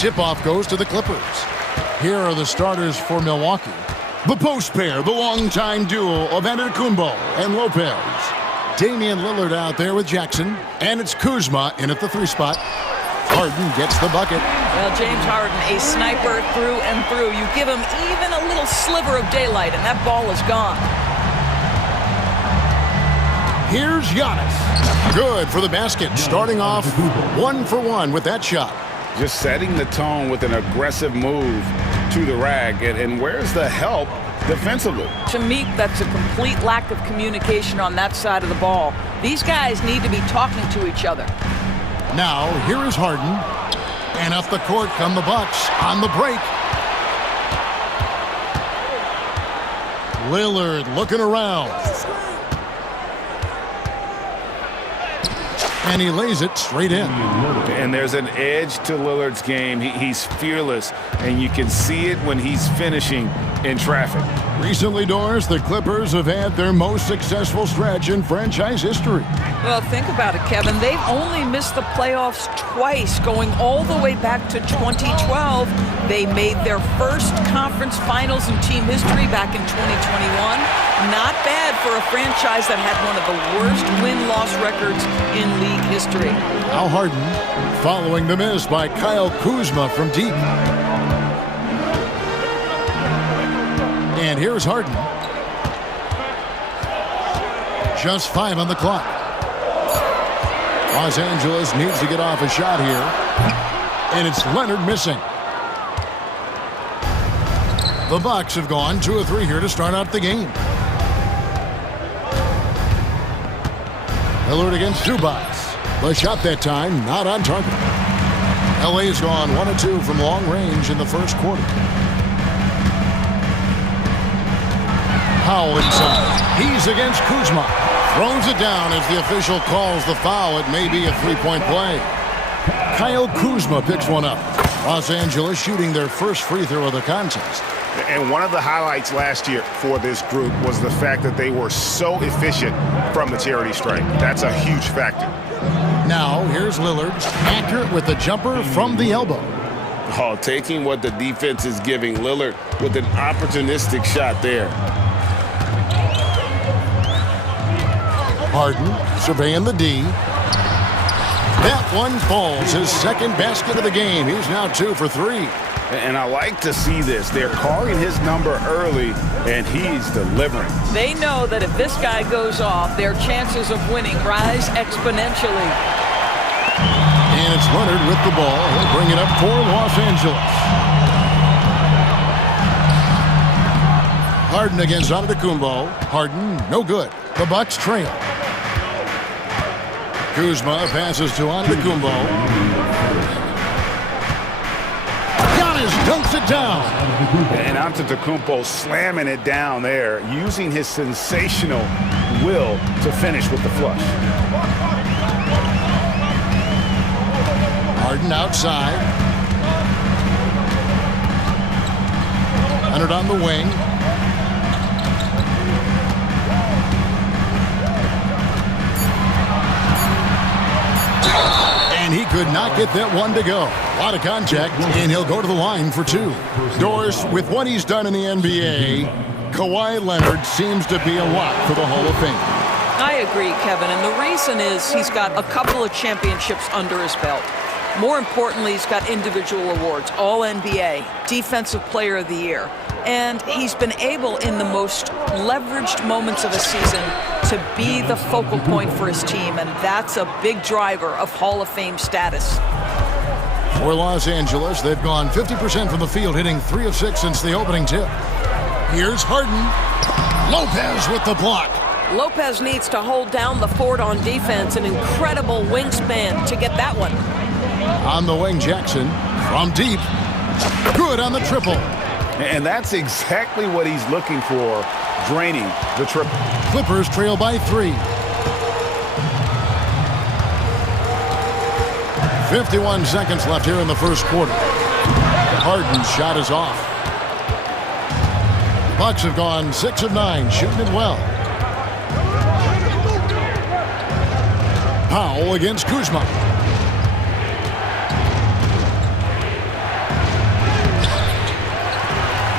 Tip-off goes to the Clippers. Here are the starters for Milwaukee. The post pair, the longtime duo of Antetokounmpo and Lopez. Damian Lillard out there with Jackson, and it's Kuzma in at the 3 spot. Harden gets the bucket. Well, James Harden, a sniper through and through. You give him even a little sliver of daylight, and that ball is gone. Here's Giannis. Good for the basket, starting off 1 for 1 with that shot. Just setting the tone with an aggressive move to the rack. And where's the help defensively? To me, that's a complete lack of communication on that side of the ball. These guys need to be talking to each other. Now, here is Harden. And up the court come the Bucks on the break. Lillard looking around. And he lays it straight in. And there's an edge to Lillard's game. He's fearless, and you can see it when he's finishing in traffic. Recently, Doris, the Clippers have had their most successful stretch in franchise history. Well, think about it, Kevin. They've only missed the playoffs twice, going all the way back to 2012. They made their first conference finals in team history back in 2021. Not bad for a franchise that had one of the worst win-loss records in league history. Now Harden following the miss by Kyle Kuzma from deep. And here's Harden. Just 5 on the clock. Los Angeles needs to get off a shot here. And it's Leonard missing. The Bucks have gone 2 of 3 here to start out the game. Lillard against Zubac. The shot that time not on target. LA's gone 1 of 2 from long range in the first quarter. Powell inside. He's against Kuzma. Throws it down as the official calls the foul. It may be a 3-point play. Kyle Kuzma picks one up. Los Angeles shooting their first free throw of the contest. And one of the highlights last year for this group was the fact that they were so efficient from the charity stripe. That's a huge factor. Now, here's Lillard, accurate with the jumper from the elbow. Oh, taking what the defense is giving Lillard with an opportunistic shot there. Harden surveying the D. That one falls, his second basket of the game. He's now 2 for 3. And I like to see this. They're calling his number early, and he's delivering. They know that if this guy goes off, their chances of winning rise exponentially. And it's Leonard with the ball. He'll bring it up for Los Angeles. Harden against Antetokounmpo. Harden, no good. The Bucks trail. Kuzma passes to Antetokounmpo. Giannis dunks it down. And Antetokounmpo slamming it down there, using his sensational will to finish with the flush. Harden outside. Leonard on the wing. And he could not get that one to go. A lot of contact, and he'll go to the line for 2. Doris, with what he's done in the NBA, Kawhi Leonard seems to be a lock for the Hall of Fame. I agree, Kevin, and the reason is he's got a couple of championships under his belt. More importantly, he's got individual awards, All-NBA, Defensive Player of the Year. And he's been able, in the most leveraged moments of a season, to be the focal point for his team, and that's a big driver of Hall of Fame status. For Los Angeles, they've gone 50% from the field, hitting 3 of 6 since the opening tip. Here's Harden. Lopez with the block. Lopez needs to hold down the fort on defense. An incredible wingspan to get that one. On the wing, Jackson from deep. Good on the triple. And that's exactly what he's looking for, draining the triple. Clippers trail by 3. 51 seconds left here in the first quarter. Harden's shot is off. Bucks have gone 6 of 9, shooting it well. Powell against Kuzma.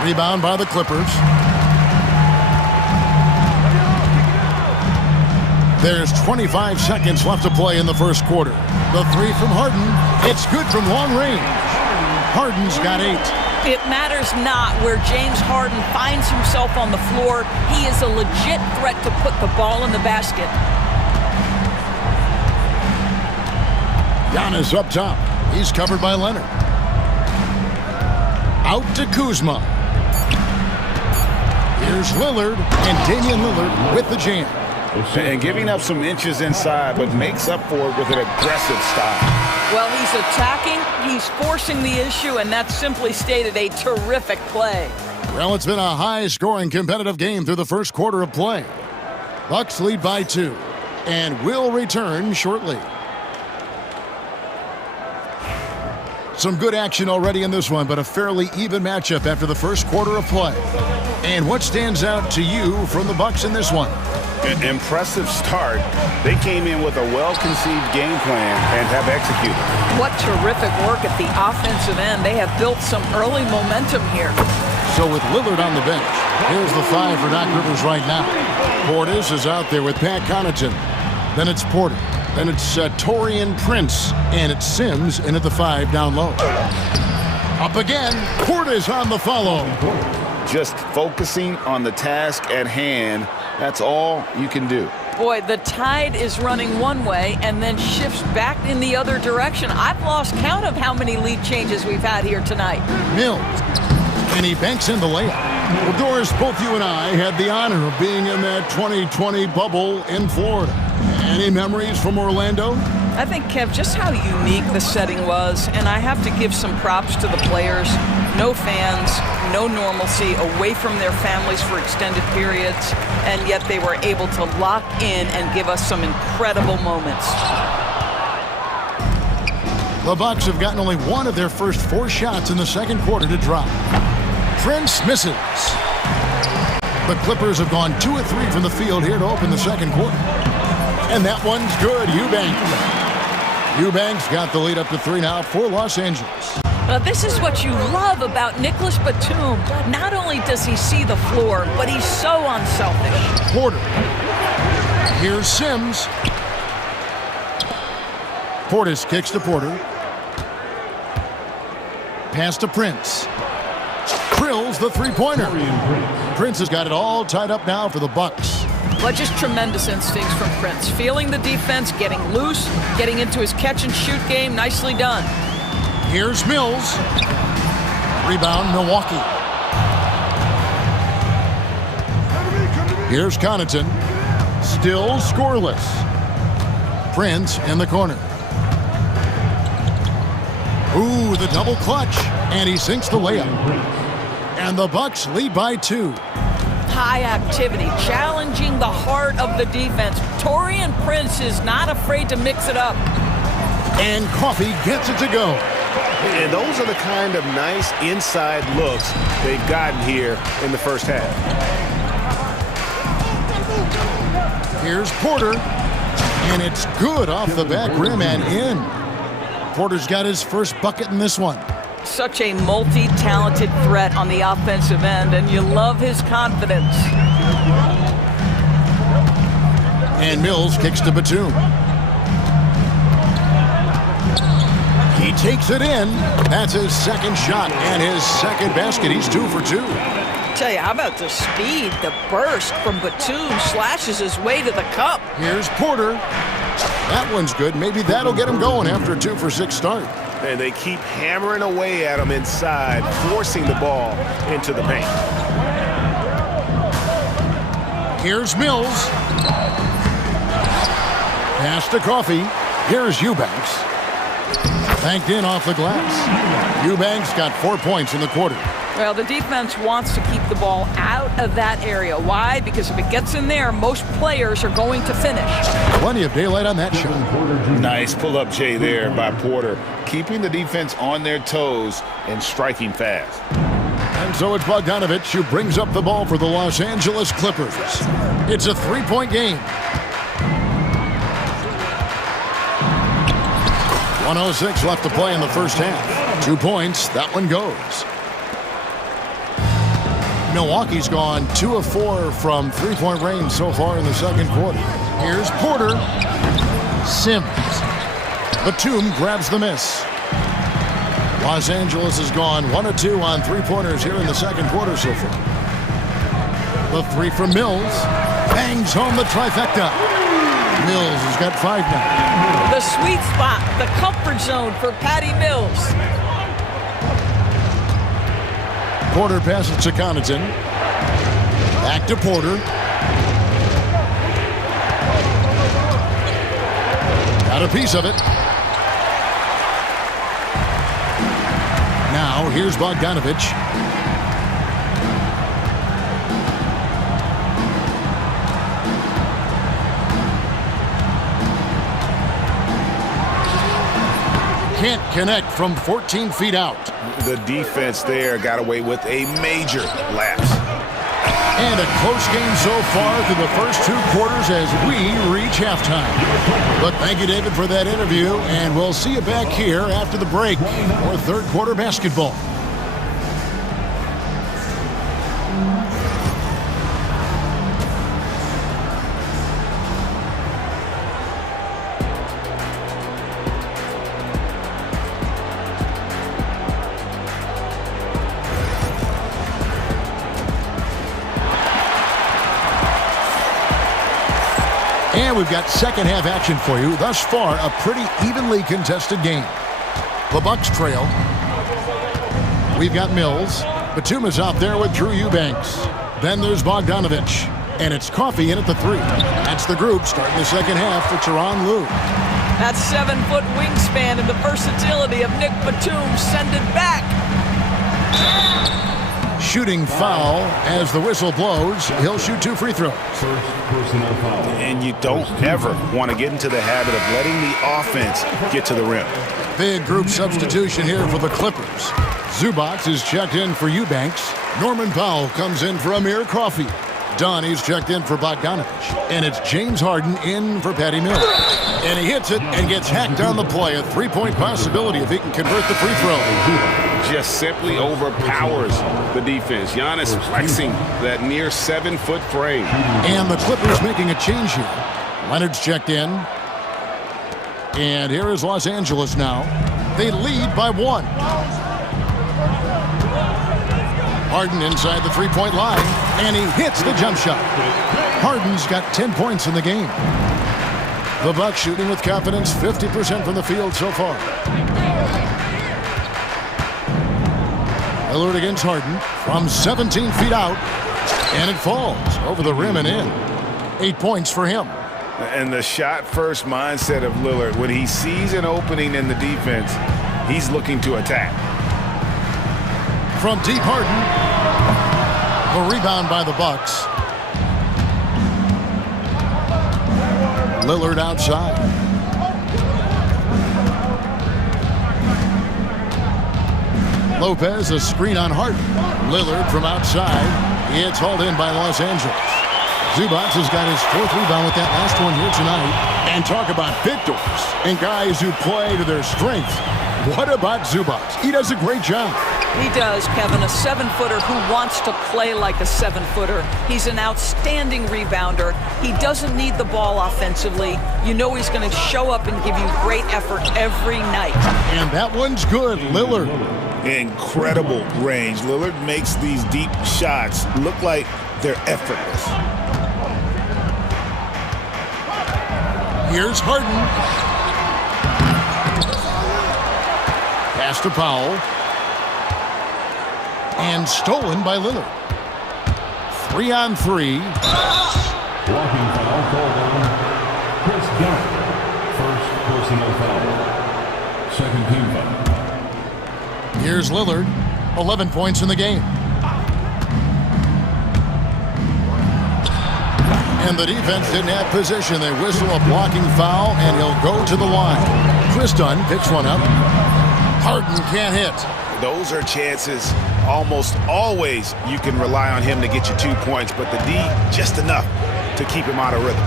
Rebound by the Clippers. There's 25 seconds left to play in the first quarter. The three from Harden. It's good from long range. Harden's got 8. It matters not where James Harden finds himself on the floor. He is a legit threat to put the ball in the basket. Giannis up top. He's covered by Leonard. Out to Kuzma. Here's Lillard, and Damian Lillard with the jam. And giving up some inches inside, but makes up for it with an aggressive style. Well, he's attacking, he's forcing the issue, and that's simply stated a terrific play. Well, it's been a high-scoring competitive game through the first quarter of play. Bucks lead by 2, and will return shortly. Some good action already in this one, but a fairly even matchup after the first quarter of play. And what stands out to you from the Bucks in this one? An impressive start. They came in with a well-conceived game plan and have executed. What terrific work at the offensive end. They have built some early momentum here. So with Lillard on the bench, here's the 5 for Doc Rivers right now. Portis is out there with Pat Connaughton. Then it's Porter. Then it's Taurean Prince. And it's Sims in at the 5 down low. Up again. Portis on the follow. Just focusing on the task at hand. That's all you can do. Boy, the tide is running one way and then shifts back in the other direction. I've lost count of how many lead changes we've had here tonight. Mills. And he banks in the layup. Well, Doris, both you and I had the honor of being in that 2020 bubble in Florida. Any memories from Orlando? I think, Kev, just how unique the setting was, and I have to give some props to the players. No fans, no normalcy, away from their families for extended periods, and yet they were able to lock in and give us some incredible moments. The Bucks have gotten only one of their first 4 shots in the second quarter to drop. Prince misses. The Clippers have gone 2 of 3 from the field here to open the second quarter. And that one's good. Eubanks got the lead up to 3 now for Los Angeles. Now, this is what you love about Nicholas Batum. Not only does he see the floor, but he's so unselfish. Porter. Here's Sims. Portis kicks to Porter. Pass to Prince. Drills the three-pointer. Prince has got it all tied up now for the Bucks. But just tremendous instincts from Prince. Feeling the defense, getting loose, getting into his catch-and-shoot game. Nicely done. Here's Mills. Rebound, Milwaukee. Here's Connaughton. Still scoreless. Prince in the corner. Ooh, the double clutch. And he sinks the layup. And the Bucks lead by 2. High activity, challenging the heart of the defense. Taurean Prince is not afraid to mix it up. And Coffey gets it to go. And those are the kind of nice inside looks they've gotten here in the first half. Here's Porter. And it's good off the back rim and in. Porter's got his first bucket in this one. Such a multi-talented threat on the offensive end, and you love his confidence. And Mills kicks to Batum. He takes it in. That's his second shot and his second basket. He's 2 for 2. Tell you, how about the speed, the burst from Batum slashes his way to the cup. Here's Porter. That one's good. Maybe that'll get him going after a 2 for 6 start. And they keep hammering away at him inside, forcing the ball into the paint. Here's Mills. Pass to Coffey. Here's Eubanks. Banked in off the glass. Eubanks got 4 points in the quarter. Well, the defense wants to keep the ball out of that area. Why? Because if it gets in there, most players are going to finish. Plenty of daylight on that shot. Nice pull-up J there by Porter, keeping the defense on their toes and striking fast. And so it's Bogdanovich who brings up the ball for the Los Angeles Clippers. It's a 3-point game. 1:06 left to play in the first half. 2 points. That one goes. Milwaukee's gone 2 of 4 from three-point range so far in the second quarter. Here's Porter. Sims. Batum grabs the miss. Los Angeles has gone 1 of 2 on three-pointers here in the second quarter so far. The three from Mills. Bangs home the trifecta. Mills has got 5 now. The sweet spot, the comfort zone for Patty Mills. Porter passes to Connaughton. Back to Porter. Got a piece of it. Now here's Bogdanovich. Can't connect from 14 feet out. The defense there got away with a major lapse. And a close game so far through the first 2 quarters as we reach halftime. But thank you, David, for that interview, and we'll see you back here after the break for third quarter basketball. And we've got second half action for you. Thus far, a pretty evenly contested game. The Bucks trail. We've got Mills. Batum is out there with Drew Eubanks. Then there's Bogdanovich. And it's Coffey in at the 3. That's the group starting the second half for Tyronn Lue. That 7-foot wingspan and the versatility of Nick Batum send it back. Shooting foul as the whistle blows. He'll shoot 2 free throws. And you don't ever want to get into the habit of letting the offense get to the rim. Big group substitution here for the Clippers. Zubac is checked in for Eubanks. Norman Powell comes in for Amir Coffey. Donnie's checked in for Bogdanovich. And it's James Harden in for Patty Mills. And he hits it and gets hacked on the play. A 3-point possibility if he can convert the free throw. Just simply overpowers the defense. Giannis flexing that near 7-foot frame. And the Clippers making a change here. Leonard's checked in. And here is Los Angeles now. They lead by 1. Harden inside the 3-point line, and he hits the jump shot. Harden's got 10 points in the game. The Bucks shooting with confidence, 50% from the field so far. Lillard against Harden from 17 feet out, and it falls over the rim and in. 8 points for him. And the shot-first mindset of Lillard, when he sees an opening in the defense, he's looking to attack. From deep, Harden. The rebound by the Bucks. Lillard outside. Lopez, a screen on Harden. Lillard from outside. It's hauled in by Los Angeles. Zubac has got his 4th rebound with that last one here tonight. And talk about victors and guys who play to their strengths. What about Zubac? He does a great job. He does, Kevin, a 7-footer who wants to play like a 7-footer. He's an outstanding rebounder. He doesn't need the ball offensively. You know he's going to show up and give you great effort every night. And that one's good, Lillard. Incredible range. Lillard makes these deep shots look like they're effortless. Here's Harden. Pass to Powell. And stolen by Lillard. 3-on-3. Blocking foul called on Chris Gunn. First personal foul. Second team foul. Here's Lillard. 11 points in the game. And the defense didn't have position. They whistle a blocking foul, and he'll go to the line. Chris Dunn picks one up. Harden can't hit. Those are chances. Almost always you can rely on him to get you 2 points, but the D just enough to keep him out of rhythm.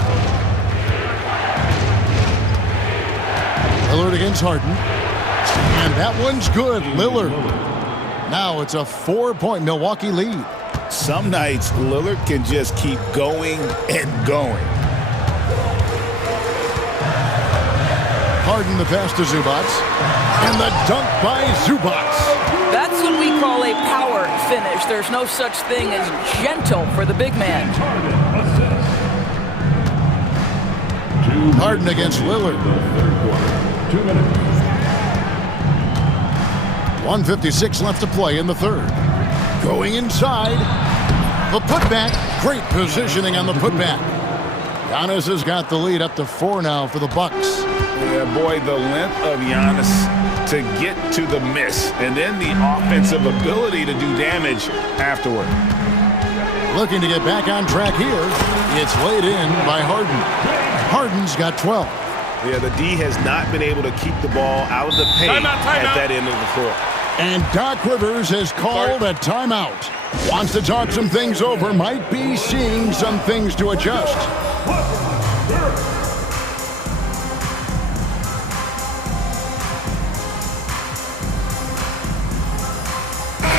Lillard against Harden. And that one's good. Lillard. Now it's a 4-point Milwaukee lead. Some nights, Lillard can just keep going and going. Harden the pass to Zubac. And the dunk by Zubac. That's what we call a power finish. There's no such thing as gentle for the big man. Harden against Lillard. 2 minutes. 1:56 left to play in the third. Going inside. The putback. Great positioning on the putback. Giannis has got the lead up to 4 now for the Bucks. Yeah, boy, the length of Giannis to get to the miss, and then the offensive ability to do damage afterward. Looking to get back on track here. It's laid in by Harden. Harden's got 12. Yeah, the D has not been able to keep the ball out of the paint at that end of the floor. And Doc Rivers has called a timeout. Wants to talk some things over. Might be seeing some things to adjust.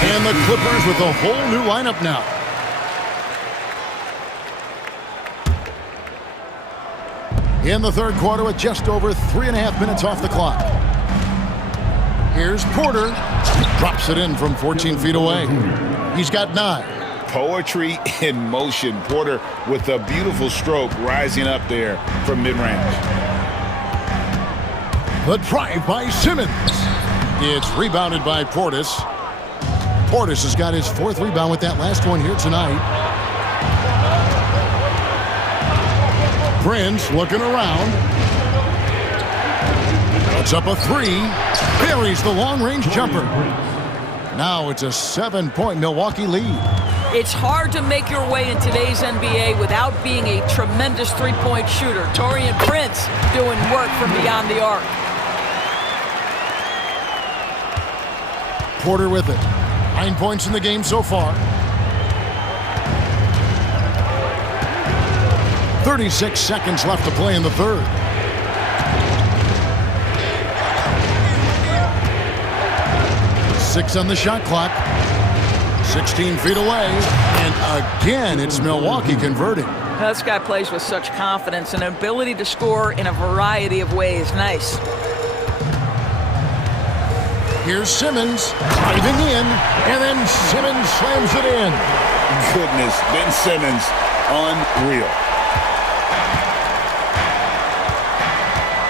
And the Clippers with a whole new lineup now. In the third quarter with just over 3.5 minutes off the clock. Here's Porter. Drops it in from 14 feet away. He's got 9. Poetry in motion. Porter with a beautiful stroke rising up there from mid-range. The drive by Simmons. It's rebounded by Portis. Portis has got his 4th rebound with that last one here tonight. Prince looking around. Puts up a 3. Buries the long-range jumper. Now it's a 7-point Milwaukee lead. It's hard to make your way in today's NBA without being a tremendous three-point shooter. Taurean Prince doing work from beyond the arc. Porter with it. 9 points in the game so far. 36 seconds left to play in the third. Six on the shot clock. 16 feet away. And again, it's Milwaukee converting. This guy plays with such confidence and ability to score in a variety of ways. Nice. Here's Simmons driving in, and then Simmons slams it in. Goodness, Ben Simmons, unreal.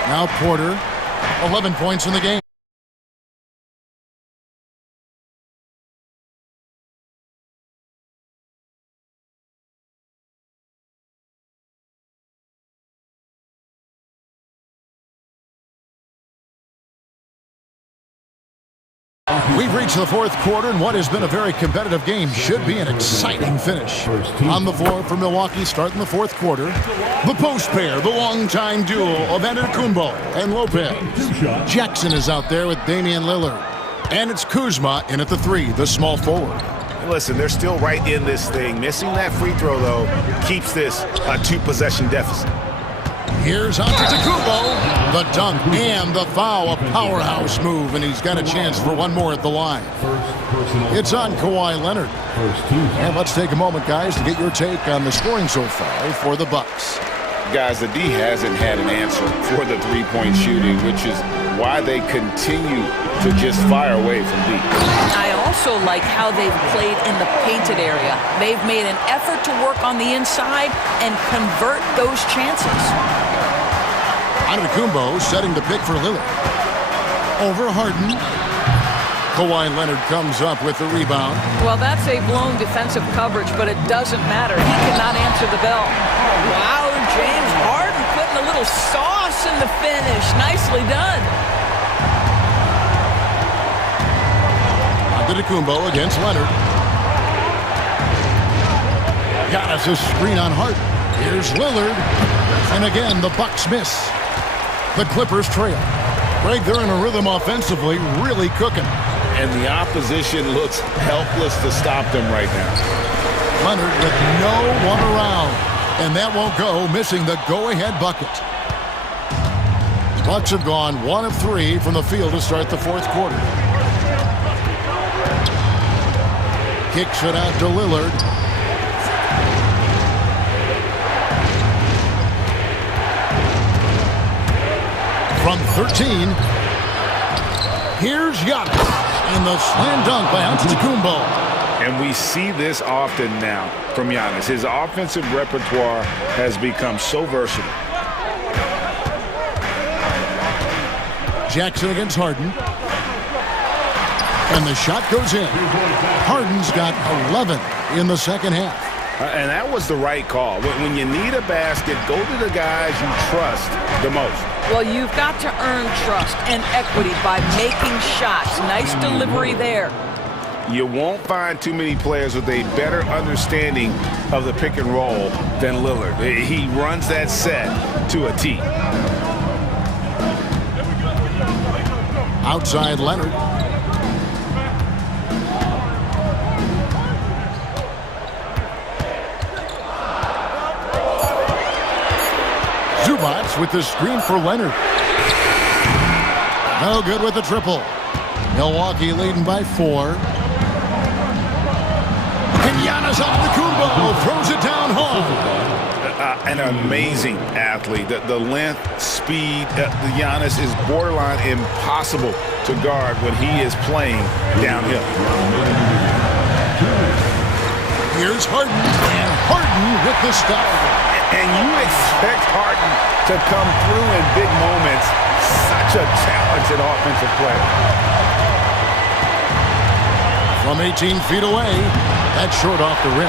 Now Porter, 11 points in the game. We've reached the fourth quarter, and what has been a very competitive game should be an exciting finish. On the floor for Milwaukee, starting the fourth quarter, the post pair, the longtime duo of Antetokounmpo and Lopez. Jackson is out there with Damian Lillard. And it's Kuzma in at the 3, the small forward. Listen, they're still right in this thing. Missing that free throw, though, keeps this a 2-possession deficit. Here's Antetokounmpo, the dunk and the foul, a powerhouse move, and he's got a chance for one more at the line. It's on Kawhi Leonard. And let's take a moment, guys, to get your take on the scoring so far for the Bucks. Guys, the D hasn't had an answer for the three-point shooting, which is why they continue to just fire away from deep. I also like how they've played in the painted area. They've made an effort to work on the inside and convert those chances. Antetokounmpo setting the pick for Lillard. Over Harden. Kawhi Leonard comes up with the rebound. Well, that's a blown defensive coverage, but it doesn't matter. He cannot answer the bell. Wow, James Harden putting a little sauce in the finish. Nicely done. Antetokounmpo against Leonard. Giannis' screen on Harden. Here's Lillard. And again, the Bucks miss. The Clippers trail. Greg, they're in a rhythm offensively, really cooking. And the opposition looks helpless to stop them right now. Leonard with no one around. And that won't go, missing the go-ahead bucket. Bucks have gone 1 of 3 from the field to start the fourth quarter. Kicks it out to Lillard. From 13, here's Giannis. And the slam dunk by Antetokounmpo. And we see this often now from Giannis. His offensive repertoire has become so versatile. Jackson against Harden. And the shot goes in. Harden's got 11 in the second half. And that was the right call. When you need a basket, go to the guys you trust the most. Well, you've got to earn trust and equity by making shots. Nice delivery there. You won't find too many players with a better understanding of the pick and roll than Lillard. He runs that set to a T. Outside Leonard. Zubats with the screen for Leonard. No good with the triple. Milwaukee leading by 4. And Giannis Antetokounmpo throws it down hard. An amazing athlete. The length, speed, the Giannis is borderline impossible to guard when he is playing downhill. Here's Harden, and Harden with the stop. And you expect Harden to come through in big moments. Such a talented offensive player. From 18 feet away, that's short off the rim.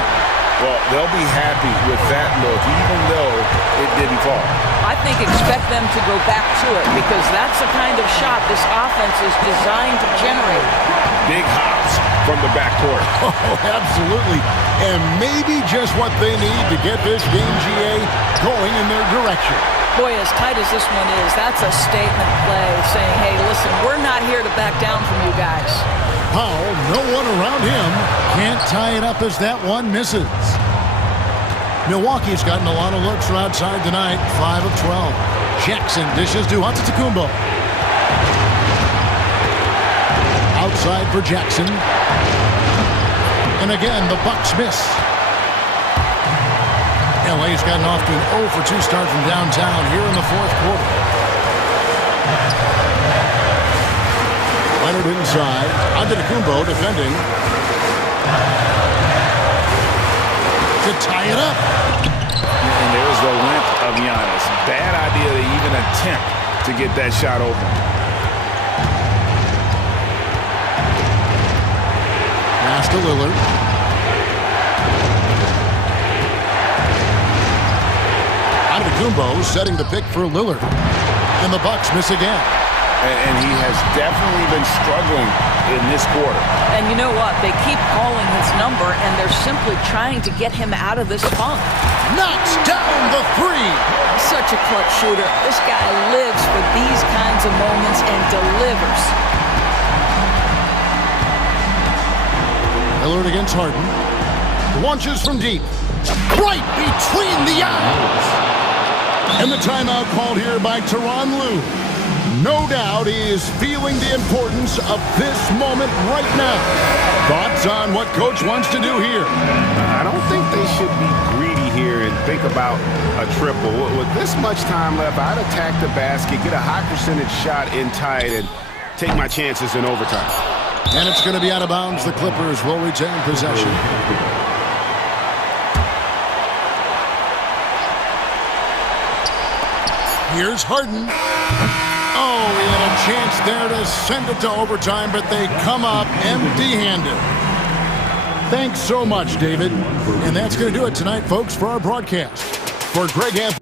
Well, they'll be happy with that look, even though it didn't fall. I think expect them to go back to it because that's the kind of shot this offense is designed to generate. Big hops from the backcourt. Oh, absolutely. And maybe just what they need to get this game, GA, going in their direction. Boy, as tight as this one is, that's a statement play saying, hey, listen, we're not here to back down from you guys. Powell, no one around him. Can't tie it up as that one misses. Milwaukee's gotten a lot of looks from outside tonight. 5 of 12. Jackson dishes to Antetokounmpo. Outside for Jackson. And again, the Bucks miss. LA's gotten off to an 0 for 2 start from downtown here in the fourth quarter. Leonard inside. Antetokounmpo defending. To tie it up. And there's the length of Giannis. Bad idea to even attempt to get that shot open. Pass to Lillard. Antetokounmpo setting the pick for Lillard. And the Bucks miss again. And he has definitely been struggling in this quarter. And you know what? They keep calling his number, and they're simply trying to get him out of this funk. Knocks down the 3. Such a clutch shooter. This guy lives for these kinds of moments and delivers. Lillard against Harden. Launches from deep. Right between the eyes. And the timeout called here by Tyronn Lue. No doubt he is feeling the importance of this moment right now. Thoughts on what Coach wants to do here? I don't think they should be greedy here and think about a triple. With this much time left, I'd attack the basket, get a high percentage shot in tight, and take my chances in overtime. And it's going to be out of bounds. The Clippers will retain possession. Here's Harden. Oh, he had a chance there to send it to overtime, but they come up empty-handed. Thanks so much, David. And that's going to do it tonight, folks, for our broadcast. For Greg Anthony.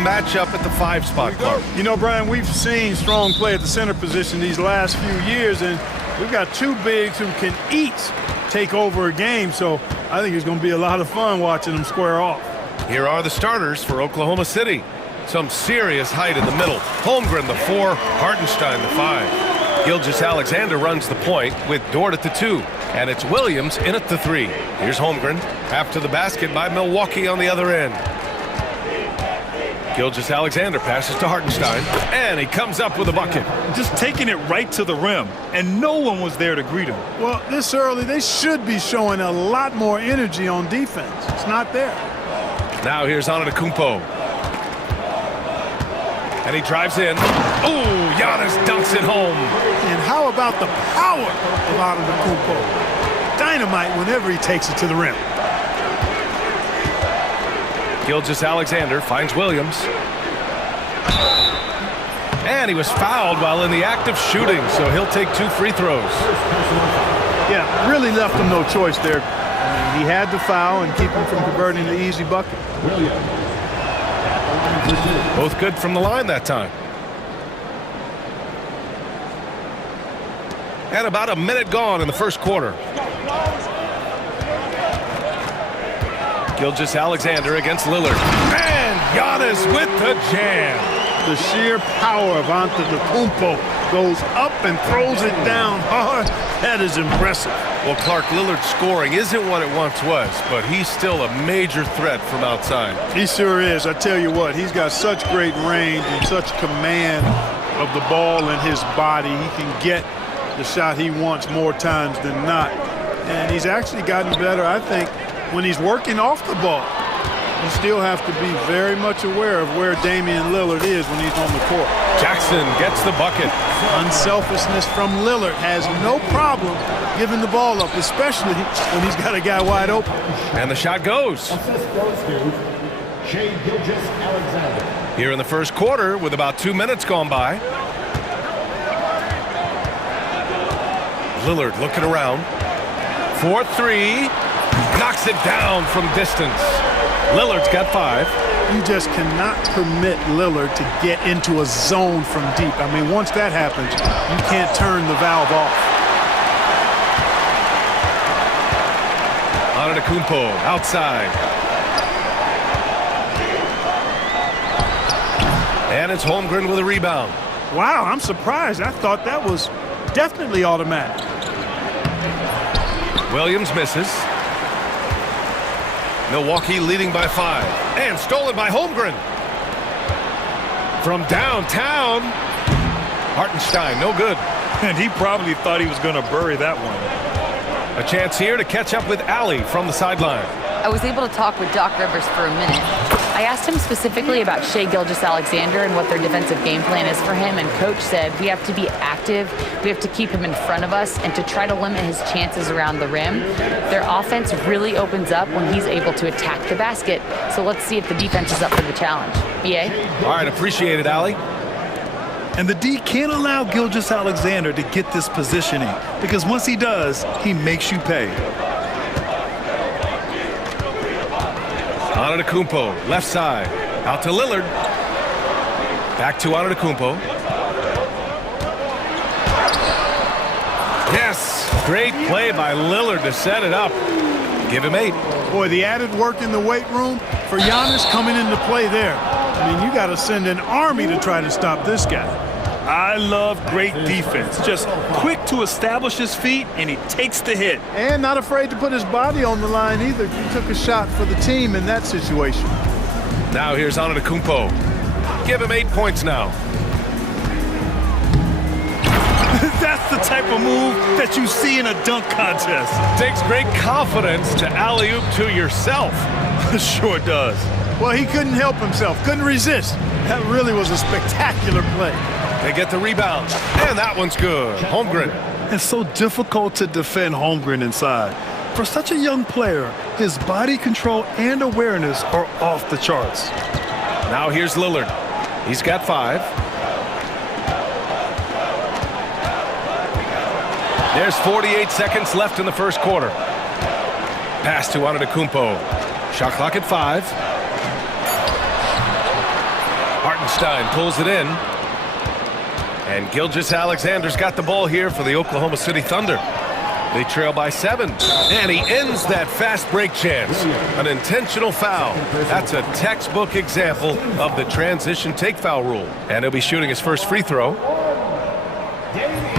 matchup at the 5 spot, Clark? You know, Brian, we've seen strong play at the center position these last few years, and we've got two bigs who can each take over a game, so I think it's going to be a lot of fun watching them square off. Here are the starters for Oklahoma City. Some serious height in the middle. Holmgren, the 4, Hartenstein, the 5. Gilgeous-Alexander runs the point with Dort at the 2. And it's Williams in at the 3. Here's Holmgren after the basket by Milwaukee on the other end. Gilgeous-Alexander passes to Hartenstein, and he comes up with a bucket. Just taking it right to the rim, and no one was there to greet him. Well, this early, they should be showing a lot more energy on defense. It's not there. Now here's Antetokounmpo. And he drives in. Ooh, Giannis dunks it home. And how about the power of Antetokounmpo? Dynamite whenever he takes it to the rim. Gilgeous-Alexander finds Williams. And he was fouled while in the act of shooting, so he'll take 2 free throws. Yeah, really left him no choice there. I mean, he had to foul and keep him from converting the easy bucket. Both good from the line that time. And about a minute gone in the first quarter. Gilgeous-Alexander against Lillard. And Giannis with the jam. The sheer power of Antetokounmpo goes up and throws it down hard. That is impressive. Well, Clark, Lillard's scoring isn't what it once was, but he's still a major threat from outside. He sure is. I tell you what, he's got such great range and such command of the ball in his body. He can get the shot he wants more times than not. And he's actually gotten better, I think, when he's working off the ball. You still have to be very much aware of where Damian Lillard is when he's on the court. Jackson gets the bucket. Unselfishness from Lillard has no problem giving the ball up, especially when he's got a guy wide open. And the shot goes. Here in the first quarter with about 2 minutes gone by. Lillard looking around. 4-3. Knocks it down from distance. Lillard's got 5. You just cannot permit Lillard to get into a zone from deep. I mean, once that happens, you can't turn the valve off. Antetokounmpo outside. And it's Holmgren with a rebound. Wow, I'm surprised. I thought that was definitely automatic. Williams misses. Milwaukee leading by 5. And stolen by Holmgren. From downtown. Hartenstein, no good. And he probably thought he was going to bury that one. A chance here to catch up with Allie from the sideline. I was able to talk with Doc Rivers for a minute. I asked him specifically about Shai Gilgeous-Alexander and what their defensive game plan is for him, and Coach said we have to be active, we have to keep him in front of us, and to try to limit his chances around the rim. Their offense really opens up when he's able to attack the basket, so let's see if the defense is up for the challenge. BA? All right, appreciate it, Allie. And the D can't allow Gilgeous-Alexander to get this positioning, because once he does, he makes you pay. Antetokounmpo, left side. Out to Lillard. Back to Antetokounmpo. Yes! Great play by Lillard to set it up. Give him 8. Boy, the added work in the weight room for Giannis coming into play there. I mean, you got to send an army to try to stop this guy. I love great defense. Just quick to establish his feet, and he takes the hit. And not afraid to put his body on the line either. He took a shot for the team in that situation. Now here's Antetokounmpo. Give him 8 points now. That's the type of move that you see in a dunk contest. Takes great confidence to alley-oop to yourself. Sure does. Well, he couldn't help himself, couldn't resist. That really was a spectacular play. They get the rebound, and that one's good. Holmgren. It's so difficult to defend Holmgren inside. For such a young player, his body control and awareness are off the charts. Now here's Lillard. He's got 5. There's 48 seconds left in the first quarter. Pass to Antetokounmpo. Shot clock at 5. Hartenstein pulls it in. And Gilgeous-Alexander's got the ball here for the Oklahoma City Thunder. They trail by 7. And he ends that fast break chance. An intentional foul. That's a textbook example of the transition take foul rule. And he'll be shooting his first free throw.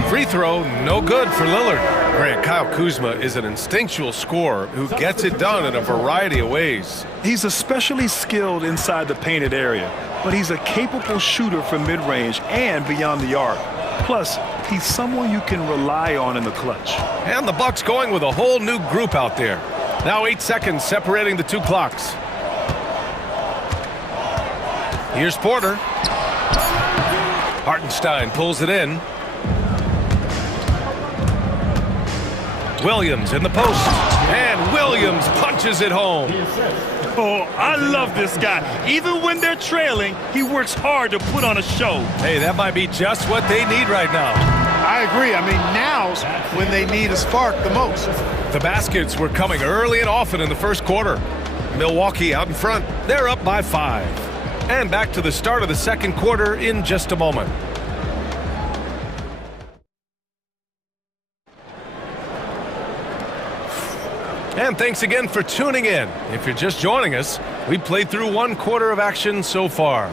Free throw, no good for Lillard. Grant, Kyle Kuzma is an instinctual scorer who gets it done in a variety of ways. He's especially skilled inside the painted area, but he's a capable shooter from mid-range and beyond the arc. Plus, he's someone you can rely on in the clutch. And the Bucks going with a whole new group out there. Now 8 seconds separating the two clocks. Here's Porter. Hartenstein pulls it in. Williams in the post. And Williams punches it home. Oh, I love this guy. Even when they're trailing, he works hard to put on a show. Hey, that might be just what they need right now. I agree. I mean, now's when they need a spark the most. The baskets were coming early and often in the first quarter. Milwaukee out in front. They're up by 5. And back to the start of the second quarter in just a moment. And thanks again for tuning in. If you're just joining us, we played through 1 quarter of action so far.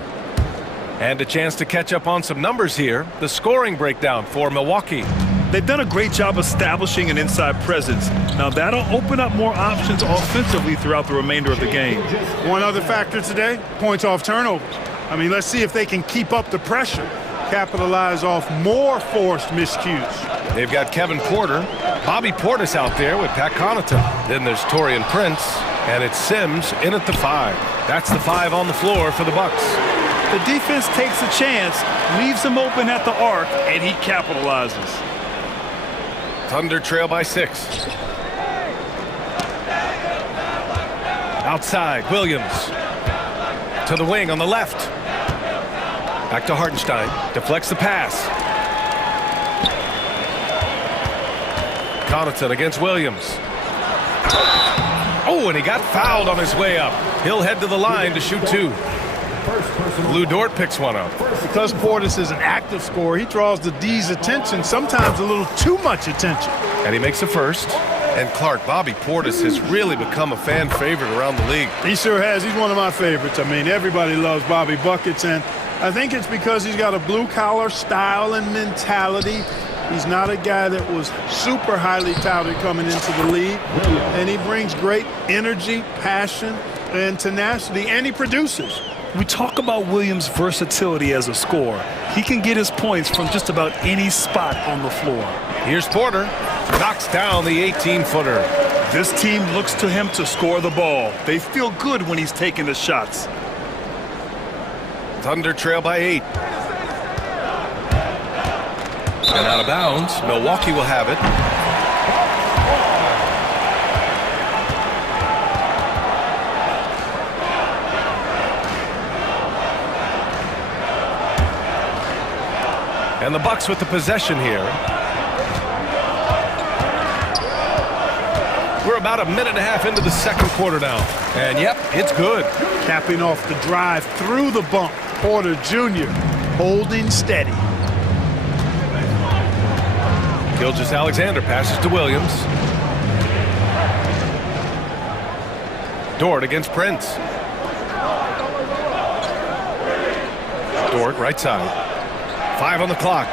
And a chance to catch up on some numbers here. The scoring breakdown for Milwaukee. They've done a great job establishing an inside presence. Now that'll open up more options offensively throughout the remainder of the game. One other factor today, points off turnovers. I mean, let's see if they can keep up the pressure, capitalize off more forced miscues. They've got Kevin Porter, Bobby Portis out there with Pat Connaughton. Then there's Taurean Prince, and it's Sims in at the 5. That's the 5 on the floor for the Bucks. The defense takes a chance, leaves him open at the arc, and he capitalizes. Thunder trail by 6. Outside, Williams. To the wing on the left. Back to Hartenstein. Deflects the pass. Connaughton against Williams. Oh, and he got fouled on his way up. He'll head to the line to shoot 2. Lou Dort picks one up. Because Portis is an active scorer, he draws the D's attention, sometimes a little too much attention. And he makes the first. And Clark, Bobby Portis has really become a fan favorite around the league. He sure has. He's one of my favorites. I mean, everybody loves Bobby Buckets, and I think it's because he's got a blue-collar style and mentality. He's not a guy that was super highly touted coming into the league, and he brings great energy, passion, and tenacity, and he produces. We talk about Williams' versatility as a scorer. He can get his points from just about any spot on the floor. Here's Porter. Knocks down the 18-footer. This team looks to him to score the ball. They feel good when he's taking the shots. Thunder trail by 8. And out of bounds. Milwaukee will have it. And the Bucks with the possession here. We're about a minute and a half into the second quarter now. And yep, it's good. Capping off the drive through the bump, Porter Jr. holding steady. Gilgeous-Alexander passes to Williams. Dort against Prince. Dort right side. 5 on the clock.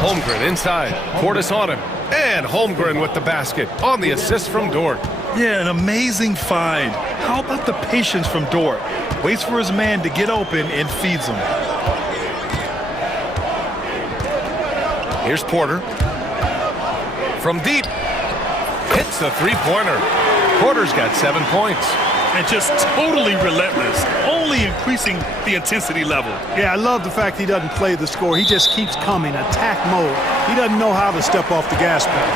Holmgren inside. Portis on him. And Holmgren with the basket on the assist from Dort. Yeah, an amazing find. How about the patience from Dort? Waits for his man to get open and feeds him. Here's Porter. From deep. Hits the three-pointer. Porter's got 7 points. And just totally relentless, only increasing the intensity level. Yeah, I love the fact he doesn't play the score. He just keeps coming, attack mode. He doesn't know how to step off the gas pedal.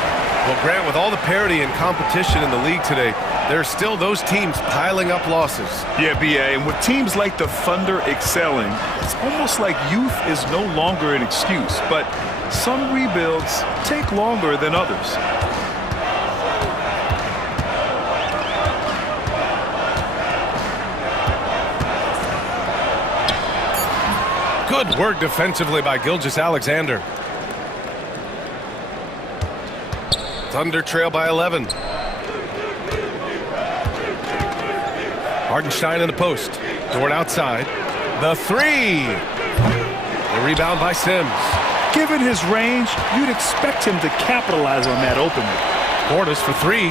Well, Grant, with all the parity and competition in the league today, there are still those teams piling up losses. Yeah, B.A., and with teams like the Thunder excelling, it's almost like youth is no longer an excuse, but some rebuilds take longer than others. Good work defensively by Gilgeous-Alexander. Thunder trail by 11. Hartenstein in the post. Dort outside. The three. The rebound by Sims. Given his range, you'd expect him to capitalize on that opening. Portis for three.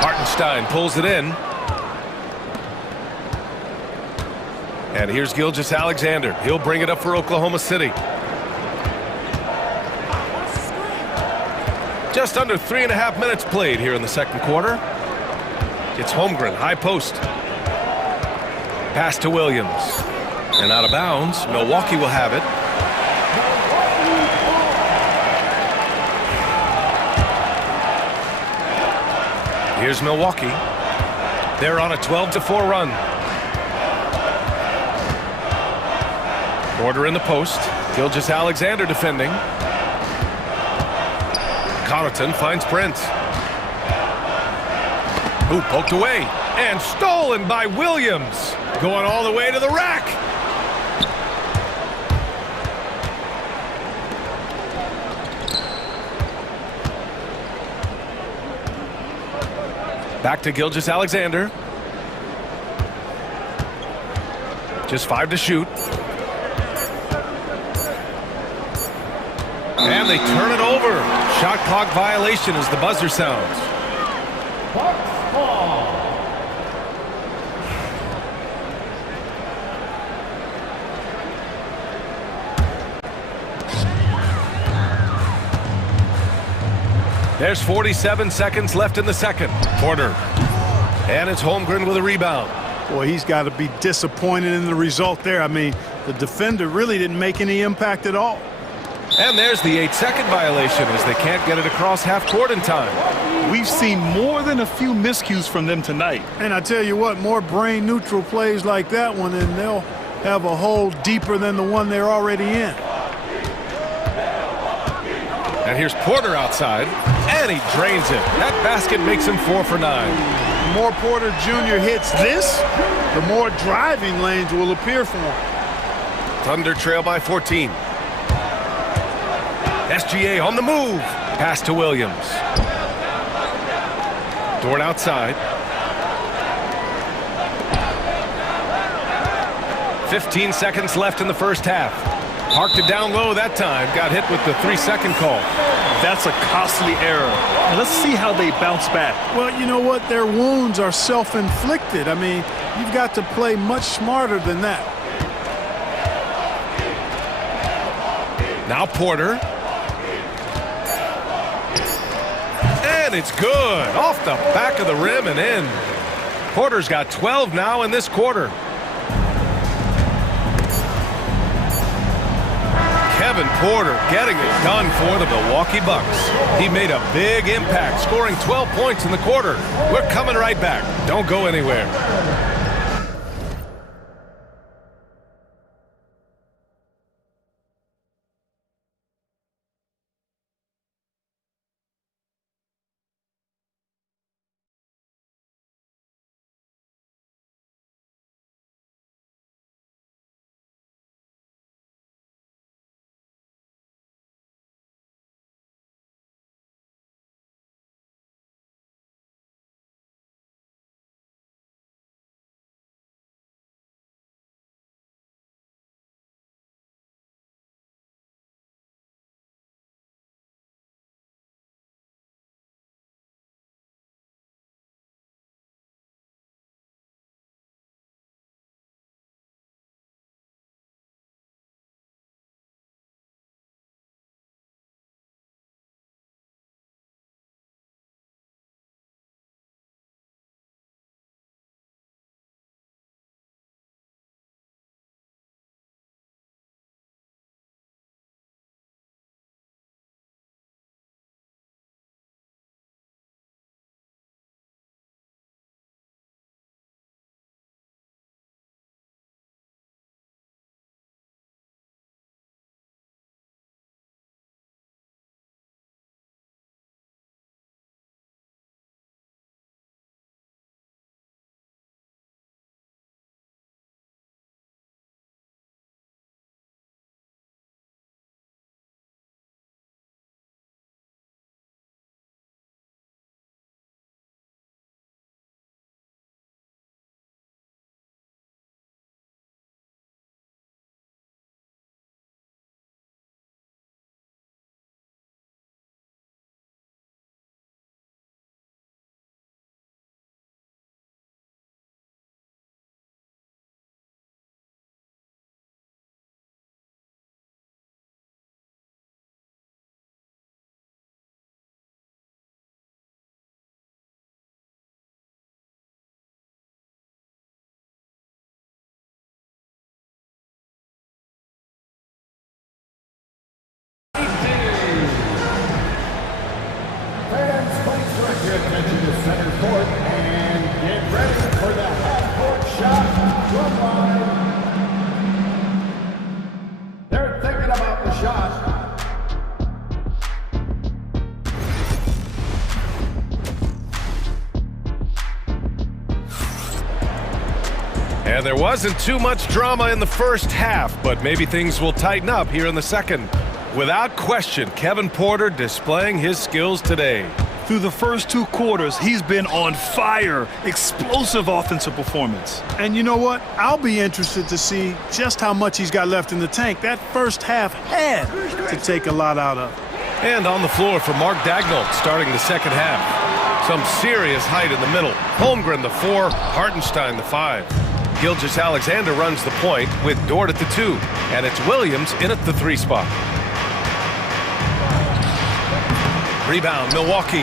Hartenstein pulls it in. And here's Gilgeous-Alexander. He'll bring it up for Oklahoma City. Just under 3.5 minutes played here in the second quarter. It's Holmgren, high post. Pass to Williams. And out of bounds, Milwaukee will have it. Here's Milwaukee. They're on a 12-4 run. Porter in the post. Gilgeous-Alexander defending. Connaughton finds Prince. Who poked away. And stolen by Williams. Going all the way to the rack. Back to Gilgeous-Alexander. Just 5 to shoot. And they turn it over. Shot clock violation as the buzzer sounds. There's 47 seconds left in the second. Porter. And it's Holmgren with a rebound. Boy, he's got to be disappointed in the result there. I mean, the defender really didn't make any impact at all. And there's the 8-second violation as they can't get it across half court in time. We've seen more than a few miscues from them tonight. And I tell you what, more brain-neutral plays like that one, and they'll have a hole deeper than the one they're already in. And here's Porter outside, and he drains it. That basket makes him 4 for 9. The more Porter Jr. hits this, the more driving lanes will appear for him. Thunder trail by 14. SGA on the move. Pass to Williams. Dort outside. 15 seconds left in the first half. Parked it down low that time. Got hit with the 3-second call. That's a costly error. Now let's see how they bounce back. Well, you know what? Their wounds are self-inflicted. I mean, you've got to play much smarter than that. Now Porter. And it's good. Off the back of the rim and in. Porter's got 12 now in this quarter. Kevin Porter getting it done for the Milwaukee Bucks. He made a big impact, scoring 12 points in the quarter. We're coming right back. Don't go anywhere. They're thinking about the shot. And there wasn't too much drama in the first half, but maybe things will tighten up here in the second. Without question, Kevin Porter displaying his skills today. Through the first 2 quarters, he's been on fire. Explosive offensive performance. And you know what? I'll be interested to see just how much he's got left in the tank. That first half had to take a lot out of. And on the floor for Mark Daigneault starting the second half. Some serious height in the middle. Holmgren the 4, Hartenstein the 5. Gilgeous-Alexander runs the point with Dort at the 2. And it's Williams in at the 3 spot. Rebound, Milwaukee.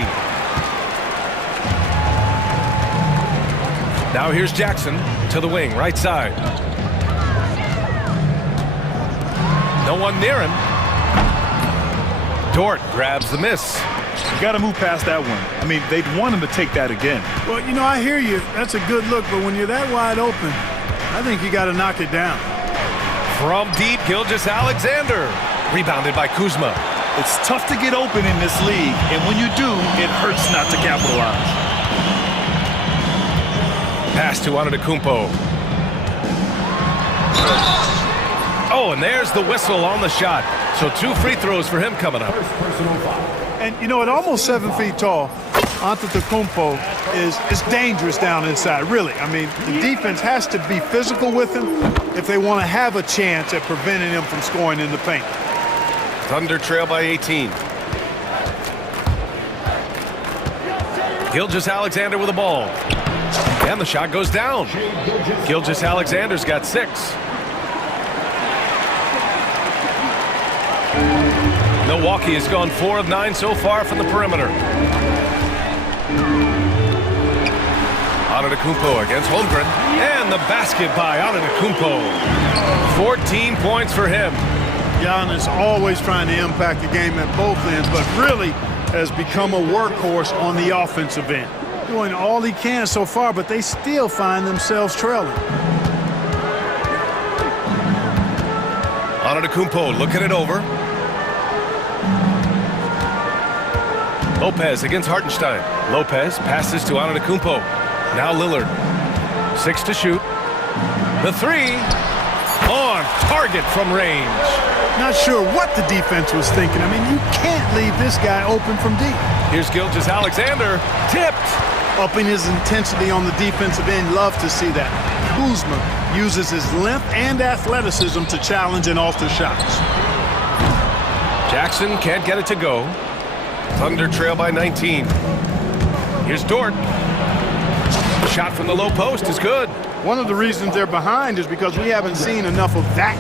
Now here's Jackson to the wing, right side. No one near him. Dort grabs the miss. You got to move past that one. I mean, they'd want him to take that again. Well, you know, I hear you. That's a good look, but when you're that wide open, I think you got to knock it down. From deep, Gilgeous-Alexander. Rebounded by Kuzma. It's tough to get open in this league, and when you do, it hurts not to capitalize. Pass to Antetokounmpo. Oh, and there's the whistle on the shot. So 2 free throws for him coming up. And, you know, at almost 7 feet tall, Antetokounmpo is dangerous down inside, really. I mean, the defense has to be physical with him if they want to have a chance at preventing him from scoring in the paint. Thunder trail by 18. Gilgeous-Alexander with the ball. And the shot goes down. Gilgeous-Alexander's got 6. Milwaukee has gone 4 of 9 so far from the perimeter. Antetokounmpo against Holmgren. And the basket by Antetokounmpo. 14 points for him. Giannis always trying to impact the game at both ends, but really has become a workhorse on the offensive end. Doing all he can so far, but they still find themselves trailing. Antetokounmpo looking it over. Lopez against Hartenstein. Lopez passes to Antetokounmpo. Now Lillard. 6 to shoot. The 3 on target from range. Not sure what the defense was thinking. I mean, you can't leave this guy open from deep. Here's Gilgeous-Alexander. Tipped. Upping his intensity on the defensive end. Love to see that. Kuzma uses his length and athleticism to challenge and alter shots. Jackson can't get it to go. Thunder trail by 19. Here's Dort. Shot from the low post is good. One of the reasons they're behind is because we haven't seen enough of that.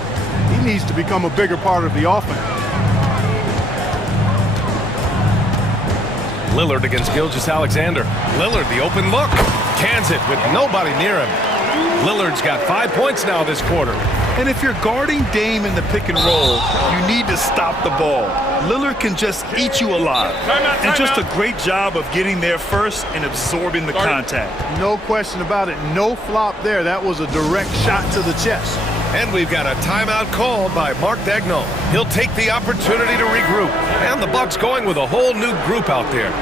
He needs to become a bigger part of the offense. Lillard against Gilgeous-Alexander. Lillard, the open look. Cans it with nobody near him. Lillard's got 5 points now this quarter. And if you're guarding Dame in the pick and roll, you need to stop the ball. Lillard can just eat you alive. And just a great job of getting there first and absorbing the contact. No question about it. No flop there. That was a direct shot to the chest. And we've got a timeout called by Mark Daigneault. He'll take the opportunity to regroup. And the Bucks going with a whole new group out there.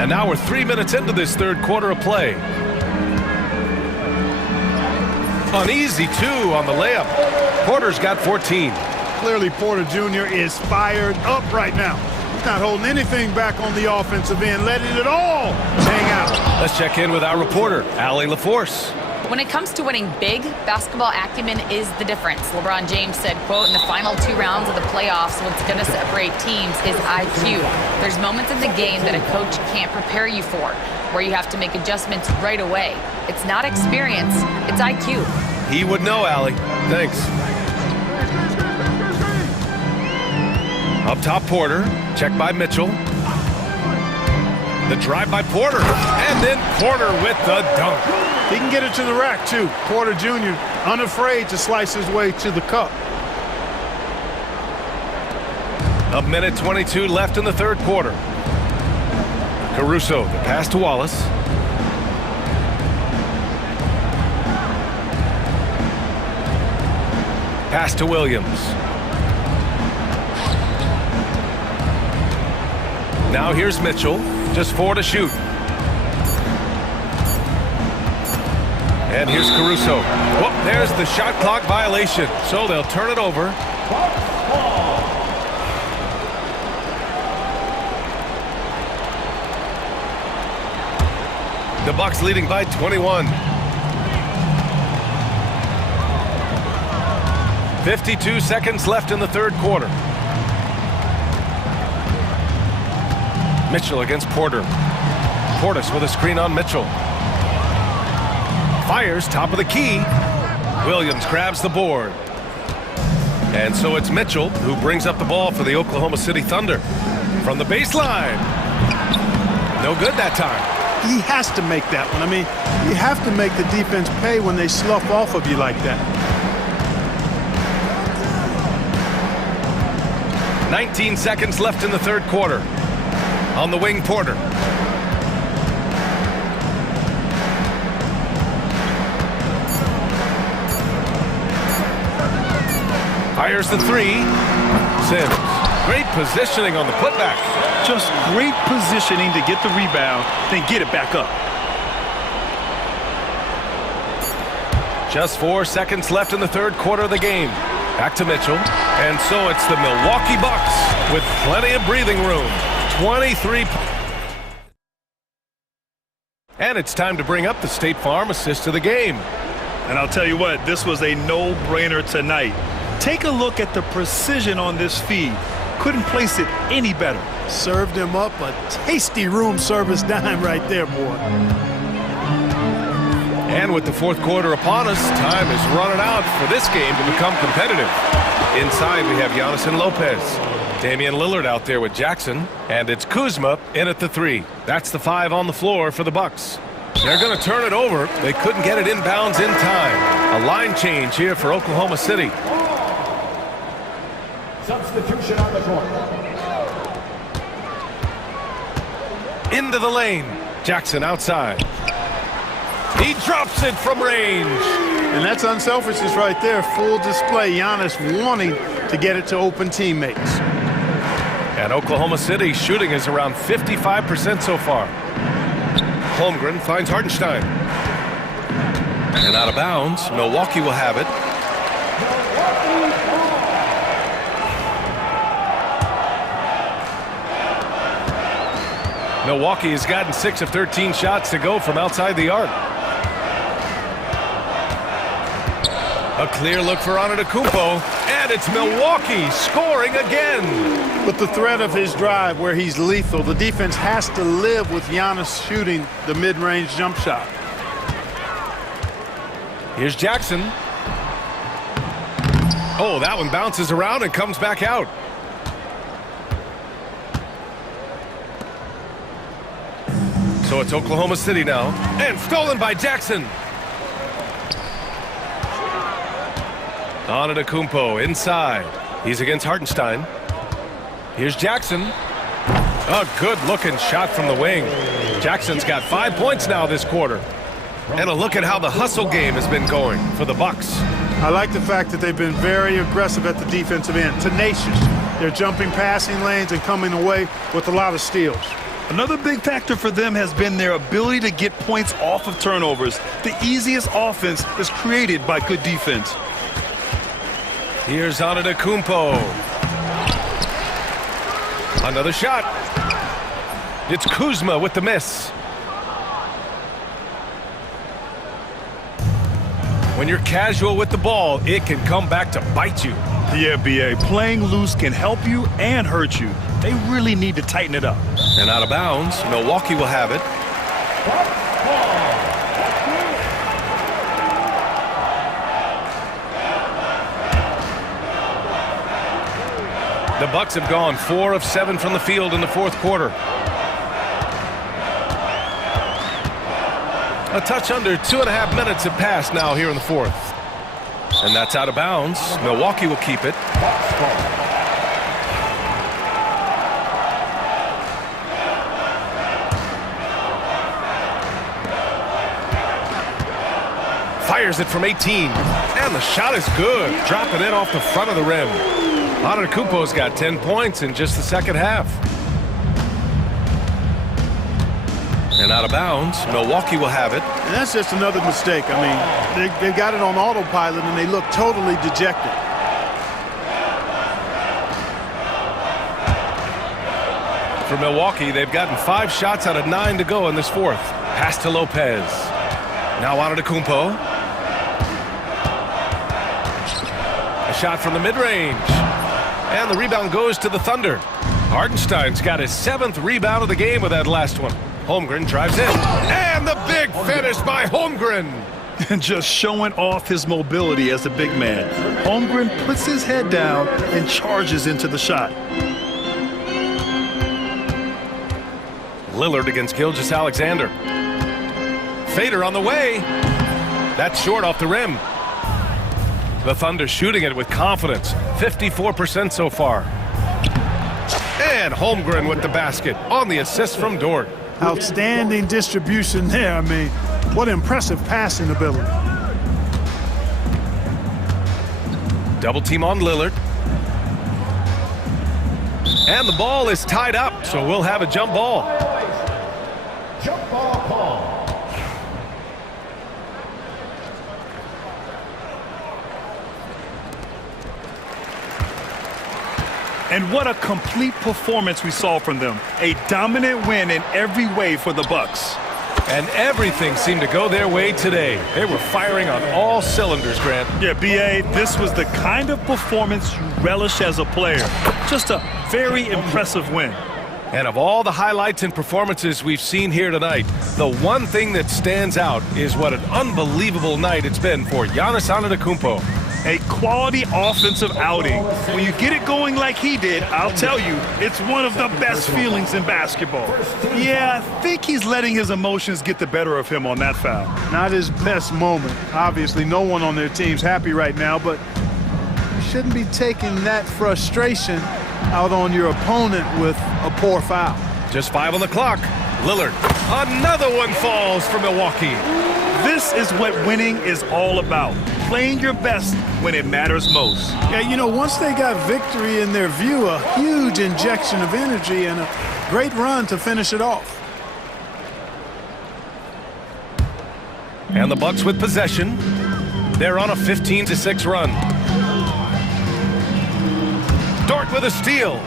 And now we're 3 minutes into this third quarter of play. An easy 2 on the layup. Porter's got 14. Clearly Porter Jr. is fired up right now. He's not holding anything back on the offensive end, letting it all hang out. Let's check in with our reporter, Allie LaForce. When it comes to winning big, basketball acumen is the difference. LeBron James said, quote, in the final 2 rounds of the playoffs, what's going to separate teams is IQ. There's moments in the game that a coach can't prepare you for, where you have to make adjustments right away. It's not experience, it's IQ. He would know, Allie. Thanks. Up top, Porter. Check by Mitchell. The drive by Porter. And then Porter with the dunk. He can get it to the rack, too. Porter Jr. unafraid to slice his way to the cup. A minute 22 left in the third quarter. Caruso, the pass to Wallace. Pass to Williams. Now here's Mitchell. Just 4 to shoot. And here's Caruso. Whoop, there's the shot clock violation. So they'll turn it over. The Bucks leading by 21. 52 seconds left in the third quarter. Mitchell against Porter. Portis with a screen on Mitchell. Fires top of the key. Williams grabs the board. And so it's Mitchell who brings up the ball for the Oklahoma City Thunder. From the baseline. No good that time. He has to make that one. I mean, you have to make the defense pay when they slough off of you like that. 19 seconds left in the third quarter. On the wing, Porter. Fires the three. Sims. Great positioning on the putback. Just great positioning to get the rebound, then get it back up. Just 4 seconds left in the third quarter of the game. Back to Mitchell. And so it's the Milwaukee Bucks with plenty of breathing room. 23. And it's time to bring up the State Farm assist of the game. And I'll tell you what, this was a no-brainer tonight. Take a look at the precision on this feed. Couldn't place it any better. Served him up a tasty room service dime right there, boy. And with the fourth quarter upon us, time is running out for this game to become competitive. Inside, we have Giannis and Lopez. Damian Lillard out there with Jackson. And it's Kuzma in at the 3. That's the 5 on the floor for the Bucks. They're going to turn it over. They couldn't get it inbounds in time. A line change here for Oklahoma City. Substitution on the court. Into the lane. Jackson outside. He drops it from range. And that's unselfishness right there. Full display. Giannis wanting to get it to open teammates. And Oklahoma City shooting is around 55% so far. Holmgren finds Hartenstein. And out of bounds. Milwaukee will have it. Milwaukee has gotten 6 of 13 shots to go from outside the arc. A clear look for Antetokounmpo, and it's Milwaukee scoring again. With the threat of his drive where he's lethal, the defense has to live with Giannis shooting the mid-range jump shot. Here's Jackson. Oh, that one bounces around and comes back out. So it's Oklahoma City now, and stolen by Jackson. Antetokounmpo inside. He's against Hartenstein. Here's Jackson. A good-looking shot from the wing. Jackson's got 5 points now this quarter. And a look at how the hustle game has been going for the Bucks. I like the fact that they've been very aggressive at the defensive end, tenacious. They're jumping passing lanes and coming away with a lot of steals. Another big factor for them has been their ability to get points off of turnovers. The easiest offense is created by good defense. Here's Antetokounmpo. Another shot. It's Kuzma with the miss. When you're casual with the ball, it can come back to bite you. Yeah, B.A. Playing loose can help you and hurt you. They really need to tighten it up. And out of bounds, Milwaukee will have it. The Bucks have gone 4 of 7 from the field in the fourth quarter. A touch under 2.5 minutes have passed now here in the fourth. And that's out of bounds. Milwaukee will keep it. Fires it from 18. And And the shot is good. Dropping it off the front of the rim. Antetokounmpo's got 10 points in just the second half. And out of bounds, Milwaukee will have it. And that's just another mistake. I mean, they got it on autopilot and they look totally dejected. For Milwaukee, they've gotten 5 shots out of 9 to go in this fourth. Pass to Lopez. Now Antetokounmpo. A shot from the mid-range. And the rebound goes to the Thunder. Hardenstein's got his 7th rebound of the game with that last one. Holmgren drives in. And the big finish by Holmgren. And just showing off his mobility as a big man. Holmgren puts his head down and charges into the shot. Lillard against Gilgeous-Alexander. Fader on the way. That's short off the rim. The Thunder shooting it with confidence. 54% so far. And Holmgren with the basket on the assist from Dort. Outstanding distribution there. I mean, what impressive passing ability. Double team on Lillard. And the ball is tied up, so we'll have a jump ball. Jump ball call. And what a complete performance we saw from them. A dominant win in every way for the Bucks. And everything seemed to go their way today. They were firing on all cylinders, Grant. Yeah, B.A., this was the kind of performance you relish as a player. Just a very impressive win. And of all the highlights and performances we've seen here tonight, the one thing that stands out is what an unbelievable night it's been for Giannis Antetokounmpo. A quality offensive outing. When you get it going like he did, I'll tell you, it's one of the best feelings in basketball. Yeah, I think he's letting his emotions get the better of him on that foul. Not his best moment. Obviously, no one on their team's happy right now, but you shouldn't be taking that frustration out on your opponent with a poor foul. Just 5 on the clock. Lillard. Another one falls for Milwaukee. This is what winning is all about. Playing your best when it matters most. Yeah, you know, once they got victory in their view, a huge injection of energy and a great run to finish it off. And the Bucks with possession. They're on a 15-6 run. Dort with a steal.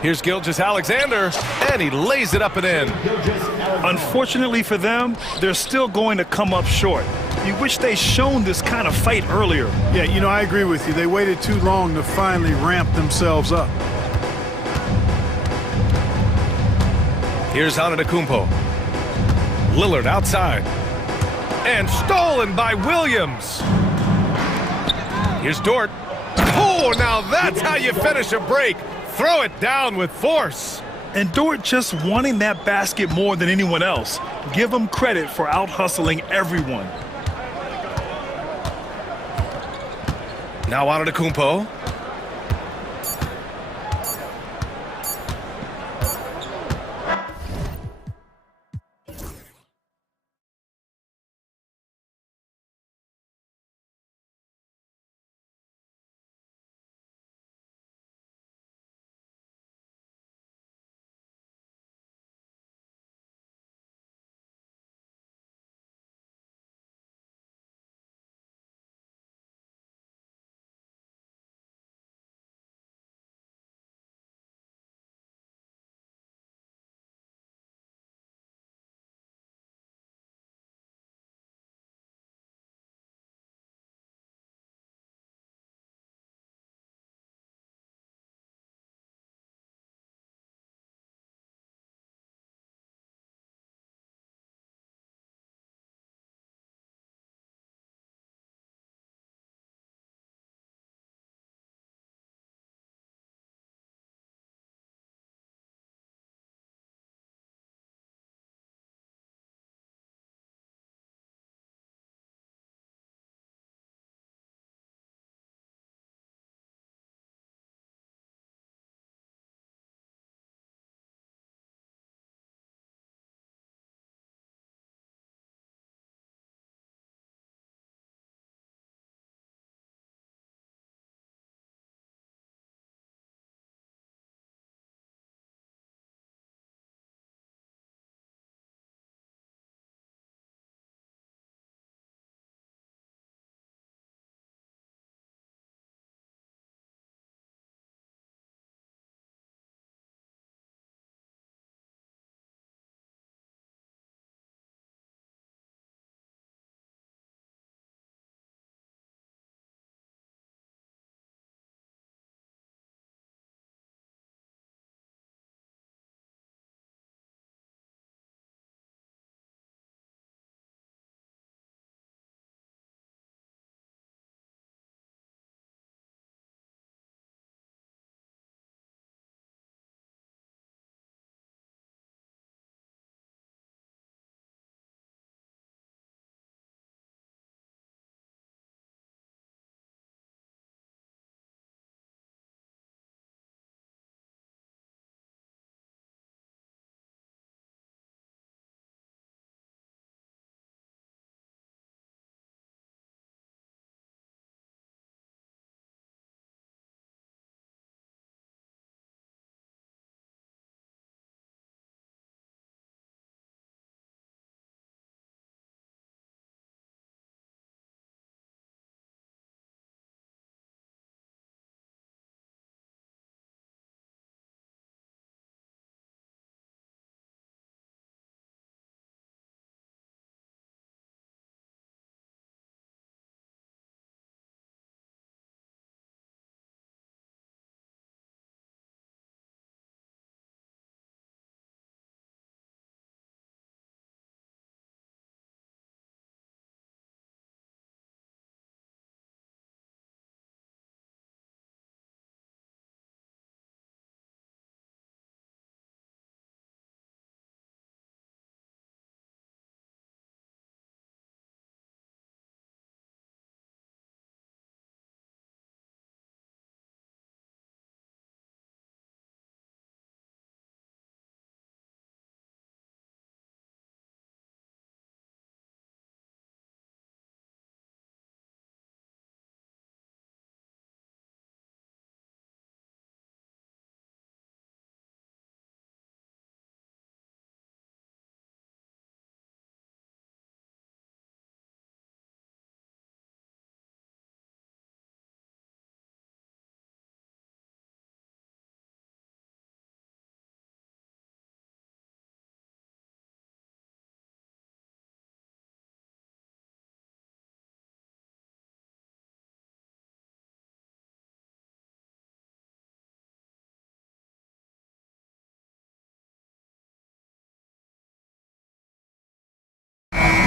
Here's Gilgeous-Alexander, and he lays it up and in. Unfortunately for them, they're still going to come up short. You wish they'd shown this kind of fight earlier. Yeah, you know, I agree with you. They waited too long to finally ramp themselves up. Here's Antetokounmpo. Lillard outside. And stolen by Williams. Here's Dort. Oh, now that's how you finish a break. Throw it down with force. And Dort just wanting that basket more than anyone else. Give him credit for out-hustling everyone. Now Antetokounmpo.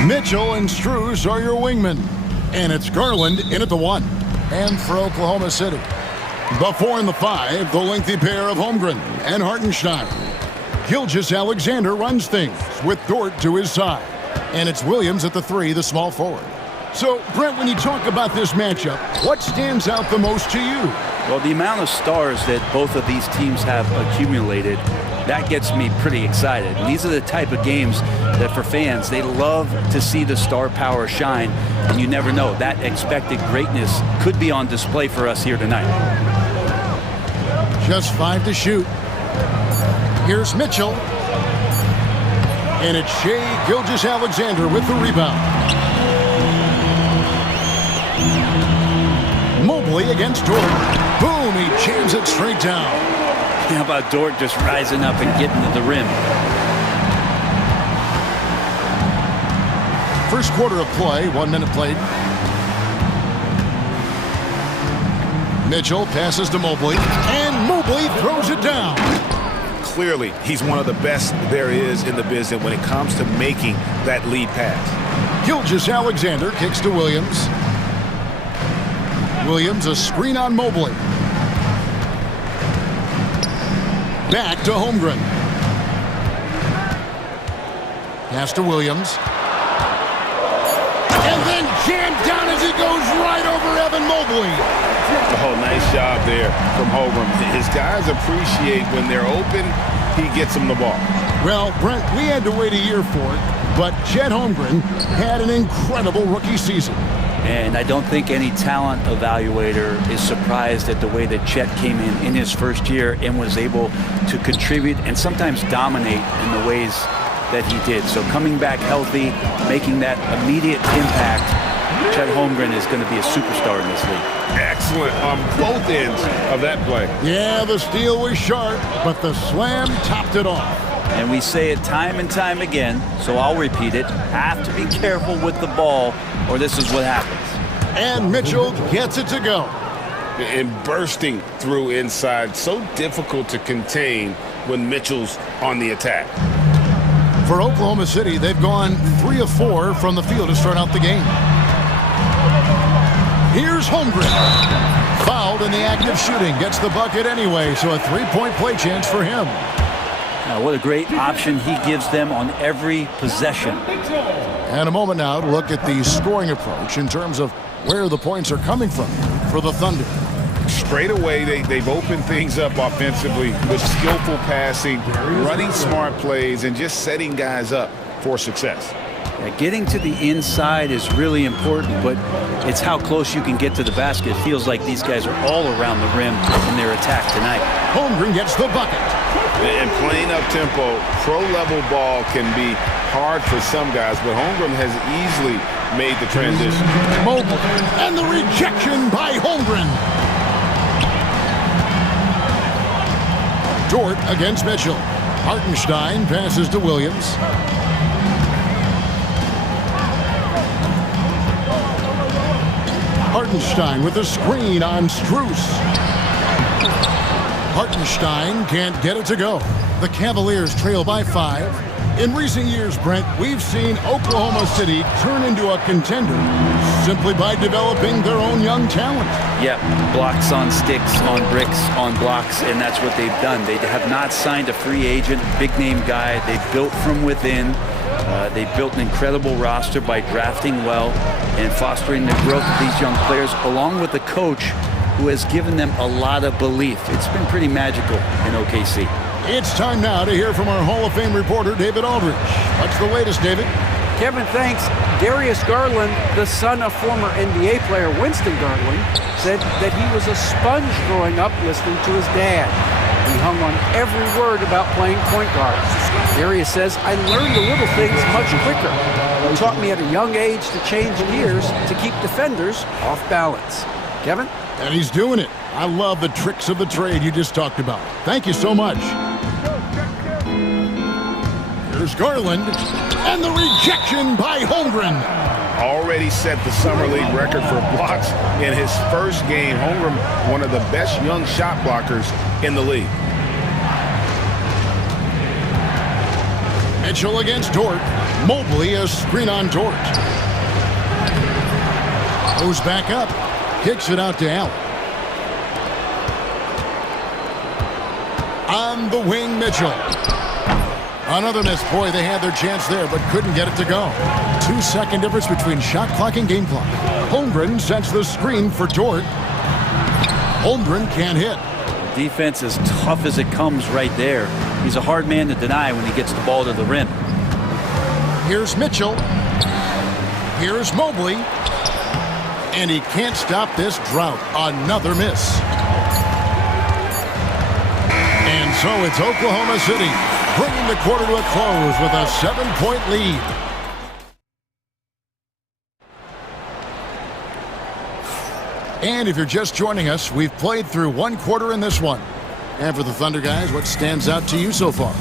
Mitchell and Strus are your wingmen. And it's Garland in at the 1. And for Oklahoma City, the 4 and the 5, the lengthy pair of Holmgren and Hartenstein. Gilgeous-Alexander runs things with Dort to his side. And it's Williams at the 3, the small forward. So, Brent, when you talk about this matchup, what stands out the most to you? Well, the amount of stars that both of these teams have accumulated, that gets me pretty excited. And these are the type of games that for fans, they love to see the star power shine. And you never know, that expected greatness could be on display for us here tonight. Just 5 to shoot. Here's Mitchell. And it's Shai Gilgeous-Alexander with the rebound. Mobley against Dort. Boom, he jams it straight down. How about Dort just rising up and getting to the rim? First quarter of play, 1 minute played. Mitchell passes to Mobley, and Mobley throws it down. Clearly, he's one of the best there is in the business when it comes to making that lead pass. Gilgeous-Alexander kicks to Williams. Williams, a screen on Mobley. Back to Holmgren. Pass to Williams. And then jammed down as he goes right over Evan Mobley. Oh, nice job there from Holmgren. His guys appreciate when they're open, he gets them the ball. Well, Brent, we had to wait a year for it, but Chet Holmgren had an incredible rookie season. And I don't think any talent evaluator is surprised at the way that Chet came in his first year and was able to contribute and sometimes dominate in the ways that he did. So coming back healthy, making that immediate impact, Chet Holmgren is going to be a superstar in this league. Excellent on both ends of that play. Yeah, the steal was sharp, but the slam topped it off. And we say it time and time again, so I'll repeat it. Have to be careful with the ball, or this is what happens. And Mitchell gets it to go. And bursting through inside. So difficult to contain when Mitchell's on the attack. For Oklahoma City, they've gone 3 of 4 from the field to start out the game. Here's Holmgren. Fouled in the act of shooting. Gets the bucket anyway, so a 3-point play chance for him. What a great option he gives them on every possession. And a moment now to look at the scoring approach in terms of where the points are coming from for the Thunder. Straight away, they've opened things up offensively with skillful passing, running smart plays, and just setting guys up for success. Getting to the inside is really important, but it's how close you can get to the basket. It feels like these guys are all around the rim in their attack tonight. Holmgren gets the bucket. And playing up-tempo, pro-level ball can be hard for some guys, but Holmgren has easily made the transition. Mobley, and the rejection by Holmgren. Dort against Mitchell. Hartenstein passes to Williams. Hartenstein with a screen on Strus. Hartenstein can't get it to go. The Cavaliers trail by 5. In recent years, Brent, we've seen Oklahoma City turn into a contender simply by developing their own young talent. Yeah, blocks on sticks, on bricks, on blocks, and that's what they've done. They have not signed a free agent, big-name guy. They've built from within. They've built an incredible roster by drafting well and fostering the growth of these young players, along with the coach who has given them a lot of belief. It's been pretty magical in OKC. It's time now to hear from our Hall of Fame reporter, David Aldridge. What's the latest, David? Kevin, thanks. Darius Garland, the son of former NBA player Winston Garland, said that he was a sponge growing up listening to his dad. He hung on every word about playing point guard. Darius says, I learned the little things much quicker. It taught me at a young age to change gears to keep defenders off balance. Kevin? And he's doing it. I love the tricks of the trade you just talked about. Thank you so much. Here's Garland, and the rejection by Holmgren. Already set the Summer League record for blocks in his first game. Holmgren, one of the best young shot blockers in the league. Mitchell against Dort. Mobley a screen on Dort. Goes back up. Kicks it out to Allen. On the wing, Mitchell. Another miss. Boy, they had their chance there, but couldn't get it to go. 2-second difference between shot clock and game clock. Holmgren sets the screen for Dort. Holmgren can't hit. Defense as tough as it comes right there. He's a hard man to deny when he gets the ball to the rim. Here's Mitchell. Here's Mobley. And he can't stop this drought. Another miss. And so it's Oklahoma City bringing the quarter to a close with a 7-point lead. And if you're just joining us, we've played through one quarter in this one. And for the Thunder guys, what stands out to you so far?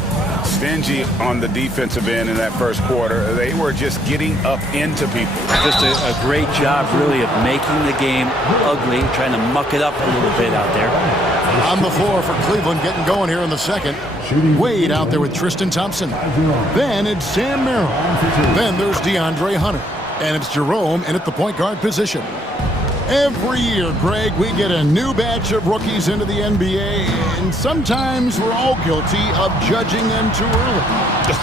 Stingy on the defensive end in that first quarter. They were just getting up into people. Just a great job, really, of making the game ugly, trying to muck it up a little bit out there. On the floor for Cleveland, getting going here in the second. Wade out there with Tristan Thompson. Then it's Sam Merrill. Then there's DeAndre Hunter. And it's Jerome in at the point guard position. Every year, Greg, we get a new batch of rookies into the NBA, and sometimes we're all guilty of judging them too early.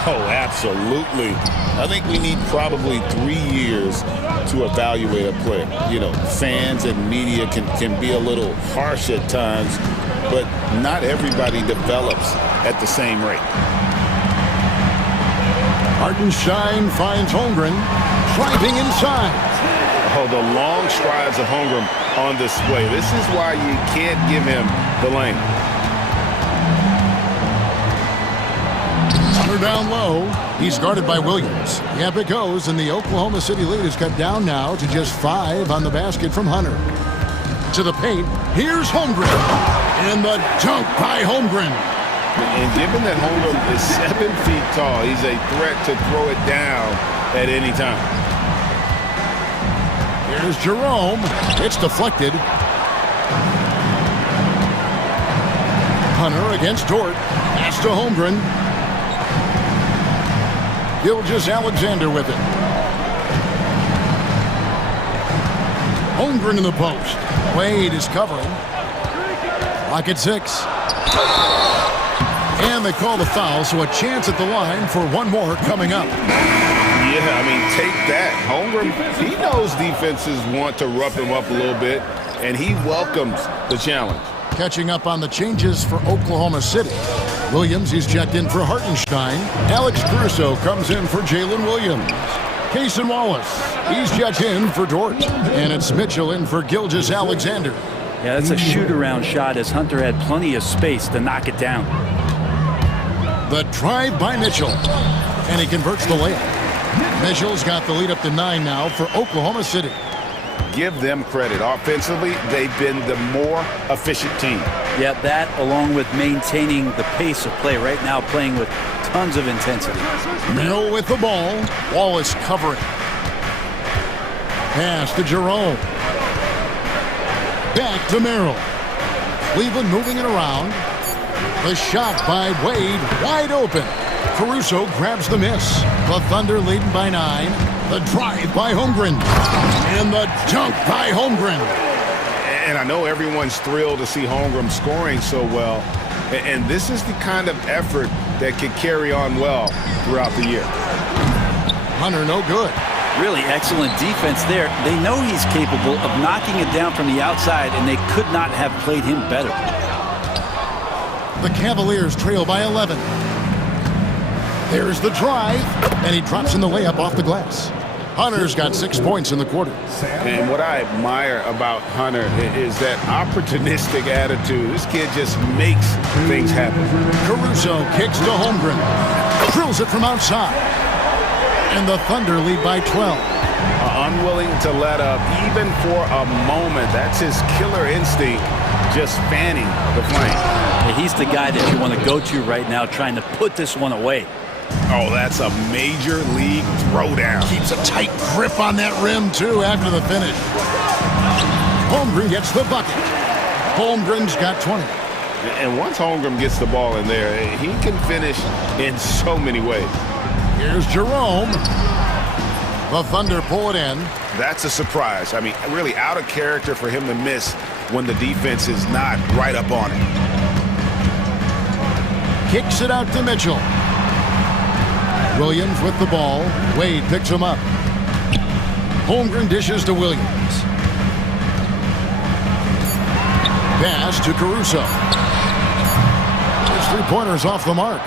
Oh, absolutely. I think we need probably 3 years to evaluate a player. You know, fans and media can be a little harsh at times, but not everybody develops at the same rate. Hartenstein finds Holmgren, driving inside. Oh, the long strides of Holmgren on display. This is why you can't give him the lane. Hunter down low. He's guarded by Williams. Yep, it goes, and the Oklahoma City lead is cut down now to just 5 on the basket from Hunter. To the paint. Here's Holmgren. And the dunk by Holmgren. And given that Holmgren is 7 feet tall, he's a threat to throw it down at any time. Here's Jerome. It's deflected. Hunter against Dort. Pass to Holmgren. Gilgeous-Alexander with it. Holmgren in the post. Wade is covering. Lock at 6. And they call the foul, so a chance at the line for one more coming up. Yeah, I mean, take that. Holmgren, he knows defenses want to rough him up a little bit, and he welcomes the challenge. Catching up on the changes for Oklahoma City. Williams, he's checked in for Hartenstein. Alex Caruso comes in for Jalen Williams. Cason Wallace, he's checked in for Dort. And it's Mitchell in for Gilgeous-Alexander. Yeah, that's a shoot-around shot as Hunter had plenty of space to knock it down. The drive by Mitchell. And he converts the layup. Mitchell's got the lead up to 9 now for Oklahoma City. Give them credit. Offensively, they've been the more efficient team. Yeah, that along with maintaining the pace of play right now, playing with tons of intensity. Merrill with the ball. Wallace covering. Pass to Jerome. Back to Merrill. Cleveland moving it around. The shot by Wade, wide open. Caruso grabs the miss. The Thunder leading by 9. The drive by Holmgren. And the dunk by Holmgren. And I know everyone's thrilled to see Holmgren scoring so well. And this is the kind of effort that could carry on well throughout the year. Hunter, no good. Really excellent defense there. They know he's capable of knocking it down from the outside, and they could not have played him better. The Cavaliers trail by 11. There's the drive, and he drops in the layup off the glass. Hunter's got 6 points in the quarter. And what I admire about Hunter is that opportunistic attitude. This kid just makes things happen. Caruso kicks to Holmgren. Drills it from outside. And the Thunder lead by 12. Unwilling to let up even for a moment. That's his killer instinct, just fanning the flame. Yeah, he's the guy that you want to go to right now, trying to put this one away. Oh, that's a major league throwdown. Keeps a tight grip on that rim, too, after the finish. Holmgren gets the bucket. Holmgren's got 20. And once Holmgren gets the ball in there, he can finish in so many ways. Here's Jerome. The Thunder pull it in. That's a surprise. I mean, really out of character for him to miss when the defense is not right up on it. Kicks it out to Mitchell. Williams with the ball. Wade picks him up. Holmgren dishes to Williams. Pass to Caruso. His three-pointers off the mark.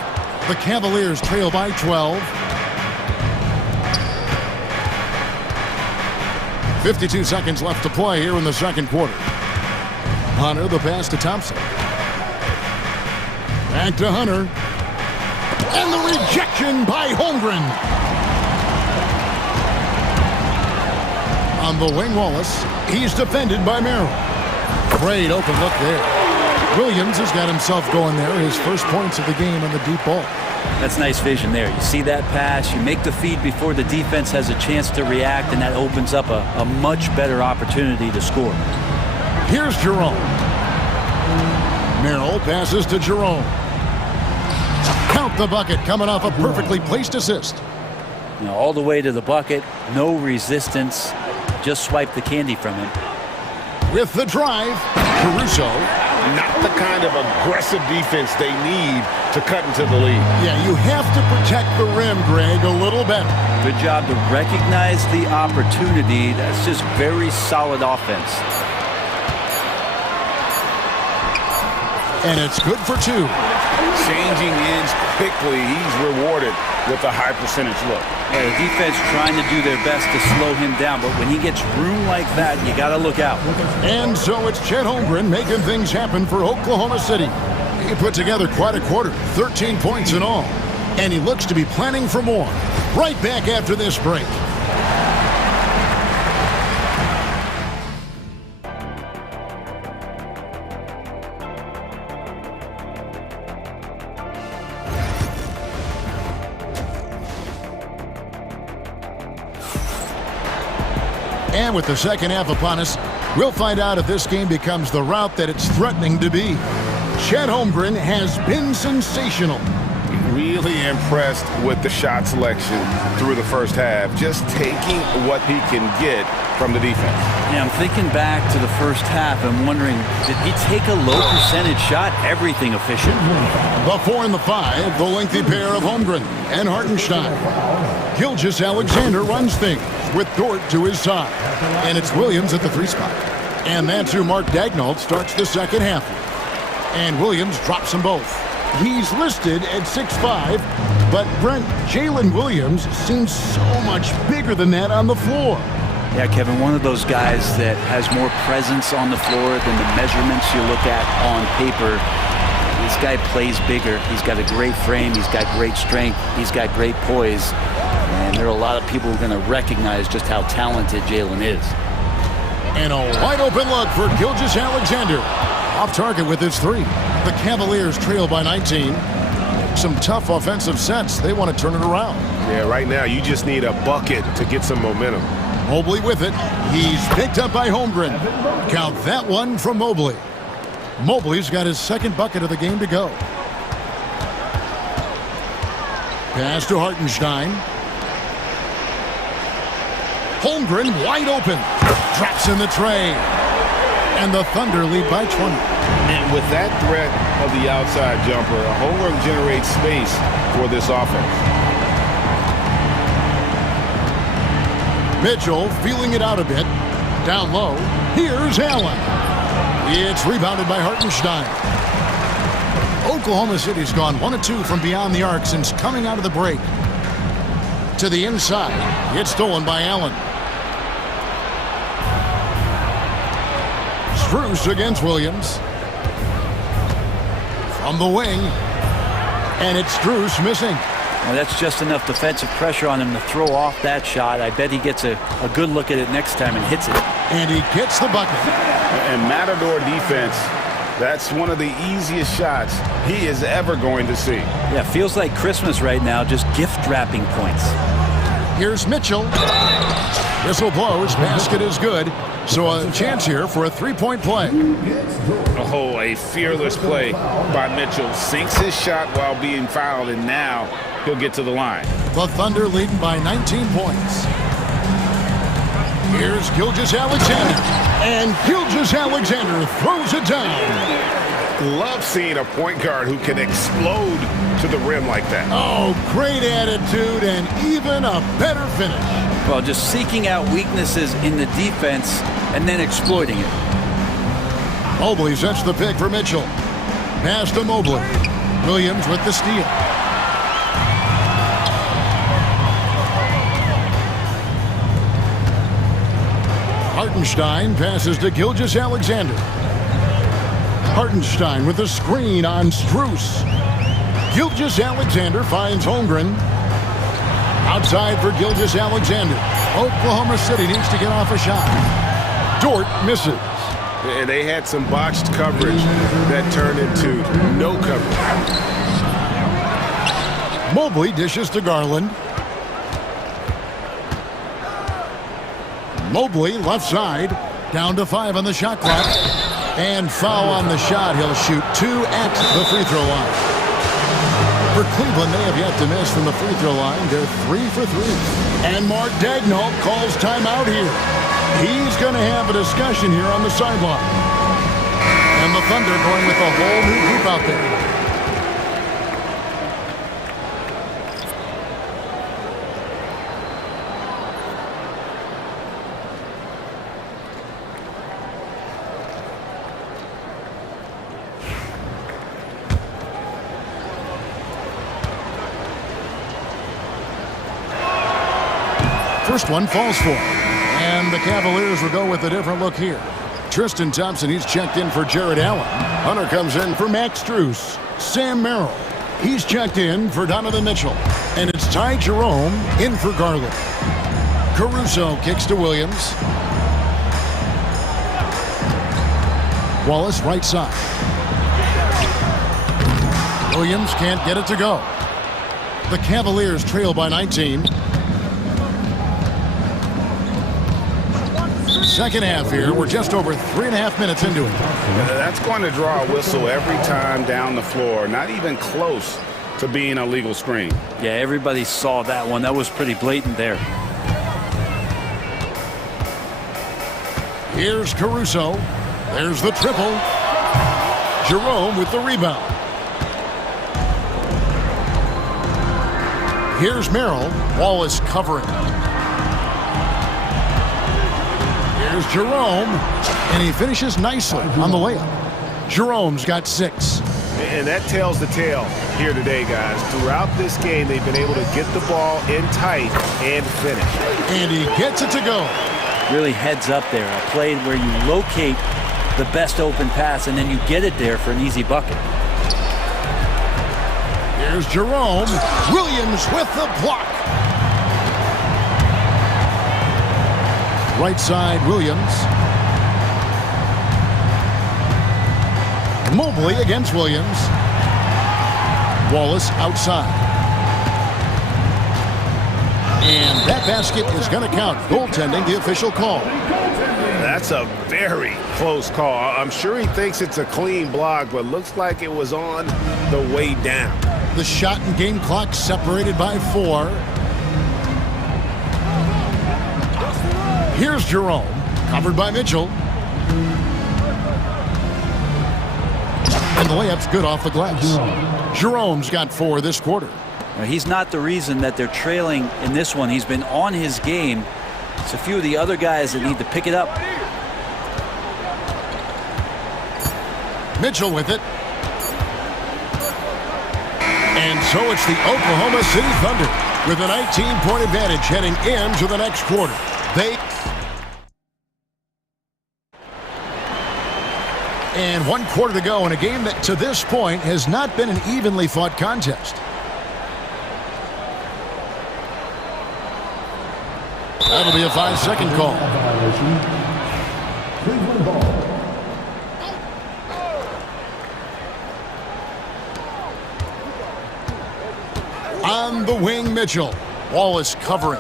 The Cavaliers trail by 12. 52 seconds left to play here in the second quarter. Hunter, the pass to Thompson. Back to Hunter. And the rejection by Holmgren. On the wing, Wallace. He's defended by Merrill. Great open look there. Williams has got himself going there. His first points of the game on the deep ball. That's nice vision there. You see that pass, you make the feed before the defense has a chance to react, and that opens up a much better opportunity to score. Here's Jerome. Merrill passes to Jerome. Count the bucket, coming off a perfectly placed assist. Now all the way to the bucket, no resistance, just swipe the candy from him. With the drive, Caruso. Not the kind of aggressive defense they need to cut into the lead. Yeah, you have to protect the rim, Greg, a little better. Good job to recognize the opportunity. That's just very solid offense. And it's good for two. Changing ends quickly. He's rewarded with a high percentage look. Yeah, the defense trying to do their best to slow him down, but when he gets room like that, you got to look out. And so it's Chet Holmgren making things happen for Oklahoma City. He put together quite a quarter, 13 points in all. And he looks to be planning for more. Right back after this break. And with the second half upon us, we'll find out if this game becomes the route that it's threatening to be. Chet Holmgren has been sensational. Really impressed with the shot selection through the first half, just taking what he can get from the defense. Yeah, I'm thinking back to the first half and wondering, did he take a low percentage shot? Everything efficient. The 4 and the 5, the lengthy pair of Holmgren and Hartenstein. Gilgeous-Alexander runs things with Dort to his side. And it's Williams at the 3 spot. And that's who Mark Daignault starts the second half with. And Williams drops them both. He's listed at 6'5", but Brent, Jalen Williams seems so much bigger than that on the floor. Yeah, Kevin, one of those guys that has more presence on the floor than the measurements you look at on paper. This guy plays bigger. He's got a great frame. He's got great strength. He's got great poise. And there are a lot of people who are going to recognize just how talented Jalen is. And a wide open look for Gilgeous-Alexander. Off target with his 3. The Cavaliers trail by 19. Some tough offensive sets. They want to turn it around. Yeah, right now you just need a bucket to get some momentum. Mobley with it. He's picked up by Holmgren. Count that one from Mobley. Mobley's got his second bucket of the game to go. Pass to Hartenstein. Holmgren wide open. Drops in the tray. And the Thunder lead by 20. And with that threat of the outside jumper, Holmgren generates space for this offense. Mitchell feeling it out a bit. Down low. Here's Allen. It's rebounded by Hartenstein. Oklahoma City's gone 1 of 2 from beyond the arc since coming out of the break. To the inside. It's stolen by Allen. Strus against Williams. From the wing. And it's Strus missing. Well, that's just enough defensive pressure on him to throw off that shot. I bet he gets a good look at it next time and hits it. And he gets the bucket. And Matador defense, that's one of the easiest shots he is ever going to see. Yeah, feels like Christmas right now, just gift wrapping points. Here's Mitchell. Whistle blows. Basket is good. So a chance here for a three-point play. Oh, a fearless play by Mitchell. Sinks his shot while being fouled, and now he'll get to the line. The Thunder leading by 19 points. Here's Gilgeous-Alexander. And Gilgeous-Alexander throws it down. Love seeing a point guard who can explode to the rim like that. Oh, great attitude and even a better finish. Well, just seeking out weaknesses in the defense and then exploiting it. Mobley sets the pick for Mitchell. Pass to Mobley. Williams with the steal. Hartenstein passes to Gilgeous-Alexander. Hartenstein with a screen on Strus. Gilgeous-Alexander finds Holmgren. Outside for Gilgeous-Alexander. Oklahoma City needs to get off a shot. Dort misses. And they had some botched coverage that turned into no coverage. Mobley dishes to Garland. Mobley left side. Down to 5 on the shot clock. And foul on the shot. He'll shoot 2 at the free throw line. For Cleveland, they have yet to miss from the free throw line. They're 3 for 3. And Mark Daigneault calls timeout here. He's going to have a discussion here on the sideline. And the Thunder going with a whole new group out there. First one falls for him. And the Cavaliers will go with a different look here. Tristan Thompson, he's checked in for Jared Allen. Hunter comes in for Max Strus. Sam Merrill, he's checked in for Donovan Mitchell. And it's Ty Jerome in for Garland. Caruso kicks to Williams. Wallace right side. Williams can't get it to go. The Cavaliers trail by 19. Second half here. We're just over 3.5 minutes into it. That's going to draw a whistle every time down the floor. Not even close to being a legal screen. Yeah, everybody saw that one. That was pretty blatant there. Here's Caruso. There's the triple. Jerome with the rebound. Here's Merrill. Wallace covering. Here's Jerome, and he finishes nicely on the layup. Jerome's got 6. And that tells the tale here today, guys. Throughout this game, they've been able to get the ball in tight and finish. And he gets it to go. Really heads up there. A play where you locate the best open pass, and then you get it there for an easy bucket. Here's Jerome. Williams with the block. Right side, Williams. Mobley against Williams. Wallace outside. And that basket is going to count. Goaltending, the official call. That's a very close call. I'm sure he thinks it's a clean block, but looks like it was on the way down. The shot and game clock separated by 4. Here's Jerome, covered by Mitchell. And the layup's good off the glass. Jerome's got 4 this quarter. Now, he's not the reason that they're trailing in this one. He's been on his game. It's a few of the other guys that need to pick it up. Mitchell with it. And so it's the Oklahoma City Thunder with a 19-point advantage heading into the next quarter. And 1 quarter to go in a game that to this point has not been an evenly fought contest. That'll be a 5-second call. On the wing, Mitchell. Wallace covering.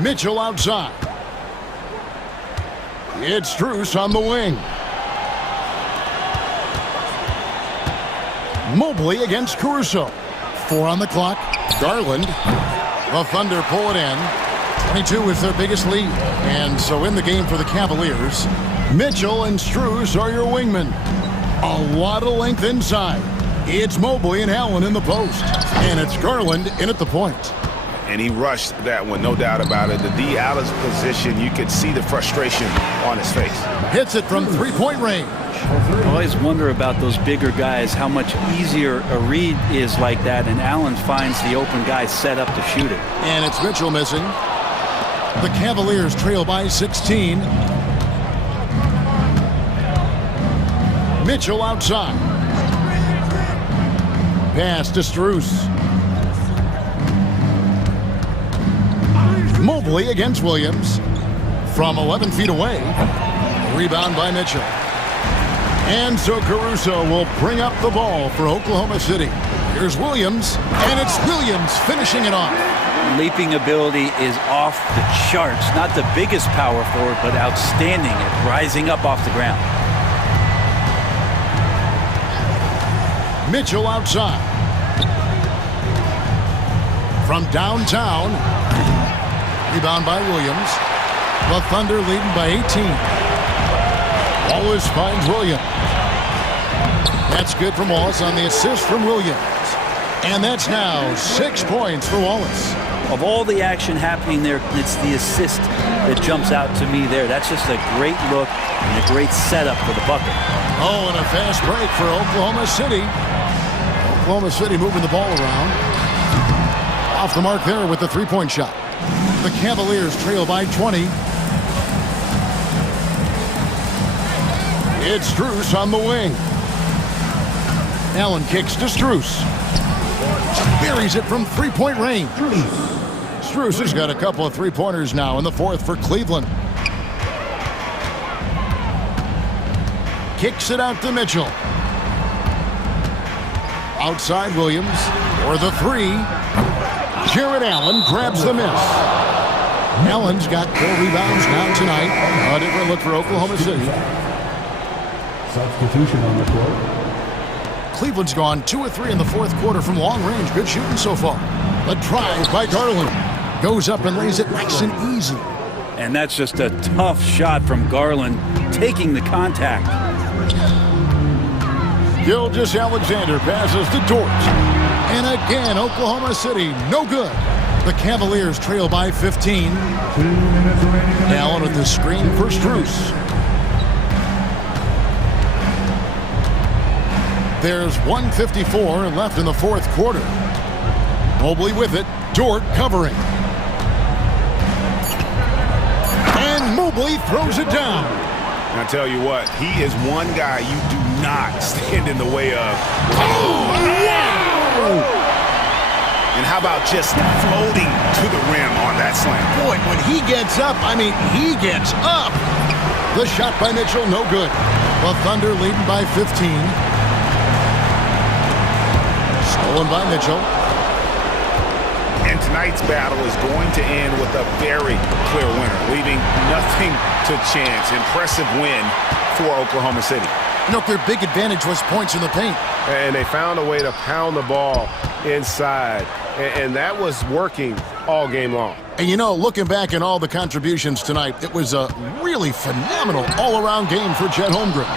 Mitchell outside. It's Strus on the wing. Mobley against Caruso. 4 on the clock. Garland. The Thunder pull it in. 22 is their biggest lead. And so in the game for the Cavaliers, Mitchell and Strus are your wingmen. A lot of length inside. It's Mobley and Allen in the post. And it's Garland in at the point. And he rushed that one, no doubt about it. The D out of position, you could see the frustration on his face. Hits it from three-point range. I always wonder about those bigger guys, how much easier a read is like that, and Allen finds the open guy set up to shoot it. And it's Mitchell missing. The Cavaliers trail by 16. Mitchell outside. Pass to Strus. Mobley against Williams. From 11 feet away. Rebound by Mitchell. And so Caruso will bring up the ball for Oklahoma City. Here's Williams, and it's Williams finishing it off. Leaping ability is off the charts. Not the biggest power forward, but outstanding at rising up off the ground. Mitchell outside. From downtown. Rebound by Williams. The Thunder leading by 18. Wallace finds Williams. That's good from Wallace on the assist from Williams. And that's now 6 points for Wallace. Of all the action happening there, it's the assist that jumps out to me there. That's just a great look and a great setup for the bucket. Oh, and a fast break for Oklahoma City. Oklahoma City moving the ball around. Off the mark there with the three-point shot. The Cavaliers trail by 20. It's Strus on the wing. Allen kicks to Strus. Buries it from three-point range. Strus has got a couple of three-pointers now in the fourth for Cleveland. Kicks it out to Mitchell. Outside Williams for the three. Jared Allen grabs the miss. Allen's got 4 rebounds now tonight. A different look for Oklahoma City. Substitution on the court. Cleveland's gone 2 of 3 in the fourth quarter from long range. Good shooting so far. The drive by Garland. Goes up and lays it nice and easy. And that's just a tough shot from Garland, taking the contact. Gilgeous-Alexander passes to Dort. And again, Oklahoma City, no good. The Cavaliers trail by 15. Allen with the screen for Strus. There's 1:54 left in the fourth quarter. Mobley with it. Dort covering. And Mobley throws it down. I tell you what, he is one guy you do not stand in the way of. Oh, wow! And how about just floating to the rim on that slam? Boy, when he gets up, I mean, he gets up. The shot by Mitchell, no good. The Thunder leading by 15. Stolen by Mitchell. And tonight's battle is going to end with a very clear winner, leaving nothing to chance. Impressive win for Oklahoma City. You know, their big advantage was points in the paint. And they found a way to pound the ball inside. And that was working all game long. And you know, looking back at all the contributions tonight, it was a really phenomenal all-around game for Chet Holmgren.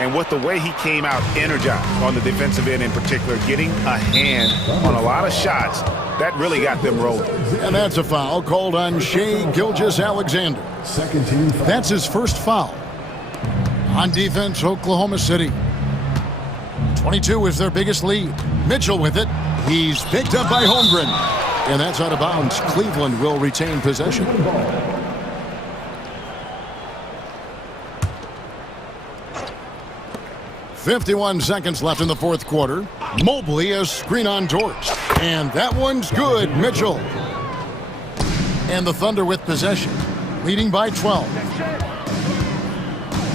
And with the way he came out energized on the defensive end in particular, getting a hand on a lot of shots, that really got them rolling. And that's a foul called on Shai Gilgeous-Alexander. Second team. That's his first foul. On defense, Oklahoma City. 22 is their biggest lead. Mitchell with it. He's picked up by Holmgren. And that's out of bounds. Cleveland will retain possession. 51 seconds left in the fourth quarter. Mobley a screen on Dort. And that one's good, Mitchell. And the Thunder with possession, leading by 12.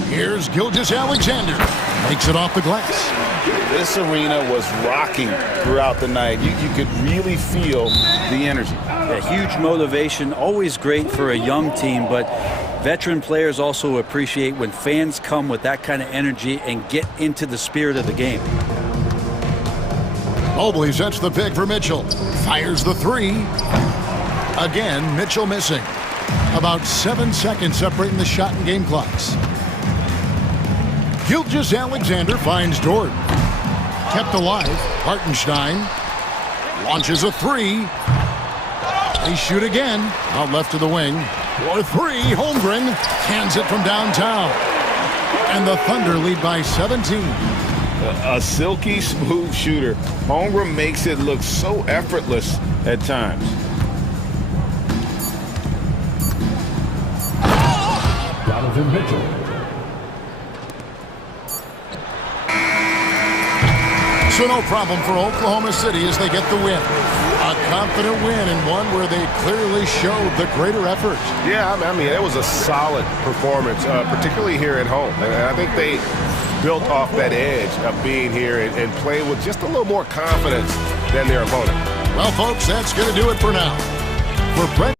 Here's Gilgeous-Alexander. Makes it off the glass. This arena was rocking throughout the night. You could really feel the energy. A huge motivation, always great for a young team, but veteran players also appreciate when fans come with that kind of energy and get into the spirit of the game. Mobley sets the pick for Mitchell. Fires the three. Again, Mitchell missing. About 7 seconds separating the shot and game clocks. Gilgeous-Alexander finds Dort. Kept alive. Hartenstein launches a three. They shoot again. Out left to the wing. For three, Holmgren hands it from downtown. And the Thunder lead by 17. A silky smooth shooter. Holmgren makes it look so effortless at times. Donovan Mitchell. So no problem for Oklahoma City as they get the win. A confident win and one where they clearly showed the greater effort. Yeah, I mean, it was a solid performance, particularly here at home. And I think they built off that edge of being here and played with just a little more confidence than their opponent. Well, folks, that's going to do it for now. For Brett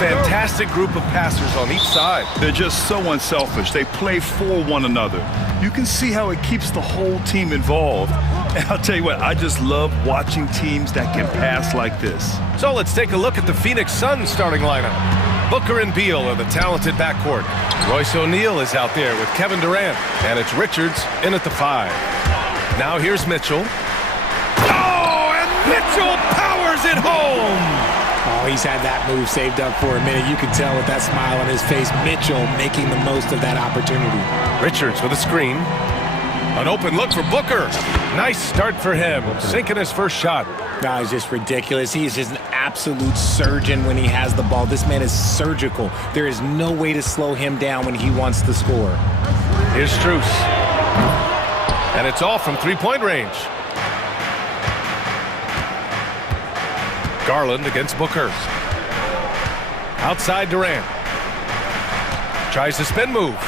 fantastic group of passers on each side. They're just so unselfish. They play for one another. You can see how it keeps the whole team involved. And I'll tell you what, I just love watching teams that can pass like this. So let's take a look at the Phoenix Suns starting lineup. Booker and Beal are the talented backcourt. Royce O'Neal is out there with Kevin Durant, and it's Richards in at the 5. Now here's Mitchell. Oh, and Mitchell powers it home! Oh, he's had that move saved up for a minute. You can tell with that smile on his face, Mitchell making the most of that opportunity. Richards with a screen. An open look for Booker. Nice start for him, sinking his first shot. No, it's just ridiculous. He is just an absolute surgeon when he has the ball. This man is surgical. There is no way to slow him down when he wants to score. Here's Strus. And it's all from three-point range. Garland against Booker. Outside Durant. Tries the spin move.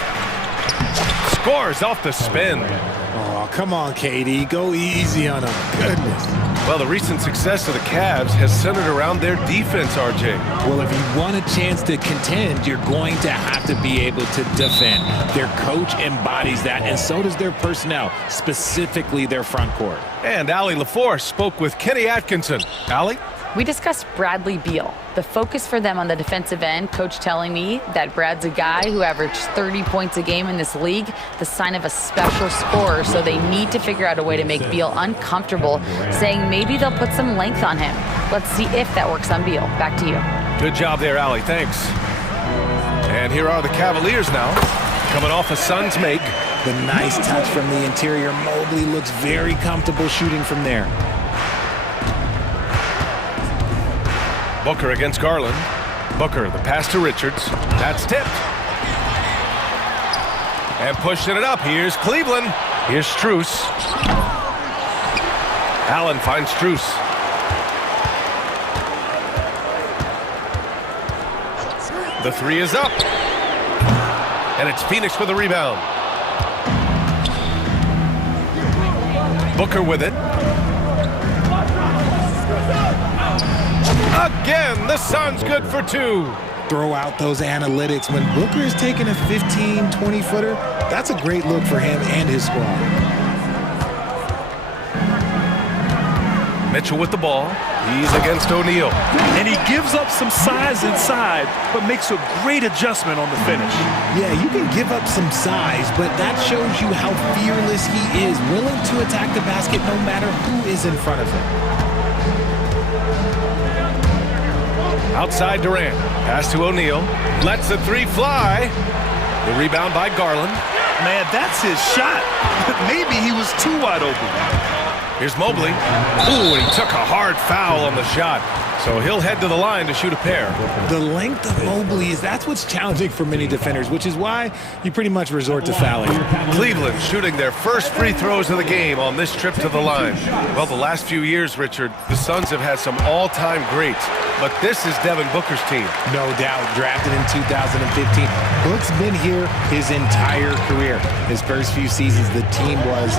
Scores off the spin. Oh, come on, KD. Go easy on him. Goodness. Well, the recent success of the Cavs has centered around their defense, RJ. Well, if you want a chance to contend, you're going to have to be able to defend. Their coach embodies that, and so does their personnel, specifically their front court. And Allie LaForce spoke with Kenny Atkinson. Allie? We discussed Bradley Beal. The focus for them on the defensive end, coach telling me that Brad's a guy who averaged 30 points a game in this league, the sign of a special scorer, so they need to figure out a way to make Beal uncomfortable, saying maybe they'll put some length on him. Let's see if that works on Beal. Back to you. Good job there, Allie. Thanks. And here are the Cavaliers now, coming off a Suns make. The nice touch from the interior. Mobley looks very comfortable shooting from there. Booker against Garland. Booker, the pass to Richards. That's tipped. And pushing it up. Here's Cleveland. Here's Strus. Allen finds Strus. The 3 is up. And it's Phoenix with a rebound. Booker with it. Again, the Suns good for 2. Throw out those analytics. When Booker is taking a 15, 20-footer, that's a great look for him and his squad. Mitchell with the ball. He's against O'Neal. And he gives up some size inside, but makes a great adjustment on the finish. Yeah, you can give up some size, but that shows you how fearless he is, willing to attack the basket no matter who is in front of him. Outside Durant. Pass to O'Neal. Lets the 3 fly. The rebound by Garland. Man, that's his shot. Maybe he was too wide open. Here's Mobley. Ooh, and he took a hard foul on the shot. So he'll head to the line to shoot a pair. The length of Mobley that's what's challenging for many defenders, which is why you pretty much resort to fouling. Cleveland shooting their first free throws of the game on this trip to the line. Well, the last few years, Richard, the Suns have had some all-time greats, but this is Devin Booker's team. No doubt, drafted in 2015. Book's been here his entire career. His first few seasons, the team was,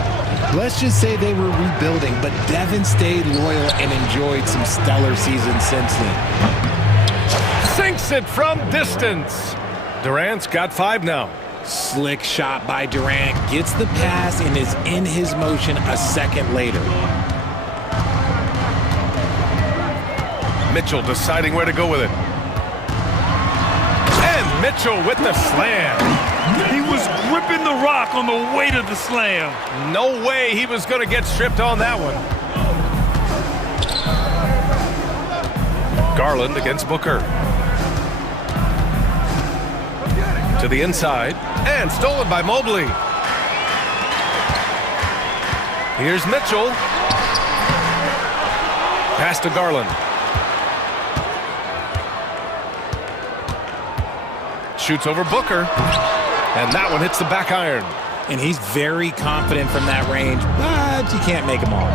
let's just say they were rebuilding, but Devin stayed loyal and enjoyed some stellar seasons since then. Sinks it from distance. Durant's got 5 now. Slick shot by Durant. Gets the pass and is in his motion a second later. Mitchell deciding where to go with it. And Mitchell with the slam. He was gripping the rock on the weight of the slam. No way he was going to get stripped on that one. Garland against Booker. To the inside. And stolen by Mobley. Here's Mitchell. Pass to Garland. Shoots over Booker. And that one hits the back iron. And he's very confident from that range, but you can't make them all.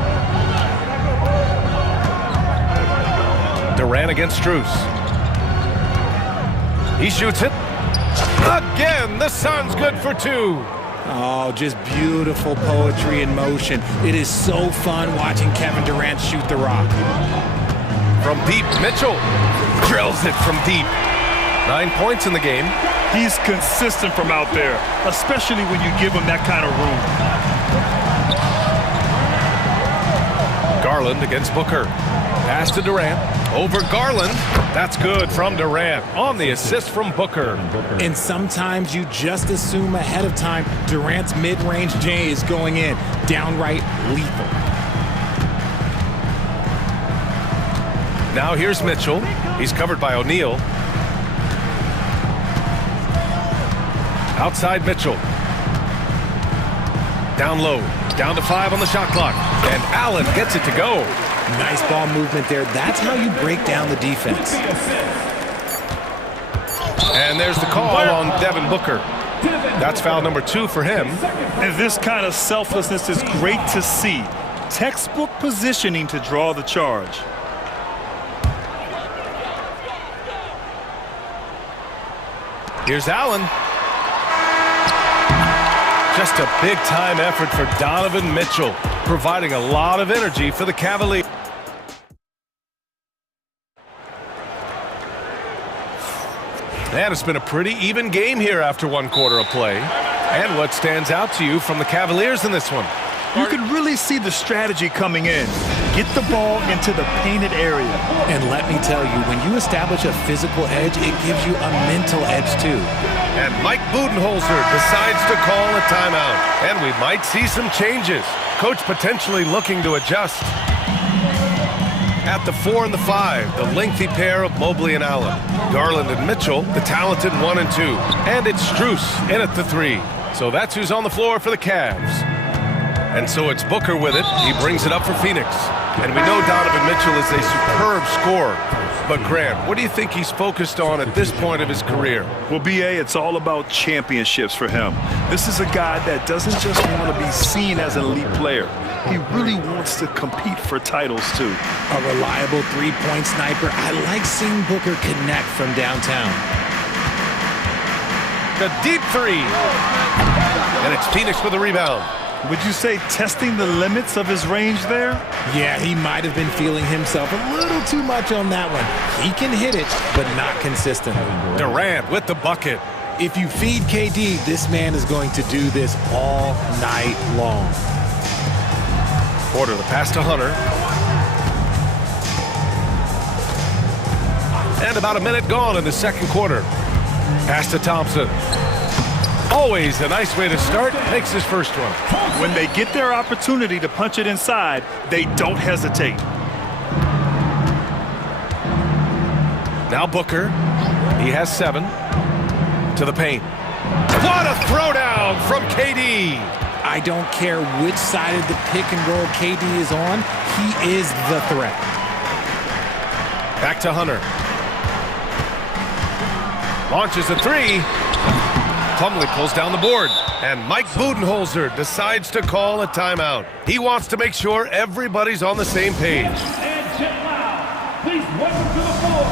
Durant against Strus. He shoots it. Again, the Suns good for 2. Oh, just beautiful poetry in motion. It is so fun watching Kevin Durant shoot the rock. From deep, Mitchell drills it from deep. 9 points in the game. He's consistent from out there, especially when you give him that kind of room. Garland against Booker. Pass to Durant. Over Garland. That's good from Durant on the assist from Booker. And sometimes you just assume ahead of time Durant's mid-range J is going in. Downright lethal. Now here's Mitchell. He's covered by O'Neal. Outside Mitchell. Down low. Down to 5 on the shot clock. And Allen gets it to go. Nice ball movement there. That's how you break down the defense. And there's the call on Devin Booker. That's foul number 2 for him. And this kind of selflessness is great to see. Textbook positioning to draw the charge. Here's Allen. Just a big-time effort for Donovan Mitchell, providing a lot of energy for the Cavaliers. And it's been a pretty even game here after 1 quarter of play. And what stands out to you from the Cavaliers in this one? You can really see the strategy coming in. Get the ball into the painted area. And let me tell you, when you establish a physical edge, it gives you a mental edge too. And Mike Budenholzer decides to call a timeout. And we might see some changes. Coach potentially looking to adjust. At the 4 and the 5, the lengthy pair of Mobley and Allen. Garland and Mitchell, the talented 1 and 2. And it's Strus in at the 3. So that's who's on the floor for the Cavs. And so it's Booker with it. He brings it up for Phoenix. And we know Donovan Mitchell is a superb scorer. But Grant, what do you think he's focused on at this point of his career? Well, B.A., it's all about championships for him. This is a guy that doesn't just want to be seen as an elite player. He really wants to compete for titles, too. A reliable three-point sniper. I like seeing Booker connect from downtown. The deep 3. And it's Phoenix with a rebound. Would you say testing the limits of his range there? Yeah, he might have been feeling himself a little too much on that one. He can hit it, but not consistently. Durant with the bucket. If you feed KD, this man is going to do this all night long. Porter, the pass to Hunter. And about a minute gone in the second quarter. Pass to Thompson. Always a nice way to start. Makes his first one. When they get their opportunity to punch it inside, they don't hesitate. Now Booker. He has 7. To the paint. What a throwdown from KD. I don't care which side of the pick and roll KD is on. He is the threat. Back to Hunter. Launches a 3. Plumlee pulls down the board, and Mike Budenholzer decides to call a timeout. He wants to make sure everybody's on the same page. And check loud. Please welcome to the floor.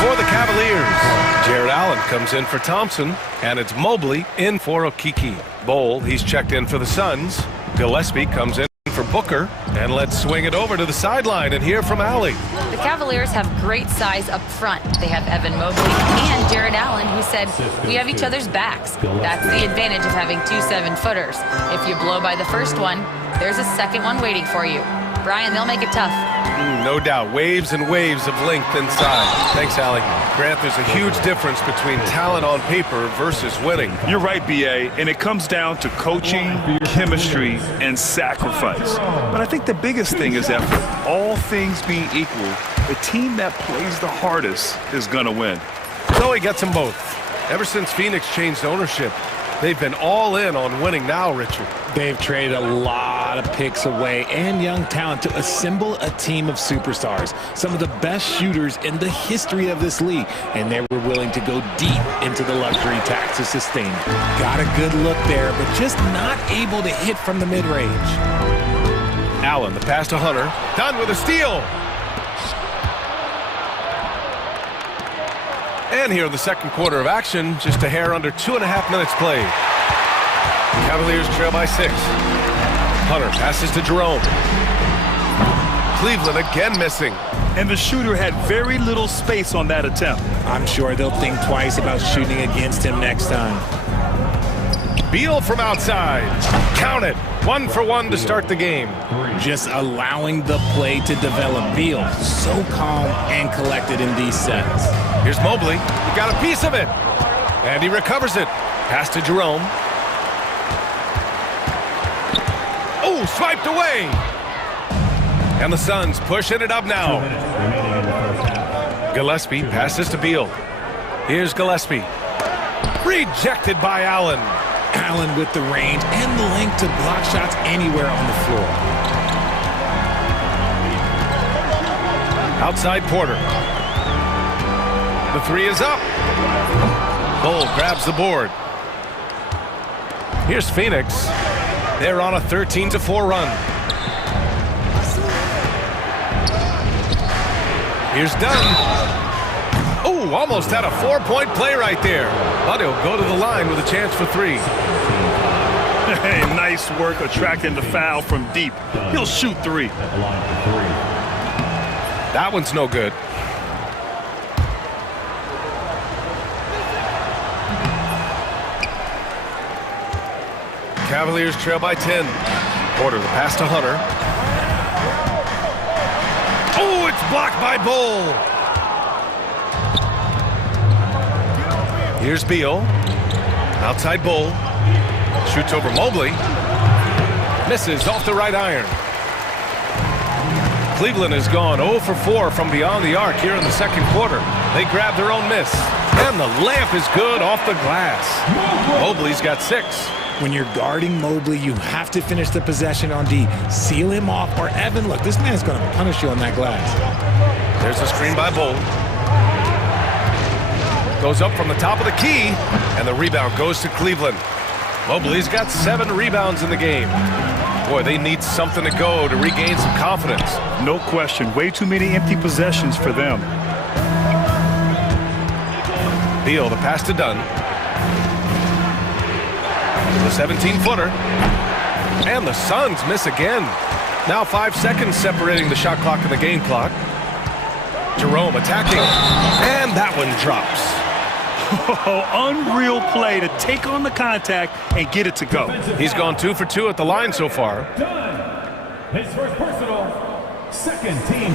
For the Cavaliers, Jared Allen comes in for Thompson, and it's Mobley in for Okiki. Bowl, he's checked in for the Suns. Gillespie comes in for Booker, and let's swing it over to the sideline and hear from Allie. The Cavaliers have great size up front. They have Evan Mobley and Jared Allen, who said, we have each other's backs. That's the advantage of having 2 7-footers. If you blow by the first one, there's a second one waiting for you. Brian, they'll make it tough. No doubt. Waves and waves of length inside. Thanks, Allie. Grant, there's a huge difference between talent on paper versus winning. You're right, B.A., and it comes down to coaching, chemistry, and sacrifice. But I think the biggest thing is effort. All things being equal, the team that plays the hardest is going to win. So he gets them both. Ever since Phoenix changed ownership, they've been all in on winning now, Richard. They've traded a lot of picks away and young talent to assemble a team of superstars, some of the best shooters in the history of this league, and they were willing to go deep into the luxury tax to sustain it. Got a good look there, but just not able to hit from the mid-range. Allen, the pass to Hunter, done with a steal. And here in the second quarter of action, just a hair under 2.5 minutes played. Cavaliers trail by 6. Hunter passes to Jerome. Cleveland again missing. and the shooter had very little space on that attempt. I'm sure they'll think twice about shooting against him next time. Beal from outside. Count it. 1 for 1 to start the game. Just allowing the play to develop. Beal, so calm and collected in these sets. Here's Mobley. He got a piece of it. And he recovers it. Pass to Jerome. Oh, swiped away. And the Suns pushing it up now. Gillespie passes to Beal. Here's Gillespie. Rejected by Allen. Allen with the range and the length to block shots anywhere on the floor. Outside Porter. The three is up. Bull grabs the board. Here's Phoenix. They're on a 13-4 run. Here's Dunn. Oh, almost had a 4-point play right there. But he'll go to the line with a chance for 3. Hey, nice work attracting the foul from deep. He'll shoot 3. That one's no good. Cavaliers trail by 10. Porter the pass to Hunter. Oh, it's blocked by Bull. Here's Beal. Outside Bull. Shoots over Mobley. Misses off the right iron. Cleveland has gone 0 for 4 from beyond the arc here in the second quarter. They grab their own miss. And the layup is good off the glass. Mobley's got 6. When you're guarding Mobley, you have to finish the possession on D. Seal him off, or Evan, look, this man's going to punish you on that glass. There's a screen by Bull. Goes up from the top of the key, and the rebound goes to Cleveland. Mobley's got 7 rebounds in the game. Boy, they need something to go to regain some confidence. No question. Way too many empty possessions for them. Beal, the pass to Dunn. The 17-footer. And the Suns miss again. Now 5 seconds separating the shot clock and the game clock. Jerome attacking. And that one drops. Oh, unreal play to take on the contact and get it to go. He's gone 2 for 2 at the line so far. His first personal, second team.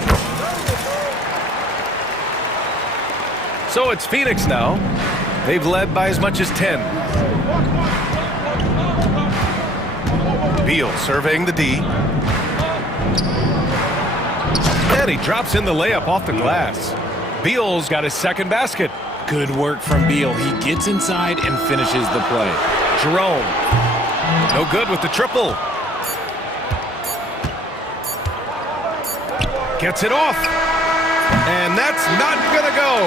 So it's Phoenix now. They've led by as much as 10. Beal surveying the D. And he drops in the layup off the glass. Beal's got his second basket. Good work from Beal. He gets inside and finishes the play. Jerome. No good with the triple. Gets it off. And that's not going to go.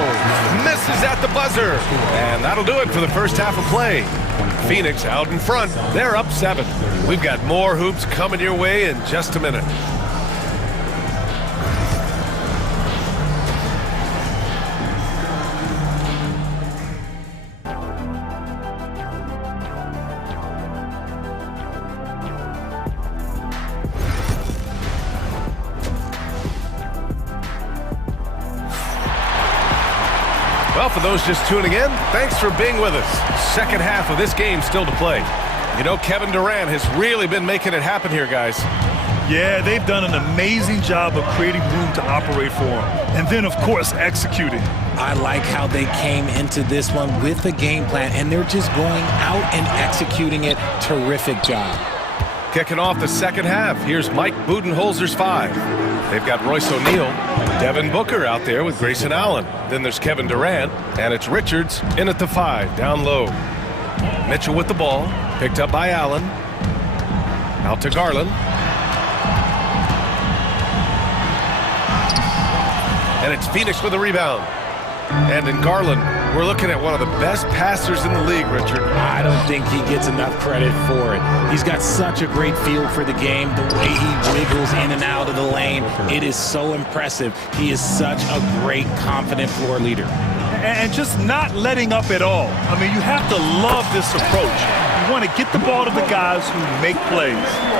Misses at the buzzer. And that'll do it for the first half of play. Phoenix out in front. They're up 7. We've got more hoops coming your way in just a minute. Well, for those just tuning in, thanks for being with us. Second half of this game still to play. You know, Kevin Durant has really been making it happen here, guys. Yeah, they've done an amazing job of creating room to operate for him. And then, of course, executing. I like how they came into this one with a game plan, and they're just going out and executing it. Terrific job. Kicking off the second half, here's Mike Budenholzer's 5. They've got Royce O'Neal, Devin Booker out there with Grayson Allen. Then there's Kevin Durant, and it's Richards in at the 5, down low. Mitchell with the ball, picked up by Allen. Out to Garland. And it's Phoenix with a rebound. And in Garland, we're looking at one of the best passers in the league, Richard. I don't think he gets enough credit for it. He's got such a great feel for the game, the way he wiggles in and out of the lane. It is so impressive. He is such a great, confident floor leader. And just not letting up at all. I mean, you have to love this approach. want to get the ball to the guys who make plays.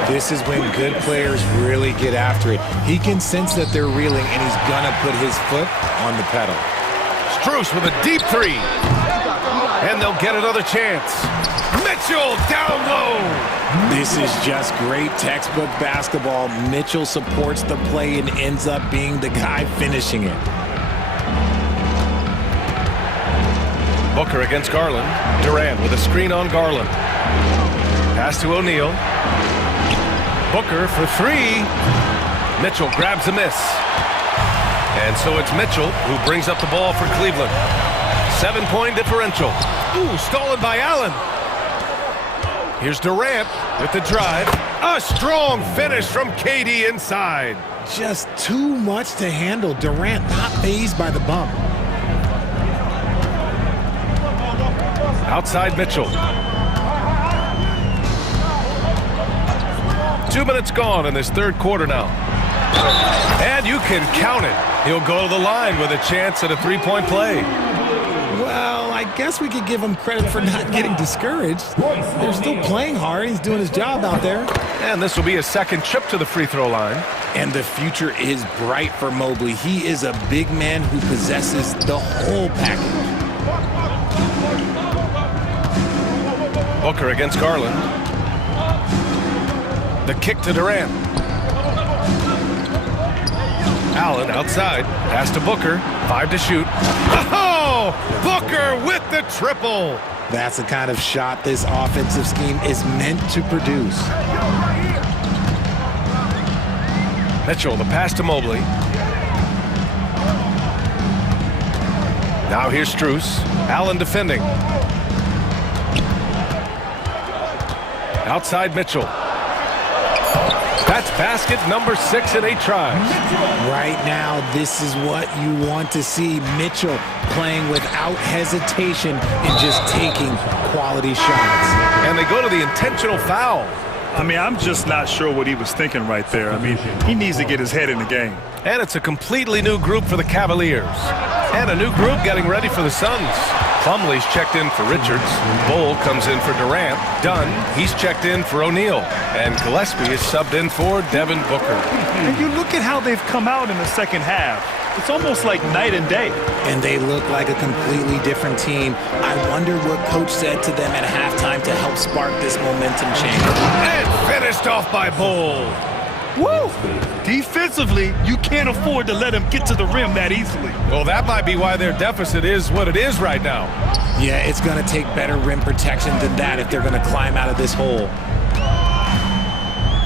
This is when good players really get after it. He can sense that they're reeling, and he's going to put his foot on the pedal. Strus with a deep three. And they'll get another chance. Mitchell down low. This is just great textbook basketball. Mitchell supports the play and ends up being the guy finishing it. Booker against Garland. Durant with a screen on Garland. Pass to O'Neal. Booker for three. Mitchell grabs a miss. And so it's Mitchell who brings up the ball for Cleveland. 7-point differential. Ooh, stolen by Allen. Here's Durant with the drive. A strong finish from KD inside. Just too much to handle. Durant not fazed by the bump. Outside Mitchell. 2 minutes gone in this third quarter now. And you can count it. He'll go to the line with a chance at a three-point play. Well, I guess we could give him credit for not getting discouraged. They're still playing hard. He's doing his job out there. And this will be his second trip to the free throw line. And the future is bright for Mobley. He is a big man who possesses the whole package. Booker against Garland. The kick to Durant. Allen outside. Pass to Booker. 5 to shoot. Oh! Booker with the triple. That's the kind of shot this offensive scheme is meant to produce. Mitchell, the pass to Mobley. Now here's Strus. Allen defending. Outside Mitchell. That's basket number 6 in 8 tries. Right now, this is what you want to see. Mitchell playing without hesitation and just taking quality shots. And they go to the intentional foul. I mean, I'm just not sure what he was thinking right there. I mean, he needs to get his head in the game. And it's a completely new group for the Cavaliers. And a new group getting ready for the Suns. Plumlee's checked in for Richards. Bull comes in for Durant. Dunn, he's checked in for O'Neal. And Gillespie is subbed in for Devin Booker. And you look at how they've come out in the second half. It's almost like night and day. And they look like a completely different team. I wonder what coach said to them at halftime to help spark this momentum change. And finished off by Bull. Woo! Defensively, you can't afford to let him get to the rim that easily. Well, that might be why their deficit is what it is right now. Yeah, it's going to take better rim protection than that if they're going to climb out of this hole.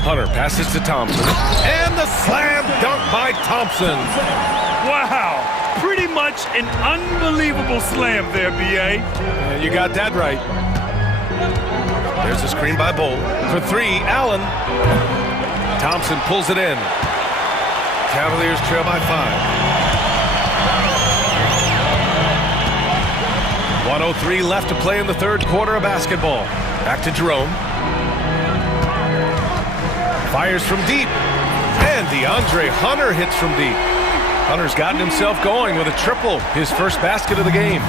Hunter passes to Thompson. And the slam dunk by Thompson. Wow! Pretty much an unbelievable slam there, B.A. Yeah, you got that right. There's a screen by Bull. For three, Allen. Thompson pulls it in. Cavaliers trail by 5. 1:03 left to play in the third quarter of basketball. Back to Jerome. Fires from deep. And DeAndre Hunter hits from deep. Hunter's gotten himself going with a triple, his first basket of the game.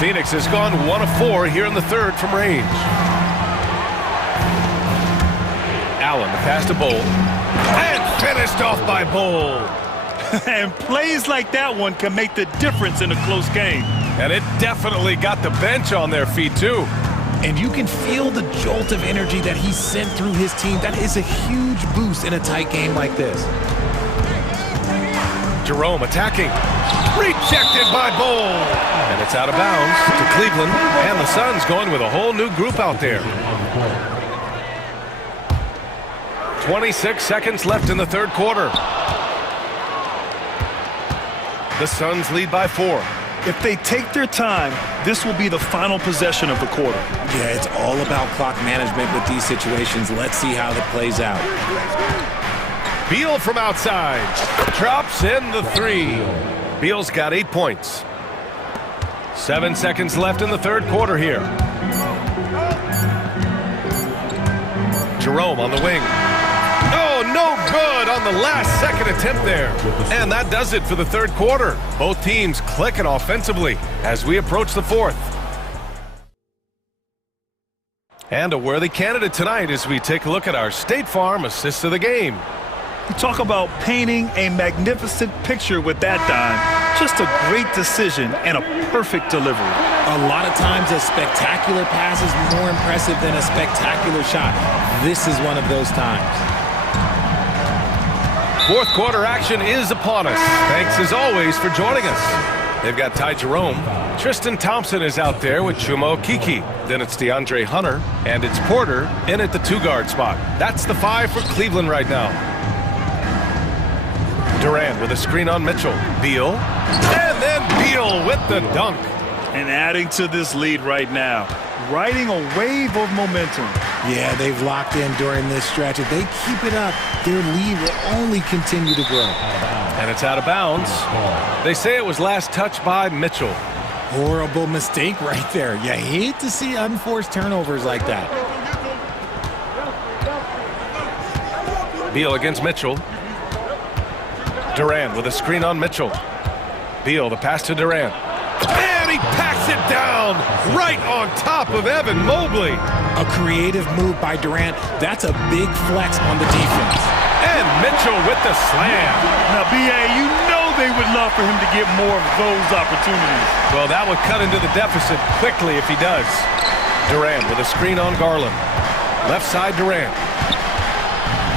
Phoenix has gone 1 of 4 here in the third from range. Allen, the pass to Bull. And finished off by Bull. And plays like that one can make the difference in a close game. And it definitely got the bench on their feet, too. And you can feel the jolt of energy that he sent through his team. That is a huge boost in a tight game like this. Jerome attacking. Rejected by Bull. And it's out of bounds to Cleveland. And the Suns going with a whole new group out there. 26 seconds left in the third quarter. The Suns lead by 4. If they take their time, this will be the final possession of the quarter. Yeah, it's all about clock management with these situations. Let's see how that plays out. Beal from outside. Drops in the 3. Beal's got 8 points. 7 seconds left in the third quarter here. Jerome on the wing. Oh, no good on the last second attempt there. And that does it for the third quarter. Both teams clicking offensively as we approach the fourth. And a worthy candidate tonight as we take a look at our State Farm assist of the game. You talk about painting a magnificent picture with that dime. Just a great decision and a perfect delivery. A lot of times a spectacular pass is more impressive than a spectacular shot. This is one of those times. Fourth quarter action is upon us. Thanks as always for joining us. They've got Ty Jerome. Tristan Thompson is out there with Chumo Kiki. Then it's DeAndre Hunter, and it's Porter in at the 2-guard spot. That's the 5 for Cleveland right now. Durant with a screen on Mitchell. Beal. And then Beal with the dunk. And adding to this lead right now. Riding a wave of momentum. Yeah, they've locked in during this stretch. If they keep it up, their lead will only continue to grow. And it's out of bounds. They say it was last touched by Mitchell. Horrible mistake right there. You hate to see unforced turnovers like that. Beal against Mitchell. Durant with a screen on Mitchell. Beal, the pass to Durant. And he packs it down right on top of Evan Mobley. A creative move by Durant. That's a big flex on the defense. And Mitchell with the slam. Now, B.A., you know they would love for him to get more of those opportunities. Well, that would cut into the deficit quickly if he does. Durant with a screen on Garland. Left side, Durant.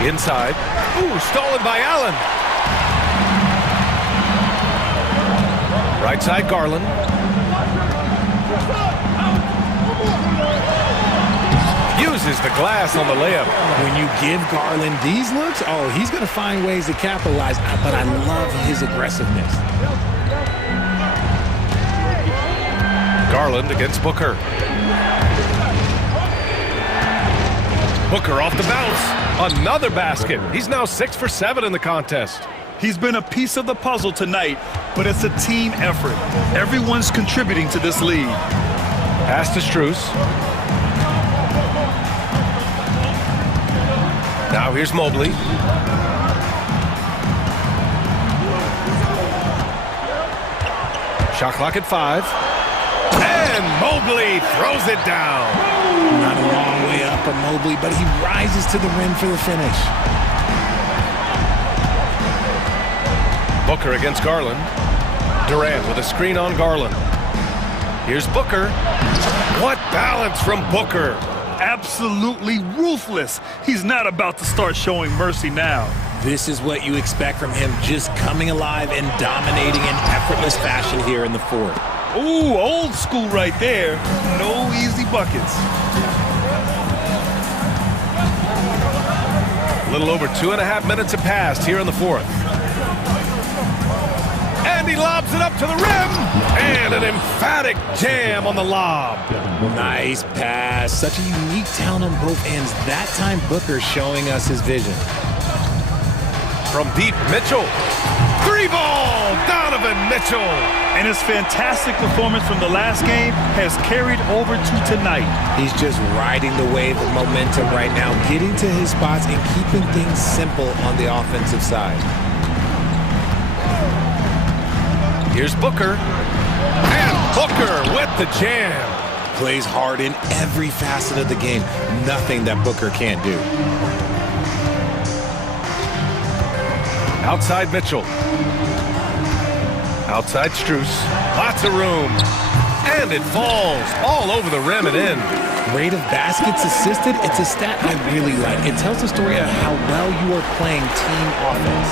Inside. Ooh, stolen by Allen. Right side, Garland. Uses the glass on the layup. When you give Garland these looks, oh, he's going to find ways to capitalize, but I love his aggressiveness. Garland against Booker. Booker off the bounce. Another basket. He's now 6 for 7 in the contest. He's been a piece of the puzzle tonight, but it's a team effort. Everyone's contributing to this lead. Pass to Strus. Now here's Mobley. Shot clock at 5. And Mobley throws it down. Not a long way up for Mobley, but he rises to the rim for the finish. Booker against Garland. Durant with a screen on Garland. Here's Booker. What balance from Booker. Absolutely ruthless. He's not about to start showing mercy now. This is what you expect from him, just coming alive and dominating in effortless fashion here in the fourth. Ooh, old school right there. No easy buckets. A little over 2.5 minutes have passed here in the fourth. And he lobs it up to the rim. And an emphatic jam on the lob. Nice pass. Such a unique talent on both ends. That time, Booker showing us his vision. From deep, Mitchell. 3-ball, Donovan Mitchell. And his fantastic performance from the last game has carried over to tonight. He's just riding the wave of momentum right now, getting to his spots and keeping things simple on the offensive side. Here's Booker. And Booker with the jam. Plays hard in every facet of the game. Nothing that Booker can't do. Outside Mitchell. Outside Strus. Lots of room. And it falls all over the rim and in. Rate of baskets assisted, it's a stat I really like. It tells the story of how well you are playing team offense.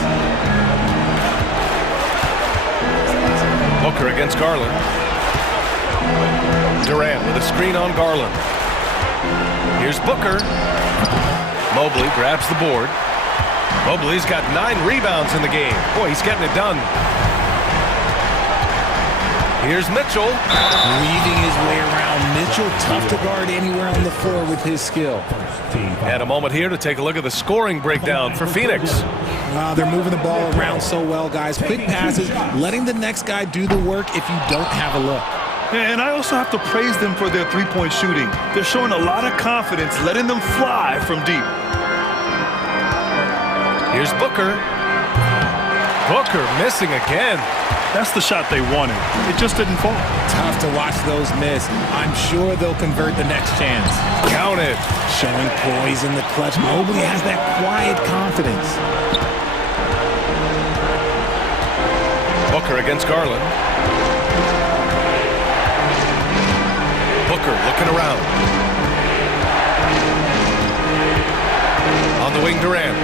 Booker against Garland. Durant with a screen on Garland. Here's Booker. Mobley grabs the board. Mobley's got 9 rebounds in the game. Boy, he's getting it done. Here's Mitchell. Weaving his way around. Mitchell, tough to guard anywhere on the floor with his skill. And a moment here to take a look at the scoring breakdown for Phoenix. Wow, they're moving the ball around so well, guys. Quick passes, letting the next guy do the work if you don't have a look. And I also have to praise them for their three-point shooting. They're showing a lot of confidence, letting them fly from deep. Here's Booker. Booker missing again. That's the shot they wanted. It just didn't fall. Tough to watch those miss. I'm sure they'll convert the next chance. Counted. Showing poise in the clutch. Mobley has that quiet confidence. Booker against Garland. Booker looking around. On the wing, Durant.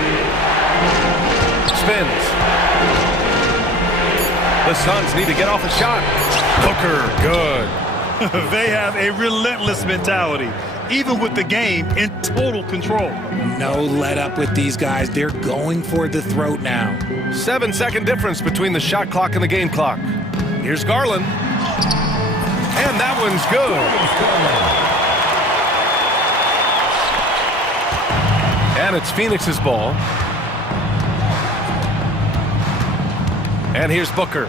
Spins. The Suns need to get off a shot. Booker, good. They have a relentless mentality, even with the game in total control. No let up with these guys. They're going for the throat now. 7-second difference between the shot clock and the game clock. Here's Garland. And that one's good. And it's Phoenix's ball. And here's Booker.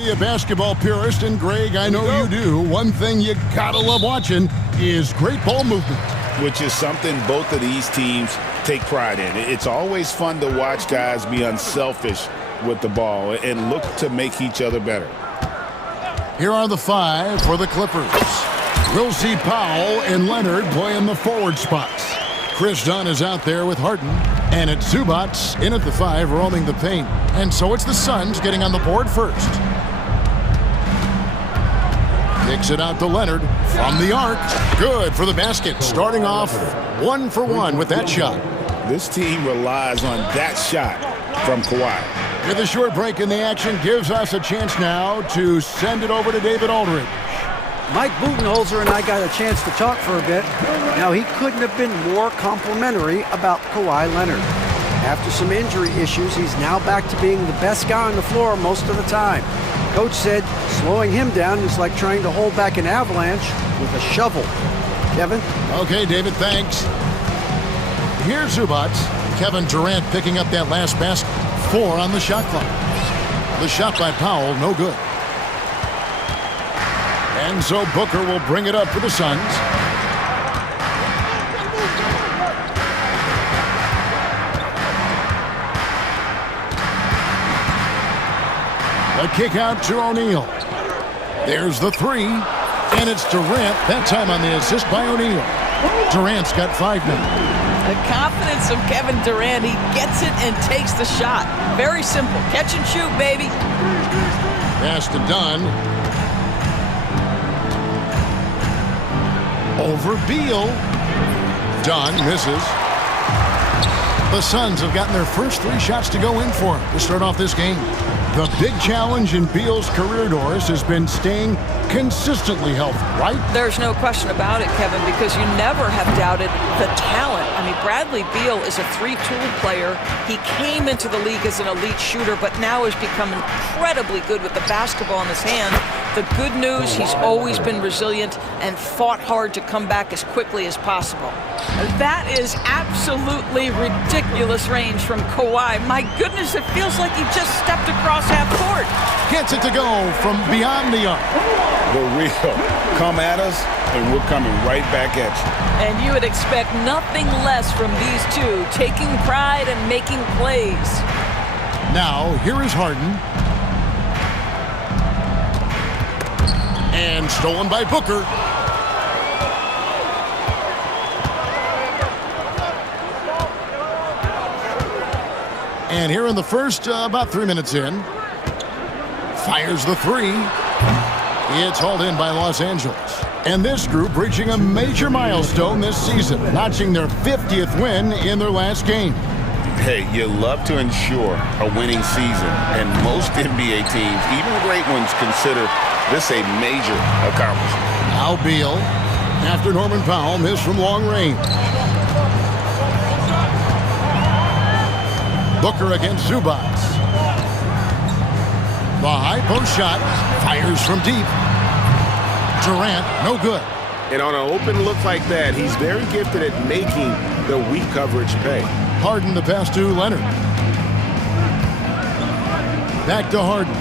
Be a basketball purist, and Greg, I know you do. One thing you gotta love watching is great ball movement. Which is something both of these teams take pride in. It's always fun to watch guys be unselfish with the ball and look to make each other better. Here are the 5 for the Clippers. We'll see Powell and Leonard play in the forward spots. Chris Dunn is out there with Harden. And it's Zubats in at the 5, roaming the paint. And so it's the Suns getting on the board first. Kicks it out to Leonard from the arc. Good for the basket. Starting off 1 for 1 with that shot. This team relies on that shot from Kawhi. With a short break in the action, gives us a chance now to send it over to David Aldridge. Mike Budenholzer and I got a chance to talk for a bit. Now, he couldn't have been more complimentary about Kawhi Leonard. After some injury issues, he's now back to being the best guy on the floor most of the time. Coach said slowing him down is like trying to hold back an avalanche with a shovel. Kevin? Okay, David, thanks. Here's Zubats. Kevin Durant picking up that last basket. 4 on the shot clock. The shot by Powell, no good. And so Booker will bring it up for the Suns. A kick out to O'Neal. There's the 3, and it's Durant, that time on the assist by O'Neal. Durant's got 5 now. The confidence of Kevin Durant, he gets it and takes the shot. Very simple, catch and shoot, baby. Pass to Dunn. Over Beal. Dunn misses. The Suns have gotten their first 3 shots to go in for him to start off this game. The big challenge in Beal's career, Doris, has been staying consistently healthy, right? There's no question about it, Kevin, because you never have doubted the talent. I mean, Bradley Beal is a 3-tool player. He came into the league as an elite shooter, but now has become incredibly good with the basketball in his hand. The good news, he's always been resilient and fought hard to come back as quickly as possible. That is absolutely ridiculous range from Kawhi. My goodness, it feels like he just stepped across half court. Gets it to go from beyond the arc. The real. Come at us, and we're coming right back at you. And you would expect nothing less from these two, taking pride and making plays. Now, here is Harden. And stolen by Booker. And here in the first, about 3 minutes in, fires the 3. It's hauled in by Los Angeles. And this group reaching a major milestone this season, notching their 50th win in their last game. Hey, you love to ensure a winning season, and most NBA teams, even the great ones, consider this a major accomplishment. Now Beal, after Norman Powell missed from long range. Booker against Zubats. The high post shot fires from deep. Durant, no good. And on an open look like that, he's very gifted at making the weak coverage pay. Harden the pass to Leonard. Back to Harden.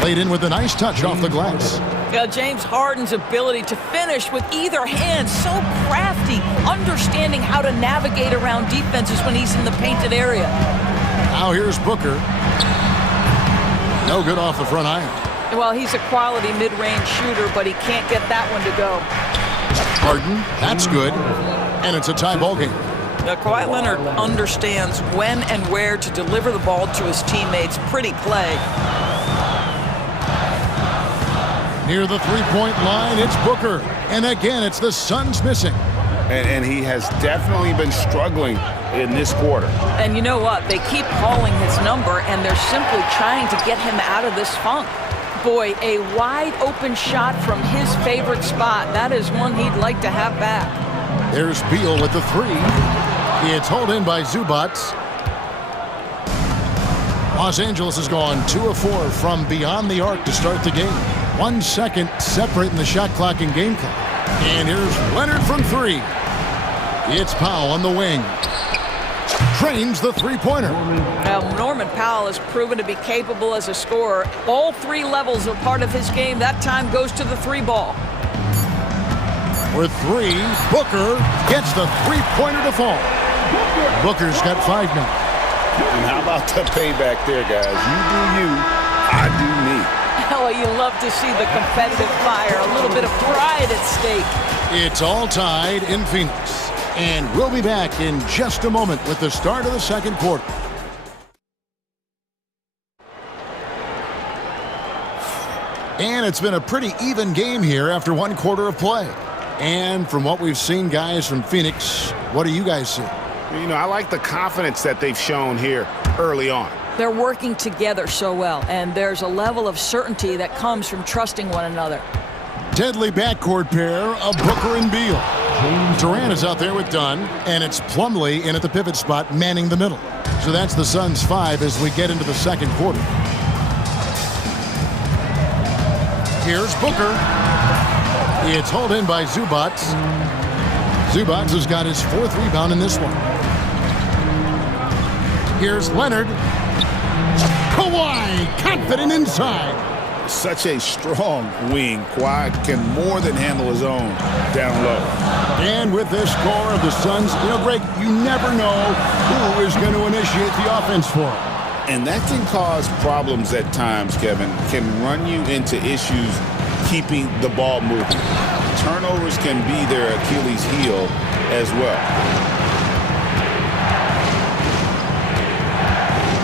Played in with a nice touch off the glass. James Harden's ability to finish with either hand, so crafty, understanding how to navigate around defenses when he's in the painted area. Now here's Booker. No good off the front iron. Well, he's a quality mid-range shooter, but he can't get that one to go. Harden, that's good. And it's a tie ball game. Now, Kawhi Leonard understands when and where to deliver the ball to his teammates. Pretty play. Near the three-point line, it's Booker. And again, it's the Suns missing. And he has definitely been struggling in this quarter. And you know what? They keep calling his number, and they're simply trying to get him out of this funk. Boy, a wide-open shot from his favorite spot. That is one he'd like to have back. There's Beal with the 3. It's hauled in by Zubats. Los Angeles has gone 2 of 4 from beyond the arc to start the game. 1 second separating the shot clock and game clock. And here's Leonard from 3. It's Powell on the wing. drains the three-pointer. Now, Norman Powell has proven to be capable as a scorer. All three levels are part of his game. That time goes to the three ball. For three, Booker gets the three-pointer to fall. Booker's got 5 now. And how about the payback there, guys? You do you, I do me. Oh, you love to see the competitive fire, a little bit of pride at stake. It's all tied in Phoenix. And we'll be back in just a moment with the start of the second quarter. And it's been a pretty even game here after one quarter of play. And from what we've seen, guys, from Phoenix, what do you guys see? You know, I like the confidence that they've shown here early on. They're working together so well, and there's a level of certainty that comes from trusting one another. Deadly backcourt pair of Booker and Beal. Durant is out there with Dunn, and it's Plumlee in at the pivot spot, manning the middle. So that's the Suns' 5 as we get into the second quarter. Here's Booker. It's hauled in by Zubac. Zubac has got his 4th rebound in this one. Here's Leonard. Kawhi, confident inside. Such a strong wing. Kawhi can more than handle his own down low. And with this score of the Suns, you know, Greg, you never know who is going to initiate the offense for him. And that can cause problems at times, Kevin. Can run you into issues keeping the ball moving. Turnovers can be their Achilles heel as well.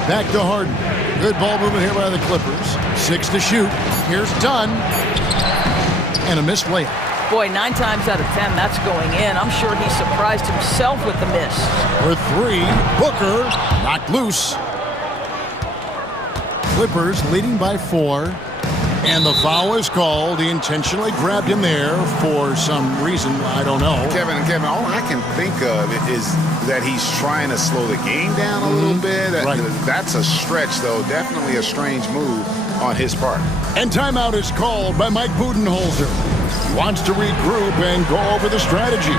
Back to Harden. Good ball movement here by the Clippers. 6 to shoot. Here's Dunn. And a missed layup. Boy, 9 times out of 10, that's going in. I'm sure he surprised himself with the miss. For 3, Booker knocked loose. Clippers leading by 4. And the foul is called. He intentionally grabbed him there for some reason. I don't know. Kevin, all I can think of is that he's trying to slow the game down a little bit. Right. That's a stretch, though. Definitely a strange move on his part. And timeout is called by Mike Budenholzer. He wants to regroup and go over the strategy.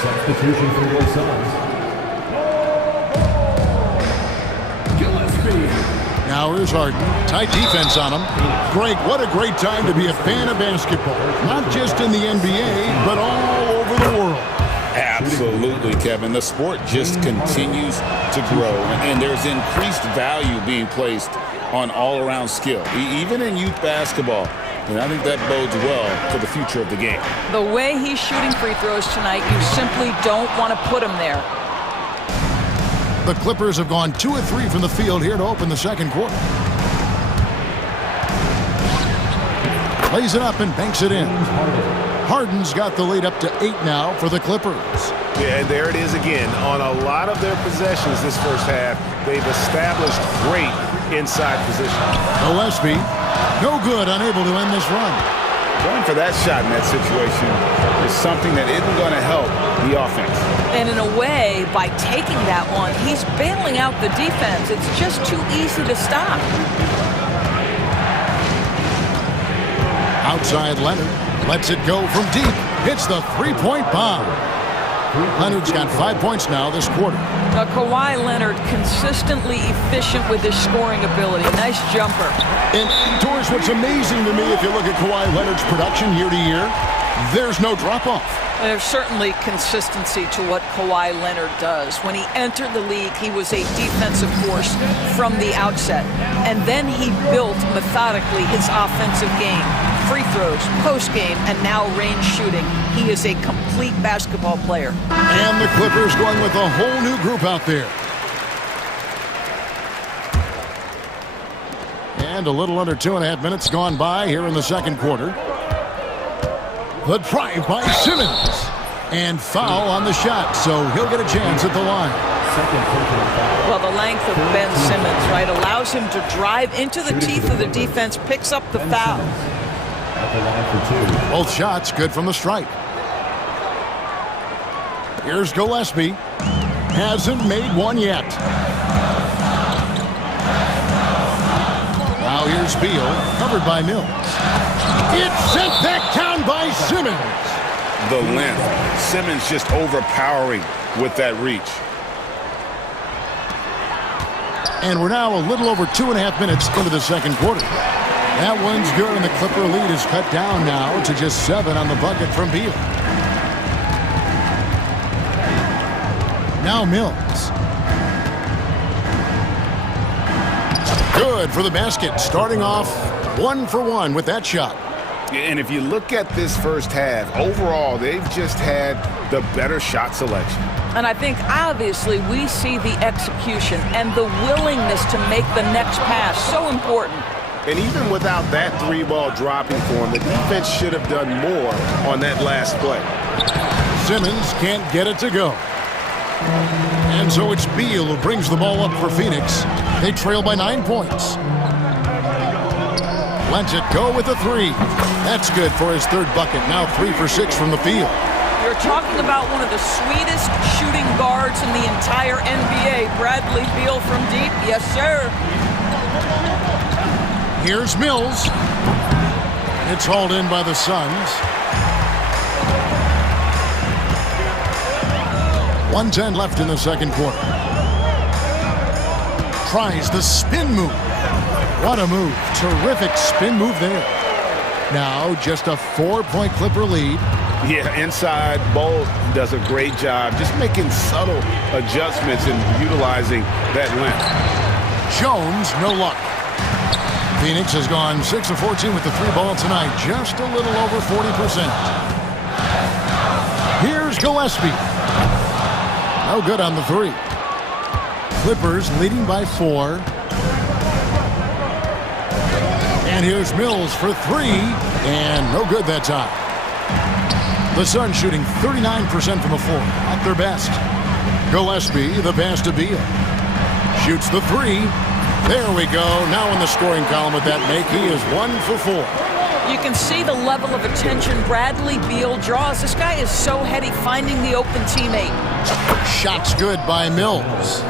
Substitution for your Suns. Now here's Harden. Tight defense on him. Greg, what a great time to be a fan of basketball. Not just in the NBA, but all over the world. Absolutely, Kevin. The sport just continues to grow, and there's increased value being placed on all-around skill, even in youth basketball. And I think that bodes well for the future of the game. The way he's shooting free throws tonight, you simply don't want to put him there. The Clippers have gone 2 of 3 from the field here to open the second quarter. Lays it up and banks it in. Harden's got the lead up to 8 now for the Clippers. Yeah, and there it is again. On a lot of their possessions this first half, they've established great inside position. Gillespie, no good, unable to end this run. Going for that shot in that situation is something that isn't going to help the offense. And in a way, by taking that one, he's bailing out the defense. It's just too easy to stop. Outside Leonard, lets it go from deep. Hits the three-point bomb. Leonard's got 5 points now this quarter. Now, Kawhi Leonard consistently efficient with his scoring ability. Nice jumper. And, Doris, what's amazing to me, if you look at Kawhi Leonard's production year to year, there's no drop-off. There's certainly consistency to what Kawhi Leonard does. When he entered the league, he was a defensive force from the outset. And then he built methodically his offensive game. Free throws, post-game, and now range shooting. He is a complete basketball player. And the Clippers going with a whole new group out there. And a little under 2.5 minutes gone by here in the second quarter. The drive by Simmons. And foul on the shot, so he'll get a chance at the line. Well, the length of Ben Simmons, right, allows him to drive into the teeth of the defense, picks up the foul. Both shots good from the stripe. Here's Gillespie. Hasn't made one yet. Now here's Beal, covered by Mills. It's sent back down by Simmons. the length. Simmons just overpowering with that reach. And we're now a little over 2.5 minutes into the second quarter. That one's good, and the Clipper lead is cut down now to just 7 on the bucket from Beal. Now Mills. Good for the basket, starting off 1 for 1 with that shot. And if you look at this first half, overall, they've just had the better shot selection. And I think, obviously, we see the execution and the willingness to make the next pass so important. And even without that 3-ball dropping for him, the defense should have done more on that last play. Simmons can't get it to go. And so it's Beal who brings the ball up for Phoenix. They trail by 9 points. Lets it go with a 3. That's good for his third bucket. Now 3 for 6 from the field. You're talking about one of the sweetest shooting guards in the entire NBA. Bradley Beal from deep. Yes, sir. Here's Mills. It's hauled in by the Suns. 1:10 left in the second quarter. Tries the spin move. What a move. Terrific spin move there. Now just a 4-point Clipper lead. Yeah, inside, Bol does a great job just making subtle adjustments and utilizing that length. Jones, no luck. Phoenix has gone 6 of 14 with the 3-ball tonight, just a little over 40%. Here's Gillespie. No good on the 3. Clippers leading by 4. And here's Mills for 3, and no good that time. The Suns shooting 39% from the floor, at their best. Gillespie, the pass to Beal. Shoots the 3. There we go. Now in the scoring column with that make, he is 1 for 4. You can see the level of attention Bradley Beal draws. This guy is so heady finding the open teammate. Shot's good by Mills.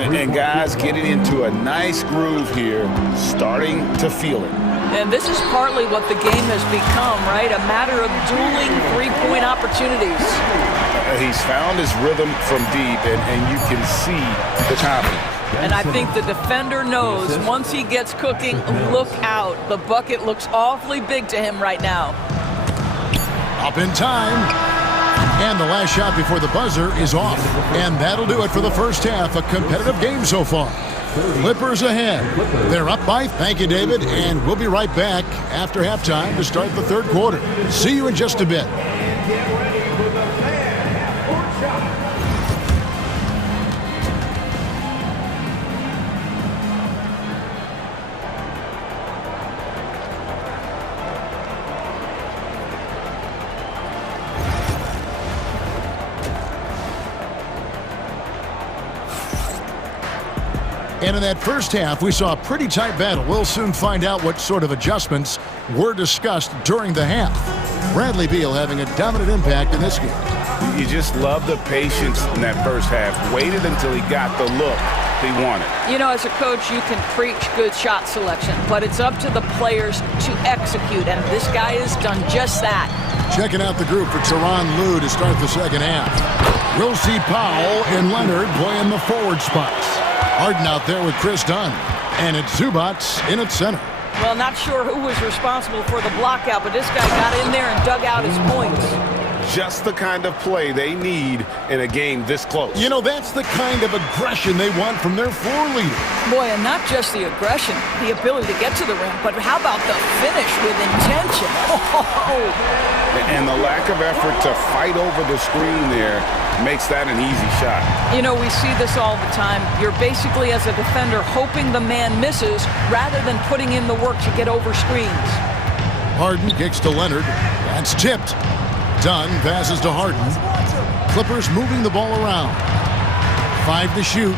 And guys getting into a nice groove here, starting to feel it. And this is partly what the game has become, right? A matter of dueling three-point opportunities. He's found his rhythm from deep, and you can see the confidence. And I think the defender knows once he gets cooking, look out. The bucket looks awfully big to him right now. Up in time. And the last shot before the buzzer is off. And that'll do it for the first half. A competitive game so far. Clippers ahead. They're up by. Thank you, David. And we'll be right back after halftime to start the third quarter. See you in just a bit. And in that first half, we saw a pretty tight battle. We'll soon find out what sort of adjustments were discussed during the half. Bradley Beal having a dominant impact in this game. You just love the patience in that first half. Waited until he got the look he wanted. You know, as a coach, you can preach good shot selection, but it's up to the players to execute, and this guy has done just that. Checking out the group for Tyronn Lue to start the second half. We'll see Powell and Leonard playing the forward spots. Harden out there with Chris Dunn. And it's Zubac in at center. Well, not sure who was responsible for the blockout, but this guy got in there and dug out his points. Just the kind of play they need in a game this close. You know, that's the kind of aggression they want from their floor leader. Boy, and not just the aggression, the ability to get to the rim, but how about the finish with intention? And the lack of effort to fight over the screen there makes that an easy shot. You know, we see this all the time. You're basically, as a defender, hoping the man misses rather than putting in the work to get over screens. Harden kicks to Leonard. That's tipped. Dunn passes to Harden. Clippers moving the ball around. 5 to shoot.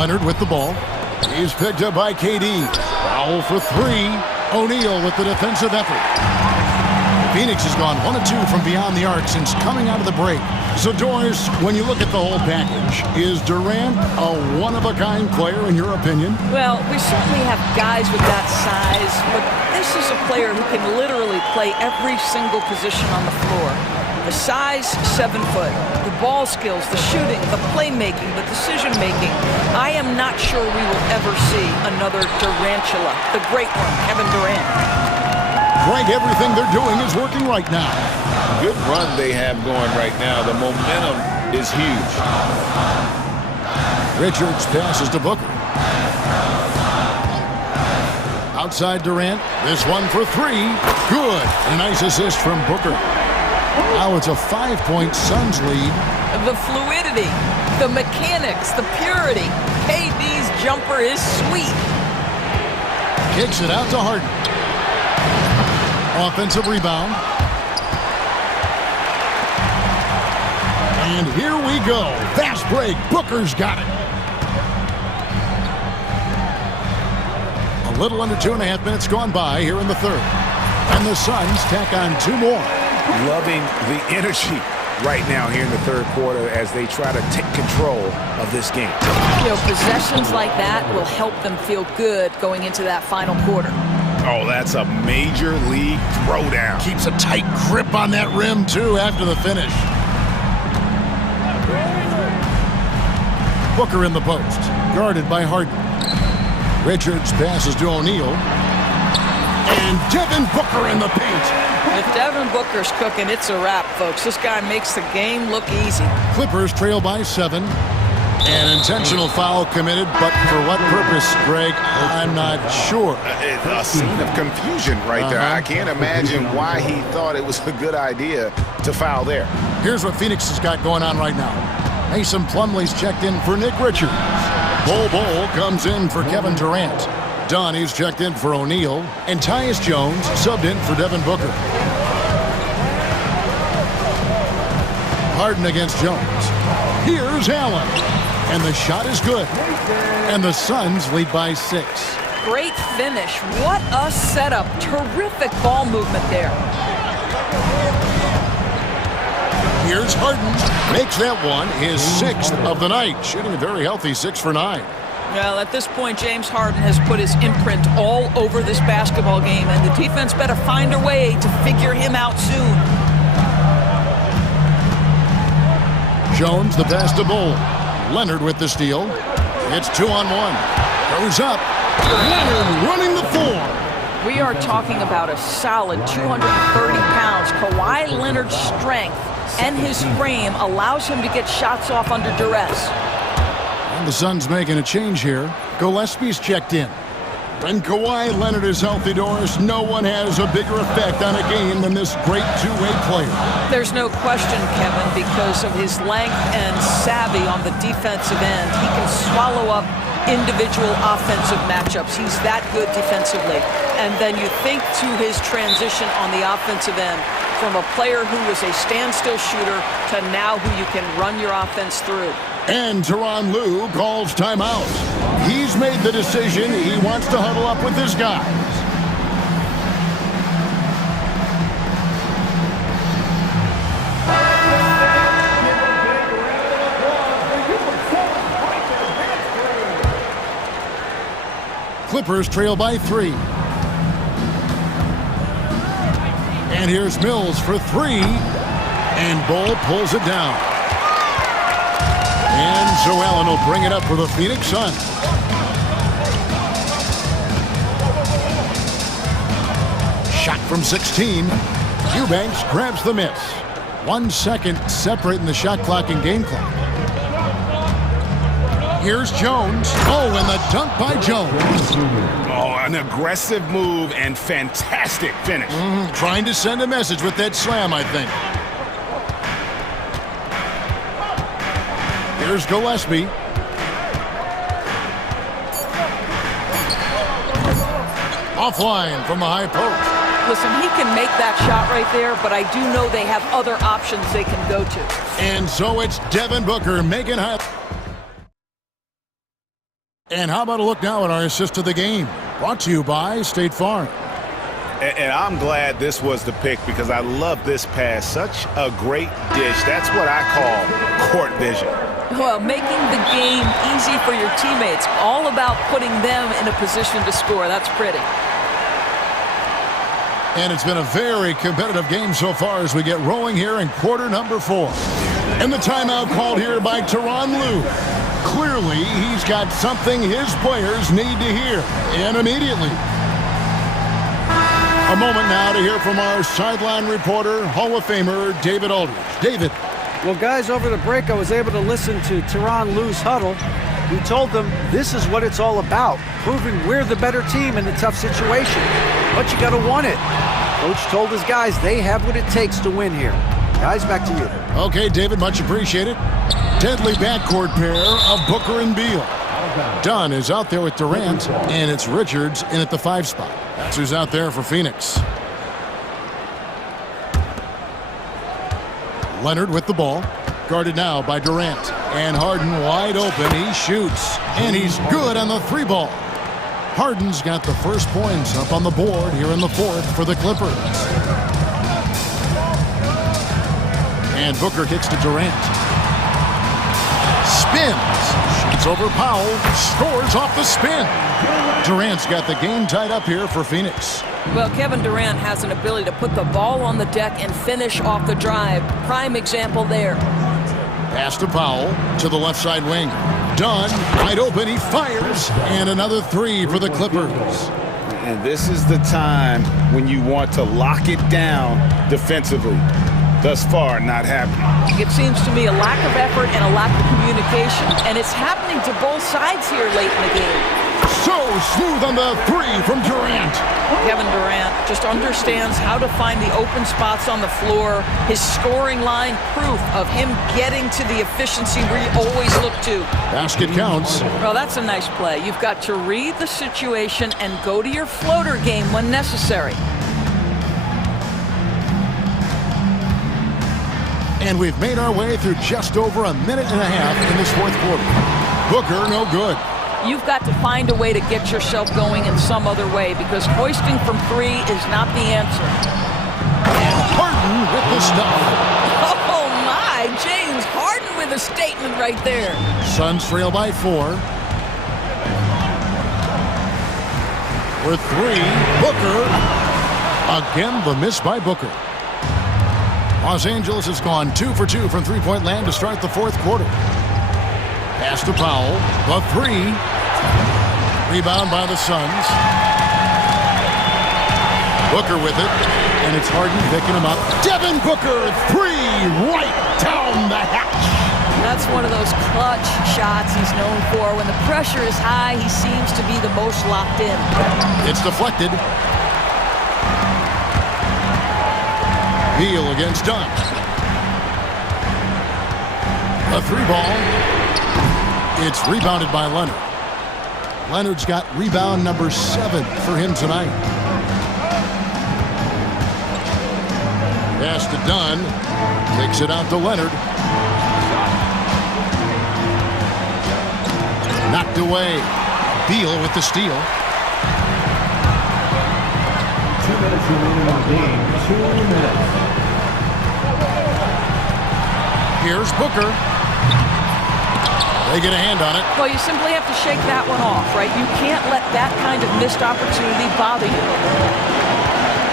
Leonard with the ball. He's picked up by KD. Foul for 3. O'Neal with the defensive effort. Phoenix has gone 1 of 2 from beyond the arc since coming out of the break. So, Doris, when you look at the whole package, is Durant a one-of-a-kind player in your opinion? Well, we certainly have guys with that size, but this is a player who can literally play every single position on the floor. The size, 7 foot. The ball skills, the shooting, the playmaking, the decision-making. I am not sure we will ever see another Durantula, the great one, Kevin Durant. Greg, everything they're doing is working right now. Good run they have going right now. The momentum is huge. Richards passes to Booker. Outside Durant. This one for 3. Good. A nice assist from Booker. Now it's a 5-point Suns lead. The fluidity, the mechanics, the purity. KD's jumper is sweet. Kicks it out to Harden. Offensive rebound. And here we go. Fast break. Booker's got it. A little under 2.5 minutes gone by here in the third. And the Suns tack on 2 more. Loving the energy right now here in the third quarter as they try to take control of this game. You know, possessions like that will help them feel good going into that final quarter. Oh, that's a major league throwdown. Keeps a tight grip on that rim, too, after the finish. Booker in the post, guarded by Harden. Richards passes to O'Neal. And Devin Booker in the paint. If Devin Booker's cooking, it's a wrap, folks. This guy makes the game look easy. Clippers trail by 7. An intentional foul committed, but for what purpose, Greg, I'm not sure. A scene of confusion right there. I can't imagine why he thought it was a good idea to foul there. Here's what Phoenix has got going on right now. Mason Plumlee's checked in for Nick Richards. Bol comes in for Kevin Durant. Donnie's checked in for O'Neal. And Tyus Jones subbed in for Devin Booker. Harden against Jones. Here's Allen. And the shot is good. And the Suns lead by 6. Great finish. What a setup. Terrific ball movement there. Here's Harden. Makes that one his 6th of the night. Shooting a very healthy 6 for 9. Well, at this point, James Harden has put his imprint all over this basketball game, and the defense better find a way to figure him out soon. Jones, the pass to Bol. Leonard with the steal. It's 2-on-1. Goes up. Leonard running the floor. We are talking about a solid 230 pounds. Kawhi Leonard's strength and his frame allows him to get shots off under duress. And the Suns making a change here. Gillespie's checked in. When Kawhi Leonard is healthy, Doris, no one has a bigger effect on a game than this great two-way player. There's no question, Kevin, because of his length and savvy on the defensive end. He can swallow up individual offensive matchups. He's that good defensively. And then you think to his transition on the offensive end from a player who was a standstill shooter to now who you can run your offense through. And Tyronn Lue calls timeout. He's made the decision. He wants to huddle up with his guys. Clippers trail by 3. And here's Mills for 3. And Bol pulls it down. And so Allen will bring it up for the Phoenix Suns. Shot from 16. Eubanks grabs the miss. 1 second separating the shot clock and game clock. Here's Jones. Oh, and the dunk by Jones. Oh, an aggressive move and fantastic finish. Trying to send a message with that slam, I think. Here's Gillespie. Offline from the high post. Listen, he can make that shot right there, but I do know they have other options they can go to. And so it's Devin Booker making high. And how about a look now at our assist of the game? Brought to you by State Farm. And I'm glad this was the pick because I love this pass. Such a great dish. That's what I call court vision. Well, making the game easy for your teammates. All about putting them in a position to score. That's pretty. And it's been a very competitive game so far as we get rolling here in quarter number 4. And the timeout called here by Tyronn Lue. Clearly, he's got something his players need to hear, and immediately. A moment now to hear from our sideline reporter, Hall of Famer David Aldridge. David. Well, guys, over the break, I was able to listen to Tyronn Lue's huddle. He told them this is what it's all about, proving we're the better team in the tough situation. But you got to want it. Coach told his guys they have what it takes to win here. Guys, back to you. Okay, David, much appreciated. Deadly backcourt pair of Booker and Beal. Dunn is out there with Durant, and it's Richards in at the 5 spot. That's who's out there for Phoenix. Leonard with the ball, guarded now by Durant. And Harden wide open, he shoots, and he's good on the 3 ball. Harden's got the first points up on the board here in the 4th for the Clippers. And Booker kicks to Durant. Spins, shoots over Powell, scores off the spin. Durant's got the game tied up here for Phoenix. Well, Kevin Durant has an ability to put the ball on the deck and finish off the drive. Prime example there. Pass to Powell to the left side wing. Dunn, wide open, he fires, and another 3 for the Clippers. And this is the time when you want to lock it down defensively. Thus far, not happening. It seems to me a lack of effort and a lack of communication, and it's happening to both sides here late in the game. So smooth on the 3 from Durant. Kevin Durant just understands how to find the open spots on the floor. His scoring line, proof of him getting to the efficiency we always look to. Basket counts. Well, that's a nice play. You've got to read the situation and go to your floater game when necessary. And we've made our way through just over a minute and a half in this 4th quarter. Booker, no good. You've got to find a way to get yourself going in some other way because hoisting from 3 is not the answer. And Harden with the stuff. Oh, my. James Harden with a statement right there. Suns trail by 4. For 3, Booker. Again, the miss by Booker. Los Angeles has gone 2 for 2 from 3-point land to start the 4th quarter. Pass to Powell, the 3. Rebound by the Suns. Booker with it, and it's Harden picking him up. Devin Booker, 3, right down the hatch. That's one of those clutch shots he's known for. When the pressure is high, he seems to be the most locked in. It's deflected. Beal against Dunn. A 3 ball. It's rebounded by Leonard. Leonard's got rebound number 7 for him tonight. Pass to Dunn. Kicks it out to Leonard. Knocked away. Beal with the steal. 2 minutes remaining in the game. 2 minutes. Here's Booker. They get a hand on it. Well, you simply have to shake that one off, right? You can't let that kind of missed opportunity bother you.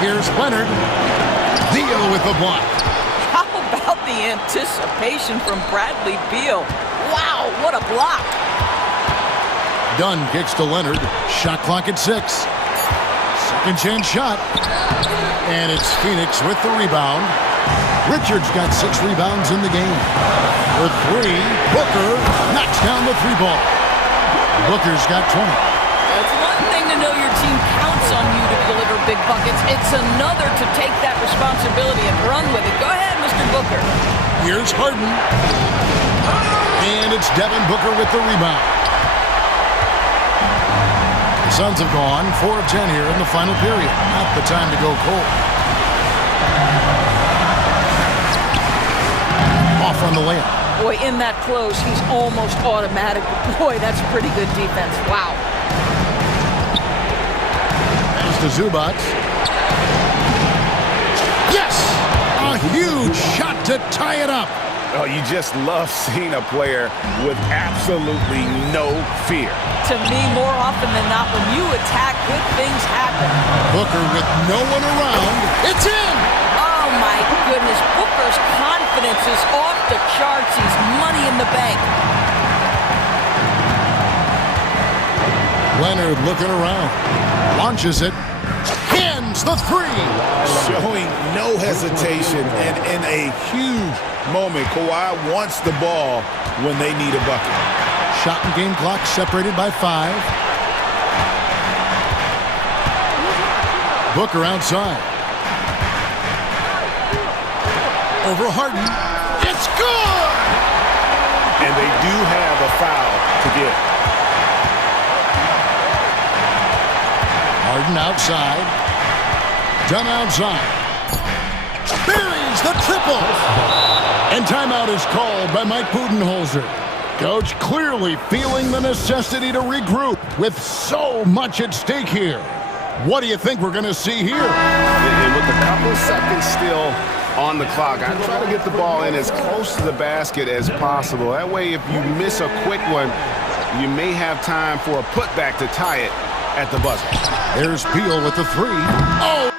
Here's Leonard. Beal with the block. How about the anticipation from Bradley Beal? Wow, what a block. Dunn kicks to Leonard. Shot clock at 6. Second chance shot. And it's Phoenix with the rebound. Richards got 6 rebounds in the game. For 3, Booker knocks down the 3 ball. Booker's got 20. It's one thing to know your team counts on you to deliver big buckets. It's another to take that responsibility and run with it. Go ahead, Mr. Booker. Here's Harden. And it's Devin Booker with the rebound. The Suns have gone 4 of 10 here in the final period. Not the time to go cold. Off on the layup. Boy, in that close, he's almost automatic. Boy, that's pretty good defense. Wow. Pass to Zubac. Huge shot to tie it up. Oh, you just love seeing a player with absolutely no fear. To me, more often than not, when you attack, good things happen. Booker with no one around. It's in! Oh, my goodness. Booker's confidence is off the charts. He's money in the bank. Leonard looking around. Launches it. Hands the three. Showing no hesitation, and in a huge moment, Kawhi wants the ball when they need a bucket. Shot and game clock separated by 5. Booker outside. Over Harden. It's good! And they do have a foul to get. Harden outside. Dunn outside. Buries the triple! And timeout is called by Mike Budenholzer. Coach clearly feeling the necessity to regroup with so much at stake here. What do you think we're going to see here? And with a couple of seconds still on the clock, I try to get the ball in as close to the basket as possible. That way, if you miss a quick one, you may have time for a putback to tie it at the buzzer. There's Beal with the three. Oh!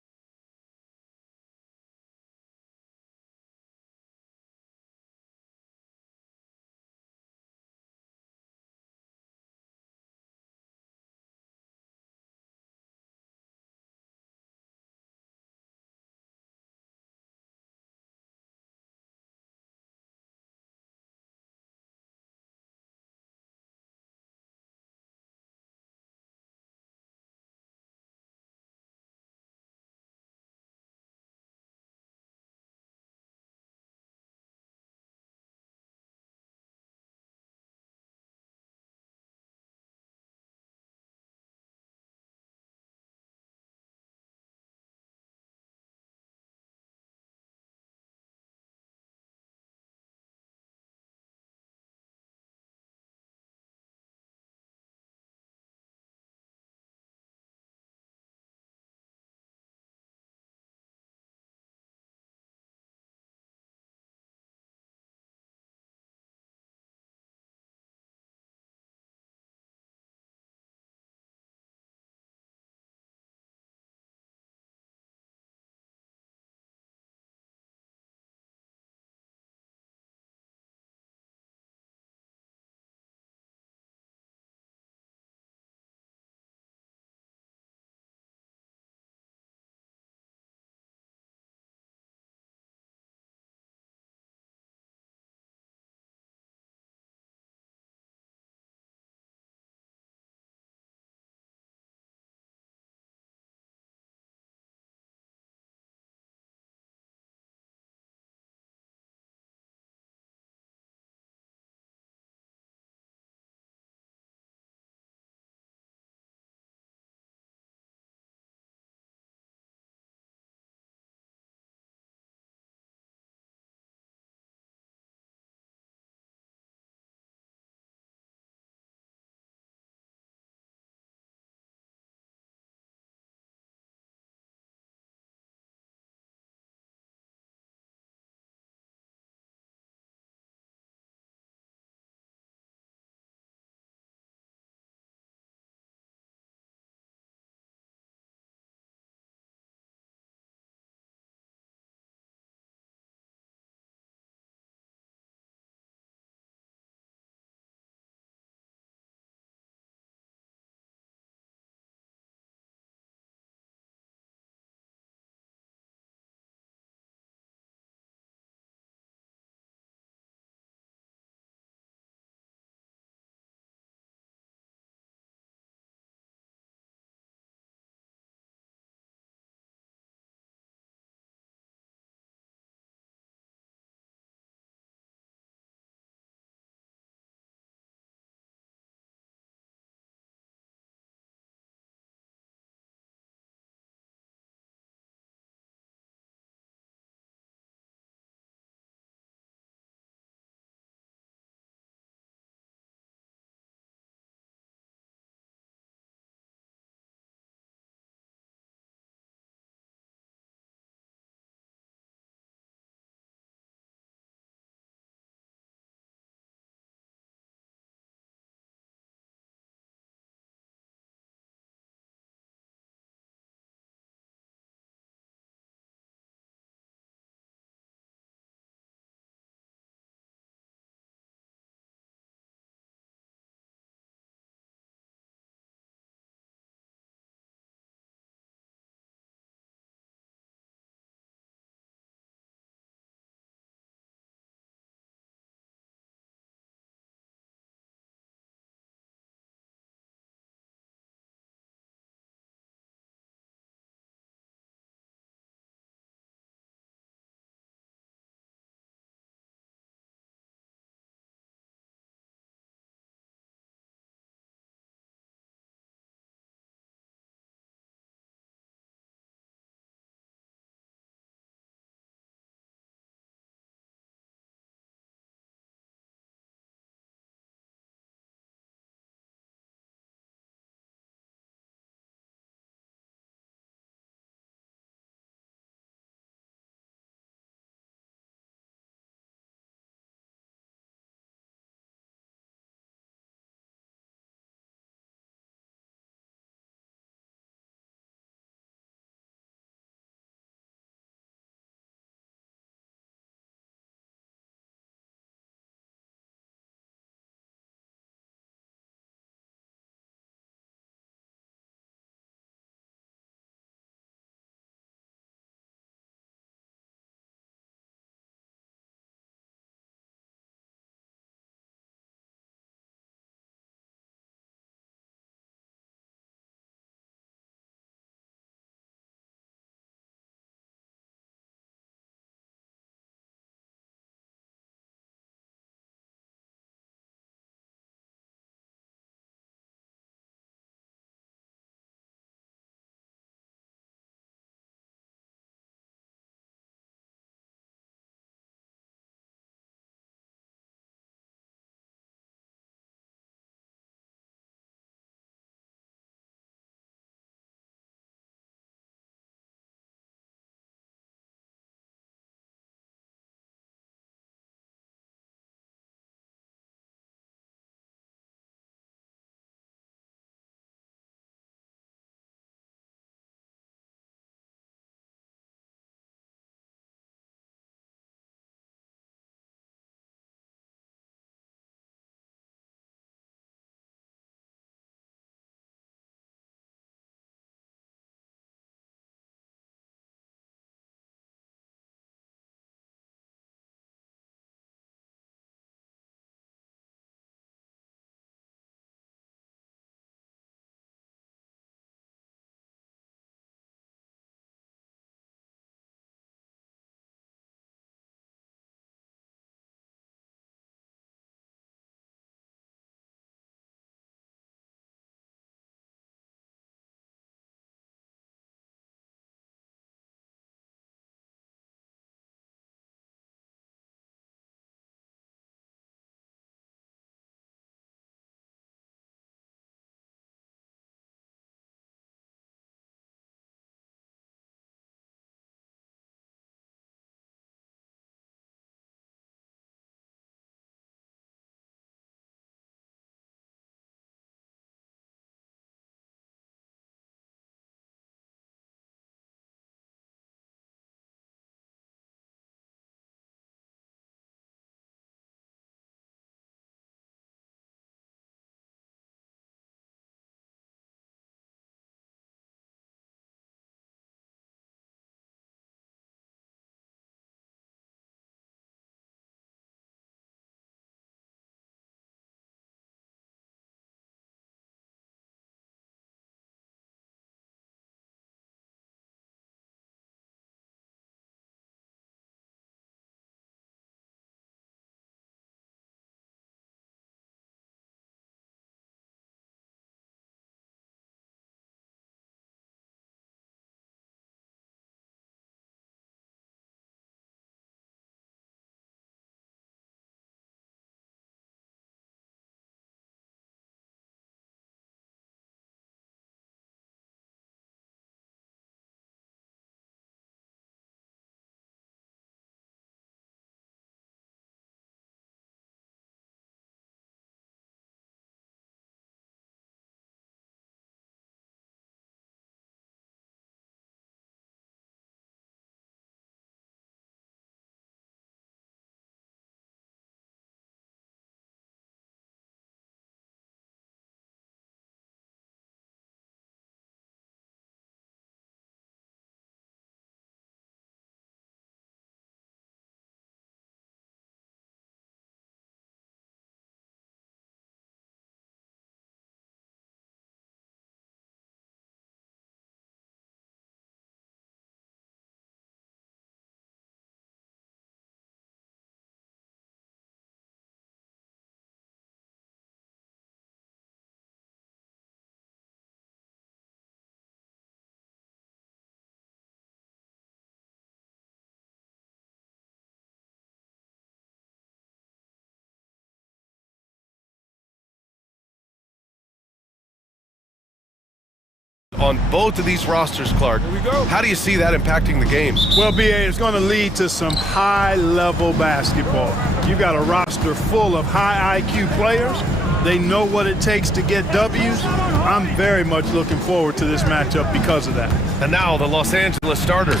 on both of these rosters, Clark. Here we go. How do you see that impacting the game? Well, BA, it's going to lead to some high-level basketball. You've got a roster full of high IQ players. They know what it takes to get W's. I'm very much looking forward to this matchup because of that. And now the Los Angeles starters.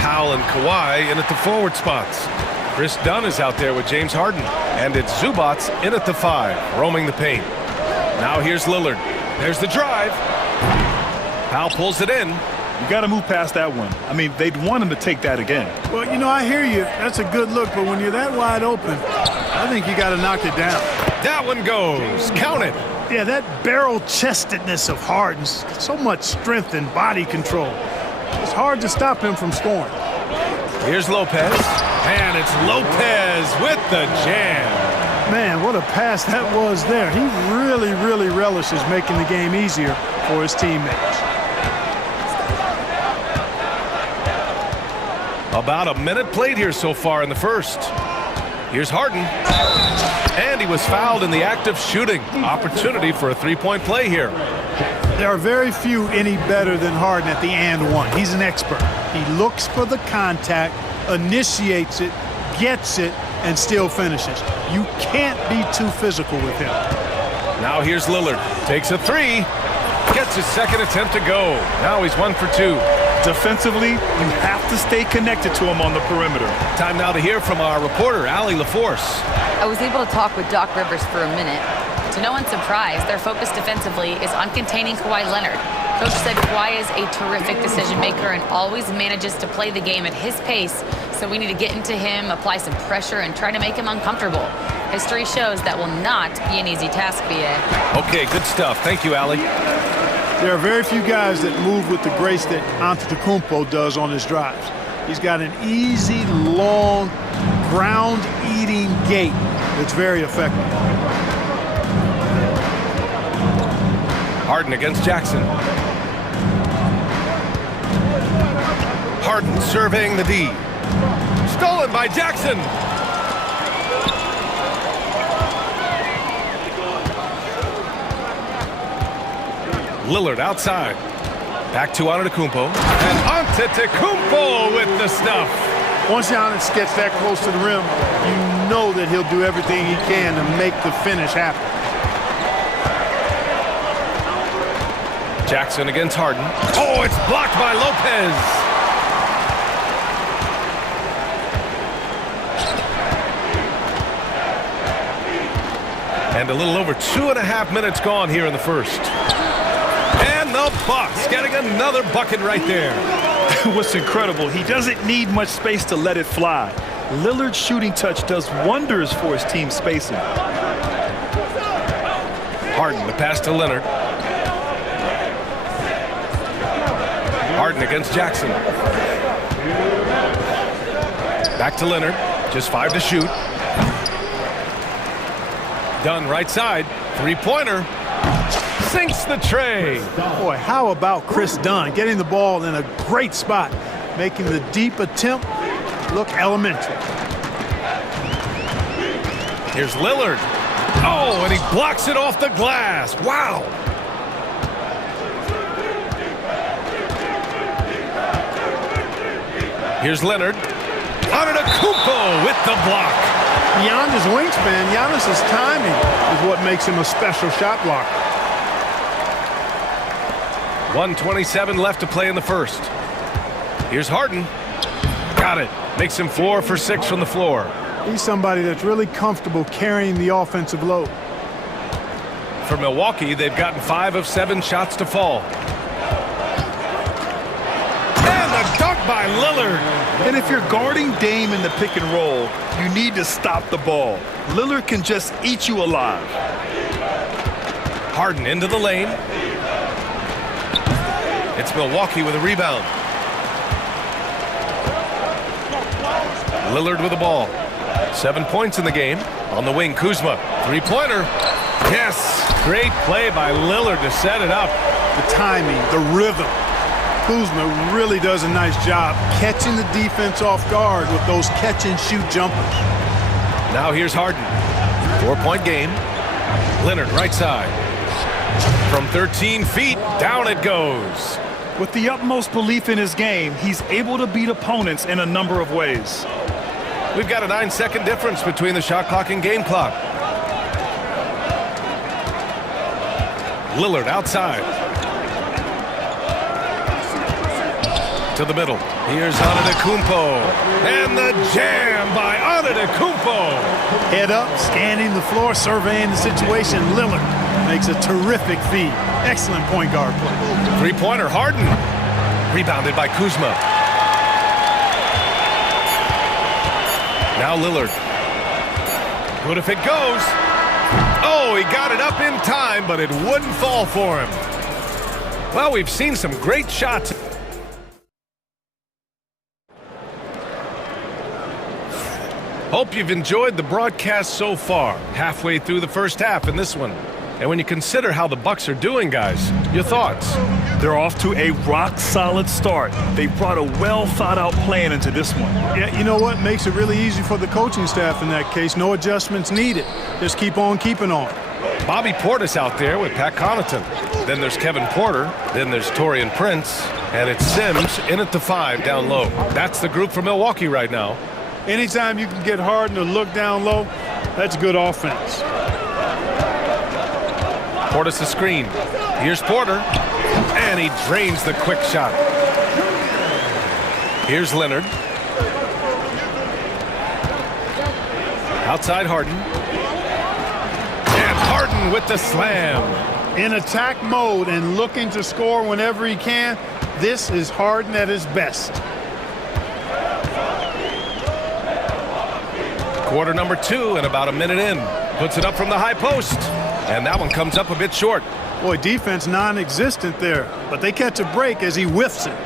Powell and Kawhi in at the forward spots. Chris Dunn is out there with James Harden. And it's Zubats in at the 5, roaming the paint. Now here's Lillard. There's the drive. Powell pulls it in. You got to move past that one. I mean, they'd want him to take that again. Well, you know, I hear you. That's a good look, but when you're that wide open, I think you got to knock it down. That one goes. Count it. Yeah, that barrel-chestedness of Harden's, so much strength and body control. It's hard to stop him from scoring. Here's Lopez. And it's Lopez with the jam. Man, what a pass that was there. He really, really relishes making the game easier for his teammates. About a minute played here so far in the first. Here's Harden. And he was fouled in the act of shooting. Opportunity for a three-point play here. There are very few any better than Harden at the and one. He's an expert. He looks for the contact, initiates it, gets it, and still finishes. You can't be too physical with him. Now here's Lillard. Takes a three. Gets his second attempt to go. Now he's 1 for 2. Defensively, you have to stay connected to him on the perimeter. Time now to hear from our reporter, Allie LaForce. I was able to talk with Doc Rivers for a minute. To no one's surprise, their focus defensively is on containing Kawhi Leonard. Coach said Kawhi is a terrific decision maker and always manages to play the game at his pace, so we need to get into him, apply some pressure, and try to make him uncomfortable. History shows that will not be an easy task, BA. Okay, good stuff. Thank you, Allie. There are very few guys that move with the grace that Antetokounmpo does on his drives. He's got an easy, long, ground-eating gait that's very effective. Harden against Jackson. Harden surveying the D. Stolen by Jackson. Lillard outside. Back to Antetokounmpo. And Antetokounmpo with the stuff. Once Giannis gets that close to the rim, you know that he'll do everything he can to make the finish happen. Jackson against Harden. Oh, it's blocked by Lopez. And a little over 2.5 minutes gone here in the first. And the Bucks getting another bucket right there. What's incredible, he doesn't need much space to let it fly. Lillard's shooting touch does wonders for his team spacing. Harden, the pass to Leonard. Harden against Jackson. Back to Leonard. Just 5 to shoot. Dunn right side. Three-pointer. Sinks the tray. Boy, how about Chris Dunn getting the ball in a great spot, making the deep attempt look elementary. Here's Lillard. Oh, and he blocks it off the glass. Wow. Here's Leonard. Antetokounmpo with the block. Beyond his wingspan, Giannis's timing is what makes him a special shot blocker. 1:27 left to play in the first. Here's Harden. Got it. Makes him 4 for 6 from the floor. He's somebody that's really comfortable carrying the offensive load. For Milwaukee, they've gotten 5 of 7 shots to fall. And the dunk by Lillard. And if you're guarding Dame in the pick and roll, you need to stop the ball. Lillard can just eat you alive. Harden into the lane. It's Milwaukee with a rebound. Lillard with the ball. 7 points in the game. On the wing, Kuzma. Three-pointer. Yes. Great play by Lillard to set it up. The timing, the rhythm. Kuzma really does a nice job catching the defense off guard with those catch-and-shoot jumpers. Now here's Harden. 4-point game. Leonard right side. From 13 feet, down it goes. With the utmost belief in his game, he's able to beat opponents in a number of ways. We've got a 9-second difference between the shot clock and game clock. Lillard outside. To the middle. Here's Antetokounmpo. And the jam by Antetokounmpo. Head up, scanning the floor, surveying the situation. Lillard makes a terrific feed. Excellent point guard play. Three-pointer, Harden. Rebounded by Kuzma. Now Lillard. Good if it goes. Oh, he got it up in time, but it wouldn't fall for him. Well, we've seen some great shots. Hope you've enjoyed the broadcast so far. Halfway through the first half in this one. And when you consider how the Bucks are doing, guys, your thoughts? They're off to a rock-solid start. They brought a well-thought-out plan into this one. Yeah, you know what? Makes it really easy for the coaching staff in that case. No adjustments needed. Just keep on keeping on. Bobby Portis out there with Pat Connaughton. Then there's Kevin Porter. Then there's Taurean Prince. And it's Sims in at the 5 down low. That's the group for Milwaukee right now. Anytime you can get Harden to look down low, that's good offense. Portis the screen. Here's Porter. And he drains the quick shot. Here's Leonard. Outside Harden. And Harden with the slam. In attack mode and looking to score whenever he can, this is Harden at his best. Quarter number 2 and about a minute in. Puts it up from the high post. And that one comes up a bit short. Boy, defense non-existent there. But they catch a break as he whiffs it.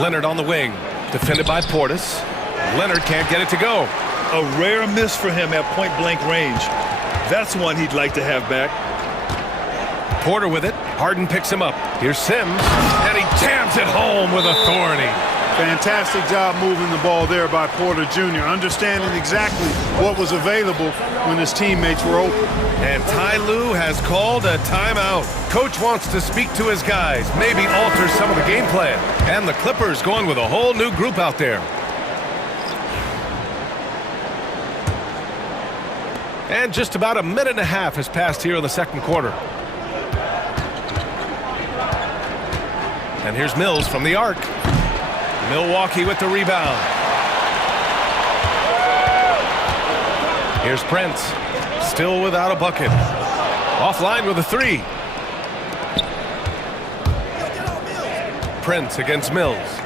Leonard on the wing. Defended by Portis. Leonard can't get it to go. A rare miss for him at point-blank range. That's one he'd like to have back. Porter with it. Harden picks him up. Here's Sims. And he jams it home with authority. Fantastic job moving the ball there by Porter Jr., understanding exactly what was available when his teammates were open. And Ty Lue has called a timeout. Coach wants to speak to his guys, maybe alter some of the game plan. And the Clippers going with a whole new group out there. And just about a minute and a half has passed here in the second quarter. And here's Mills from the arc. Milwaukee with the rebound. Here's Prince. Still without a bucket. Offline with a 3. Prince against Mills.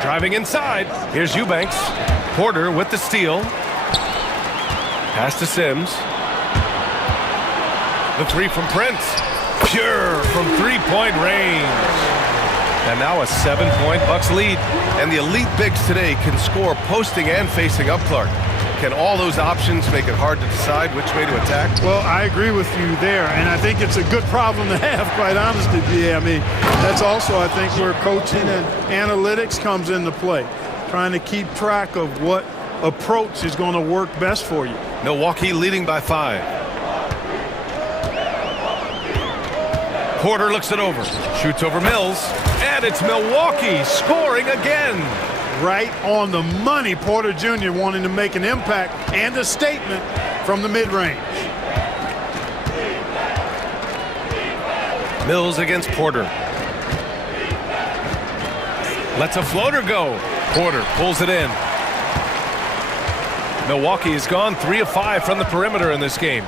Driving inside. Here's Eubanks. Porter with the steal. Pass to Sims. The 3 from Prince. Pure from three-point range. And now a 7-point Bucks lead. And the elite bigs today can score posting and facing up Clark. Can all those options make it hard to decide which way to attack? Well, I agree with you there, and I think it's a good problem to have, quite honestly, BA. I mean, that's also, I think, where coaching and analytics comes into play. Trying to keep track of what approach is going to work best for you. Milwaukee leading by 5. Porter looks it over. Shoots over Mills. And it's Milwaukee scoring again. Right on the money. Porter Jr. wanting to make an impact and a statement from the mid-range. Mills against Porter. Lets a floater go. Porter pulls it in. Milwaukee has gone 3 of 5 from the perimeter in this game.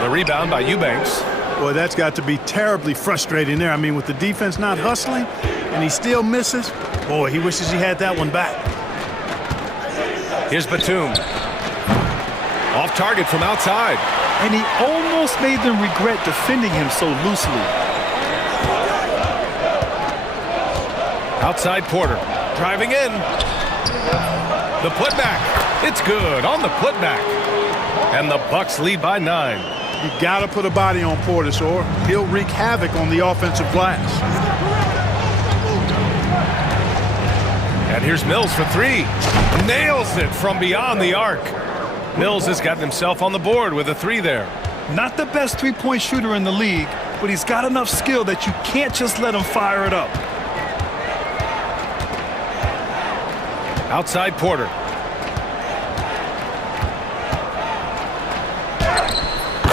The rebound by Eubanks. Boy, that's got to be terribly frustrating there. I mean, with the defense not hustling and he still misses, boy, he wishes he had that one back. Here's Batum. Off target from outside. And he almost made them regret defending him so loosely. Outside Porter. Driving in. The putback. It's good on the putback. And the Bucks lead by 9. You got to put a body on Portis or he'll wreak havoc on the offensive glass. And here's Mills for three. Nails it from beyond the arc. Mills has gotten himself on the board with a three there. Not the best three-point shooter in the league, but he's got enough skill that you can't just let him fire it up. Outside Porter.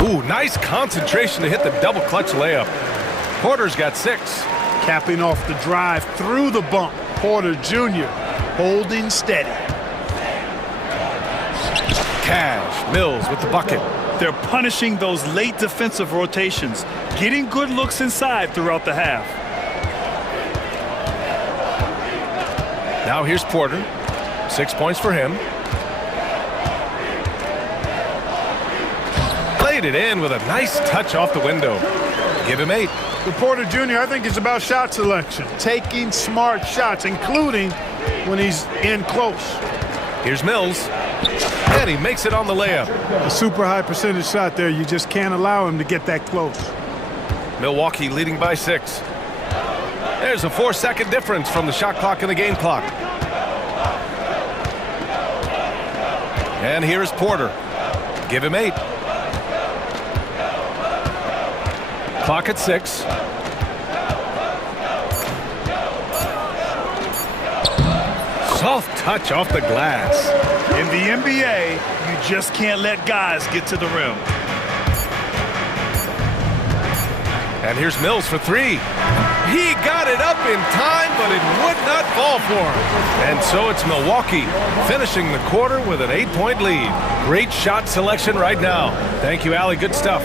Ooh, nice concentration to hit the double clutch layup. Porter's got 6. Capping off the drive through the bump. Porter Jr. holding steady. Cash, Mills with the bucket. They're punishing those late defensive rotations, getting good looks inside throughout the half. Now here's Porter. 6 points for him. Played it in with a nice touch off the window. Give him 8. The Porter Jr., I think, is about shot selection, taking smart shots, including when he's in close. Here's Mills, and he makes it on the layup. A super high percentage shot there. You just can't allow him to get that close. Milwaukee leading by 6. There's a 4-second difference from the shot clock and the game clock. And here's Porter. Give him 8. Clock at 6. Soft touch off the glass. In the NBA, you just can't let guys get to the rim. And here's Mills for 3. He got it up in time, but it would not fall for him. And so it's Milwaukee finishing the quarter with an 8-point lead. Great shot selection right now. Thank you, Allie. Good stuff.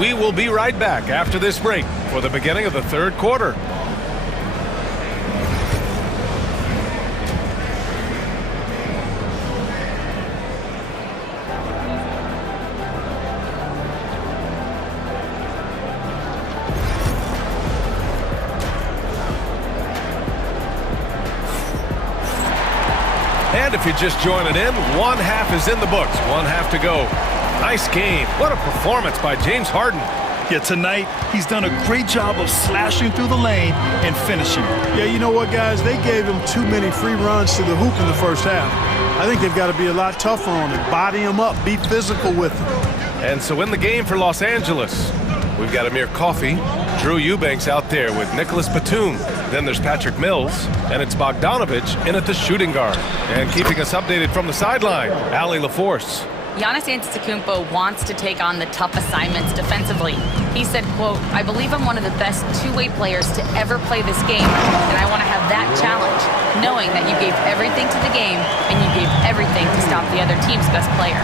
We will be right back after this break for the beginning of the third quarter. And if you're just joining in, one half is in the books. One half to go. Nice game. What a performance by James Harden. Yeah, tonight, he's done a great job of slashing through the lane and finishing. Yeah, you know what, guys? They gave him too many free runs to the hoop in the first half. I think they've got to be a lot tougher on him. Body him up. Be physical with him. And so in the game for Los Angeles, we've got Amir Coffey, Drew Eubanks out there with Nicholas Batum. Then there's Patrick Mills, and it's Bogdanovich in at the shooting guard. And keeping us updated from the sideline, Allie LaForce. Giannis Antetokounmpo wants to take on the tough assignments defensively. He said, quote, "I believe I'm one of the best two-way players to ever play this game, and I want to have that challenge, knowing that you gave everything to the game and you gave everything to stop the other team's best player."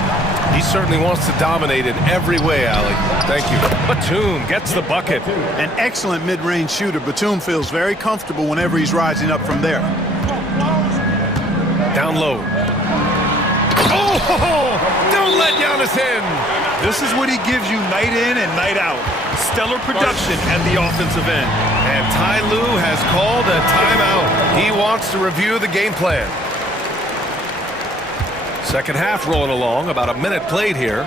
He certainly wants to dominate in every way, Allie. Thank you. Batum gets the bucket. An excellent mid-range shooter. Batum feels very comfortable whenever he's rising up from there. Down low. Oh, don't let Giannis in. This is what he gives you night in and night out. Stellar production at the offensive end. And Ty Lue has called a timeout. He wants to review the game plan. Second half rolling along, about a minute played here.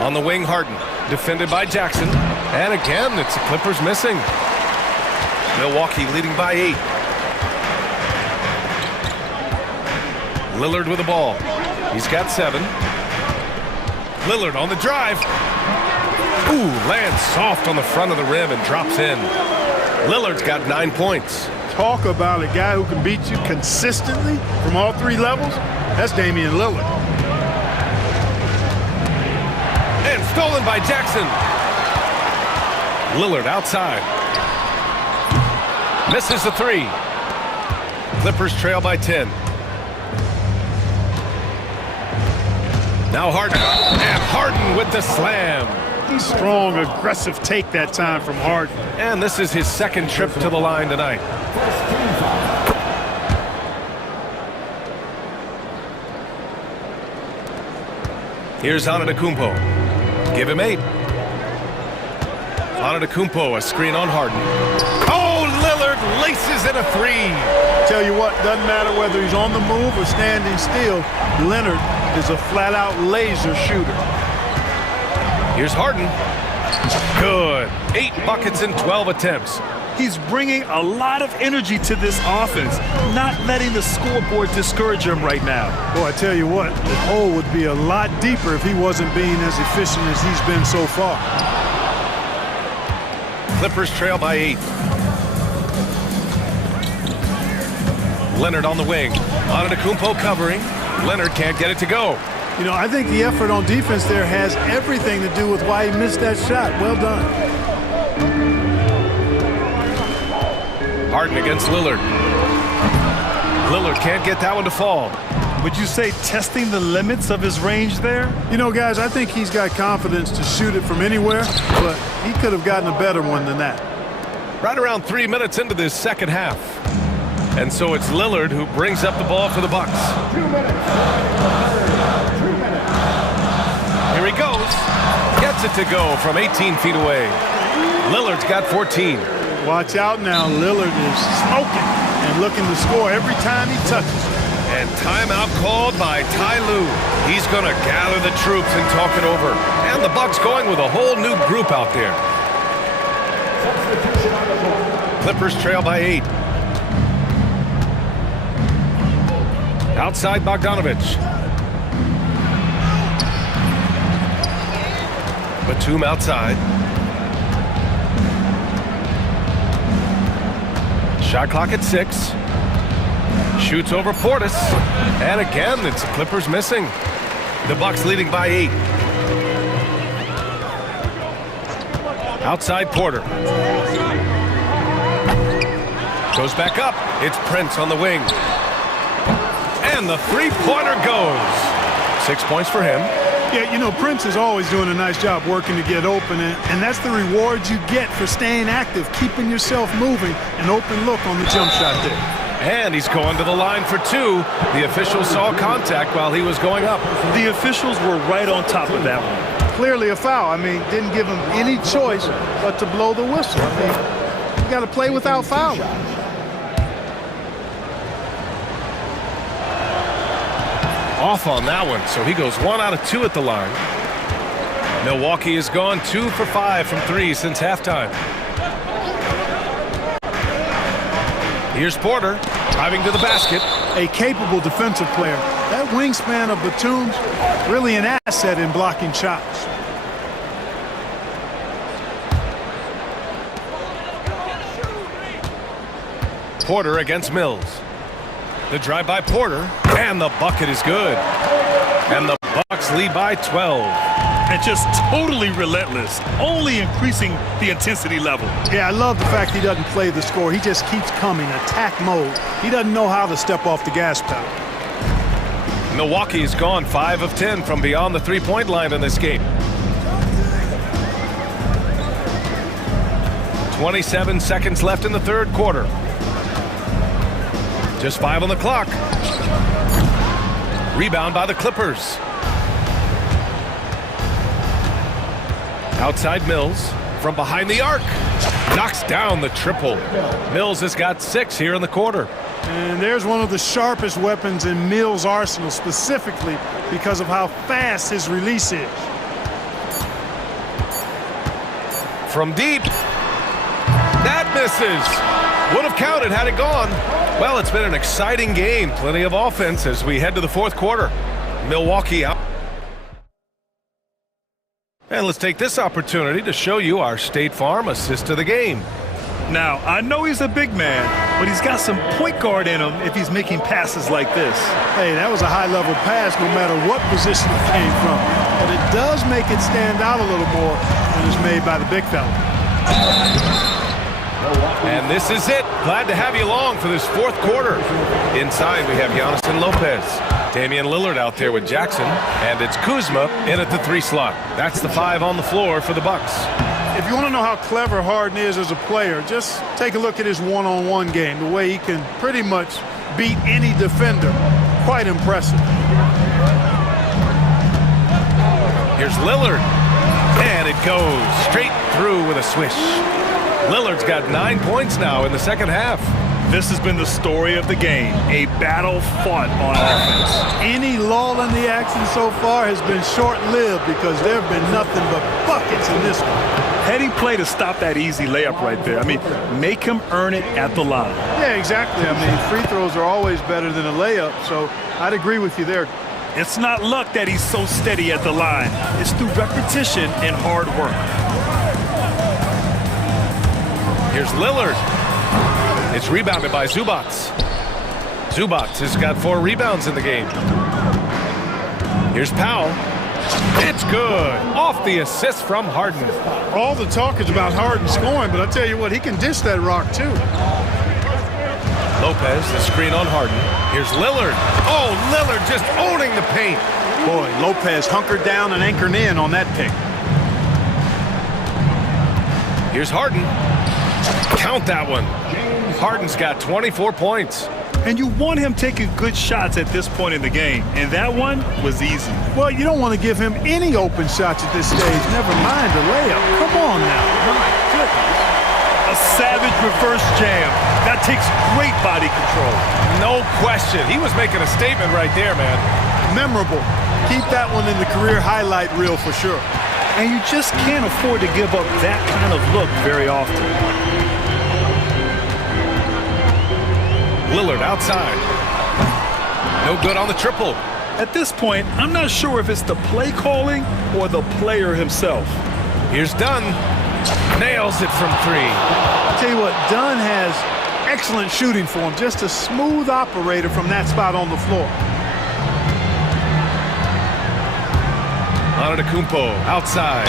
On the wing, Harden, defended by Jackson. And again, it's the Clippers missing. Milwaukee leading by 8. Lillard with the ball. He's got 7. Lillard on the drive. Ooh, lands soft on the front of the rim and drops in. Lillard's got 9 points. Talk about a guy who can beat you consistently from all 3 levels. That's Damian Lillard. And stolen by Jackson. Lillard outside. Misses the 3. Clippers trail by 10. Now Harden. And Harden with the slam. Strong, aggressive take that time from Harden. And this is his second trip to the line tonight. Here's Antetokounmpo. Give him 8. Antetokounmpo, a screen on Harden. Oh, Lillard laces in a 3. Tell you what, doesn't matter whether he's on the move or standing still, Leonard is a flat-out laser shooter. Here's Harden. Good. 8 buckets in 12 attempts. He's bringing a lot of energy to this offense, not letting the scoreboard discourage him right now. Boy, I tell you what, the hole would be a lot deeper if he wasn't being as efficient as he's been so far. Clippers trail by 8. Leonard on the wing. Antetokounmpo covering. Leonard can't get it to go. You know, I think the effort on defense there has everything to do with why he missed that shot. Well done. Harden against Lillard. Lillard can't get that one to fall. Would you say testing the limits of his range there? You know, guys, I think he's got confidence to shoot it from anywhere, but he could have gotten a better one than that. Right around 3 minutes into this second half. And so it's Lillard who brings up the ball for the Bucks. 2 minutes. Here he goes. Gets it to go from 18 feet away. Lillard's got 14. Watch out now. Lillard is smoking and looking to score every time he touches it. And timeout called by Ty Lue. He's going to gather the troops and talk it over. And the Bucks going with a whole new group out there. Clippers trail by 8. Outside Bogdanovich. Batum outside. Shot clock at 6. Shoots over Portis. And again, it's the Clippers missing. The Bucks leading by 8. Outside Porter. Goes back up. It's Prince on the wing. And the three-pointer goes. 6 points for him. Yeah, you know, Prince is always doing a nice job working to get open, and that's the reward you get for staying active, keeping yourself moving, an open look on the jump shot there. And he's going to the line for 2. The officials saw contact while he was going up. The officials were right on top of that one. Clearly a foul. I mean, didn't give him any choice but to blow the whistle. I mean, you got to play without fouling. Off on that one, so he goes 1 out of 2 at the line. Milwaukee has gone 2 for 5 from 3 since halftime. Here's Porter driving to the basket. A capable defensive player. That wingspan of Batum's really an asset in blocking shots. Porter against Mills. The drive by Porter, and the bucket is good. And the Bucks lead by 12. And just totally relentless, only increasing the intensity level. Yeah, I love the fact he doesn't play the score. He just keeps coming, attack mode. He doesn't know how to step off the gas pedal. Milwaukee's gone 5 of 10 from beyond the three-point line in this game. 27 seconds left in the third quarter. Just 5 on the clock. Rebound by the Clippers. Outside Mills from behind the arc. Knocks down the triple. Mills has got 6 here in the quarter. And there's one of the sharpest weapons in Mills' arsenal, specifically because of how fast his release is. From deep. That misses. Would have counted had it gone. Well, it's been an exciting game. Plenty of offense as we head to the fourth quarter. Milwaukee out. And let's take this opportunity to show you our State Farm assist to the game. Now, I know he's a big man, but he's got some point guard in him if he's making passes like this. Hey, that was a high-level pass no matter what position it came from. But it does make it stand out a little more when it's made by the big fella. And this is it. Glad to have you along for this fourth quarter. Inside, we have Giannis and Lopez. Damian Lillard out there with Jackson. And it's Kuzma in at the 3 slot. That's the 5 on the floor for the Bucks. If you want to know how clever Harden is as a player, just take a look at his one-on-one game. The way he can pretty much beat any defender. Quite impressive. Here's Lillard. And it goes straight through with a swish. Lillard's got 9 points now in the second half. This has been the story of the game, a battle fought on offense. Any lull in the action so far has been short-lived because there have been nothing but buckets defense in this one. Heading play to stop that easy layup right there. I mean, make him earn it at the line. Yeah, exactly. I mean, free throws are always better than a layup, so I'd agree with you there. It's not luck that he's so steady at the line. It's through repetition and hard work. Here's Lillard. It's rebounded by Zubac. Zubac has got 4 rebounds in the game. Here's Powell. It's good. Off the assist from Harden. All the talk is about Harden scoring, but I tell you what, he can dish that rock too. Lopez, the screen on Harden. Here's Lillard. Oh, Lillard just owning the paint. Boy, Lopez hunkered down and anchored in on that pick. Here's Harden. Count that one. Harden's got 24 points. And you want him taking good shots at this point in the game. And that one was easy. Well, you don't want to give him any open shots at this stage. Never mind a layup. Come on now. My goodness. A savage reverse jam. That takes great body control. No question. He was making a statement right there, man. Memorable. Keep that one in the career highlight reel for sure. And you just can't afford to give up that kind of look very often. Lillard outside. No good on the triple. At this point, I'm not sure if it's the play calling or the player himself. Here's Dunn. Nails it from 3. I'll tell you what, Dunn has excellent shooting for him. Just a smooth operator from that spot on the floor. Antetokounmpo outside.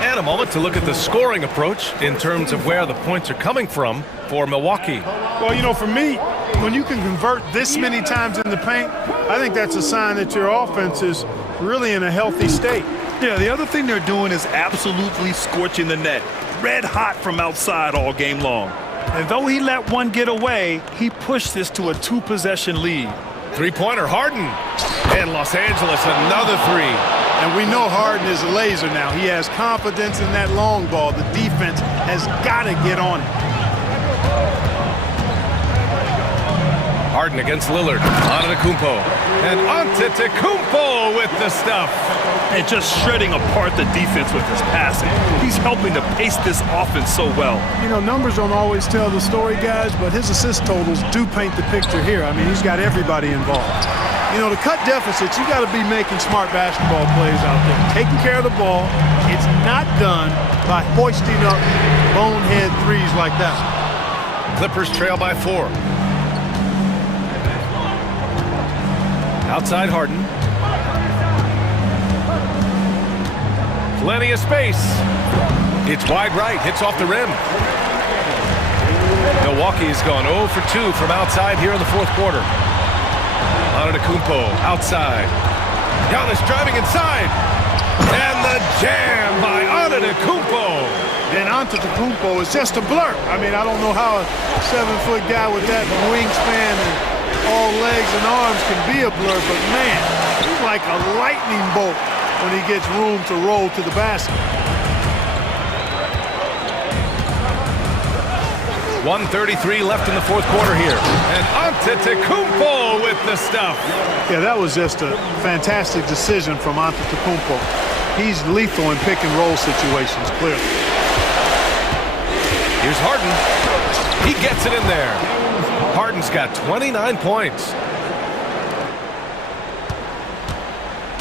And a moment to look at the scoring approach in terms of where the points are coming from for Milwaukee. Well, you know, for me, when you can convert this many times in the paint, I think that's a sign that your offense is really in a healthy state. Yeah, the other thing they're doing is absolutely scorching the net. Red hot from outside all game long. And though he let one get away, he pushed this to a 2-possession lead. Three-pointer, Harden. And Los Angeles, another 3. And we know Harden is a laser now. He has confidence in that long ball. The defense has got to get on it. Harden against Lillard. Antetokounmpo. And Antetokounmpo with the stuff. And just shredding apart the defense with his passing. He's helping to pace this offense so well. You know, numbers don't always tell the story, guys, but his assist totals do paint the picture here. I mean, he's got everybody involved. You know, to cut deficits, you got to be making smart basketball plays out there. Taking care of the ball. It's not done by hoisting up bonehead threes like that. Clippers trail by 4. Outside Harden. Plenty of space. It's wide right. Hits off the rim. Milwaukee's gone 0 for 2 from outside here in the 4th quarter. Antetokounmpo outside. Giannis driving inside. And the jam by Antetokounmpo. And Antetokounmpo is just a blur. I mean, I don't know how a 7-foot guy with that wingspan and all legs and arms can be a blur, but man, he's like a lightning bolt when he gets room to roll to the basket. 1:33 left in the 4th quarter here. And Antetokounmpo with the stuff. Yeah, that was just a fantastic decision from Antetokounmpo. He's lethal in pick and roll situations, clearly. Here's Harden. He gets it in there. Harden's got 29 points.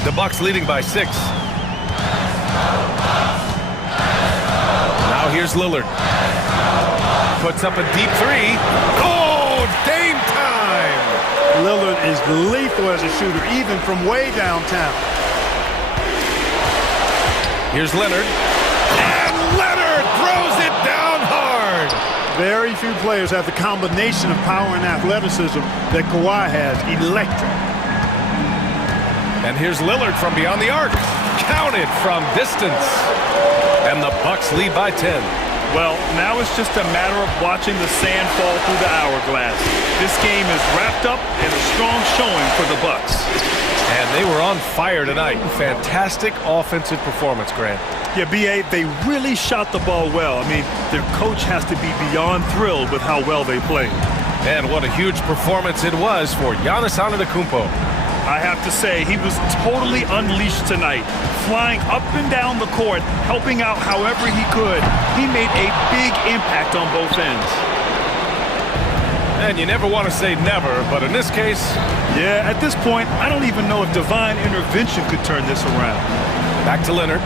The Bucks leading by 6. Now here's Lillard. Puts up a deep 3. Oh, Dame time! Lillard is lethal as a shooter, even from way downtown. Here's Leonard. And Leonard throws it down hard! Very few players have the combination of power and athleticism that Kawhi has. Electric. And here's Lillard from beyond the arc. Counted from distance. And the Bucks lead by 10. Well, now it's just a matter of watching the sand fall through the hourglass. This game is wrapped up in a strong showing for the Bucks. And they were on fire tonight. Fantastic offensive performance, Grant. Yeah, B.A., they really shot the ball well. I mean, their coach has to be beyond thrilled with how well they played. And what a huge performance it was for Giannis Antetokounmpo. I have to say, he was totally unleashed tonight, flying up and down the court, helping out however he could. He made a big impact on both ends. And you never want to say never, but in this case... Yeah, at this point, I don't even know if divine intervention could turn this around. Back to Leonard.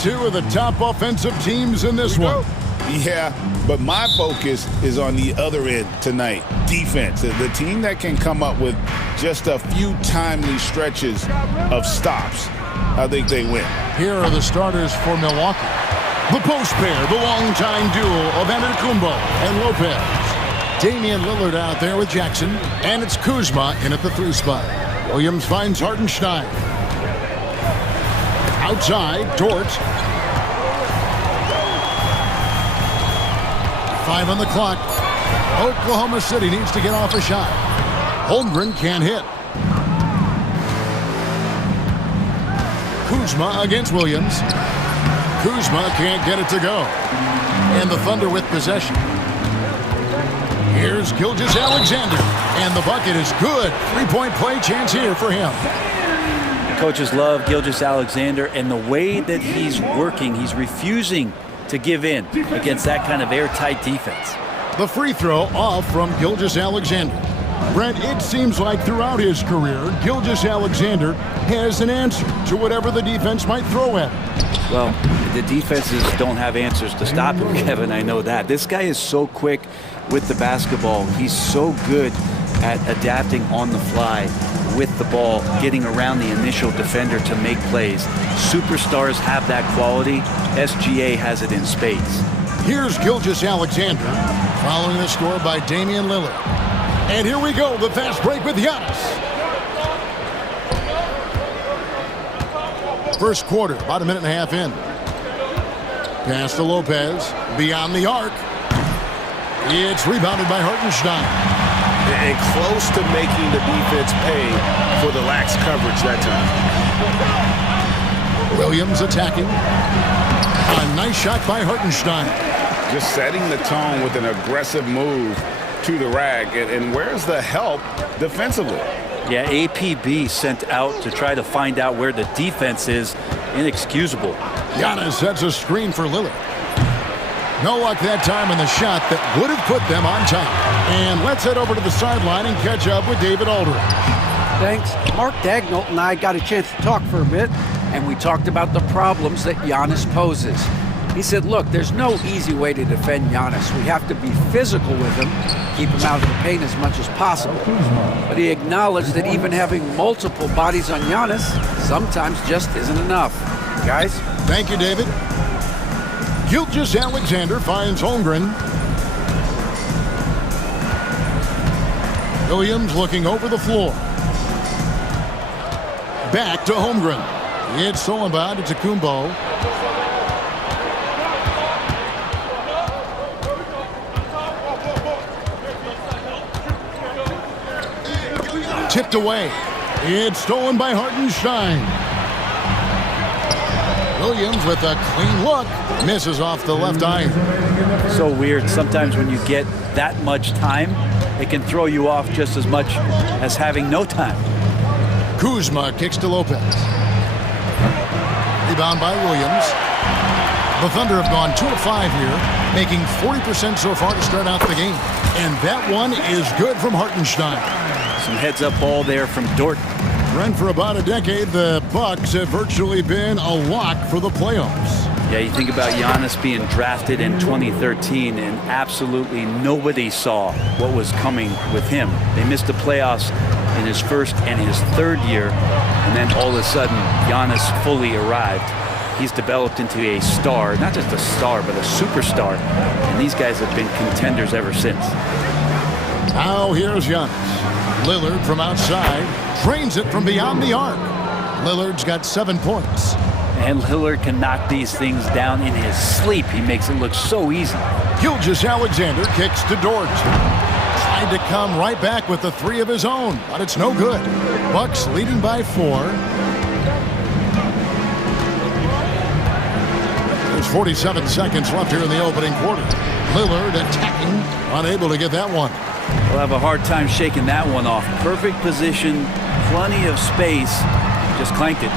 two of the top offensive teams in this one. Yeah, but my focus is on the other end tonight, defense. The team that can come up with just a few timely stretches of stops, I think they win. Here are the starters for Milwaukee. The post pair, the longtime duo of Antetokounmpo and Lopez. Damian Lillard out there with Jackson, and it's Kuzma in at the 3 spot. Williams finds Hartenstein. Outside, Dort. 5 on the clock. Oklahoma City needs to get off a shot. Holmgren can't hit. Kuzma against Williams. Kuzma can't get it to go. And the Thunder with possession. Here's Gilgeous-Alexander. And the bucket is good. 3-point play chance here for him. Coaches love Gilgeous-Alexander, and the way that he's working, he's refusing to give in against that kind of airtight defense. The free throw off from Gilgeous-Alexander. Brent, it seems like throughout his career, Gilgeous-Alexander has an answer to whatever the defense might throw at him. Well, the defenses don't have answers to stop him, Kevin. I know that. This guy is so quick with the basketball. He's so good at adapting on the fly with the ball, getting around the initial defender to make plays. Superstars have that quality. SGA has it in spades. Here's Gilgeous-Alexander, following the score by Damian Lillard. And here we go, the fast break with Giannis. First quarter, about a minute and a half in. Pass to Lopez, beyond the arc. It's rebounded by Hartenstein. And close to making the defense pay for the lax coverage that time. Williams attacking. A nice shot by Hartenstein. Just setting the tone with an aggressive move to the rack. And where's the help defensively? Yeah, APB sent out to try to find out where the defense is. Inexcusable. Giannis sets a screen for Lillard. No luck that time on the shot that would have put them on top. And let's head over to the sideline and catch up with David Aldridge. Thanks. Mark Dagnall and I got a chance to talk for a bit, and we talked about the problems that Giannis poses. He said, look, there's no easy way to defend Giannis. We have to be physical with him, keep him out of the paint as much as possible. But he acknowledged that even having multiple bodies on Giannis sometimes just isn't enough. Guys? Thank you, David. Gilgeous-Alexander finds Holmgren. Williams looking over the floor. Back to Holmgren. It's stolen by Antetokounmpo. Tipped away. It's stolen by Hartenstein. Williams with a clean look. Misses off the left iron. So weird. Sometimes when you get that much time, it can throw you off just as much as having no time. Kuzma kicks to Lopez. Rebound by Williams. The Thunder have gone 2 of 5 here, making 40% so far to start out the game. And that one is good from Hartenstein. Some heads-up ball there from Dort. Brent, for about a decade, the Bucks have virtually been a lock for the playoffs. Yeah, you think about Giannis being drafted in 2013, and absolutely nobody saw what was coming with him. They missed the playoffs in his first and his third year, and then all of a sudden, Giannis fully arrived. He's developed into a star, not just a star, but a superstar, and these guys have been contenders ever since. Now here's Giannis. Lillard from outside drains it from beyond the arc. Lillard's got 7 points. And Lillard can knock these things down in his sleep. He makes it look so easy. Gilgeous-Alexander kicks to Dort. Tried to come right back with the 3 of his own, but it's no good. Bucks leading by 4. There's 47 seconds left here in the opening quarter. Lillard attacking, unable to get that one. We'll have a hard time shaking that one off. Perfect position, plenty of space, just clanked it.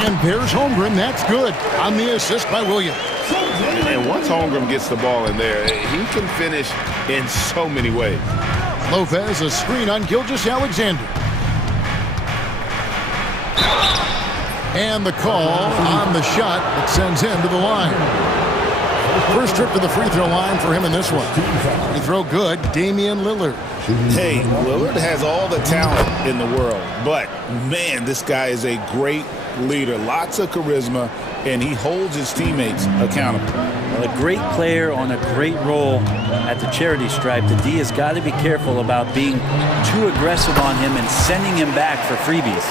And there's Holmgren, that's good, on the assist by Williams. And once Holmgren gets the ball in there, he can finish in so many ways. Lopez, a screen on Gilgeous-Alexander. And the call on the shot that sends him to the line. First trip to the free throw line for him in this one. Free throw good, Damian Lillard. Hey, Lillard has all the talent in the world, but man, this guy is a great leader. Lots of charisma, and he holds his teammates accountable. Well, a great player on a great role at the charity stripe. The D has got to be careful about being too aggressive on him and sending him back for freebies.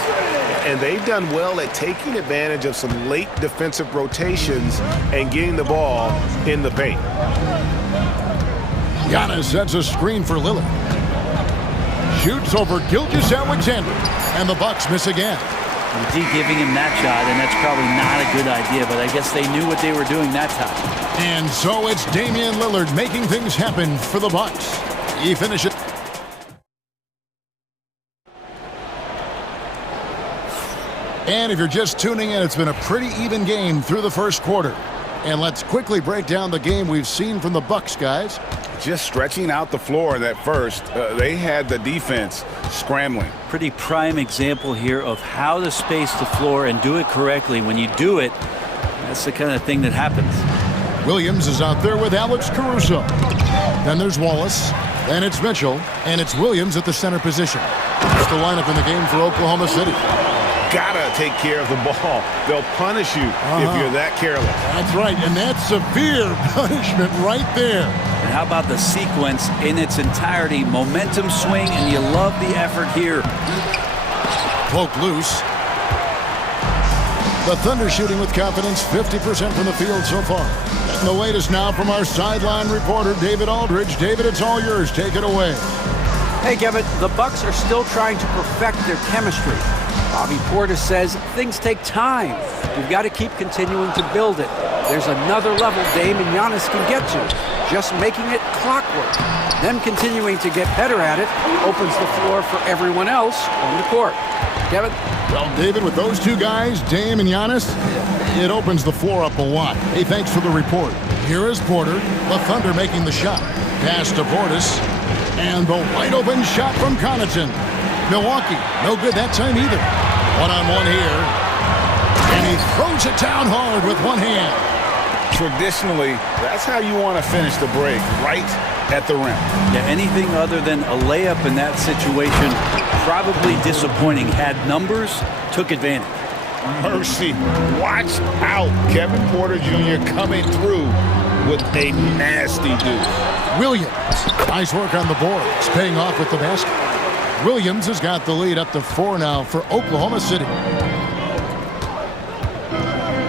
And they've done well at taking advantage of some late defensive rotations and getting the ball in the paint. Giannis sets a screen for Lillard. Shoots over Gilgeous-Alexander, and the Bucks miss again. The D giving him that shot, and that's probably not a good idea, but I guess they knew what they were doing that time. And so it's Damian Lillard making things happen for the Bucks. He finishes. And if you're just tuning in, it's been a pretty even game through the first quarter. And let's quickly break down the game we've seen from the Bucks, guys. Just stretching out the floor that first. They had the defense scrambling. Pretty prime example here of how to space the floor and do it correctly. When you do it, that's the kind of thing that happens. Williams is out there with Alex Caruso. Then there's Wallace. Then it's Mitchell. And it's Williams at the center position. That's the lineup in the game for Oklahoma City. Gotta take care of the ball. They'll punish you if you're that careless. That's right, and that's severe punishment right there. And how about the sequence in its entirety? Momentum swing, and you love the effort here. Poke loose. The Thunder shooting with confidence, 50% from the field so far. And the latest now from our sideline reporter, David Aldridge. David, it's all yours. Take it away. Hey, Kevin, the Bucks are still trying to perfect their chemistry. Bobby Portis says things take time. We've got to keep continuing to build it. There's another level Dame and Giannis can get to. Just making it clockwork. Them continuing to get better at it opens the floor for everyone else on the court. Kevin? Well, David, with those two guys, Dame and Giannis, it opens the floor up a lot. Hey, thanks for the report. Here is Porter, the Thunder making the shot. Pass to Portis, and the wide open shot from Connaughton. Milwaukee, no good that time either. One-on-one here. And he throws it down hard with one hand. Traditionally, that's how you want to finish the break, right at the rim. Yeah, anything other than a layup in that situation, probably disappointing. Had numbers, took advantage. Mercy. Watch out. Kevin Porter Jr. coming through with a nasty deuce. Williams, nice work on the boards, paying off with the basket. Williams has got the lead up to 4 now for Oklahoma City.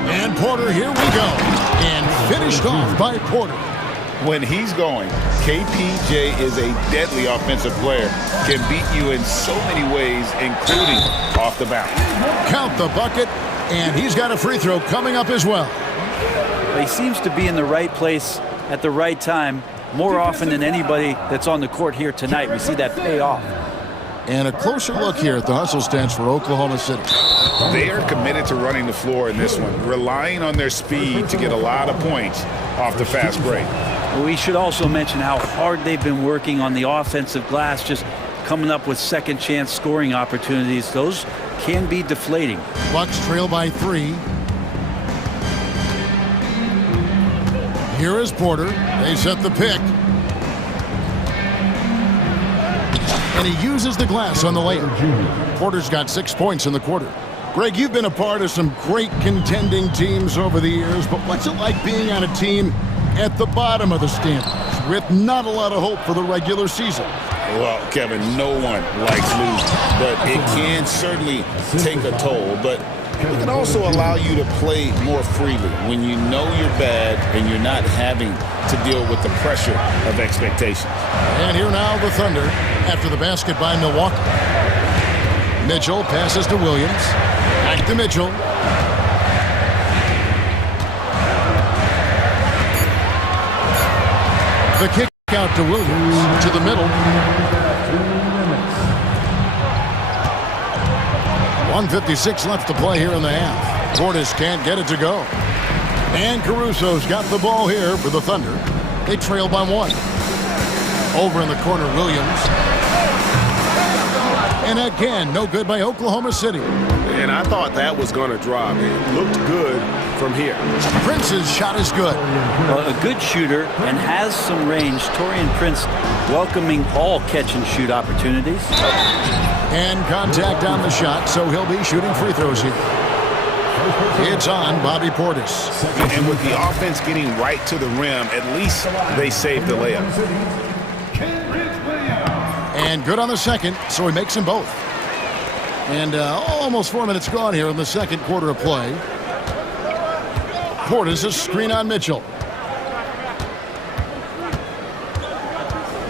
And Porter, here we go. And finished off by Porter. When he's going, KPJ is a deadly offensive player. Can beat you in so many ways, including off the bounce. Count the bucket, and he's got a free throw coming up as well. He seems to be in the right place at the right time more often than anybody that's on the court here tonight. We see that pay off. And a closer look here at the hustle stance for Oklahoma City. They are committed to running the floor in this one, relying on their speed to get a lot of points off the fast break. We should also mention how hard they've been working on the offensive glass, just coming up with second chance scoring opportunities. Those can be deflating. Bucks trail by 3. Here is Porter. They set the pick. And he uses the glass on the layup. Porter's got 6 points in the quarter. Greg, you've been a part of some great contending teams over the years, but what's it like being on a team at the bottom of the standings with not a lot of hope for the regular season? Well, Kevin, no one likes losing, but it can certainly take a toll. But it can also allow you to play more freely when you know you're bad and you're not having to deal with the pressure of expectations. And here now the Thunder after the basket by Milwaukee. Mitchell passes to Williams. Back to Mitchell. The kick out to Williams to the middle. 1:56 left to play here in the half. Portis can't get it to go. And Caruso's got the ball here for the Thunder. They trail by 1. Over in the corner, Williams. And again, no good by Oklahoma City. And I thought that was going to drop. It looked good from here. Prince's shot is good. Well, a good shooter and has some range. Torian Prince welcoming all catch-and-shoot opportunities. And contact on the shot, so he'll be shooting free throws here. It's on Bobby Portis. And with the offense getting right to the rim, at least they saved the layup. And good on the second, so he makes them both. And almost 4 minutes gone here in the second quarter of play. Portis, a screen on Mitchell.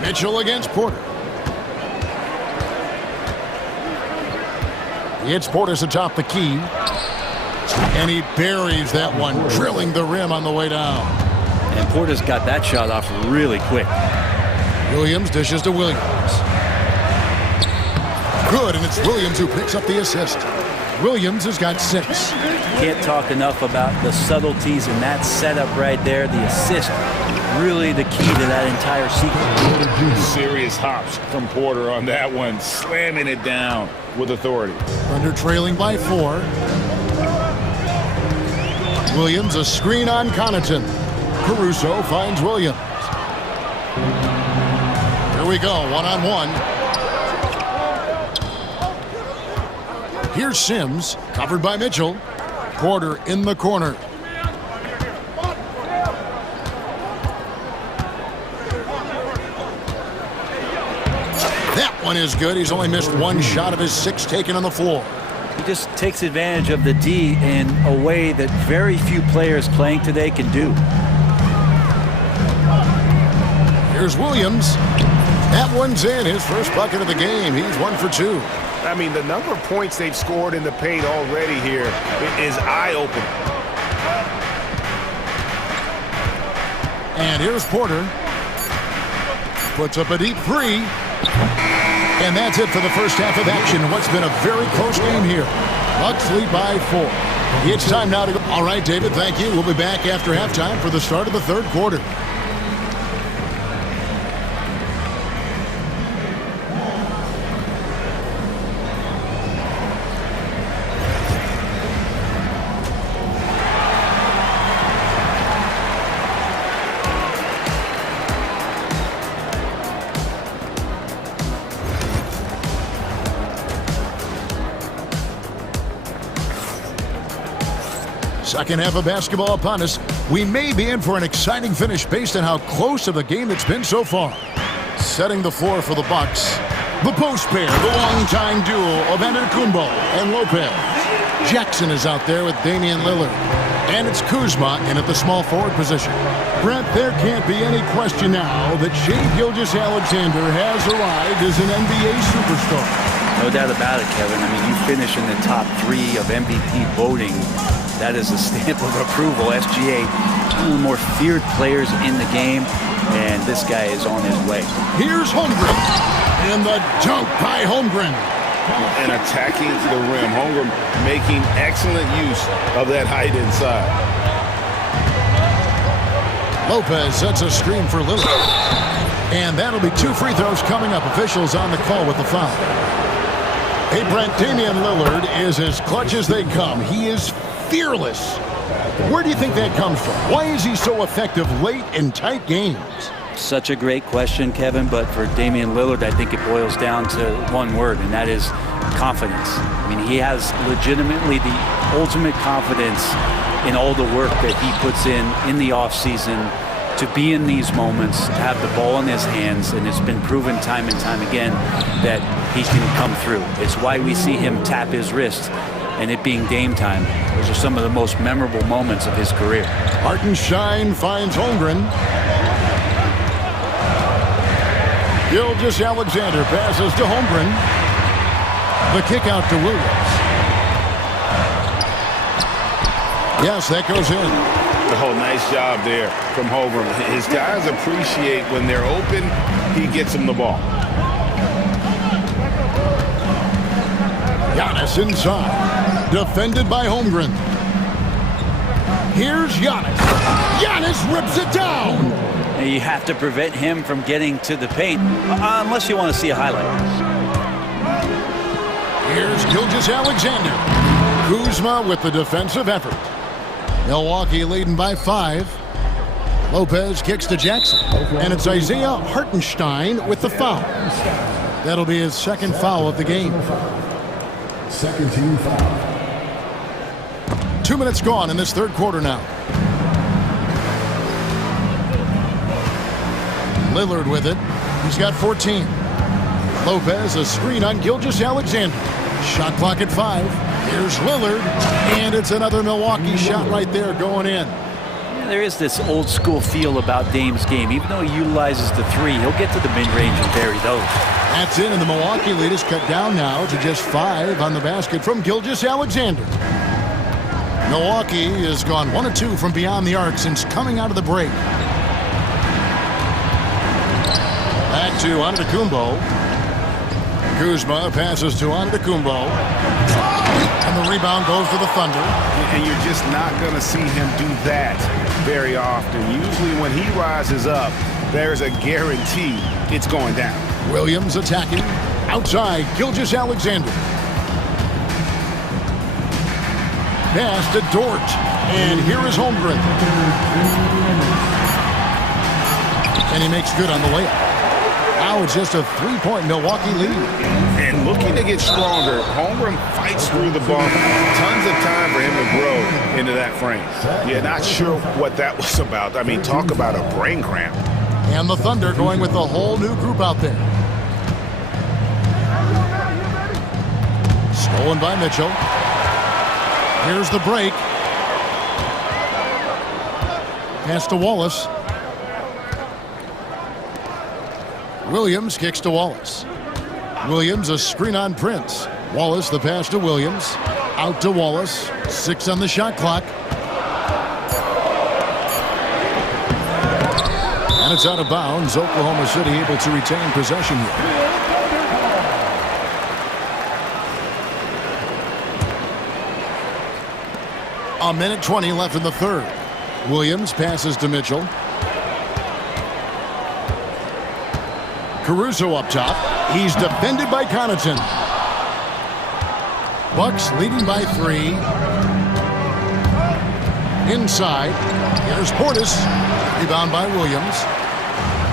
Mitchell against Porter. It's Portis atop the key. And he buries that one, drilling the rim on the way down. And Portis got that shot off really quick. Williams dishes to Williams. Good, and it's Williams who picks up the assist. Williams has got 6. Can't talk enough about the subtleties in that setup right there. The assist, really the key to that entire sequence. Serious hops from Porter on that one, slamming it down with authority. Under trailing by 4. Williams, a screen on Connaughton. Caruso finds Williams. Here we go, one-on-one. Here's Sims, covered by Mitchell. Porter in the corner. That one is good. He's only missed 1 shot of his 6 taken on the floor. He just takes advantage of the D in a way that very few players playing today can do. Here's Williams. That one's in. His first bucket of the game. He's 1 for 2. I mean, the number of points they've scored in the paint already here is eye-opening. And here's Porter. Puts up a deep 3. And that's it for the first half of action. What's been a very close game here. Bucks lead by 4. It's time now to go. All right, David, thank you. We'll be back after halftime for the start of the third quarter. Second half of basketball upon us. We may be in for an exciting finish based on how close of a game it's been so far. Setting the floor for the Bucks. The post pair, the longtime duo of Kumbo and Lopez. Jackson is out there with Damian Lillard. And it's Kuzma in at the small forward position. Brent, there can't be any question now that Shai Gilgeous-Alexander has arrived as an NBA superstar. No doubt about it, Kevin. I mean, you finish in the top 3 of MVP voting. That is a stamp of approval. SGA, one of the more feared players in the game, and this guy is on his way. Here's Holmgren, and the dunk by Holmgren. And attacking the rim. Holmgren making excellent use of that height inside. Lopez sets a screen for Lillard. And that'll be 2 free throws coming up. Officials on the call with the foul. Hey, Brent, Damian Lillard is as clutch as they come. He is fearless. Where do you think that comes from? Why is he so effective late in tight games? Such a great question, Kevin, but for Damian Lillard, I think it boils down to one word, and that is confidence. I mean, he has legitimately the ultimate confidence in all the work that he puts in the offseason to be in these moments, to have the ball in his hands, and it's been proven time and time again that he can come through. It's why we see him tap his wrist and it being game time. Those are some of the most memorable moments of his career. Hartenstein finds Holmgren. Gilgeous-Alexander passes to Holmgren. The kick out to Williams. Yes, that goes in. Oh, nice job there from Holmgren. His guys appreciate when they're open, he gets them the ball. Giannis inside. Defended by Holmgren. Here's Giannis. Giannis rips it down. And you have to prevent him from getting to the paint, unless you want to see a highlight. Here's Gilgeous-Alexander. Kuzma with the defensive effort. Milwaukee leading by 5. Lopez kicks to Jackson. And it's Isaiah Hartenstein with the foul. That'll be his second foul of the game. Second team foul. 2 minutes gone in this third quarter now. Lillard with it. He's got 14. Lopez, a screen on Gilgeous-Alexander. Shot clock at 5. Here's Lillard. And it's another Milwaukee shot right there going in. Yeah, there is this old school feel about Dame's game. Even though he utilizes the 3, he'll get to the mid-range and bury those. That's in, and the Milwaukee lead is cut down now to just 5 on the basket from Gilgeous-Alexander. Milwaukee has gone 1 of 2 from beyond the arc since coming out of the break. Back to Antetokounmpo. Kuzma passes to Antetokounmpo. And the rebound goes to the Thunder. And you're just not going to see him do that very often. Usually when he rises up, there's a guarantee it's going down. Williams attacking. Outside, Gilgeous-Alexander. Pass to Dort. And here is Holmgren. And he makes good on the layup. Now it's just a 3-point Milwaukee lead. And looking to get stronger, Holmgren fights through the bump. Tons of time for him to grow into that frame. Yeah, not sure what that was about. I mean, talk about a brain cramp. And the Thunder going with a whole new group out there. Stolen by Mitchell. Here's the break. Pass to Wallace. Williams kicks to Wallace. Williams a screen on Prince. Wallace the pass to Williams. Out to Wallace. 6 on the shot clock. And it's out of bounds. Oklahoma City able to retain possession here. A minute 20 left in the third. Williams passes to Mitchell. Caruso up top. He's defended by Connaughton. Bucks leading by 3. Inside. Here's Portis. Rebound by Williams.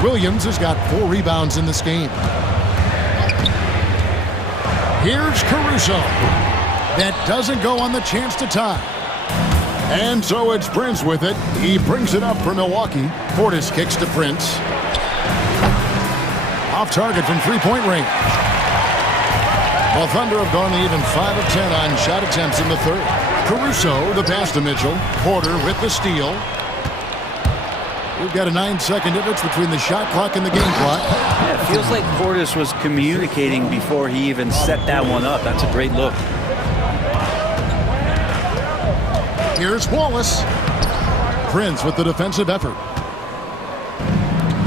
Williams has got 4 rebounds in this game. Here's Caruso. That doesn't go on the chance to tie. And so it's Prince with it. He brings it up for Milwaukee. Portis kicks to Prince. Off target from 3-point range. Well, Thunder have gone even 5 of 10 on shot attempts in the third. Caruso, the pass to Mitchell. Porter with the steal. We've got a 9-second difference between the shot clock and the game clock. Yeah, it feels like Portis was communicating before he even set that one up. That's a great look. Here's Wallace. Prince with the defensive effort.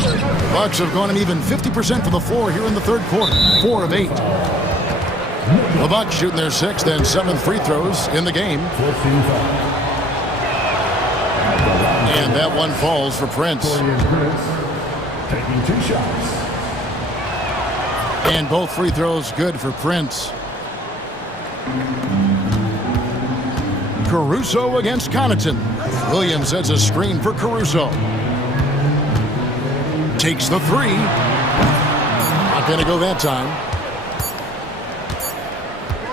The Bucks have gone an even 50% from the floor here in the third quarter. 4 of 8. The Bucks shooting their 6th and 7th free throws in the game. And that one falls for Prince. Taking 2 shots. And both free throws good for Prince. Caruso against Connaughton. Williams sets a screen for Caruso. Takes the 3. Not going to go that time.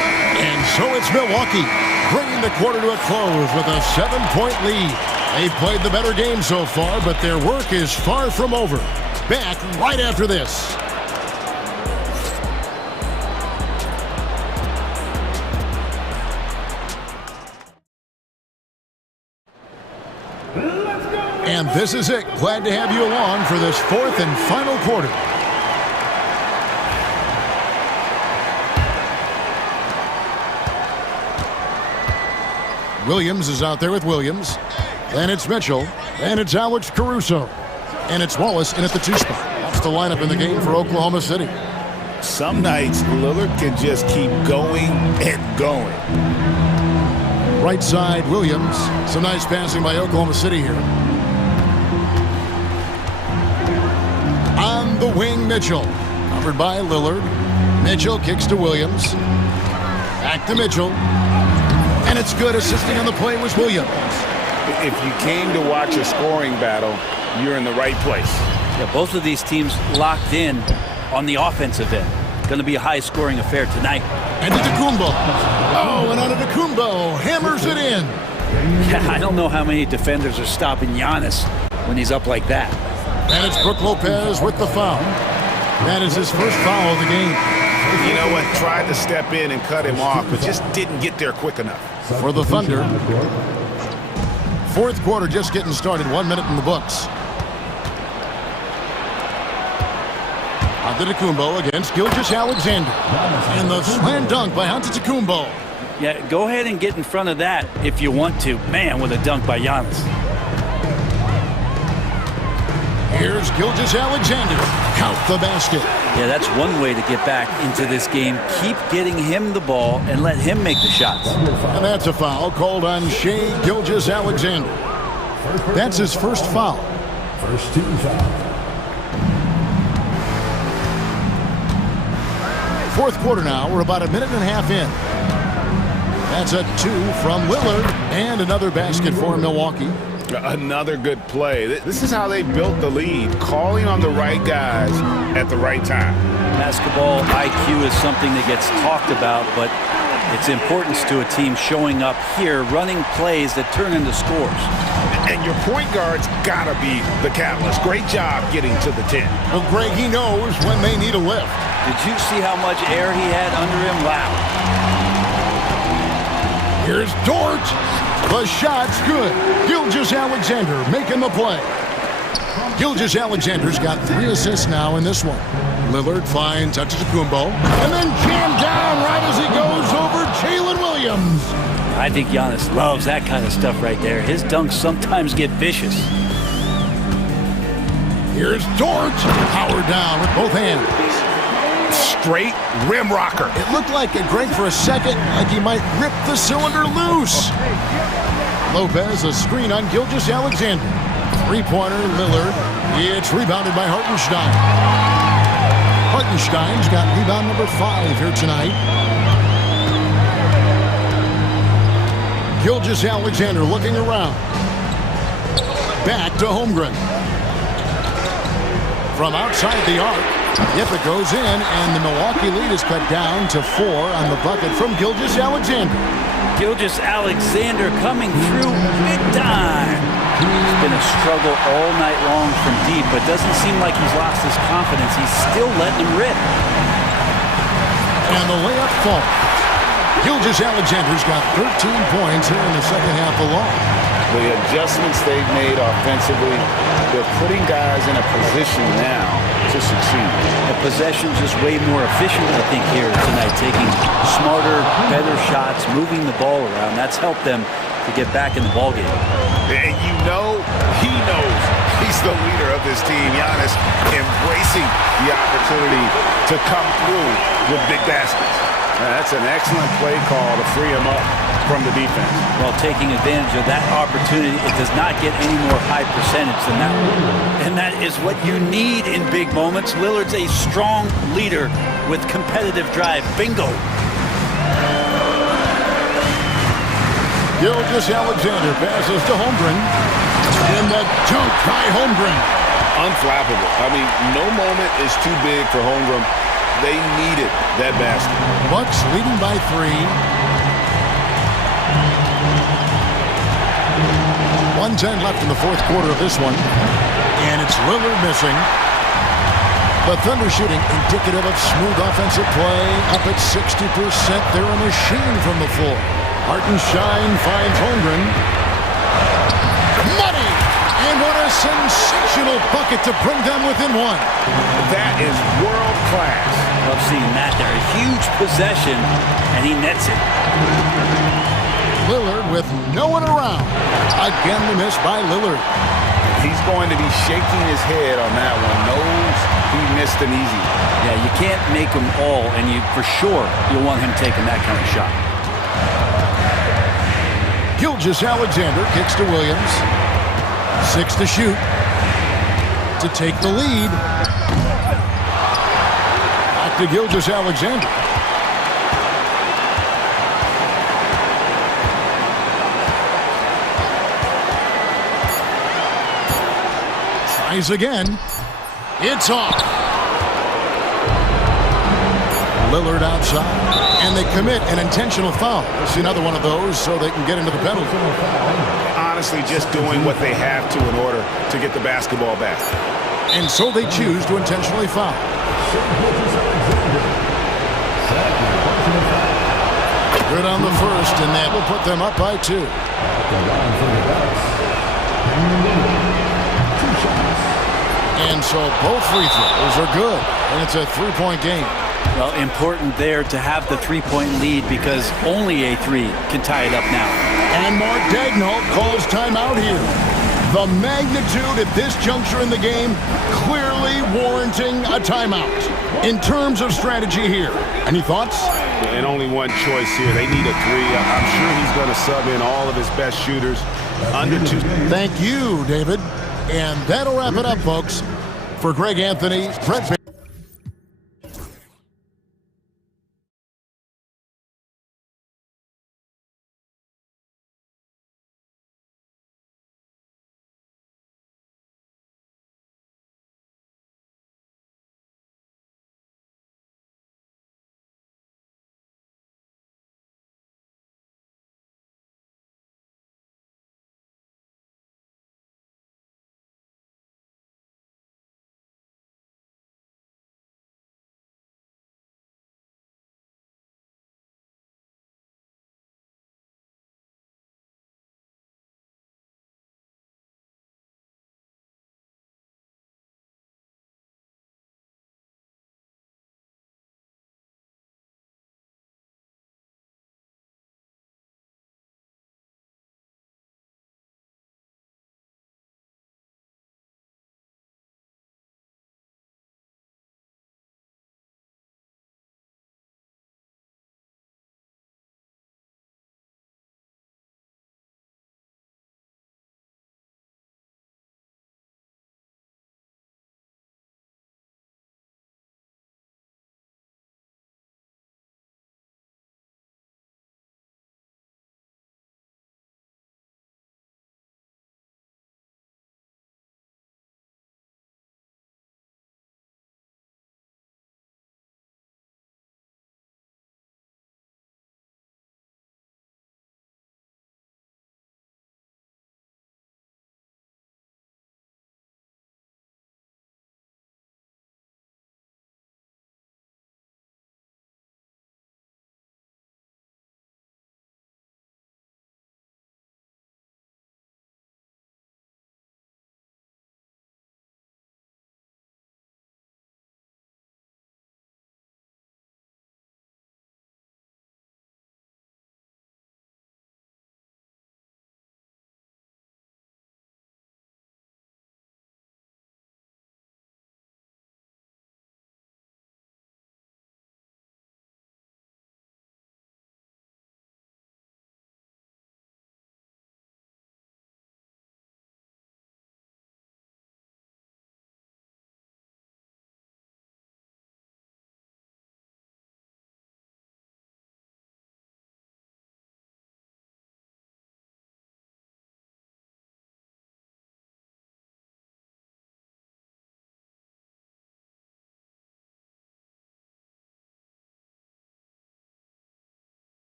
And so it's Milwaukee bringing the quarter to a close with a 7-point lead. They've played the better game so far, but their work is far from over. Back right after this. And this is it. Glad to have you along for this 4th and final quarter. Williams is out there with Williams. Then it's Mitchell. Then it's Alex Caruso. And it's Wallace in at the 2 spot. That's the lineup in the game for Oklahoma City. Some nights, Lillard can just keep going and going. Right side, Williams. Some nice passing by Oklahoma City here. On the wing, Mitchell. Covered by Lillard. Mitchell kicks to Williams. Back to Mitchell. And it's good. Assisting on the play was Williams. If you came to watch a scoring battle, you're in the right place. Yeah, both of these teams locked in on the offensive end. Going to be a high-scoring affair tonight. And Antetokounmpo. Oh, and Antetokounmpo hammers it in. Yeah, I don't know how many defenders are stopping Giannis when he's up like that. And it's Brook Lopez with the foul. That is his first foul of the game. You know what? Tried to step in and cut him off, but just didn't get there quick enough. For the Thunder. Fourth quarter just getting started. 1 minute in the books. Antetokounmpo against Gilgeous-Alexander. And the slam dunk by Antetokounmpo. Yeah, go ahead and get in front of that if you want to. Man, with a dunk by Giannis. Here's Gilgeous-Alexander. Count the basket. Yeah, that's one way to get back into this game. Keep getting him the ball and let him make the shots. And that's a foul called on Shai Gilgeous-Alexander. That's his first foul. First team foul. Fourth quarter now. We're about a minute and a half in. That's a 2 from Lillard. And another basket for Milwaukee. Another good play. This is how they built the lead, calling on the right guys at the right time. Basketball IQ is something that gets talked about, but its importance to a team showing up here, running plays that turn into scores. And your point guard's got to be the catalyst. Great job getting to the 10. Well, Greg, he knows when they need a lift. Did you see how much air he had under him? Wow. Here's Dort. The shot's good. Gilgeous-Alexander making the play. Gilgeous-Alexander's got 3 assists now in this one. Lillard finds Antetokounmpo and then jammed down right as he goes over Jalen Williams. I think Giannis loves that kind of stuff right there. His dunks sometimes get vicious. Here's Dort. Powered down with both hands. Straight rim rocker. It looked like it, Greg, for a second, like he might rip the cylinder loose. Lopez, a screen on Gilgeous-Alexander. Three-pointer, Lillard. It's rebounded by Hartenstein. Hartenstein's got rebound number 5 here tonight. Gilgeous-Alexander looking around. Back to Holmgren. From outside the arc. Yep, it goes in, and the Milwaukee lead is cut down to 4 on the bucket from Gilgeous-Alexander. Gilgeous-Alexander coming through big time. It's been a struggle all night long from deep, but doesn't seem like he's lost his confidence. He's still letting him rip. And the layup falls. Gilgeous-Alexander's got 13 points here in the second half alone. The adjustments they've made offensively, they're putting guys in a position now to succeed. The possession's just way more efficient, I think, here tonight, taking smarter, better shots, moving the ball around. That's helped them to get back in the ballgame. And you know, he knows he's the leader of this team. Giannis embracing the opportunity to come through with big baskets. That's an excellent play call to free him up from the defense. Well, taking advantage of that opportunity, it does not get any more high percentage than that one. And that is what you need in big moments. Lillard's a strong leader with competitive drive. Bingo. Gilgeous-Alexander passes to Holmgren. And the dunk by Holmgren. Unflappable. I mean, no moment is too big for Holmgren. They needed that basket. Bucks leading by 3. 1:10 left in the fourth quarter of this one. And it's Lillard missing. The Thunder shooting indicative of smooth offensive play. Up at 60%. They're a machine from the floor. Hartenstein finds Holmgren. Money! And what a sensational bucket to bring them within 1. That is world class. Love seeing that there. A huge possession, and he nets it. Lillard with no one around. Again, the miss by Lillard. He's going to be shaking his head on that one. Knows he missed an easy. Yeah, you can't make them all, and you for sure you'll want him taking that kind of shot. Gilgeous-Alexander kicks to Williams. 6 to shoot to take the lead. Back to Gilgeous-Alexander. Tries again. It's off. Lillard outside. And they commit an intentional foul. It's another one of those so they can get into the penalty. Honestly, just doing what they have to in order to get the basketball back. And so they choose to intentionally foul. Good on the first, and that will put them up by 2. And so both free throws are good, and it's a 3-point game. Well, important there to have the 3-point lead because only a 3 can tie it up now. And Mark Daignault calls timeout here. The magnitude at this juncture in the game clearly warranting a timeout. In terms of strategy here, any thoughts? And only one choice here. They need a 3. I'm sure he's going to sub in all of his best shooters under 2. Thank you, David. And that'll wrap it up, folks. For Greg Anthony, Brett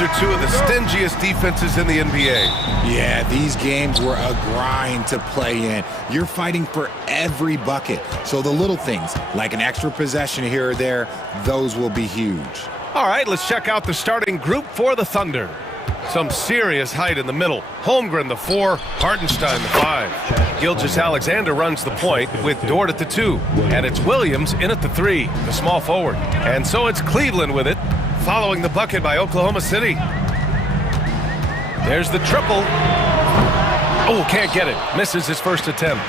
These are two of the stingiest defenses in the NBA. Yeah, these games were a grind to play in. You're fighting for every bucket. So the little things, like an extra possession here or there, those will be huge. All right, let's check out the starting group for the Thunder. Some serious height in the middle. Holmgren, the 4, Hartenstein, the 5. Gilgeous-Alexander runs the point with Dort at the 2. And it's Williams in at the 3, the small forward. And so it's Cleveland with it, following the bucket by Oklahoma City. There's the triple. Oh, can't get it. Misses his first attempt.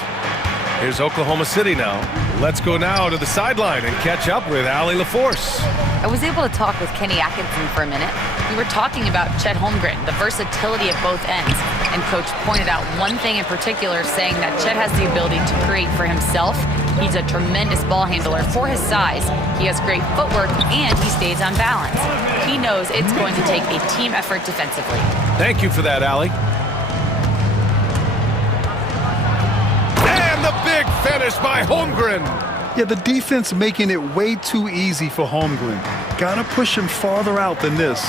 Here's Oklahoma City now. Let's go now to the sideline and catch up with Allie LaForce. I was able to talk with Kenny Atkinson for a minute. We were talking about Chet Holmgren, the versatility of both ends. And Coach pointed out one thing in particular, saying that Chet has the ability to create for himself. He's a tremendous ball handler for his size. He has great footwork, and he stays on balance. He knows it's going to take a team effort defensively. Thank you for that, Allie. And the big finish by Holmgren. Yeah, the defense making it way too easy for Holmgren. Gotta push him farther out than this.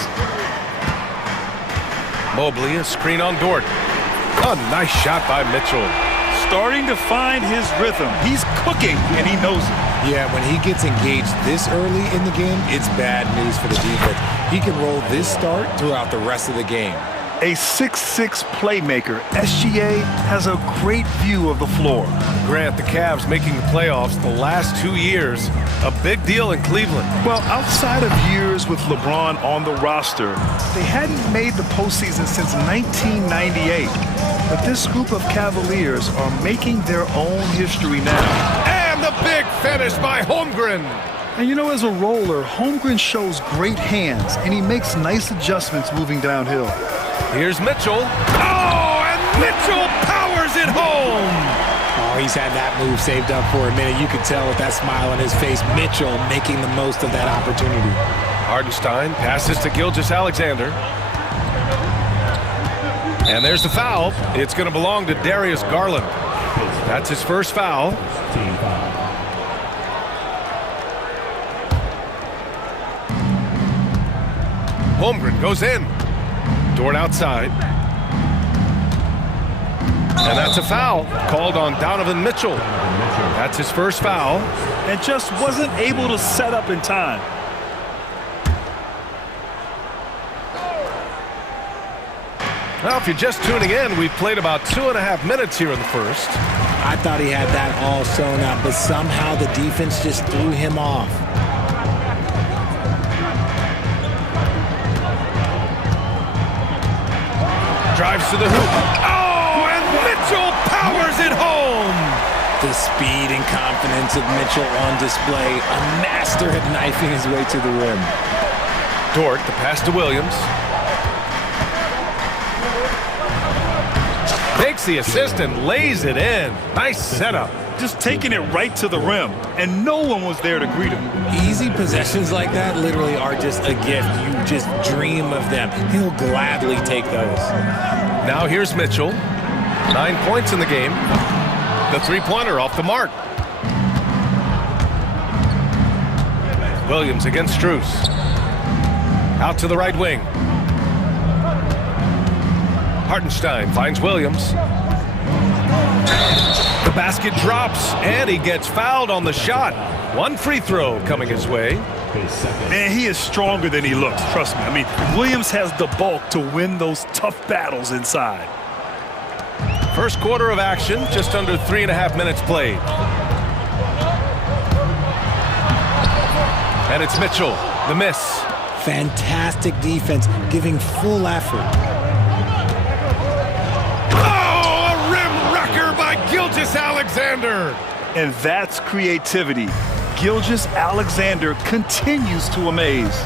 Mobley, a screen on Dort. A nice shot by Mitchell. Starting to find his rhythm. He's cooking, and he knows it. Yeah, when he gets engaged this early in the game, it's bad news for the defense. He can roll this start throughout the rest of the game. A 6'6" playmaker, SGA has a great view of the floor. Grant, the Cavs making the playoffs the last 2 years. A big deal in Cleveland. Well, outside of years with LeBron on the roster, they hadn't made the postseason since 1998. But this group of Cavaliers are making their own history now. And the big finish by Holmgren. And you know, as a roller, Holmgren shows great hands, and he makes nice adjustments moving downhill. Here's Mitchell. Oh, and Mitchell powers it home. Oh, he's had that move saved up for a minute. You could tell with that smile on his face, Mitchell making the most of that opportunity. Hartenstein passes to Gilgeous-Alexander. And there's the foul. It's going to belong to Darius Garland. That's his first foul. Holmgren goes in. Dort outside. And that's a foul called on Donovan Mitchell. That's his first foul. And just wasn't able to set up in time. Well, if you're just tuning in, we've played about 2.5 minutes here in the first. I thought he had that all sewn up, but somehow the defense just threw him off. Drives to the hoop. Oh, and Mitchell powers it home. The speed and confidence of Mitchell on display. A master at knifing his way to the rim. Dort, the pass to Williams. Takes the assist and lays it in. Nice setup. Just taking it right to the rim, and no one was there to greet him. Easy possessions like that literally are just a gift. You just dream of them. He'll gladly take those. Now here's Mitchell. 9 points in the game. The three-pointer off the mark. Williams against Strus. Out to the right wing. Hartenstein finds Williams. The basket drops, and he gets fouled on the shot. One free throw coming his way. Man, he is stronger than he looks, trust me. I mean, Williams has the bulk to win those tough battles inside. First quarter of action, just under 3.5 minutes played. And it's Mitchell, the miss. Fantastic defense, giving full effort. Gilgeous-Alexander. And that's creativity. Gilgeous-Alexander continues to amaze.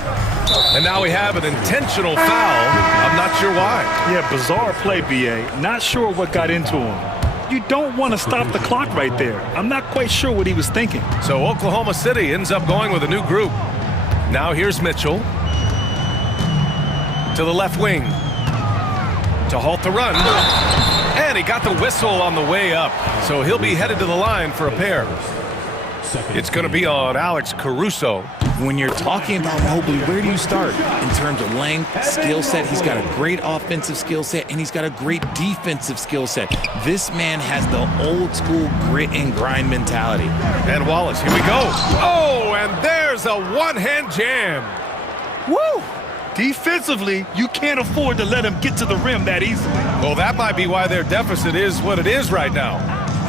And now we have an intentional foul. I'm not sure why. Yeah, bizarre play, BA. Not sure what got into him. You don't want to stop the clock right there. I'm not quite sure what he was thinking. So Oklahoma City ends up going with a new group. Now here's Mitchell. To the left wing. To halt the run. And he got the whistle on the way up. So he'll be headed to the line for a pair. It's going to be on Alex Caruso. When you're talking about Mobley, where do you start? In terms of length, skill set, he's got a great offensive skill set, and he's got a great defensive skill set. This man has the old school grit and grind mentality. And Wallace, here we go. Oh, and there's a one-hand jam. Woo! Defensively, you can't afford to let him get to the rim that easily. Well, that might be why their deficit is what it is right now.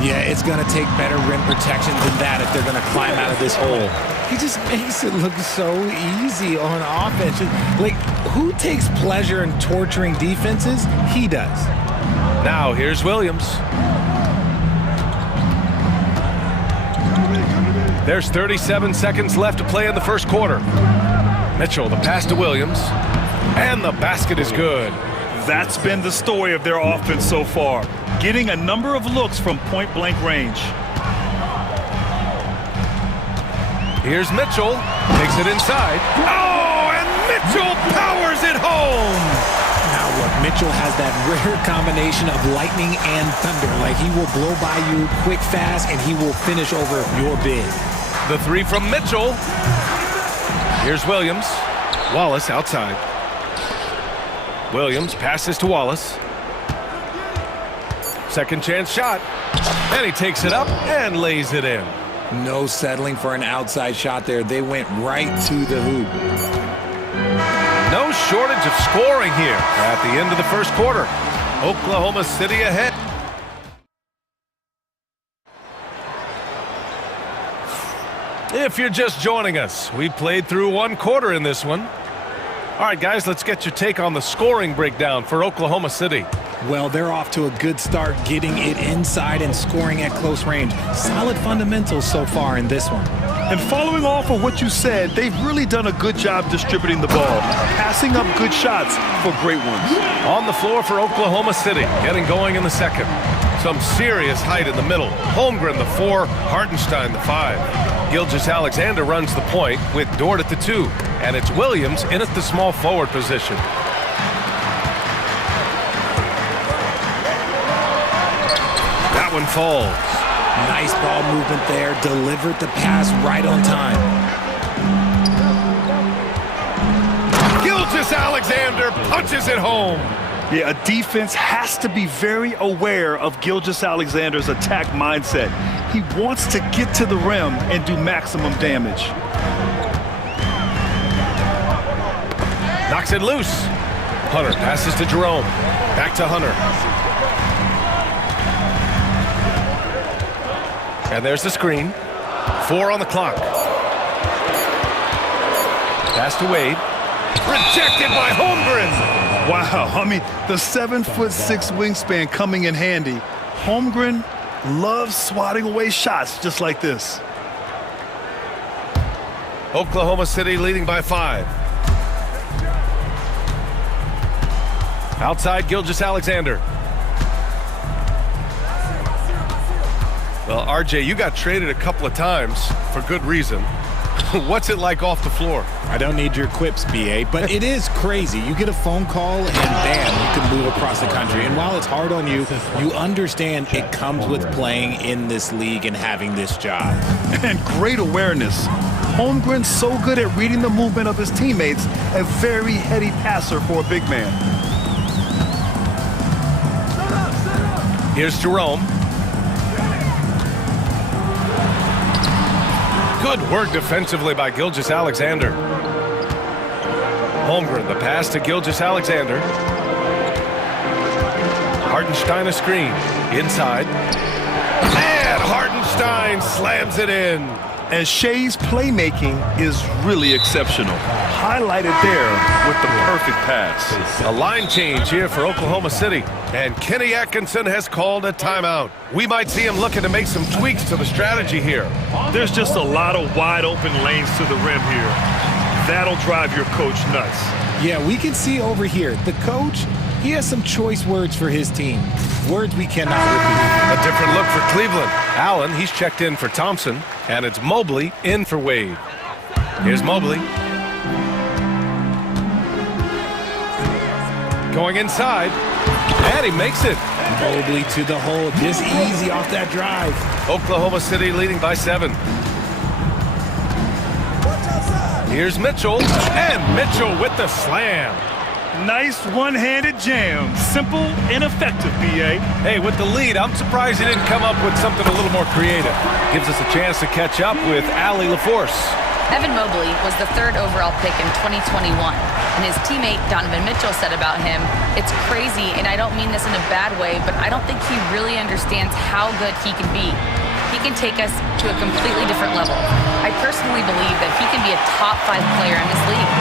Yeah, it's going to take better rim protection than that if they're going to climb out of this hole. He just makes it look so easy on offense. Like, who takes pleasure in torturing defenses? He does. Now, here's Williams. There's 37 seconds left to play in the first quarter. Mitchell, the pass to Williams. And the basket is good. That's been the story of their offense so far. Getting a number of looks from point-blank range. Here's Mitchell. Takes it inside. Oh, and Mitchell powers it home. Now look, Mitchell has that rare combination of lightning and thunder. Like, he will blow by you quick, fast, and he will finish over your bid. The three from Mitchell. Here's Williams. Wallace outside. Williams passes to Wallace. Second chance shot. And he takes it up and lays it in. No settling for an outside shot there. They went right to the hoop. No shortage of scoring here at the end of the first quarter. Oklahoma City ahead. If you're just joining us, we played through one quarter in this one. All right, guys, let's get your take on the scoring breakdown for Oklahoma City. Well, they're off to a good start getting it inside and scoring at close range. Solid fundamentals so far in this one. And following off of what you said, they've really done a good job distributing the ball, passing up good shots for great ones. On the floor for Oklahoma City, getting going in the second. Some serious height in the middle. Holmgren, the 4, Hartenstein, the 5. Gilgeous-Alexander runs the point with Dort at the 2. And it's Williams in at the small forward position. That one falls. Nice ball movement there. Delivered the pass right on time. Gilgeous-Alexander punches it home. Yeah, a defense has to be very aware of Gilgeous-Alexander's attack mindset. He wants to get to the rim and do maximum damage. Knocks it loose. Hunter passes to Jerome. Back to Hunter. And there's the screen. 4 on the clock. Pass to Wade. Rejected by Holmgren. Wow, I mean, the 7'6" wingspan coming in handy. Holmgren loves swatting away shots just like this. Oklahoma City leading by 5. Outside, Gilgeous-Alexander. Well, RJ, you got traded a couple of times for good reason. What's it like off the floor? I don't need your quips, BA, but it is crazy. You get a phone call and bam, you can move across the country. And while it's hard on you, you understand it comes with playing in this league and having this job. And great awareness. Holmgren's so good at reading the movement of his teammates, a very heady passer for a big man. Here's Jerome. Good work defensively by Gilgeous-Alexander. Holmgren, the pass to Gilgeous-Alexander. Hartenstein a screen. Inside. And Hartenstein slams it in. And Shea's playmaking is really exceptional. Highlighted there with the perfect pass. A line change here for Oklahoma City. And Kenny Atkinson has called a timeout. We might see him looking to make some tweaks to the strategy here. There's just a lot of wide open lanes to the rim here. That'll drive your coach nuts. Yeah, we can see over here, the coach, he has some choice words for his team. Words we cannot repeat. A different look for Cleveland. Allen, he's checked in for Thompson. And it's Mobley in for Wade. Here's Mobley. Going inside. And he makes it. Mobley to the hole. Just easy off that drive. Oklahoma City leading by 7. Here's Mitchell, and Mitchell with the slam. Nice one-handed jam. Simple and effective, B.A. Hey, with the lead, I'm surprised he didn't come up with something a little more creative. Gives us a chance to catch up with Allie LaForce. Evan Mobley was the 3rd overall pick in 2021, and his teammate Donovan Mitchell said about him, "It's crazy, and I don't mean this in a bad way, but I don't think he really understands how good he can be. He can take us to a completely different level. I personally believe that he can be a top 5 player in this league."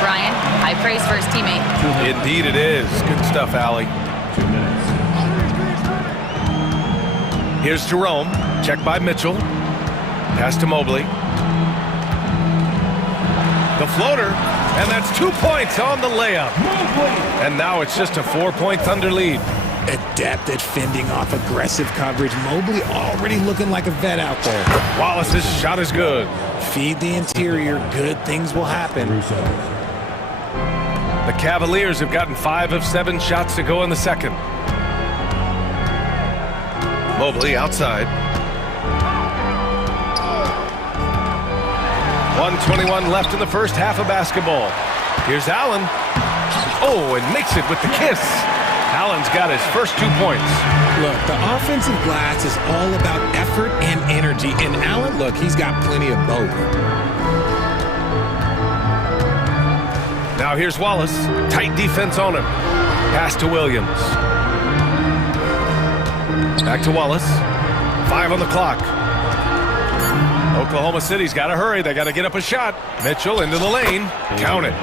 Brian, high praise for his teammate. Indeed it is. Good stuff, Allie. 2 minutes. Here's Jerome. Check by Mitchell. Pass to Mobley. The floater, and that's 2 points on the layup. And now it's just a 4-point Thunder lead. Adept at fending off aggressive coverage. Mobley already looking like a vet out there. Wallace's shot is good. Feed the interior, good things will happen. The Cavaliers have gotten 5 of 7 shots to go in the second. Mobley outside. 1:21 left in the first half of basketball. Here's Allen. Oh, and makes it with the kiss. Allen's got his first 2 points. Look, the offensive glass is all about effort and energy. And Allen, look, he's got plenty of both. Now here's Wallace. Tight defense on him. Pass to Williams. Back to Wallace. 5 on the clock. Oklahoma City's got to hurry. They got to get up a shot. Mitchell into the lane. Count it.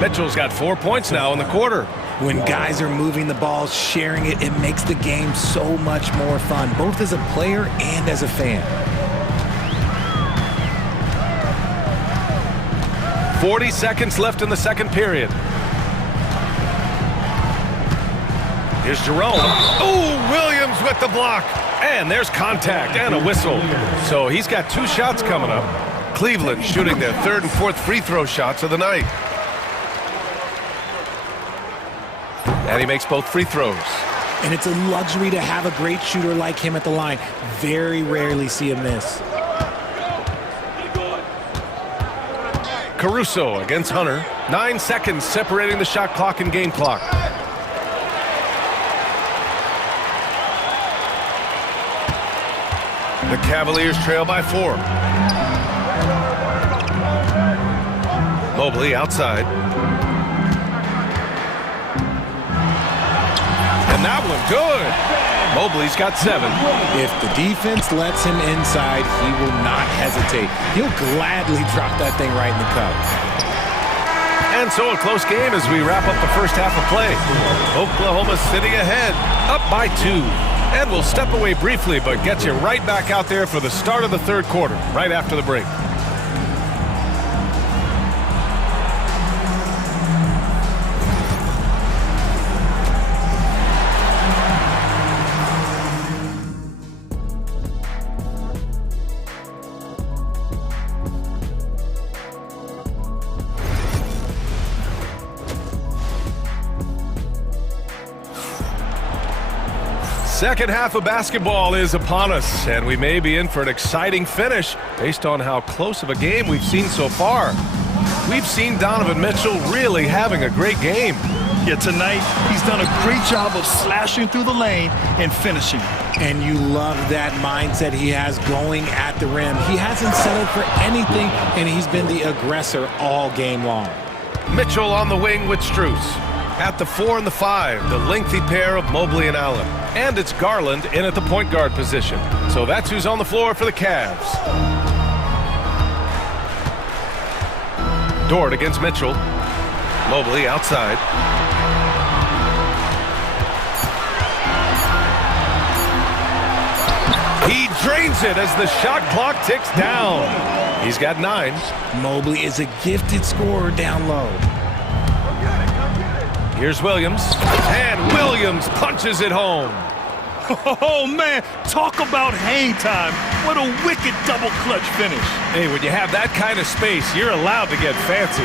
Mitchell's got 4 points now in the quarter. When guys are moving the ball, sharing it, it makes the game so much more fun, both as a player and as a fan. 40 seconds left in the second period. Here's Jerome. Oh, Williams with the block. And there's contact and a whistle. So he's got 2 shots coming up. Cleveland shooting their 3rd and 4th free throw shots of the night. And he makes both free throws. And it's a luxury to have a great shooter like him at the line. Very rarely see him miss. Caruso against Hunter. 9 seconds separating the shot clock and game clock. The Cavaliers trail by 4. Mobley outside. And that one good. Mobley's got 7. If the defense lets him inside, he will not hesitate. He'll gladly drop that thing right in the cup. And so a close game as we wrap up the first half of play. Oklahoma City ahead, up by 2. And we'll step away briefly, but get you right back out there for the start of the third quarter, right after the break. Second half of basketball is upon us, and we may be in for an exciting finish based on how close of a game we've seen so far. We've seen Donovan Mitchell really having a great game. Yeah, tonight he's done a great job of slashing through the lane and finishing. And you love that mindset he has going at the rim. He hasn't settled for anything, and he's been the aggressor all game long. Mitchell on the wing with Strus. At the 4 and the 5, the lengthy pair of Mobley and Allen. And it's Garland in at the point guard position. So that's who's on the floor for the Cavs. Dort against Mitchell. Mobley outside. He drains it as the shot clock ticks down. He's got 9. Mobley is a gifted scorer down low. Here's Williams, and Williams punches it home. Oh, man, talk about hang time. What a wicked double clutch finish. Hey, when you have that kind of space, you're allowed to get fancy.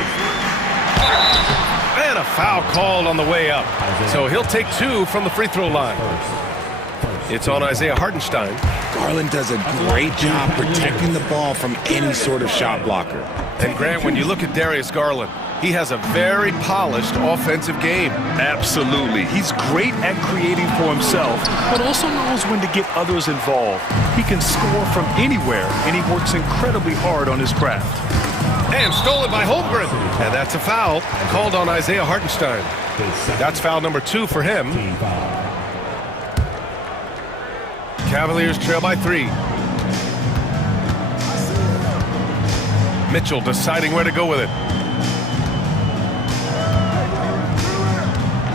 And a foul called on the way up. So he'll take 2 from the free throw line. It's on Isaiah Hartenstein. Garland does a great job protecting the ball from any sort of shot blocker. And Grant, when you look at Darius Garland, he has a very polished offensive game. Absolutely. He's great at creating for himself, but also knows when to get others involved. He can score from anywhere, and he works incredibly hard on his craft. And stolen by Holmgren. And that's a foul called on Isaiah Hartenstein. That's foul number 2 for him. Cavaliers trail by 3. Mitchell deciding where to go with it.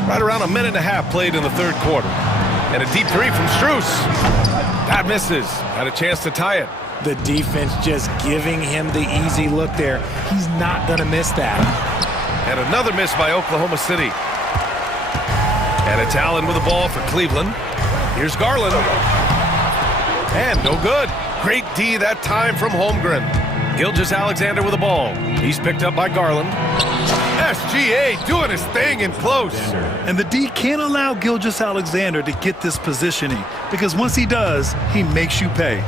Right around a minute and a half played in the third quarter. And a deep 3 from Strus. That misses. Had a chance to tie it. The defense just giving him the easy look there. He's not going to miss that. And another miss by Oklahoma City. And it's Allen with the ball for Cleveland. Here's Garland. And no good. Great D that time from Holmgren. Gilgeous-Alexander with the ball. He's picked up by Garland. SGA doing his thing in close. And the D can't allow Gilgeous-Alexander to get this positioning, because once he does, he makes you pay.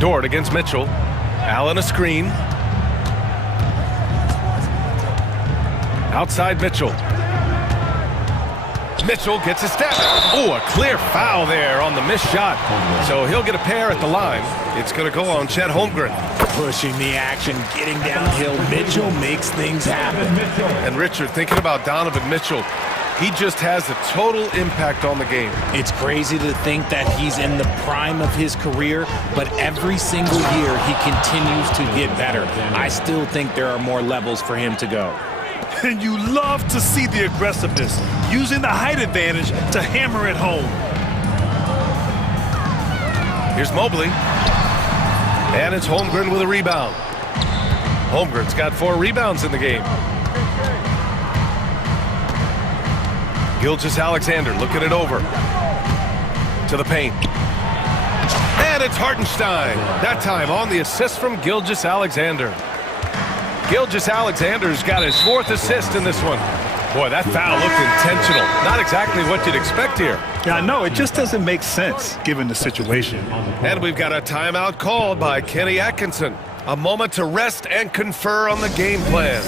Dort against Mitchell. Allen a screen. Outside Mitchell. Mitchell gets a step. Oh, a clear foul there on the missed shot. So he'll get a pair at the line. It's going to go on Chet Holmgren. Pushing the action, getting downhill. Mitchell makes things happen. And Richard, thinking about Donovan Mitchell, he just has a total impact on the game. It's crazy to think that he's in the prime of his career, but every single year he continues to get better. I still think there are more levels for him to go. And you love to see the aggressiveness, using the height advantage to hammer it home. Here's Mobley. And it's Holmgren with a rebound. Holmgren's got 4 rebounds in the game. Gilgeous-Alexander looking it over. To the paint. And it's Hartenstein. That time on the assist from Gilgeous-Alexander. Gilgeous-Alexander's got his 4th assist in this one. Boy, that foul looked intentional. Not exactly what you'd expect here. Yeah, I know. It just doesn't make sense, given the situation. And we've got a timeout called by Kenny Atkinson. A moment to rest and confer on the game plan.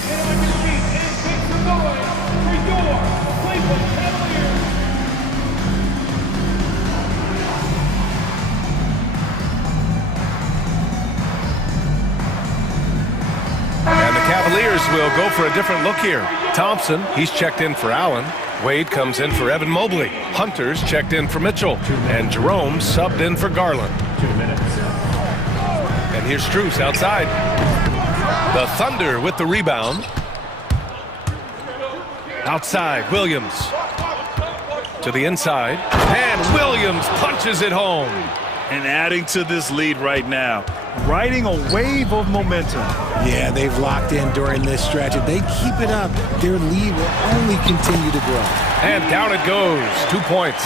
And the Cavaliers will go for a different look here. Thompson, he's checked in for Allen. Wade comes in for Evan Mobley. Hunter's checked in for Mitchell. And Jerome subbed in for Garland. 2 minutes. And here's Strus outside. The Thunder with the rebound. Outside, Williams. To the inside. And Williams punches it home. And adding to this lead right now, riding a wave of momentum. Yeah, they've locked in during this stretch. If they keep it up, their lead will only continue to grow. And down it goes. 2 points.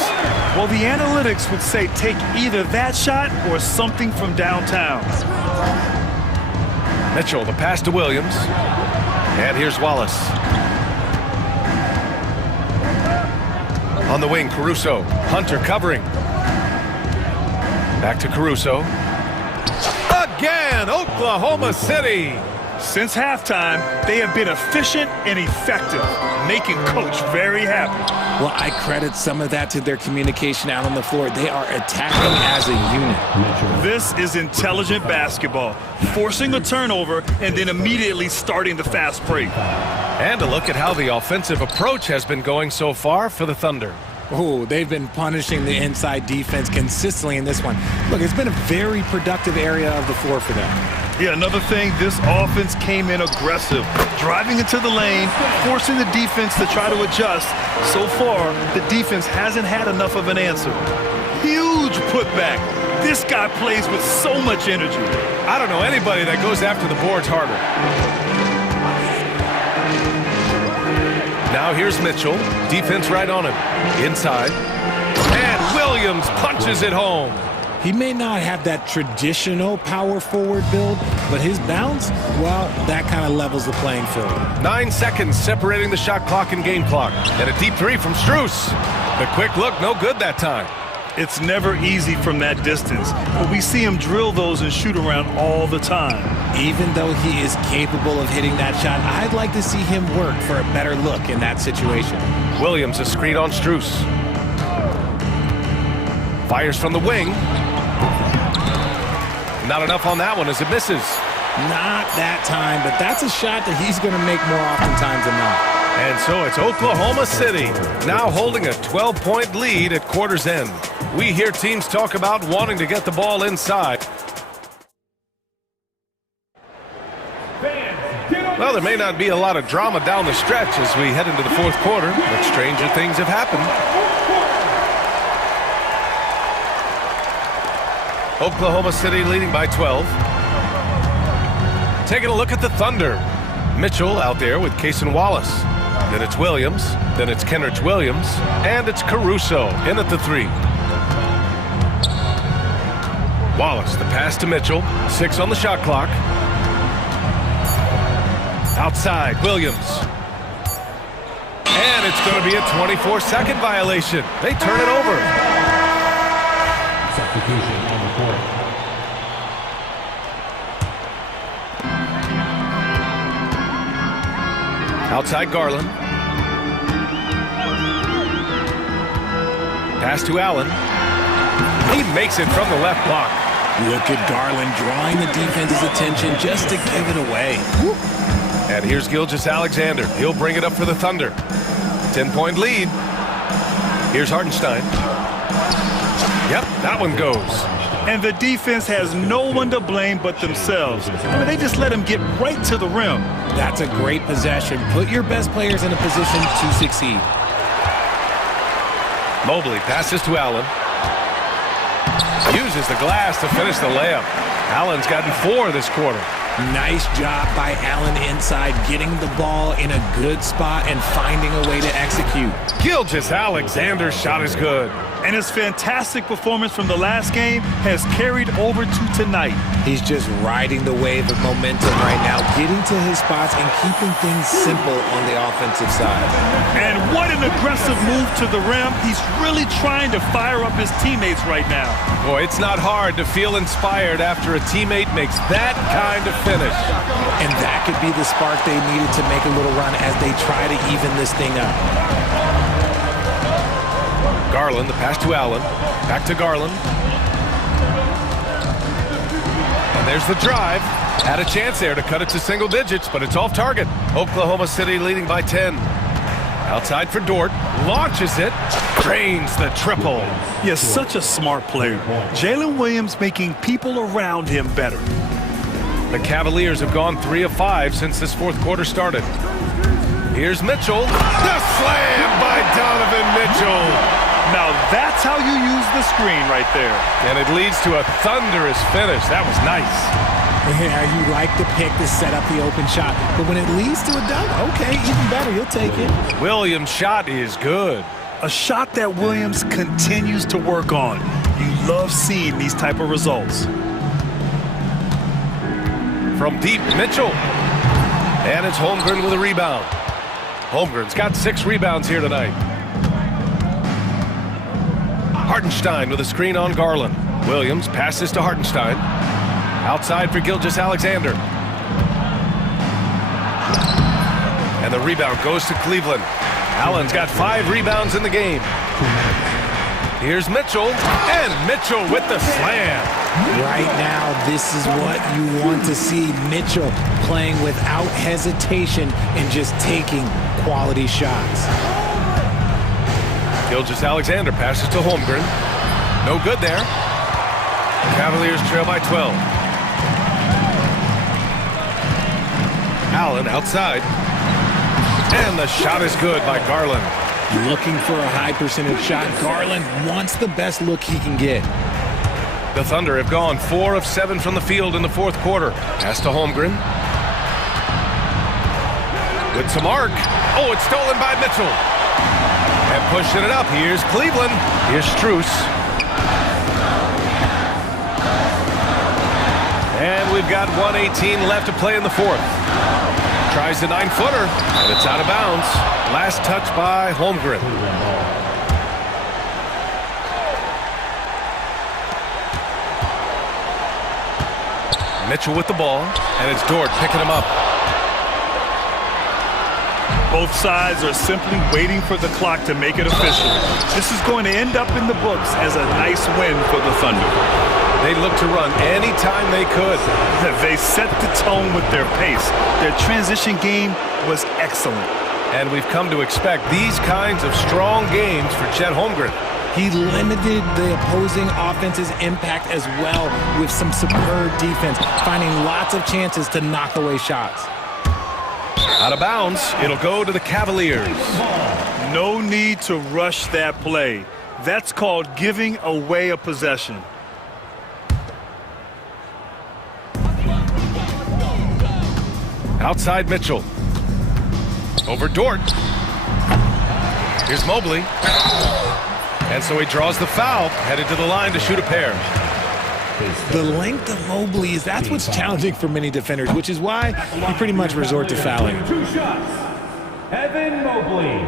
Well, the analytics would say take either that shot or something from downtown. Mitchell, the pass to Williams. And here's Wallace. On the wing, Caruso. Hunter covering. Back to Caruso. Again, Oklahoma City. Since halftime, they have been efficient and effective, making Coach very happy. Well, I credit some of that to their communication out on the floor. They are attacking as a unit. This is intelligent basketball, forcing a turnover and then immediately starting the fast break. And a look at how the offensive approach has been going so far for the Thunder. Oh, they've been punishing the inside defense consistently in this one. Look, it's been a very productive area of the floor for them. Yeah, another thing, this offense came in aggressive, driving into the lane, forcing the defense to try to adjust. So far, the defense hasn't had enough of an answer. Huge putback. This guy plays with so much energy. I don't know anybody that goes after the boards harder. Now here's Mitchell. Defense right on him. Inside. And Williams punches it home. He may not have that traditional power forward build, but his bounce, well, that kind of levels the playing field. 9 seconds separating the shot clock and game clock. And a deep 3 from Strus. The quick look, no good that time. It's never easy from that distance, but we see him drill those and shoot around all the time. Even though he is capable of hitting that shot, I'd like to see him work for a better look in that situation. Williams, a screen on Strus. Fires from the wing. Not enough on that one as it misses. Not that time, but that's a shot that he's going to make more oftentimes than not. And so it's Oklahoma City now holding a 12-point lead at quarter's end. We hear teams talk about wanting to get the ball inside. Well, there may not be a lot of drama down the stretch as we head into the fourth quarter, but stranger things have happened. Oklahoma City leading by 12. Taking a look at the Thunder. Mitchell out there with Cason Wallace. Then it's Williams. Then it's Kenrich Williams. And it's Caruso in at the 3. Wallace, the pass to Mitchell. 6 on the shot clock. Outside, Williams. And it's going to be a 24-second violation. They turn it over. Substitution on the court. Outside Garland. Pass to Allen. He makes it from the left block. Look at Garland drawing the defense's attention just to give it away. And here's Gilgeous-Alexander. He'll bring it up for the Thunder. 10-point lead. Here's Hartenstein. Yep, that one goes. And the defense has no one to blame but themselves. I mean, they just let him get right to the rim. That's a great possession. Put your best players in a position to succeed. Mobley passes to Allen. Uses the glass to finish the layup. Allen's gotten 4 this quarter. Nice job by Allen inside, getting the ball in a good spot and finding a way to execute. Gilgeous-Alexander's shot is good. And his fantastic performance from the last game has carried over to tonight. He's just riding the wave of momentum right now, getting to his spots and keeping things simple on the offensive side. And what an aggressive move to the rim. He's really trying to fire up his teammates right now. Boy, it's not hard to feel inspired after a teammate makes that kind of finish. And that could be the spark they needed to make a little run as they try to even this thing up. Garland, the pass to Allen. Back to Garland. And there's the drive. Had a chance there to cut it to single digits, but it's off target. Oklahoma City leading by 10. Outside for Dort. Launches it. Drains the triple. Yes, such a smart player. Jalen Williams making people around him better. The Cavaliers have gone 3 of 5 since this fourth quarter started. Here's Mitchell. The slam by Donovan Mitchell. Now that's how you use the screen right there. And it leads to a thunderous finish. That was nice. Yeah, you like the pick to set up the open shot. But when it leads to a dunk, okay, even better. You'll take it. Williams' shot is good. A shot that Williams continues to work on. You love seeing these type of results. From deep, Mitchell. And it's Holmgren with a rebound. Holmgren's got 6 rebounds here tonight. Hartenstein with a screen on Garland. Williams passes to Hartenstein. Outside for Gilgeous-Alexander. And the rebound goes to Cleveland. Allen's got 5 rebounds in the game. Here's Mitchell. And Mitchell with the slam. Right now, this is what you want to see. Mitchell playing without hesitation and just taking quality shots. Gilgeous-Alexander passes to Holmgren. No good there. Cavaliers trail by 12. Allen outside. And the shot is good by Garland. Looking for a high percentage shot. Garland wants the best look he can get. The Thunder have gone 4 of 7 from the field in the fourth quarter. Pass to Holmgren. With some arc. Oh, it's stolen by Mitchell. And pushing it up. Here's Cleveland. Here's Strus. And we've got 1:18 left to play in the fourth. Tries the 9-footer, and it's out of bounds. Last touch by Holmgren. Mitchell with the ball, and it's Dort picking him up. Both sides are simply waiting for the clock to make it official. This is going to end up in the books as a nice win for the Thunder. They looked to run any time they could. They set the tone with their pace. Their transition game was excellent. And we've come to expect these kinds of strong games for Chet Holmgren. He limited the opposing offense's impact as well with some superb defense, finding lots of chances to knock away shots. Out of bounds, it'll go to the Cavaliers. No need to rush that play. That's called giving away a possession. Outside Mitchell. Over Dort. Here's Mobley. And so he draws the foul, headed to the line to shoot a pair. The length of Mobley that's what's challenging for many defenders, which is why you pretty much resort to fouling. 2 shots. Evan Mobley.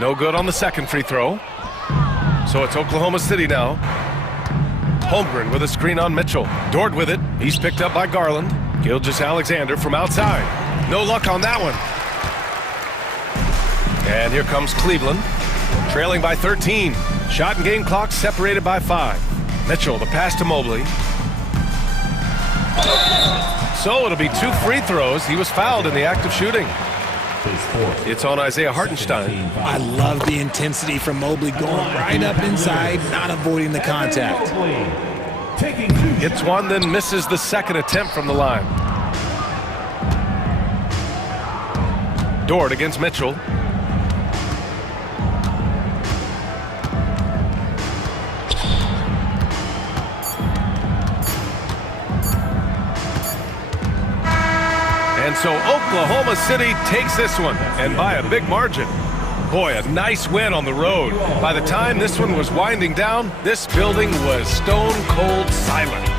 No good on the second free throw. So it's Oklahoma City now. Holmgren with a screen on Mitchell. Dort with it. He's picked up by Garland. Gilgeous-Alexander from outside. No luck on that one. And here comes Cleveland. Trailing by 13. Shot and game clock separated by 5. Mitchell, the pass to Mobley. So it'll be 2 free throws. He was fouled in the act of shooting. It's on Isaiah Hartenstein. I love the intensity from Mobley going right up inside, not avoiding the contact. Hits one, then misses the second attempt from the line. Dort against Mitchell. And so Oklahoma City takes this one, and by a big margin. Boy, a nice win on the road. By the time this one was winding down, this building was stone cold silent.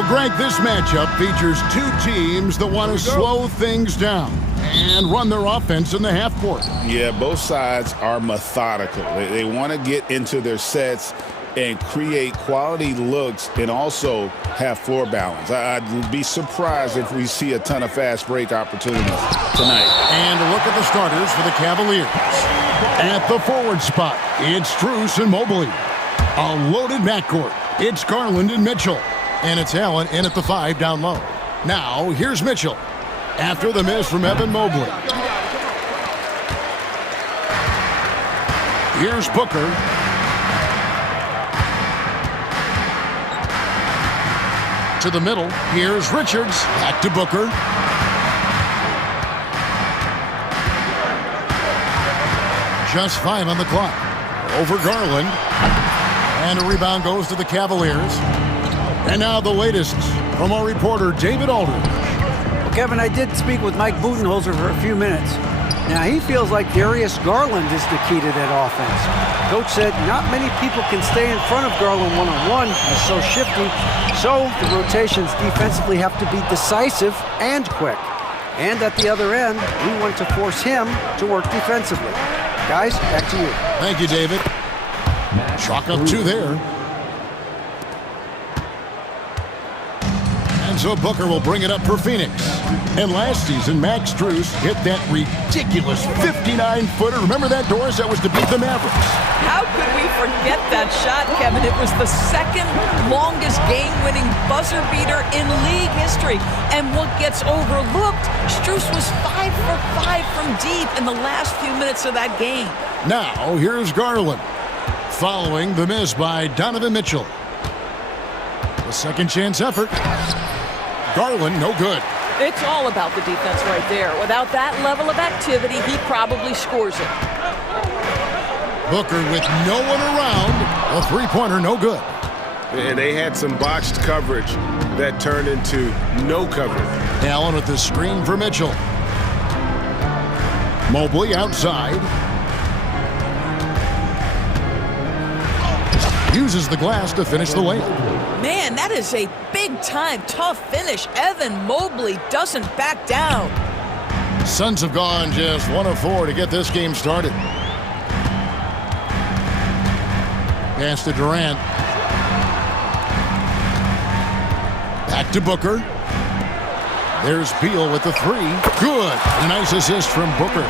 Well, Greg, this matchup features two teams that want to slow things down and run their offense in the half court. Yeah, both sides are methodical. They want to get into their sets and create quality looks and also have floor balance. I'd be surprised if we see a ton of fast break opportunities tonight. And a look at the starters for the Cavaliers. At the forward spot, it's Strus and Mobley. A loaded backcourt. It's Garland and Mitchell. And it's Allen in at the 5 down low. Now, here's Mitchell. After the miss from Evan Mobley. Here's Booker. To the middle. Here's Richards. Back to Booker. Just 5 on the clock. Over Garland. And a rebound goes to the Cavaliers. And now the latest from our reporter, David Aldridge. Well, Kevin, I did speak with Mike Budenholzer for a few minutes. Now, he feels like Darius Garland is the key to that offense. Coach said not many people can stay in front of Garland one-on-one. He's so shifty. So the rotations defensively have to be decisive and quick. And at the other end, we want to force him to work defensively. Guys, back to you. Thank you, David. Chalk up 2 there. And so Booker will bring it up for Phoenix. And last season, Max Strus hit that ridiculous 59-footer. Remember that, Doris? That was to beat the Mavericks. How could we forget that shot, Kevin? It was the second longest game-winning buzzer beater in league history. And what gets overlooked, Strus was 5 for 5 from deep in the last few minutes of that game. Now, here's Garland. Following the miss by Donovan Mitchell. A second chance effort. Garland, no good. It's all about the defense right there. Without that level of activity, he probably scores it. Booker with no one around. A three-pointer, no good. And they had some botched coverage that turned into no coverage. Allen with the screen for Mitchell. Mobley outside. Uses the glass to finish the layup. Man, that is a big-time tough finish. Evan Mobley doesn't back down. Suns have gone just 1 of 4 to get this game started. Pass to Durant. Back to Booker. There's Beal with the 3. Good. A nice assist from Booker.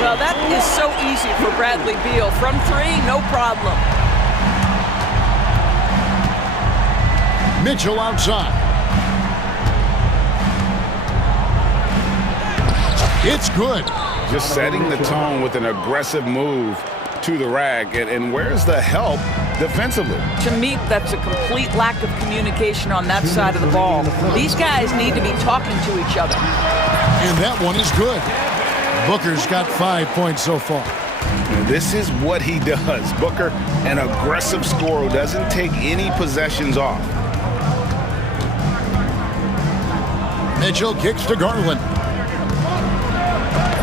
Well, that is so easy for Bradley Beal. From 3, no problem. Mitchell outside. It's good. Just setting the tone with an aggressive move to the rack. And where's the help defensively? To me, that's a complete lack of communication on that side of the ball. These guys need to be talking to each other. And that one is good. Booker's got 5 points so far. This is what he does. Booker, an aggressive scorer, doesn't take any possessions off. Mitchell kicks to Garland.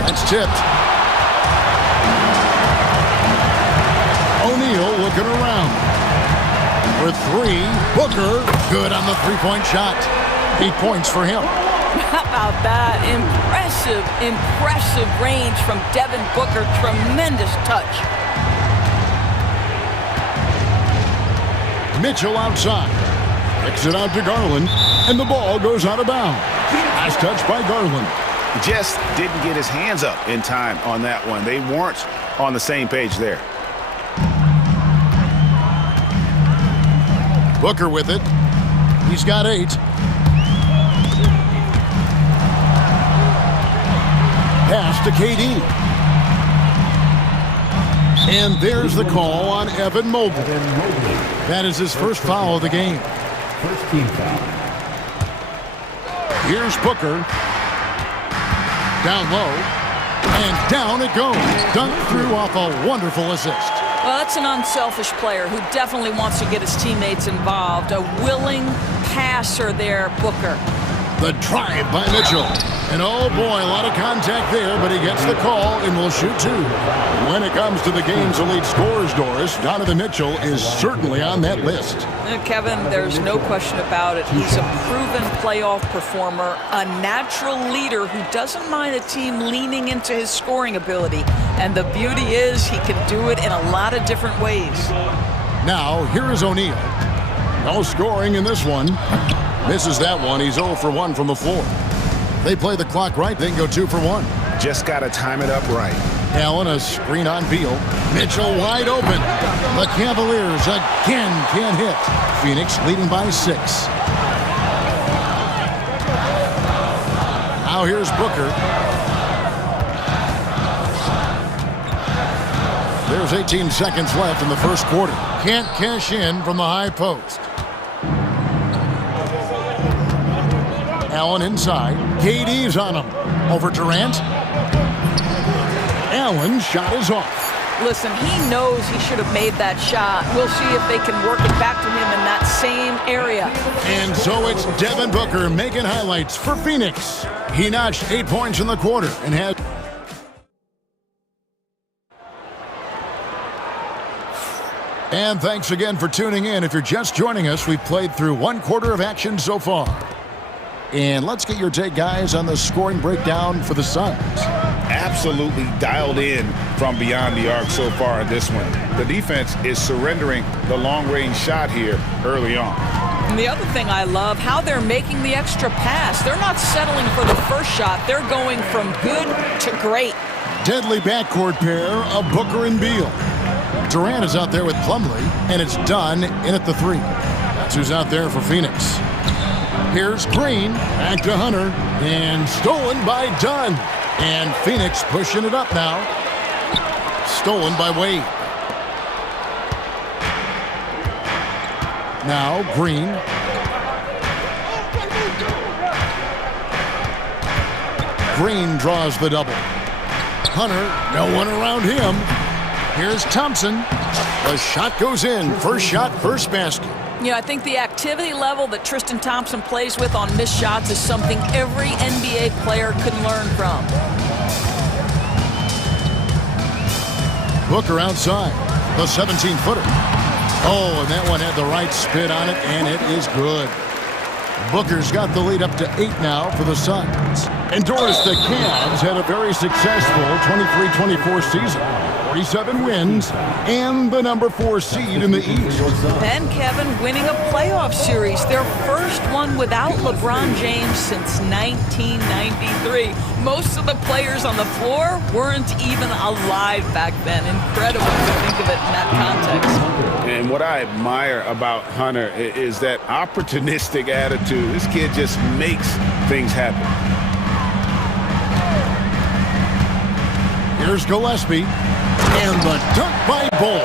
That's tipped. O'Neal looking around. For 3, Booker, good on the three-point shot. 8 points for him. How about that? Impressive range from Devin Booker. Tremendous touch. Mitchell outside. Kicks it out to Garland, and the ball goes out of bounds. Nice touch by Garland. Just didn't get his hands up in time on that one. They weren't on the same page there. Booker with it. He's got 8. Pass to KD. And there's the call on Evan Mobley. That is his first foul of the game. First team foul. Here's Booker. Down low. And down it goes. Dunked through off a wonderful assist. Well, that's an unselfish player who definitely wants to get his teammates involved. A willing passer there, Booker. The drive by Mitchell. And oh boy, a lot of contact there, but he gets the call and will shoot two. When it comes to the game's elite scorers, Doris, Donovan Mitchell is certainly on that list. Kevin, there's no question about it. He's a proven playoff performer, a natural leader who doesn't mind a team leaning into his scoring ability. And the beauty is he can do it in a lot of different ways. Now, here is O'Neal. No scoring in this one. Misses that one. He's 0 for 1 from the floor. They play the clock right, they can go 2 for 1. Just got to time it up right. Allen, a screen on Beal. Mitchell wide open. The Cavaliers again can't hit. Phoenix leading by 6. Now here's Booker. There's 18 seconds left in the first quarter. Can't cash in from the high post. Allen inside. KD's on him. Over Durant. Allen's shot is off. Listen, he knows he should have made that shot. We'll see if they can work it back to him in that same area. And so it's Devin Booker making highlights for Phoenix. He notched 8 points in the quarter and has... And thanks again for tuning in. If you're just joining us, we've played through 1 quarter of action so far. And let's get your take, guys, on the scoring breakdown for the Suns. Absolutely dialed in from beyond the arc so far in this one. The defense is surrendering the long-range shot here early on. And the other thing I love, how they're making the extra pass. They're not settling for the first shot. They're going from good to great. Deadly backcourt pair of Booker and Beal. Durant is out there with Plumlee, and it's Dunn in at the 3. That's who's out there for Phoenix. Here's Green, back to Hunter, and stolen by Dunn. And Phoenix pushing it up now. Stolen by Wade. Now Green. Green draws the double. Hunter, no one around him. Here's Thompson. The shot goes in. First shot, first basket. You know, I think the activity level that Tristan Thompson plays with on missed shots is something every NBA player can learn from. Booker outside, the 17-footer. Oh, and that one had the right spin on it, and it is good. Booker's got the lead up to 8 now for the Suns. And Doris, the Cavs had a very successful 23-24 season. 47 wins and the number 4 seed in the East. And Kevin winning a playoff series, their first one without LeBron James since 1993. Most of the players on the floor weren't even alive back then. Incredible to think of it in that context. And what I admire about Hunter is that opportunistic attitude. This kid just makes things happen. Here's Gillespie. And the dunk by Bull.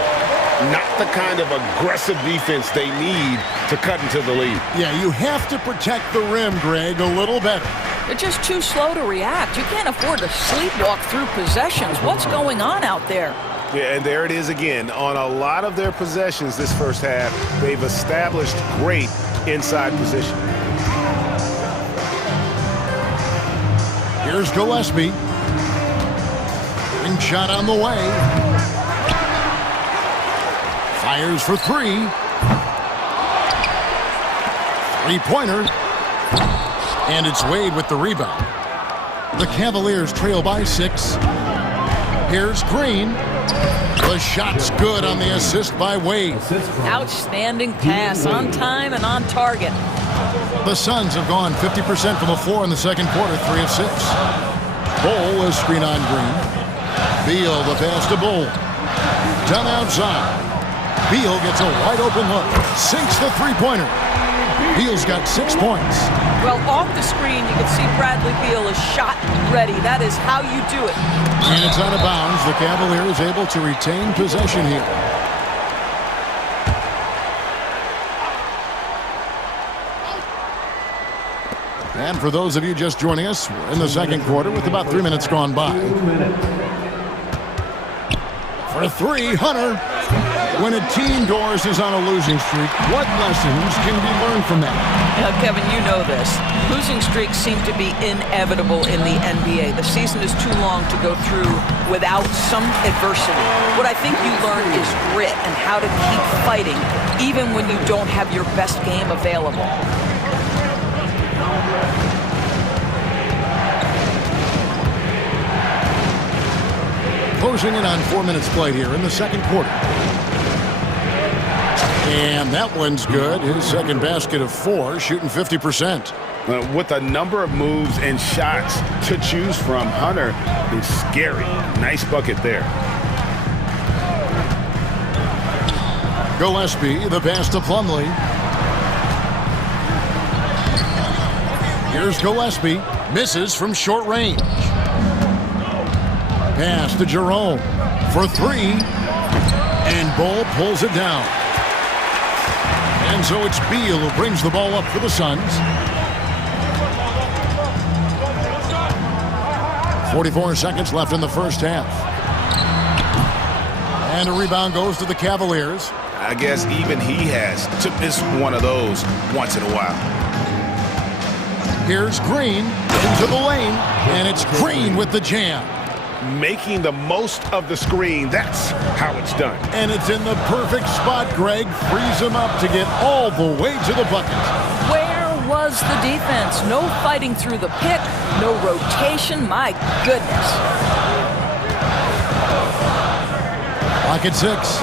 Not the kind of aggressive defense they need to cut into the lead. Yeah, you have to protect the rim, Greg, a little better. They're just too slow to react. You can't afford to sleepwalk through possessions. What's going on out there? Yeah, and there it is again. On a lot of their possessions this first half, they've established great inside position. Here's Gillespie. Ring shot on the way. Fires for 3. 3-pointer. And it's Wade with the rebound. The Cavaliers trail by 6. Here's Green. The shot's good on the assist by Wade. Outstanding pass, on time and on target. The Suns have gone 50% from the floor in the second quarter, 3 of 6. Bull, a screen on Green. Beal, the pass to Bull. Done outside. Beal gets a wide open look. Sinks the 3-pointer. Beal's got 6 points. Well, off the screen, you can see Bradley Beal is shot ready. That is how you do it. And it's out of bounds. The Cavaliers able to retain possession here. And for those of you just joining us, we're in the second quarter with about 3 minutes gone by. For 3, Hunter. When a team, Doris, is on a losing streak, what lessons can be learned from that? Kevin, you know this. Losing streaks seem to be inevitable in the NBA. The season is too long to go through without some adversity. What I think you learn is grit and how to keep fighting, even when you don't have your best game available. Closing in on 4 minutes played here in the second quarter. And that one's good. His second basket of 4, shooting 50%. With a number of moves and shots to choose from, Hunter is scary. Nice bucket there. Gillespie, the pass to Plumlee. Here's Gillespie. Misses from short range. Pass to Jerome for 3. And Bull pulls it down. And so it's Beal who brings the ball up for the Suns. 44 seconds left in the first half. And a rebound goes to the Cavaliers. I guess even he has to miss one of those once in a while. Here's Green into the lane, and it's Green with the jam. Making the most of the screen, that's how it's done. And it's in the perfect spot. Greg frees him up to get all the way to the bucket. Where was the defense? No fighting through the pick, no rotation. My goodness. Lock at 6.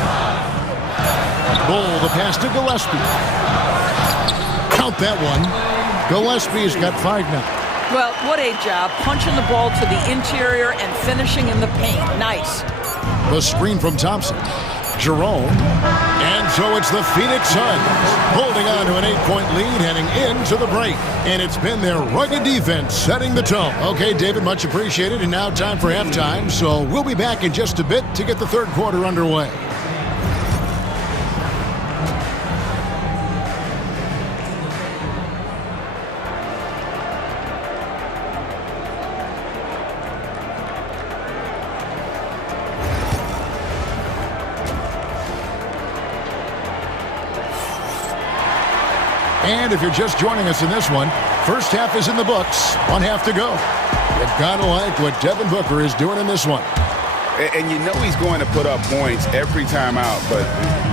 Bull, the pass to Gillespie. Count that one. Gillespie's got 5 now. Well, what a job. Punching the ball to the interior and finishing in the paint. Nice. The screen from Thompson. Jerome. And so it's the Phoenix Suns holding on to an 8-point lead heading into the break. And it's been their rugged defense setting the tone. Okay, David, much appreciated. And now time for halftime. So we'll be back in just a bit to get the third quarter underway. And if you're just joining us in this one, first half is in the books. 1 half to go. You've got to like what Devin Booker is doing in this one. And you know he's going to put up points every time out, but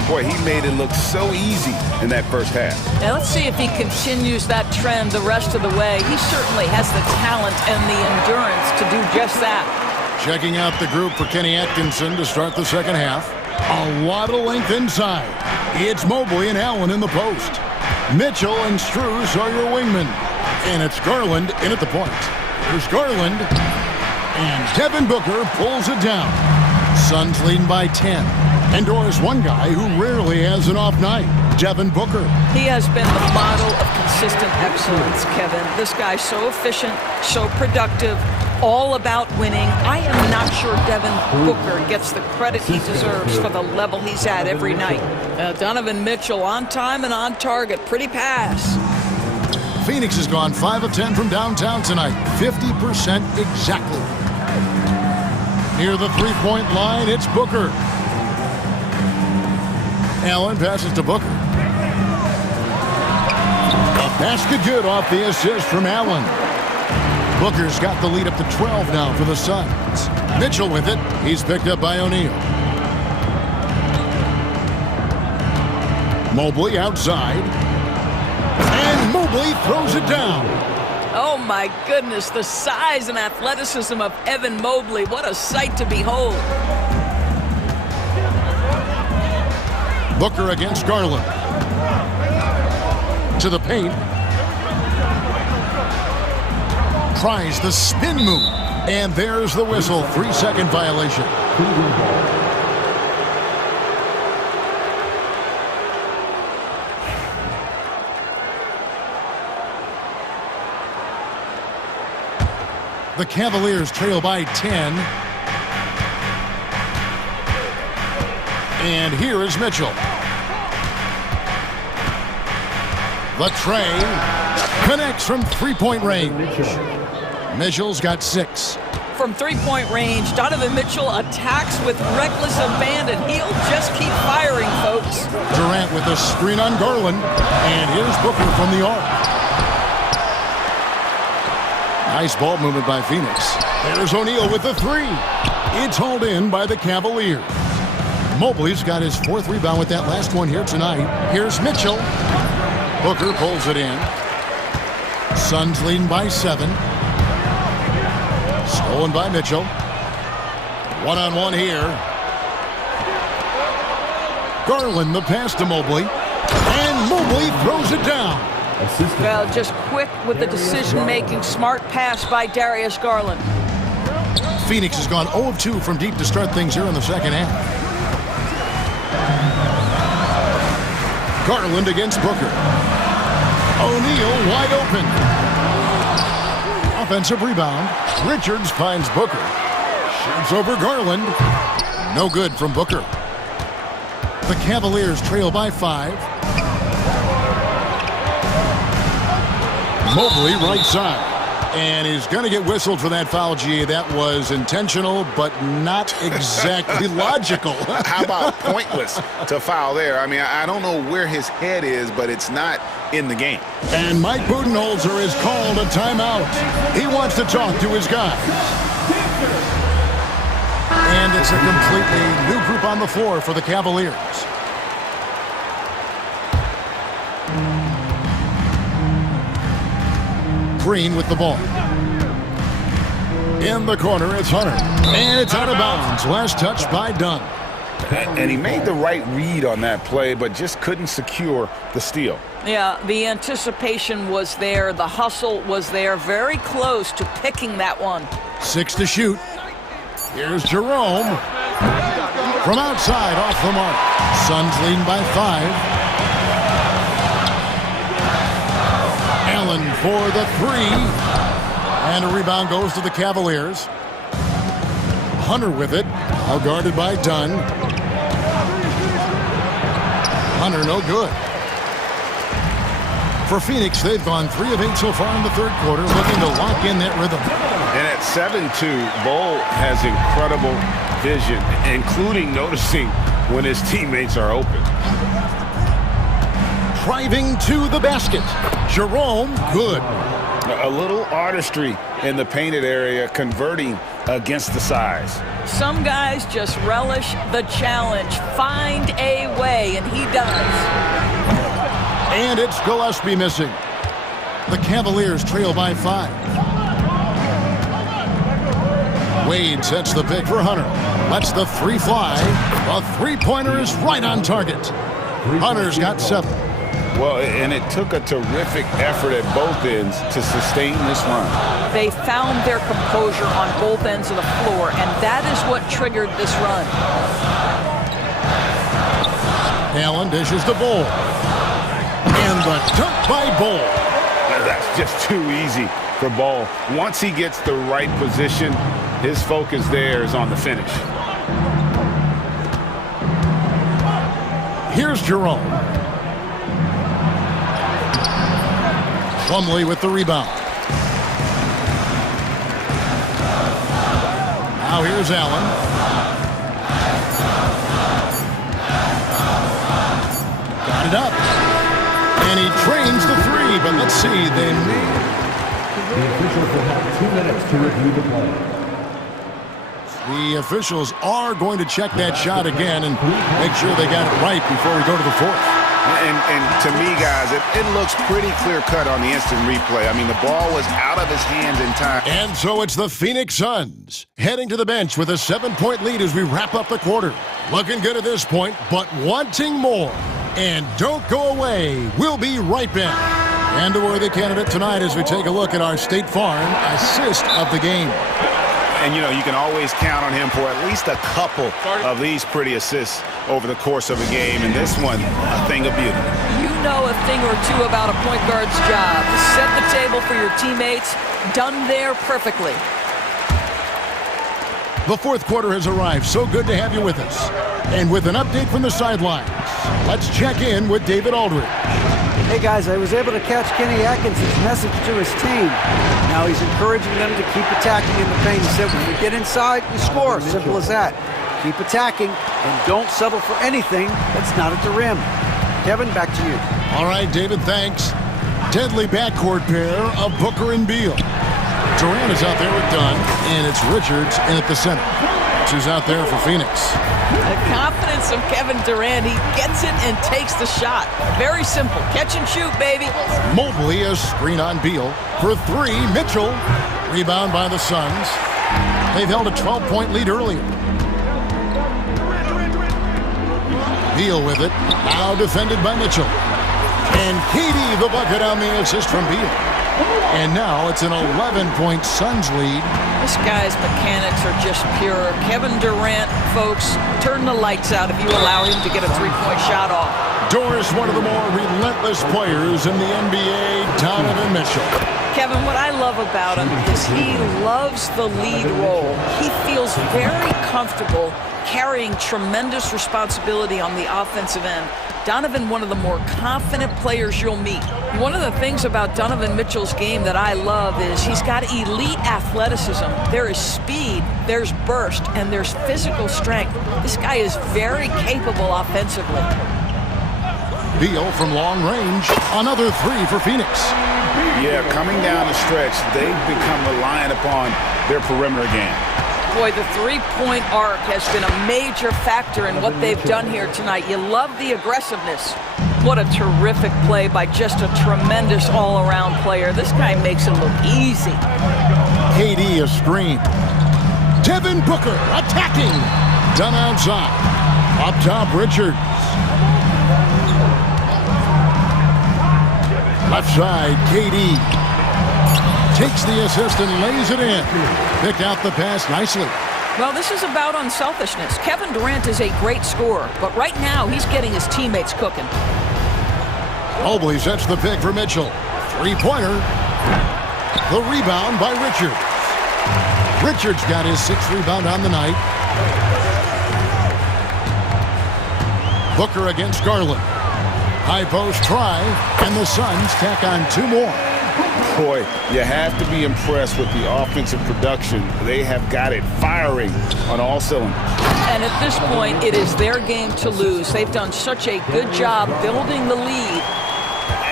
boy, he made it look so easy in that first half. Now let's see if he continues that trend the rest of the way. He certainly has the talent and the endurance to do just that. Checking out the group for Kenny Atkinson to start the second half. A lot of length inside. It's Mobley and Allen in the post. Mitchell and Strus are your wingmen. And it's Garland in at the point. There's Garland. And Devin Booker pulls it down. Suns leading by 10. And Doris, one guy who rarely has an off night. Devin Booker. He has been the model of consistent excellence, Kevin. This guy's so efficient, so productive, all about winning. I am not sure Devin Booker gets the credit he deserves for the level he's at every night. Donovan Mitchell on time and on target. Pretty pass. Phoenix has gone 5 of 10 from downtown tonight. 50% exactly. Near the three-point line, it's Booker. Allen passes to Booker. A basket good off the assist from Allen. Booker's got the lead up to 12 now for the Suns. Mitchell with it. He's picked up by O'Neal. Mobley outside. And Mobley throws it down. Oh my goodness, the size and athleticism of Evan Mobley. What a sight to behold. Booker against Garland. To the paint. Tries the spin move. And there's the whistle. 3-second violation. The Cavaliers trail by 10. And here is Mitchell. The tray connects from three-point range. Mitchell's got 6. From three-point range, Donovan Mitchell attacks with reckless abandon. He'll just keep firing, folks. Durant with a screen on Garland. And here's Booker from the arc. Nice ball movement by Phoenix. There's O'Neal with the three. It's hauled in by the Cavaliers. Mobley's got his fourth rebound with that last one here tonight. Here's Mitchell. Booker pulls it in. Suns leading by 7. Stolen by Mitchell. One-on-one here. Garland the pass to Mobley. And Mobley throws it down. Well, just quick with the decision-making. Smart pass by Darius Garland. Phoenix has gone 0 of 2 from deep to start things here in the second half. Garland against Booker. O'Neal wide open. Offensive rebound. Richards finds Booker. Shoots over Garland. No good from Booker. The Cavaliers trail by 5. Mobley right side. And he's going to get whistled for that foul, G. That was intentional, but not exactly logical. How about pointless to foul there? I mean, I don't know where his head is, but it's not in the game. And Mike Budenholzer has called a timeout. He wants to talk to his guys. And it's a completely new group on the floor for the Cavaliers. Green with the ball. In the corner, it's Hunter. And it's out of bounds. Last touch by Dunn. And he made the right read on that play, but just couldn't secure the steal. Yeah, the anticipation was there. The hustle was there. Very close to picking that one. 6 to shoot. Here's Jerome. From outside, off the mark. Suns leading by 5. Allen for the 3. And a rebound goes to the Cavaliers. Hunter with it. Now guarded by Dunn. Hunter no good. For Phoenix, they've gone 3 of 8 so far in the third quarter, looking to lock in that rhythm. And at 7-2, Bol has incredible vision, including noticing when his teammates are open. Driving to the basket. Jerome, good. A little artistry in the painted area, converting against the size. Some guys just relish the challenge. Find a way, and he does. And it's Gillespie missing. The Cavaliers trail by 5. Wade sets the pick for Hunter. Lets the 3 fly. The three-pointer is right on target. Hunter's got 7. Well, and it took a terrific effort at both ends to sustain this run. They found their composure on both ends of the floor, and that is what triggered this run. Allen dishes the Bol. And the dunk by Bol. That's just too easy for Bol. Once he gets the right position, his focus there is on the finish. Here's Jerome. Plumlee with the rebound. Now here's Allen. Got it up. And he trains the 3, but let's see, they may. The officials will have 2 minutes to review the play. The officials are going to check that shot again and make sure they got it right before we go to the 4th. And to me, guys, it looks pretty clear-cut on the instant replay. I mean, the ball was out of his hands in time. And so it's the Phoenix Suns heading to the bench with a 7-point lead as we wrap up the quarter. Looking good at this point, but wanting more. And don't go away. We'll be right back. And a worthy candidate tonight as we take a look at our State Farm assist of the game. And, you know, you can always count on him for at least a couple of these pretty assists over the course of a game. And this one, a thing of beauty. You know a thing or two about a point guard's job. Set the table for your teammates. Done there perfectly. The 4th quarter has arrived. So good to have you with us. And with an update from the sidelines, let's check in with David Aldridge. Hey guys, I was able to catch Kenny Atkinson's message to his team. Now he's encouraging them to keep attacking in the paint. He said, when we get inside, we score. Simple as that. Keep attacking and don't settle for anything that's not at the rim. Kevin, back to you. All right, David, thanks. Deadly backcourt pair of Booker and Beal. Durant is out there with Dunn, and it's Richards in at the center. Who's out there for Phoenix. The confidence of Kevin Durant. He gets it and takes the shot. Very simple. Catch and shoot, baby. Mobley, a screen on Beal. For three, Mitchell. Rebound by the Suns. They've held a 12-point lead earlier. Beal with it. Now defended by Mitchell. And KD the bucket on the assist from Beal. And now it's an 11-point Suns lead. This guy's mechanics are just pure. Kevin Durant, folks, turn the lights out if you allow him to get a three-point shot off. Doris, one of the more relentless players in the NBA, Donovan Mitchell. Kevin, what I love about him is he loves the lead role. He feels very comfortable carrying tremendous responsibility on the offensive end. Donovan, one of the more confident players you'll meet. One of the things about Donovan Mitchell's game that I love is he's got elite athleticism. There is speed, there's burst, and there's physical strength. This guy is very capable offensively. Beal from long range, another three for Phoenix. Yeah, coming down the stretch, they've become reliant upon their perimeter game. Boy, the three-point arc has been a major factor in what they've done here tonight. You love the aggressiveness. What a terrific play by just a tremendous all-around player. This guy makes it look easy. KD a screen. Devin Booker attacking. Done outside. Up top, Richards. Left side, KD. Takes the assist and lays it in. Picked out the pass nicely. Well, this is about unselfishness. Kevin Durant is a great scorer, but right now he's getting his teammates cooking. Mobley sets the pick for Mitchell. Three-pointer. The rebound by Richards. Richards got his sixth rebound on the night. Booker against Garland. High post try, and the Suns tack on two more. Boy, you have to be impressed with the offensive production. They have got it firing on all cylinders. And at this point, it is their game to lose. They've done such a good job building the lead.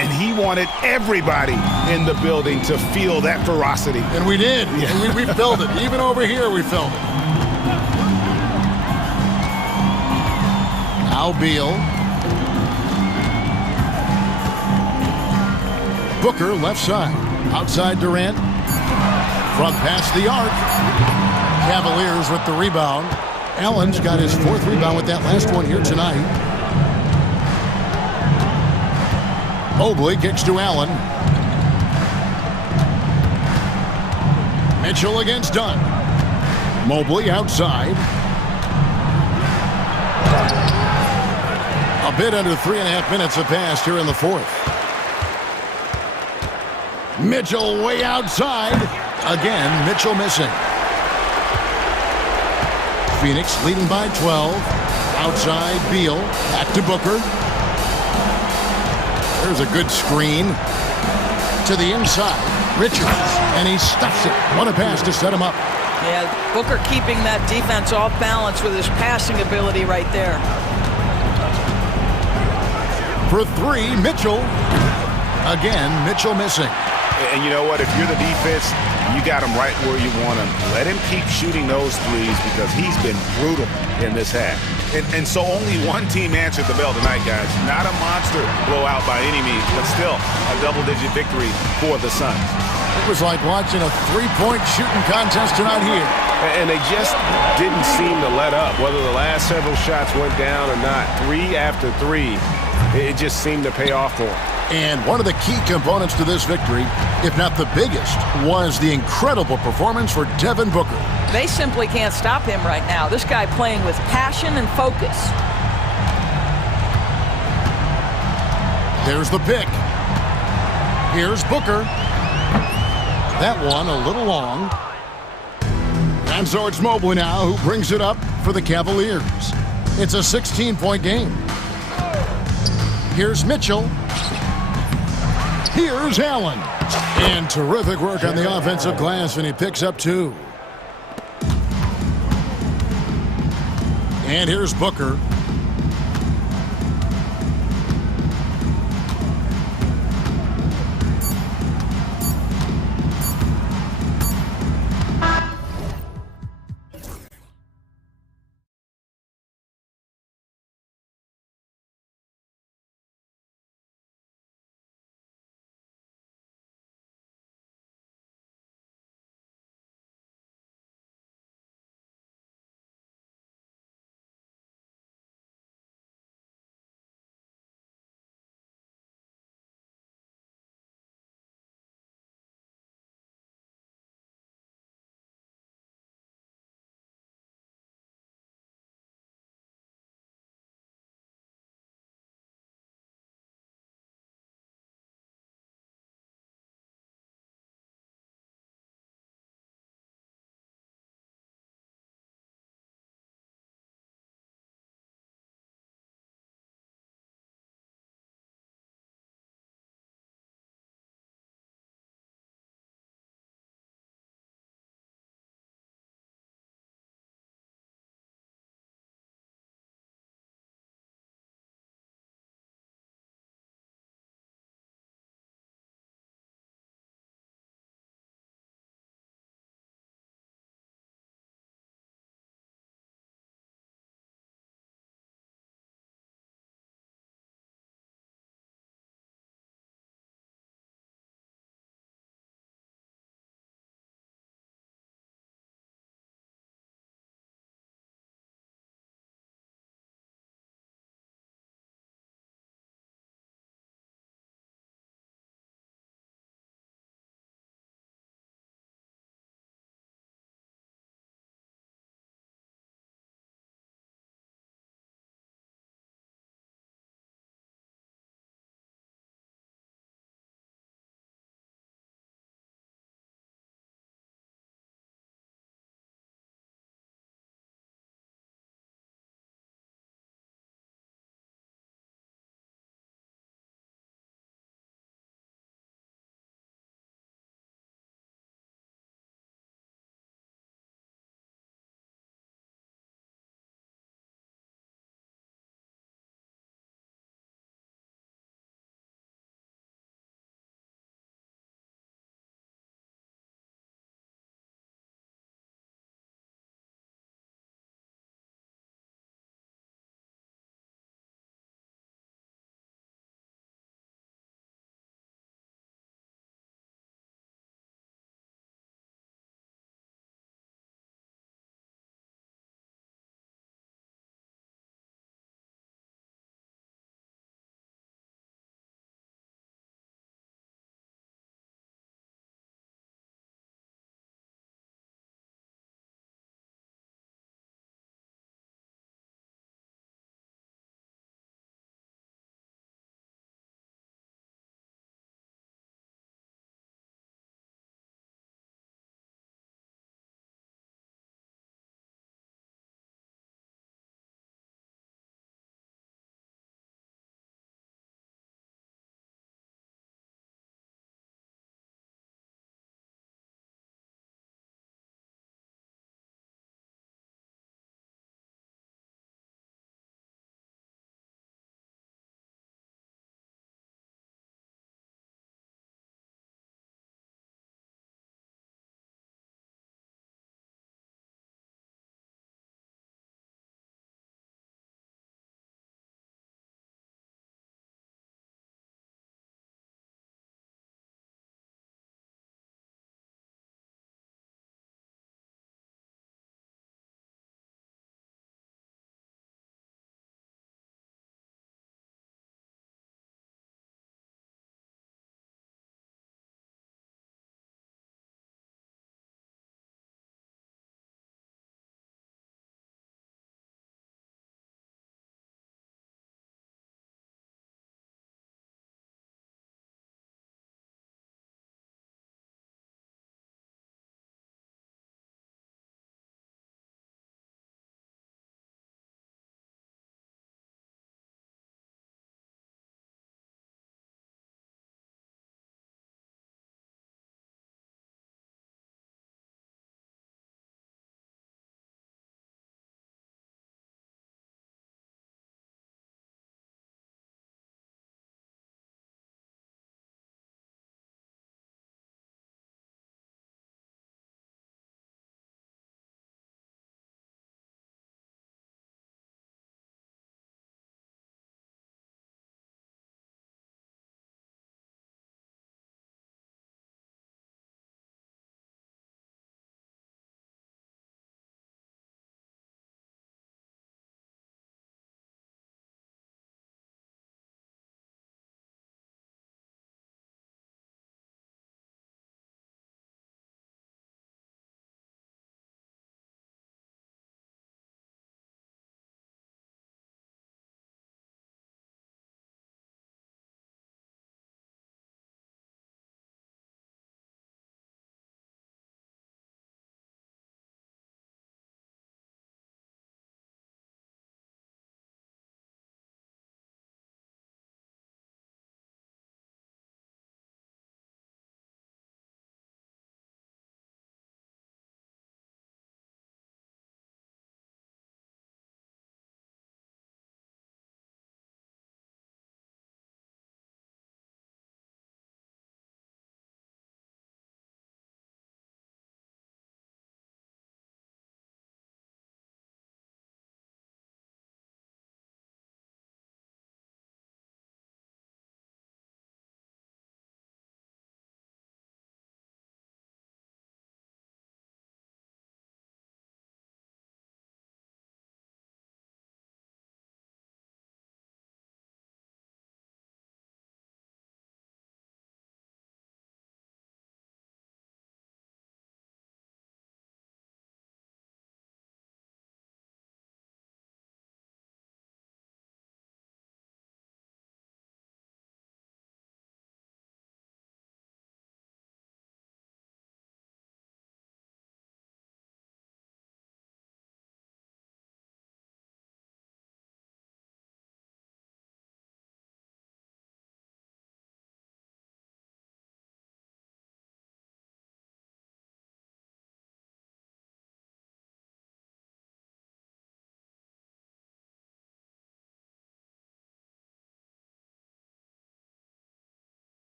And he wanted everybody in the building to feel that ferocity. And we did. Yeah. And we felt it. Even over here, we felt it. Now Beal. Booker left side. Outside Durant. Front past the arc. Cavaliers with the rebound. Allen's got his fourth rebound with that last one here tonight. Mobley kicks to Allen. Mitchell against Dunn. Mobley outside. A bit under 3.5 minutes have passed here in the fourth. Mitchell way outside. Again, Mitchell missing. Phoenix leading by 12. Outside, Beal. Back to Booker. There's a good screen. To the inside, Richards. And he stuffs it. What a pass to set him up. Yeah, Booker keeping that defense off balance with his passing ability right there. For three, Mitchell. Again, Mitchell missing. And you know what? If you're the defense, you got him right where you want him. Let him keep shooting those threes because he's been brutal in this half. And so only one team answered the bell tonight, guys. Not a monster blowout by any means, but still a double-digit victory for the Suns. It was like watching a three-point shooting contest tonight here. And they just didn't seem to let up. Whether the last several shots went down or not, three after three, it just seemed to pay off for them. And one of the key components to this victory, if not the biggest, was the incredible performance for Devin Booker. They simply can't stop him right now. This guy playing with passion and focus. There's the pick. Here's Booker. That one a little long. And so it's Mobley now who brings it up for the Cavaliers. It's a 16-point game. Here's Mitchell. Here's Allen. And terrific work on the offensive glass, and he picks up 2. And here's Booker.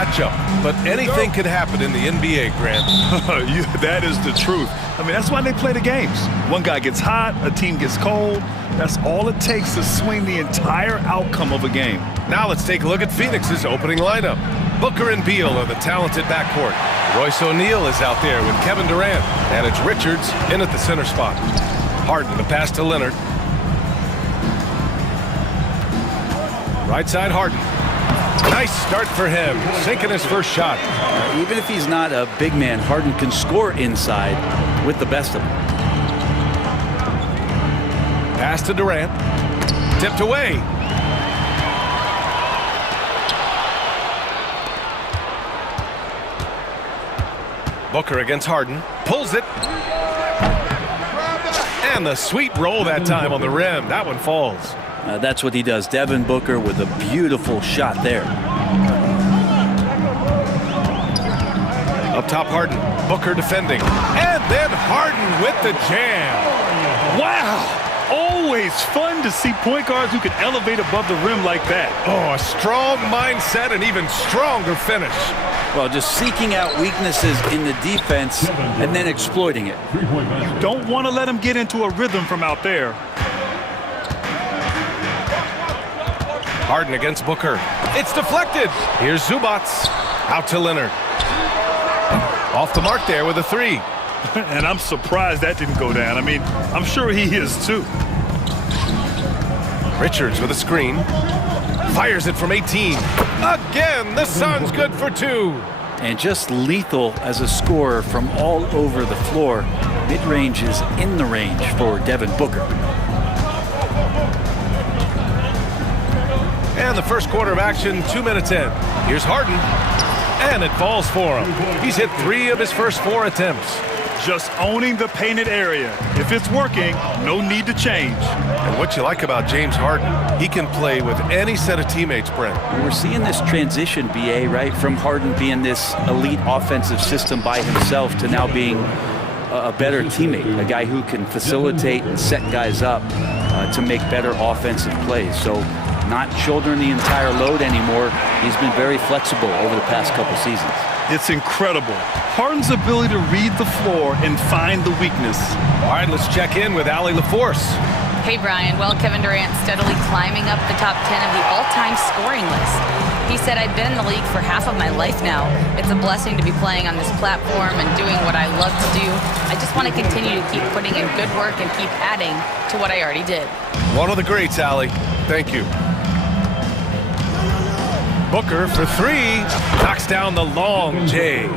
matchup, but anything could happen in the NBA, Grant. That is the truth. I mean, that's why they play the games. One guy gets hot, a team gets cold. That's all it takes to swing the entire outcome of a game. Now let's take a look at Phoenix's opening lineup. Booker and Beal are the talented backcourt. Royce O'Neal is out there with Kevin Durant, and it's Richards in at the center spot. Harden, the pass to Leonard. Right side, Harden. Nice start for him, sinking his first shot. Even if he's not a big man, Harden can score inside with the best of them. Pass to Durant. Tipped away. Booker against Harden. Pulls it. And the sweet roll that time on the rim. That one falls. That's what he does. Devin Booker with a beautiful shot there. Up top, Harden. Booker defending. And then Harden with the jam. Wow! Always fun to see point guards who can elevate above the rim like that. Oh, a strong mindset and even stronger finish. Well, just seeking out weaknesses in the defense and then exploiting it. You don't want to let him get into a rhythm from out there. Harden against Booker. It's deflected. Here's Zubac. Out to Leonard. Off the mark there with a three. And I'm surprised that didn't go down. I mean, I'm sure he is too. Richards with a screen. Fires it from 18. Again, the Suns good for two. And just lethal as a scorer from all over the floor. Mid-range is in the range for Devin Booker. And the first quarter of action, 2 minutes in. Here's Harden. And it falls for him. He's hit 3 of his first 4 attempts. Just owning the painted area. If it's working, no need to change. And what you like about James Harden, he can play with any set of teammates, Brent. We're seeing this transition, BA, right? From Harden being this elite offensive system by himself to now being a better teammate, a guy who can facilitate and set guys up to make better offensive plays. So not shouldering the entire load anymore. He's been very flexible over the past couple seasons. It's incredible. Harden's ability to read the floor and find the weakness. All right, let's check in with Allie LaForce. Hey, Brian. Well, Kevin Durant steadily climbing up the top 10 of the all-time scoring list. He said, I've been in the league for half of my life now. It's a blessing to be playing on this platform and doing what I love to do. I just want to continue to keep putting in good work and keep adding to what I already did. One of the greats, Allie. Thank you. Booker for 3. Knocks down the long J.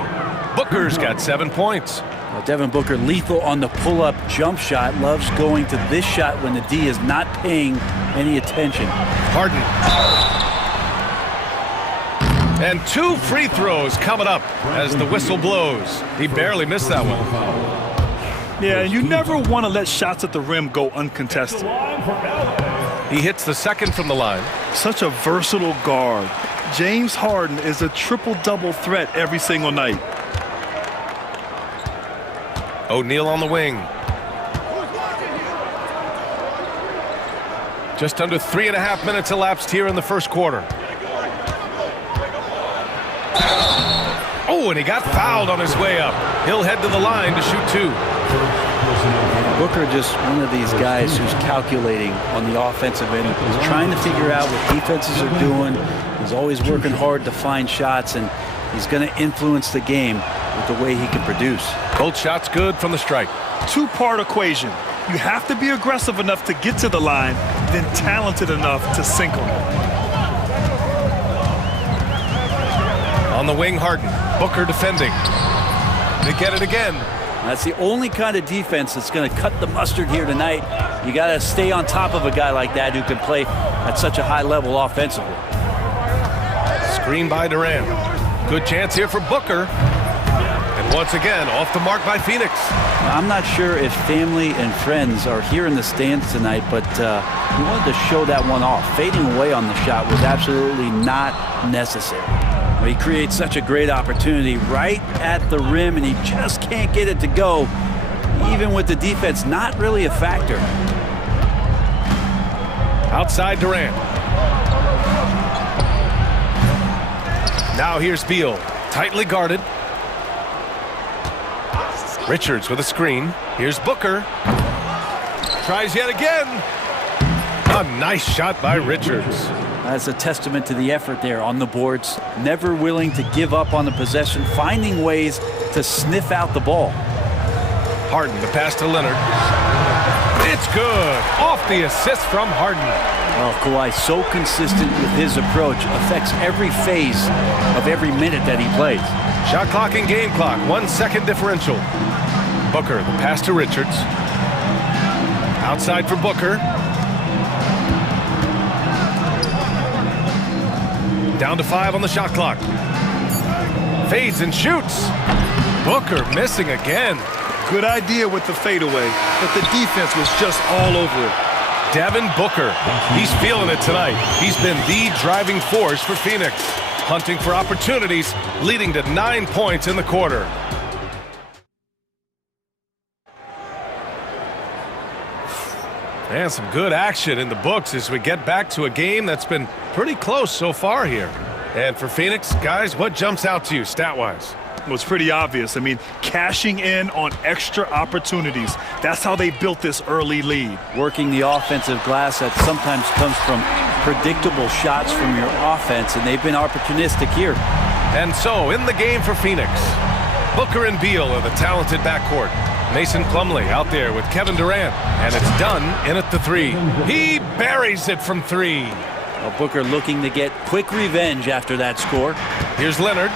Booker's got 7 points. Well, Devin Booker lethal on the pull-up jump shot. Loves going to this shot when the D is not paying any attention. Harden. And 2 free throws coming up as the whistle blows. He barely missed that one. Yeah, you never want to let shots at the rim go uncontested. He hits the second from the line. Such a versatile guard. James Harden is a triple-double threat every single night. O'Neal on the wing. Just under 3.5 minutes elapsed here in the first quarter. Oh, and he got fouled on his way up. He'll head to the line to shoot 2. Booker just one of these guys who's calculating on the offensive end. He's trying to figure out what defenses are doing. He's always working hard to find shots, and he's going to influence the game with the way he can produce. Both shots good from the strike. 2-part equation. You have to be aggressive enough to get to the line, then talented enough to sink them. On the wing, Harden. Booker defending. They get it again. That's the only kind of defense that's going to cut the mustard here tonight. You got to stay on top of a guy like that who can play at such a high level offensively. Screen by Durant. Good chance here for Booker. And once again, off the mark by Phoenix. I'm not sure if family and friends are here in the stands tonight, but he wanted to show that one off. Fading away on the shot was absolutely not necessary. He creates such a great opportunity right at the rim, and he just can't get it to go, even with the defense not really a factor. Outside Durant. Now here's Beal, tightly guarded. Richards with a screen. Here's Booker. Tries yet again. A nice shot by Richards. That's a testament to the effort there on the boards. Never willing to give up on the possession, finding ways to sniff out the ball. Harden, the pass to Leonard. It's good. Off the assist from Harden. Well, Kawhi, so consistent with his approach, affects every phase of every minute that he plays. Shot clock and game clock, 1 second differential. Booker, the pass to Richards. Outside for Booker. Down to 5 on the shot clock. Fades and shoots. Booker missing again. Good idea with the fadeaway, but the defense was just all over it. Devin Booker, he's feeling it tonight. He's been the driving force for Phoenix, hunting for opportunities, leading to 9 points in the quarter. And some good action in the books as we get back to a game that's been pretty close so far here. And for Phoenix, guys, what jumps out to you stat-wise? Well, it's pretty obvious. I mean, cashing in on extra opportunities. That's how they built this early lead. Working the offensive glass that sometimes comes from predictable shots from your offense, and they've been opportunistic here. And so, in the game for Phoenix, Booker and Beal are the talented backcourt. Mason Plumlee out there with Kevin Durant, and it's done in at the 3. He buries it from 3. Well, Booker looking to get quick revenge after that score. Here's Leonard.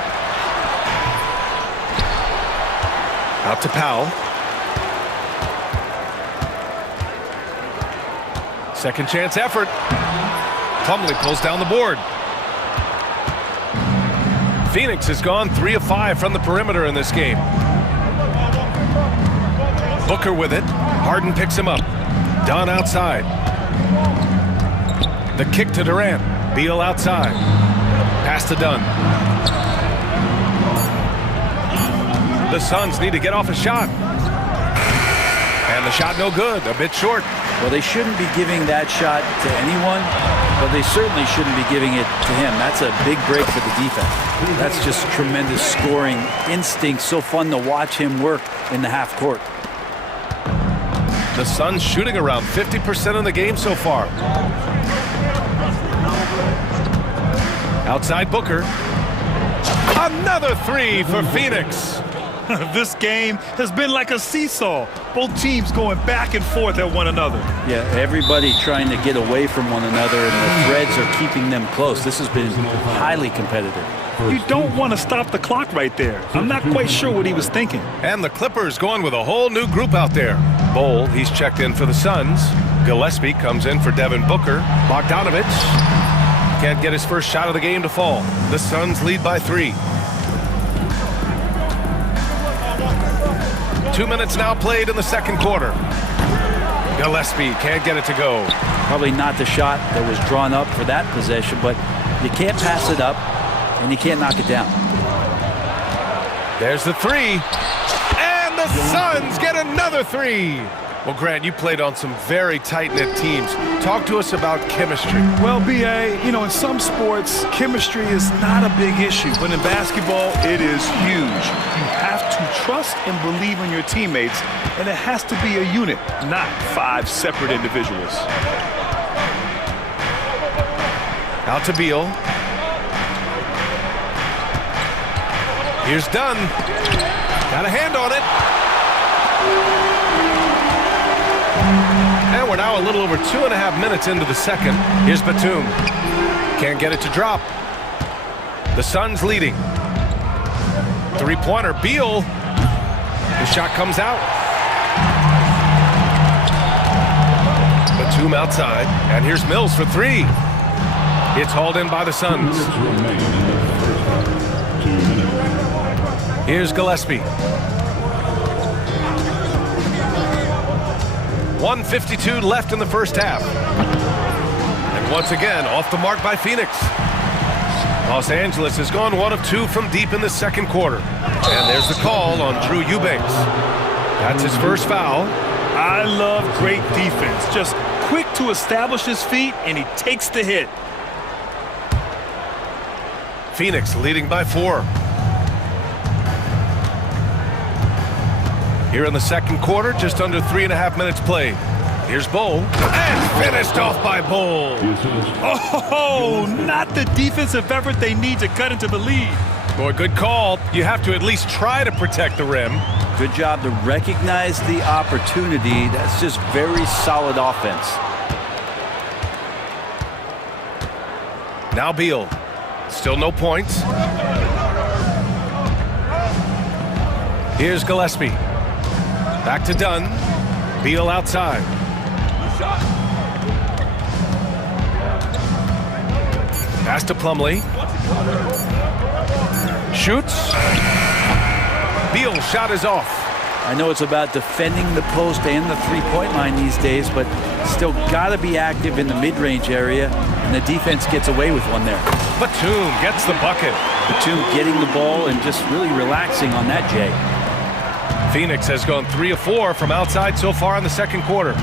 Out to Powell. Second chance effort. Plumlee pulls down the board. Phoenix has gone 3 of 5 from the perimeter in this game. Booker with it. Harden picks him up. Dunn outside. The kick to Durant. Beal outside. Pass to Dunn. The Suns need to get off a shot. And the shot no good. A bit short. Well, they shouldn't be giving that shot to anyone, but they certainly shouldn't be giving it to him. That's a big break for the defense. That's just tremendous scoring instinct. So fun to watch him work in the half court. The Suns shooting around 50% in the game so far. Outside Booker. Another 3 for Phoenix. This game has been like a seesaw. Both teams going back and forth at one another. Yeah, everybody trying to get away from one another, and the threads are keeping them close. This has been highly competitive. You don't want to stop the clock right there. I'm not quite sure what he was thinking. And the Clippers going with a whole new group out there. Bowl, he's checked in for the Suns. Gillespie comes in for Devin Booker. Bogdanovich can't get his first shot of the game to fall. The Suns lead by 3. 2 minutes now played in the second quarter. Gillespie can't get it to go. Probably not the shot that was drawn up for that possession, but you can't pass it up and you can't knock it down. There's the 3. And the Suns get another 3. Well, Grant, you played on some very tight-knit teams. Talk to us about chemistry. Well, B.A., you know, in some sports, chemistry is not a big issue. But in basketball, it is huge. You have to trust and believe in your teammates, and it has to be a unit, not 5 separate individuals. Out to Beal. Here's Dunn. Got a hand on it. And we're now a little over 2.5 minutes into the second. Here's Batum. Can't get it to drop. The Suns leading. 3-pointer. Beal. The shot comes out. Batum outside. And here's Mills for 3. It's hauled in by the Suns. Here's Gillespie. 1:52 left in the first half. And once again, off the mark by Phoenix. Los Angeles has gone 1 of 2 from deep in the second quarter. And there's the call on Drew Eubanks. That's his first foul. I love great defense. Just quick to establish his feet, and he takes the hit. Phoenix leading by 4. Here in the second quarter, just under 3.5 minutes played. Here's Bowl, and finished off by Bowl. Oh, not the defensive effort they need to cut into the lead. Boy, good call. You have to at least try to protect the rim. Good job to recognize the opportunity. That's just very solid offense. Now Beal. Still no points. Here's Gillespie. Back to Dunn. Beal outside. Pass to Plumlee. Shoots. Beal's shot is off. I know it's about defending the post and the three-point line these days, but still got to be active in the mid-range area, and the defense gets away with one there. Batum gets the bucket. Batum getting the ball and just really relaxing on that, Jay. Phoenix has gone 3 of 4 from outside so far in the second quarter.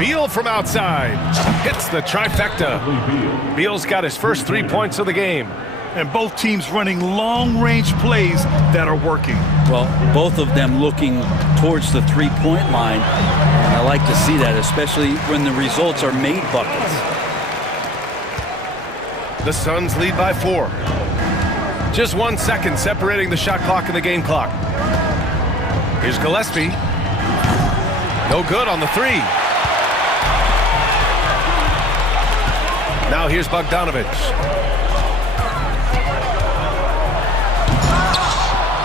Beal from outside hits the trifecta. Beal's got his first 3 points of the game. And both teams running long-range plays that are working. Well, both of them looking towards the three-point line. And I like to see that, especially when the results are made buckets. The Suns lead by 4. Just 1 second separating the shot clock and the game clock. Here's Gillespie. No good on the 3. Now here's Bogdanovich.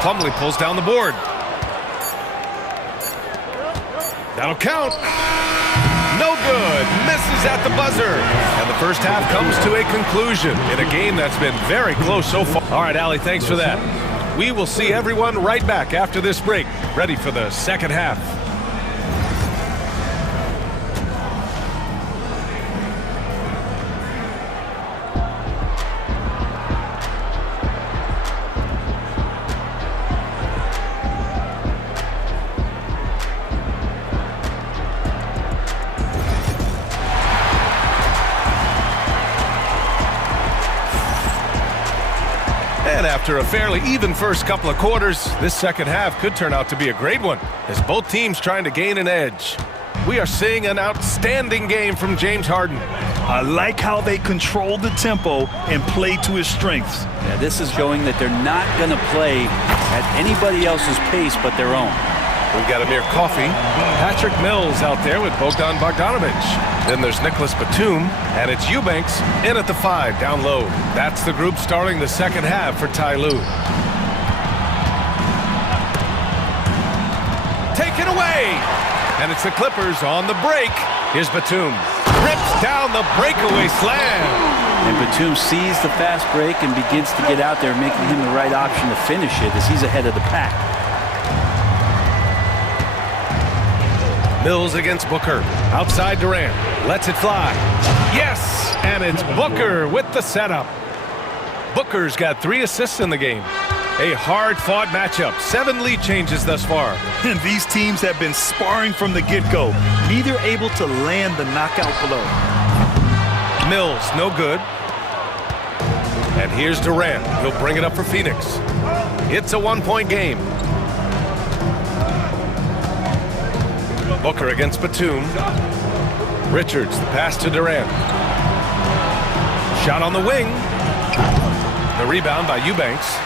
Plumlee pulls down the board. That'll count. No good. Misses at the buzzer. And the first half comes to a conclusion in a game that's been very close so far. All right, Allie, thanks for that. We will see everyone right back after this break, ready for the second half. And after a fairly even first couple of quarters, this second half could turn out to be a great one, as both teams trying to gain an edge. We are seeing an outstanding game from James Harden. I like how they control the tempo and play to his strengths. Yeah, this is showing that they're not going to play at anybody else's pace but their own. We've got Amir Coffey, Patrick Mills out there with Bogdan Bogdanovich. Then there's Nicholas Batum, and it's Eubanks in at the 5, down low. That's the group starting the second half for Ty Lue. Taken away! And it's the Clippers on the break. Here's Batum. Rips down the breakaway slam. And Batum sees the fast break and begins to get out there, making him the right option to finish it as he's ahead of the pack. Mills against Booker. Outside Durant. Lets it fly. Yes! And it's Booker with the setup. Booker's got 3 assists in the game. A hard-fought matchup. 7 lead changes thus far. And these teams have been sparring from the get-go. Neither able to land the knockout blow. Mills, no good. And here's Durant. He'll bring it up for Phoenix. It's a 1-point game. Booker against Batum. Richards, the pass to Durant. Shot on the wing. The rebound by Eubanks.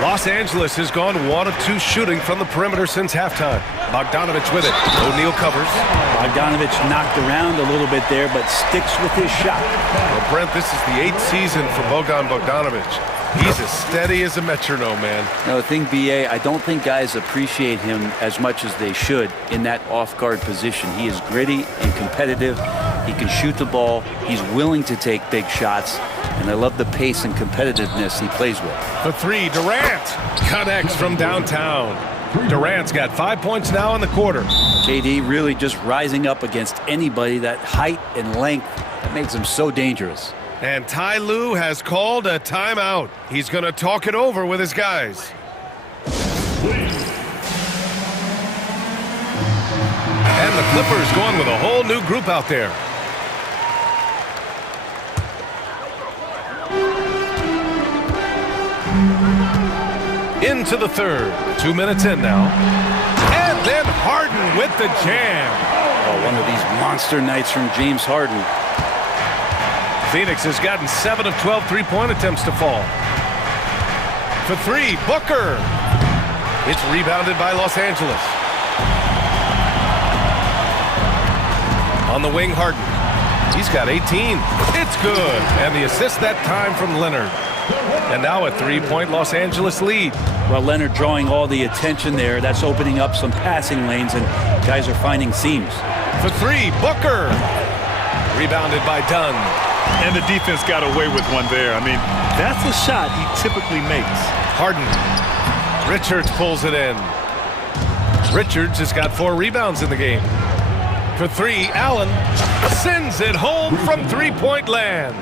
Los Angeles has gone 1 of 2 shooting from the perimeter since halftime. Bogdanovich with it. O'Neal covers. Bogdanovich knocked around a little bit there, but sticks with his shot. Well, Brent, this is the 8th season for Bogdan Bogdanovich. He's as steady as a metronome, man. No, the thing, B.A., I don't think guys appreciate him as much as they should in that off-guard position. He is gritty and competitive. He can shoot the ball. He's willing to take big shots. And I love the pace and competitiveness he plays with. For 3, Durant connects from downtown. Durant's got 5 points now in the quarter. KD really just rising up against anybody. That height and length, that makes him so dangerous. And Ty Lue has called a timeout. He's going to talk it over with his guys. And the Clippers going with a whole new group out there. Into the third. 2 minutes in now. And then Harden with the jam. Oh, one of these monster nights from James Harden. Phoenix has gotten 7 of 12 three-point attempts to fall. For three, Booker. It's rebounded by Los Angeles. On the wing, Harden. He's got 18. It's good. And the assist that time from Leonard. And now a three-point Los Angeles lead. Well, Leonard drawing all the attention there. That's opening up some passing lanes, and guys are finding seams. For three, Booker. Rebounded by Dunn. And the defense got away with one there. I mean, that's a shot he typically makes. Harden. Richards pulls it in. Richards has got 4 rebounds in the game. For three, Allen sends it home from three-point land.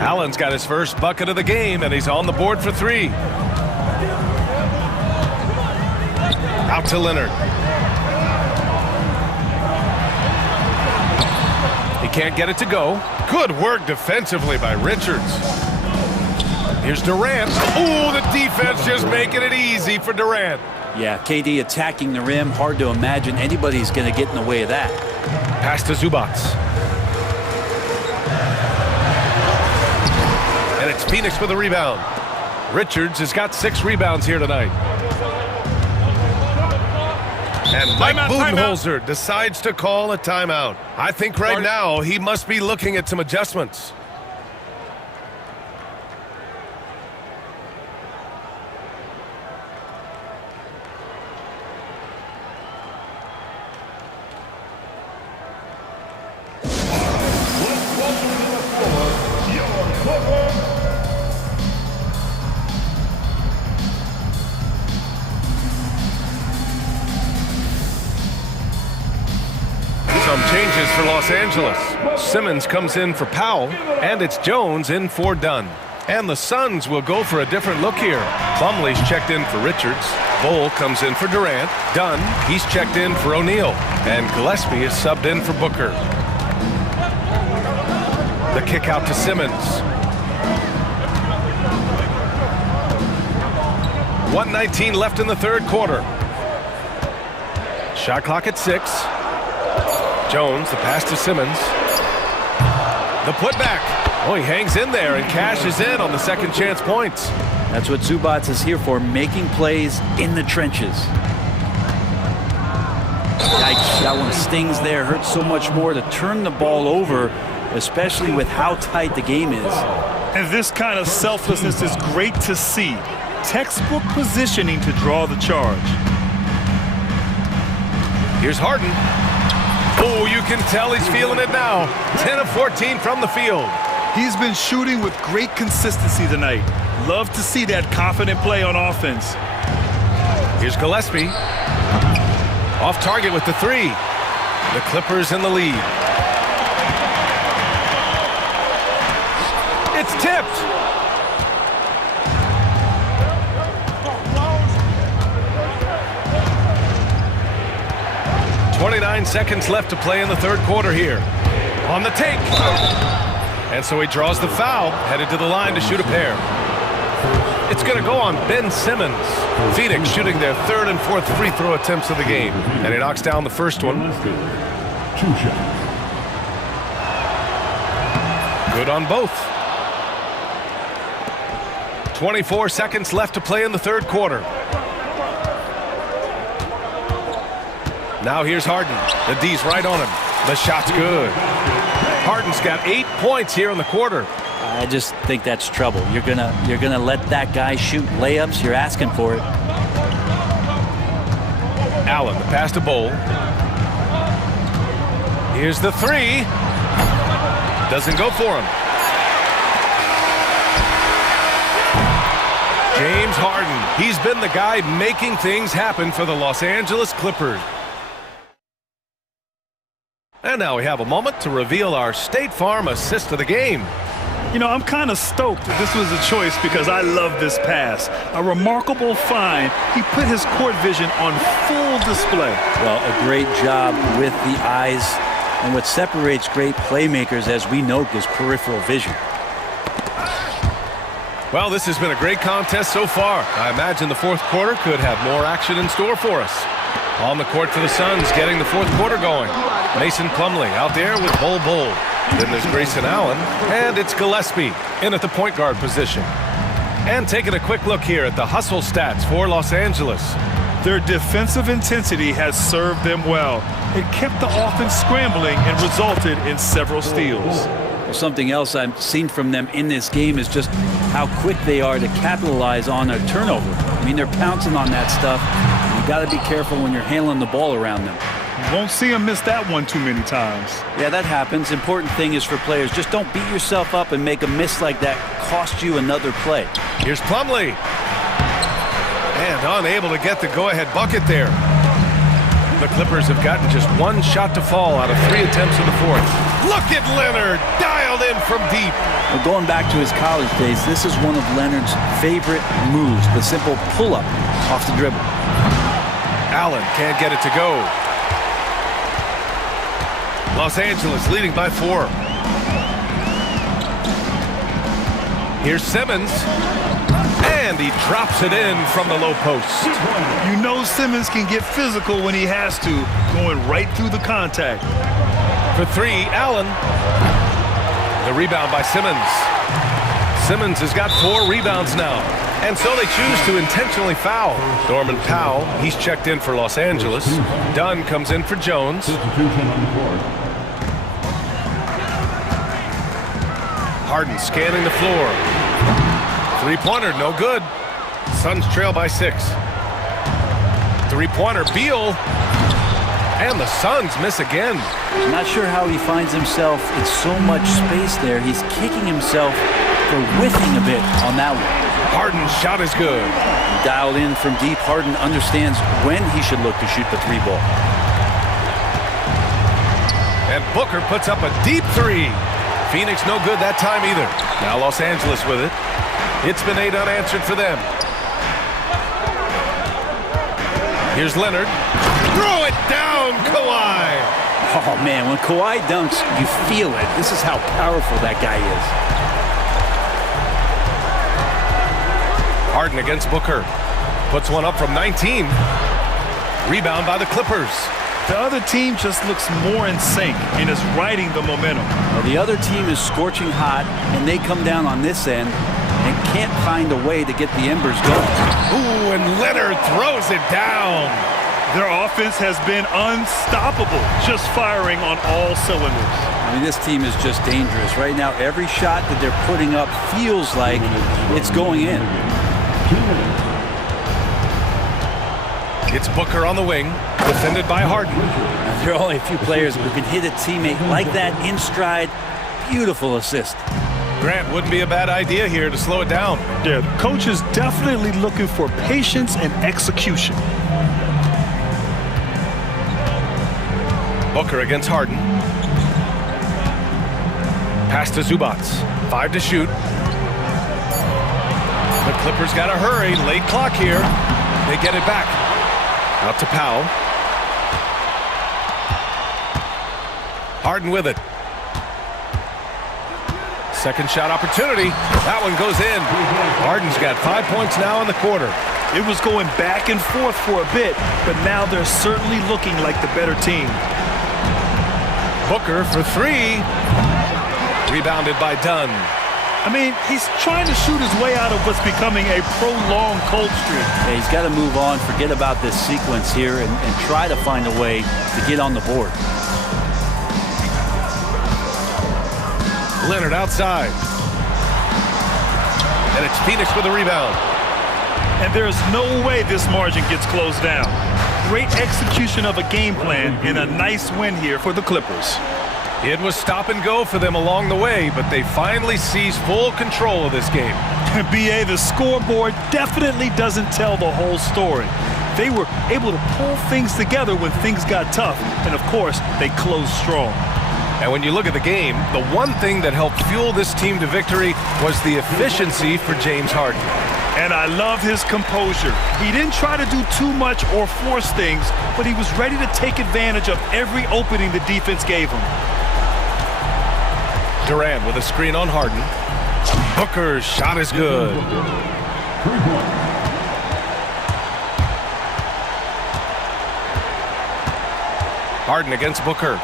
Allen's got his first bucket of the game, and he's on the board for 3. Out to Leonard. He can't get it to go. Good work defensively by Richards. Here's Durant. Ooh, the defense just making it easy for Durant. Yeah, KD attacking the rim. Hard to imagine anybody's going to get in the way of that. Pass to Zubac. And it's Phoenix with a rebound. Richards has got 6 rebounds here tonight. And Mike Budenholzer decides to call a timeout. I think right now he must be looking at some adjustments. Some changes for Los Angeles. Simmons comes in for Powell, and it's Jones in for Dunn. And the Suns will go for a different look here. Plumlee's checked in for Richards. Bol comes in for Durant. Dunn, he's checked in for O'Neal. And Gillespie is subbed in for Booker. The kick out to Simmons. 1:19 left in the third quarter. Shot clock at 6. Jones, the pass to Simmons. The putback. Oh, he hangs in there and cashes in on the second chance points. That's what Zubac is here for, making plays in the trenches. Yikes, that one stings there. Hurts so much more to turn the ball over, especially with how tight the game is. And this kind of selflessness is great to see. Textbook positioning to draw the charge. Here's Harden. Oh, you can tell he's feeling it now. 10 of 14 from the field. He's been shooting with great consistency tonight. Love to see that confident play on offense. Here's Gillespie. Off target with the 3. The Clippers in the lead. It's tipped. .29 seconds left to play in the third quarter here. On the take. And so he draws the foul, headed to the line to shoot a pair. It's going to go on Ben Simmons. Phoenix shooting their third and fourth free throw attempts of the game. And he knocks down the first one. Good on both. 24 seconds left to play in the third quarter. Now here's Harden. The D's right on him. The shot's good. Harden's got 8 points here in the quarter. I just think that's trouble. You're gonna let that guy shoot layups. You're asking for it. Allen, the pass to Bol. Here's the 3. Doesn't go for him. James Harden. He's been the guy making things happen for the Los Angeles Clippers. And now we have a moment to reveal our State Farm assist of the game. You know, I'm kind of stoked that this was a choice because I love this pass. A remarkable find. He put his court vision on full display. Well, a great job with the eyes. And what separates great playmakers, as we note, is peripheral vision. Well, this has been a great contest so far. I imagine the fourth quarter could have more action in store for us. On the court for the Suns, getting the fourth quarter going. Mason Plumlee out there with Bol Bol. Then there's Grayson Allen, and it's Gillespie in at the point guard position. And taking a quick look here at the hustle stats for Los Angeles. Their defensive intensity has served them well. It kept the offense scrambling and resulted in several steals. Well, something else I've seen from them in this game is just how quick they are to capitalize on a turnover. I mean, they're pouncing on that stuff. You got to be careful when you're handling the ball around them. You won't see them miss that one too many times. Yeah, that happens. Important thing is for players, just don't beat yourself up and make a miss like that cost you another play. Here's Plumlee. And unable to get the go-ahead bucket there. The Clippers have gotten just one shot to fall out of 3 attempts in the fourth. Look at Leonard, dialed in from deep. Well, going back to his college days, this is one of Leonard's favorite moves, the simple pull-up off the dribble. Allen can't get it to go. Los Angeles leading by 4. Here's Simmons. And he drops it in from the low post. You know Simmons can get physical when he has to, going right through the contact. For 3, Allen. The rebound by Simmons. Simmons has got 4 rebounds now. And so they choose to intentionally foul. Norman Powell, he's checked in for Los Angeles. Dunn comes in for Jones. Harden scanning the floor. Three-pointer, no good. Suns trail by 6. Three-pointer, Beal. And the Suns miss again. Not sure how he finds himself. It's so much space there. He's kicking himself for whiffing a bit on that one. Harden's shot is good. Dialed in from deep. Harden understands when he should look to shoot the 3 ball. And Booker puts up a deep 3. Phoenix no good that time either. Now Los Angeles with it. It's been 8 unanswered for them. Here's Leonard. Throw it down, Kawhi. Oh, man, when Kawhi dunks, you feel it. This is how powerful that guy is. Harden against Booker. Puts one up from 19. Rebound by the Clippers. The other team just looks more in sync and is riding the momentum. Well, the other team is scorching hot, and they come down on this end and can't find a way to get the embers going. Ooh, and Leonard throws it down. Their offense has been unstoppable, just firing on all cylinders. I mean, this team is just dangerous. Right now, every shot that they're putting up feels like it's going in. It's Booker on the wing, defended by Harden. There are only a few players who can hit a teammate like that in stride. Beautiful assist. Grant, wouldn't be a bad idea here to slow it down. Yeah, the coach is definitely looking for patience and execution. Booker against Harden. Pass to Zubac. 5 to shoot. The Clippers got to hurry. Late clock here. They get it back. Out to Powell. Harden with it. Second shot opportunity. That one goes in. Harden's got 5 points now in the quarter. It was going back and forth for a bit, but now they're certainly looking like the better team. Booker for 3. Rebounded by Dunn. I mean, he's trying to shoot his way out of what's becoming a prolonged cold streak. Yeah, he's got to move on, forget about this sequence here, and try to find a way to get on the board. Leonard outside. And it's Phoenix with a rebound. And there's no way this margin gets closed down. Great execution of a game plan and a nice win here for the Clippers. It was stop and go for them along the way, but they finally seized full control of this game. BA, the scoreboard definitely doesn't tell the whole story. They were able to pull things together when things got tough, and of course, they closed strong. And when you look at the game, the one thing that helped fuel this team to victory was the efficiency for James Harden. And I love his composure. He didn't try to do too much or force things, but he was ready to take advantage of every opening the defense gave him. Durant with a screen on Harden. Booker's shot is good. Harden against Booker.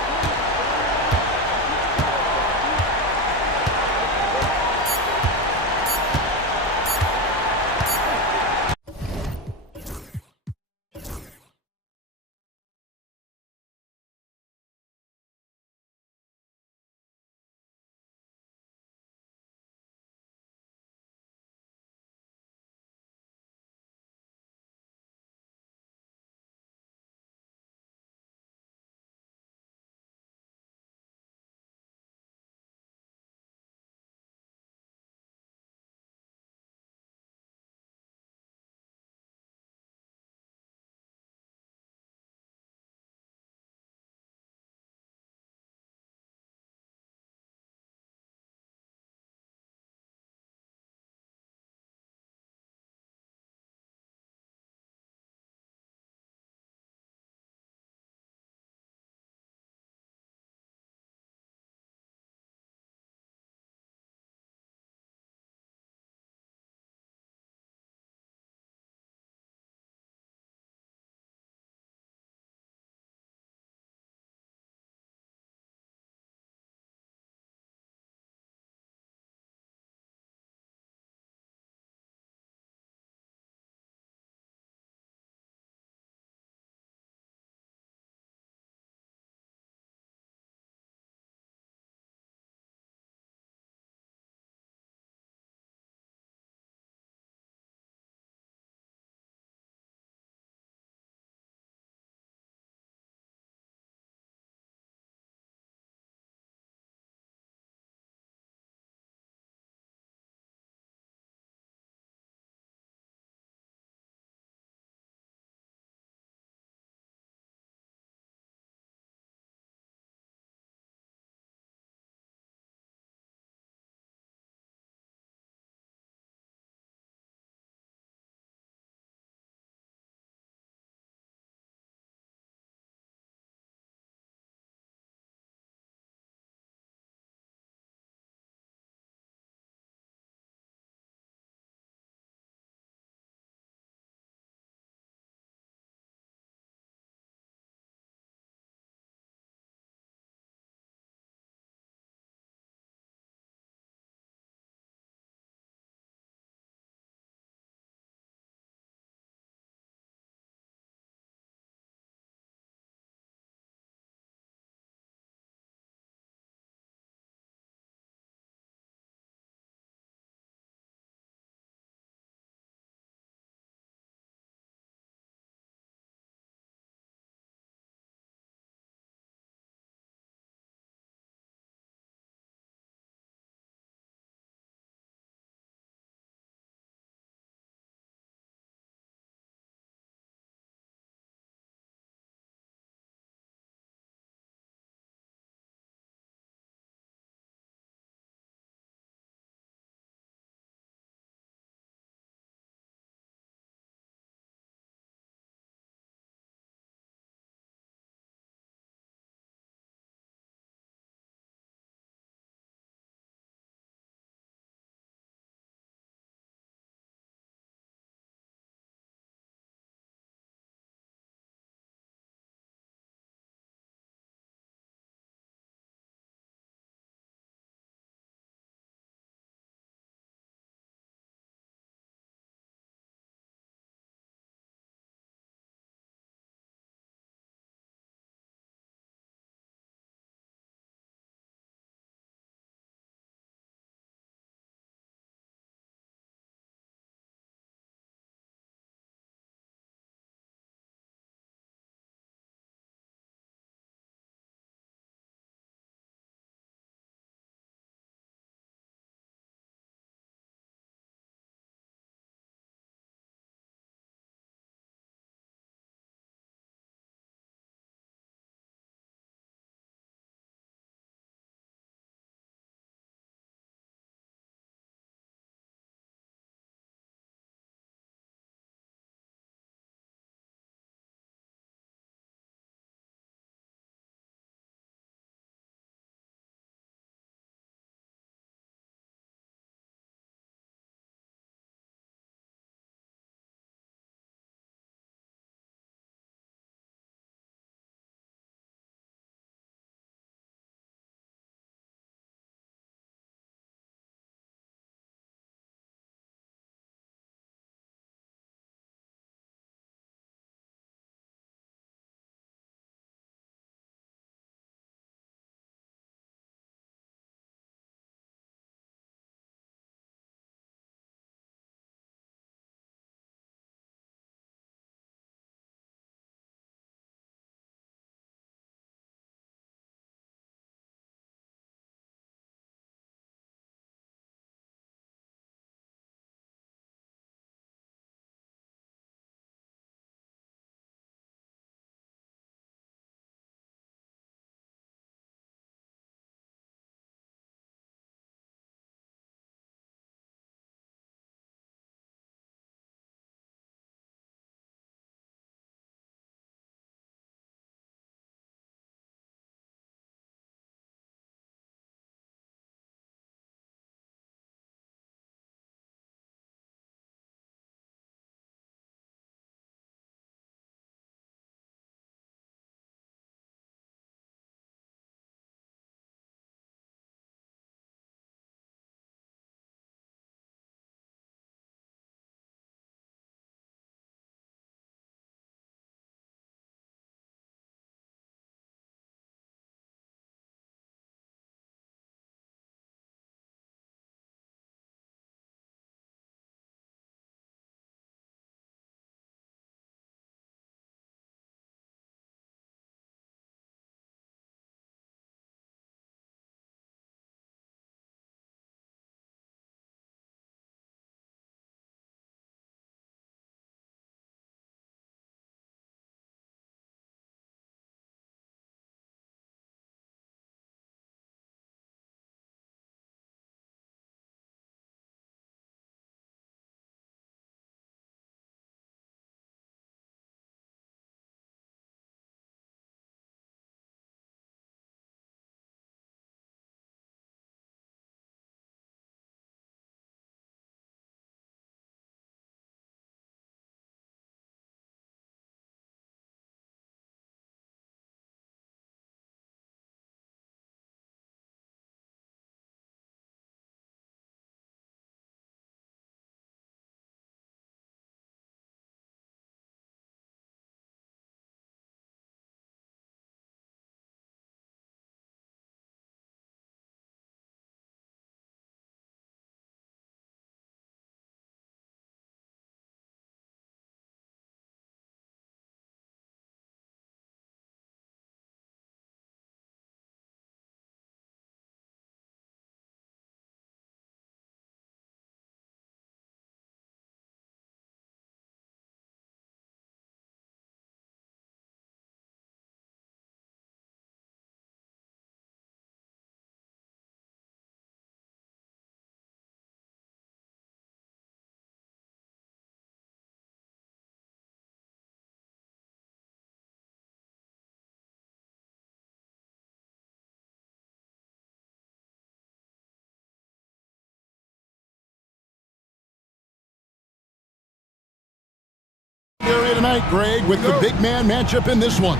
tonight, Greg, with the big man matchup in this one.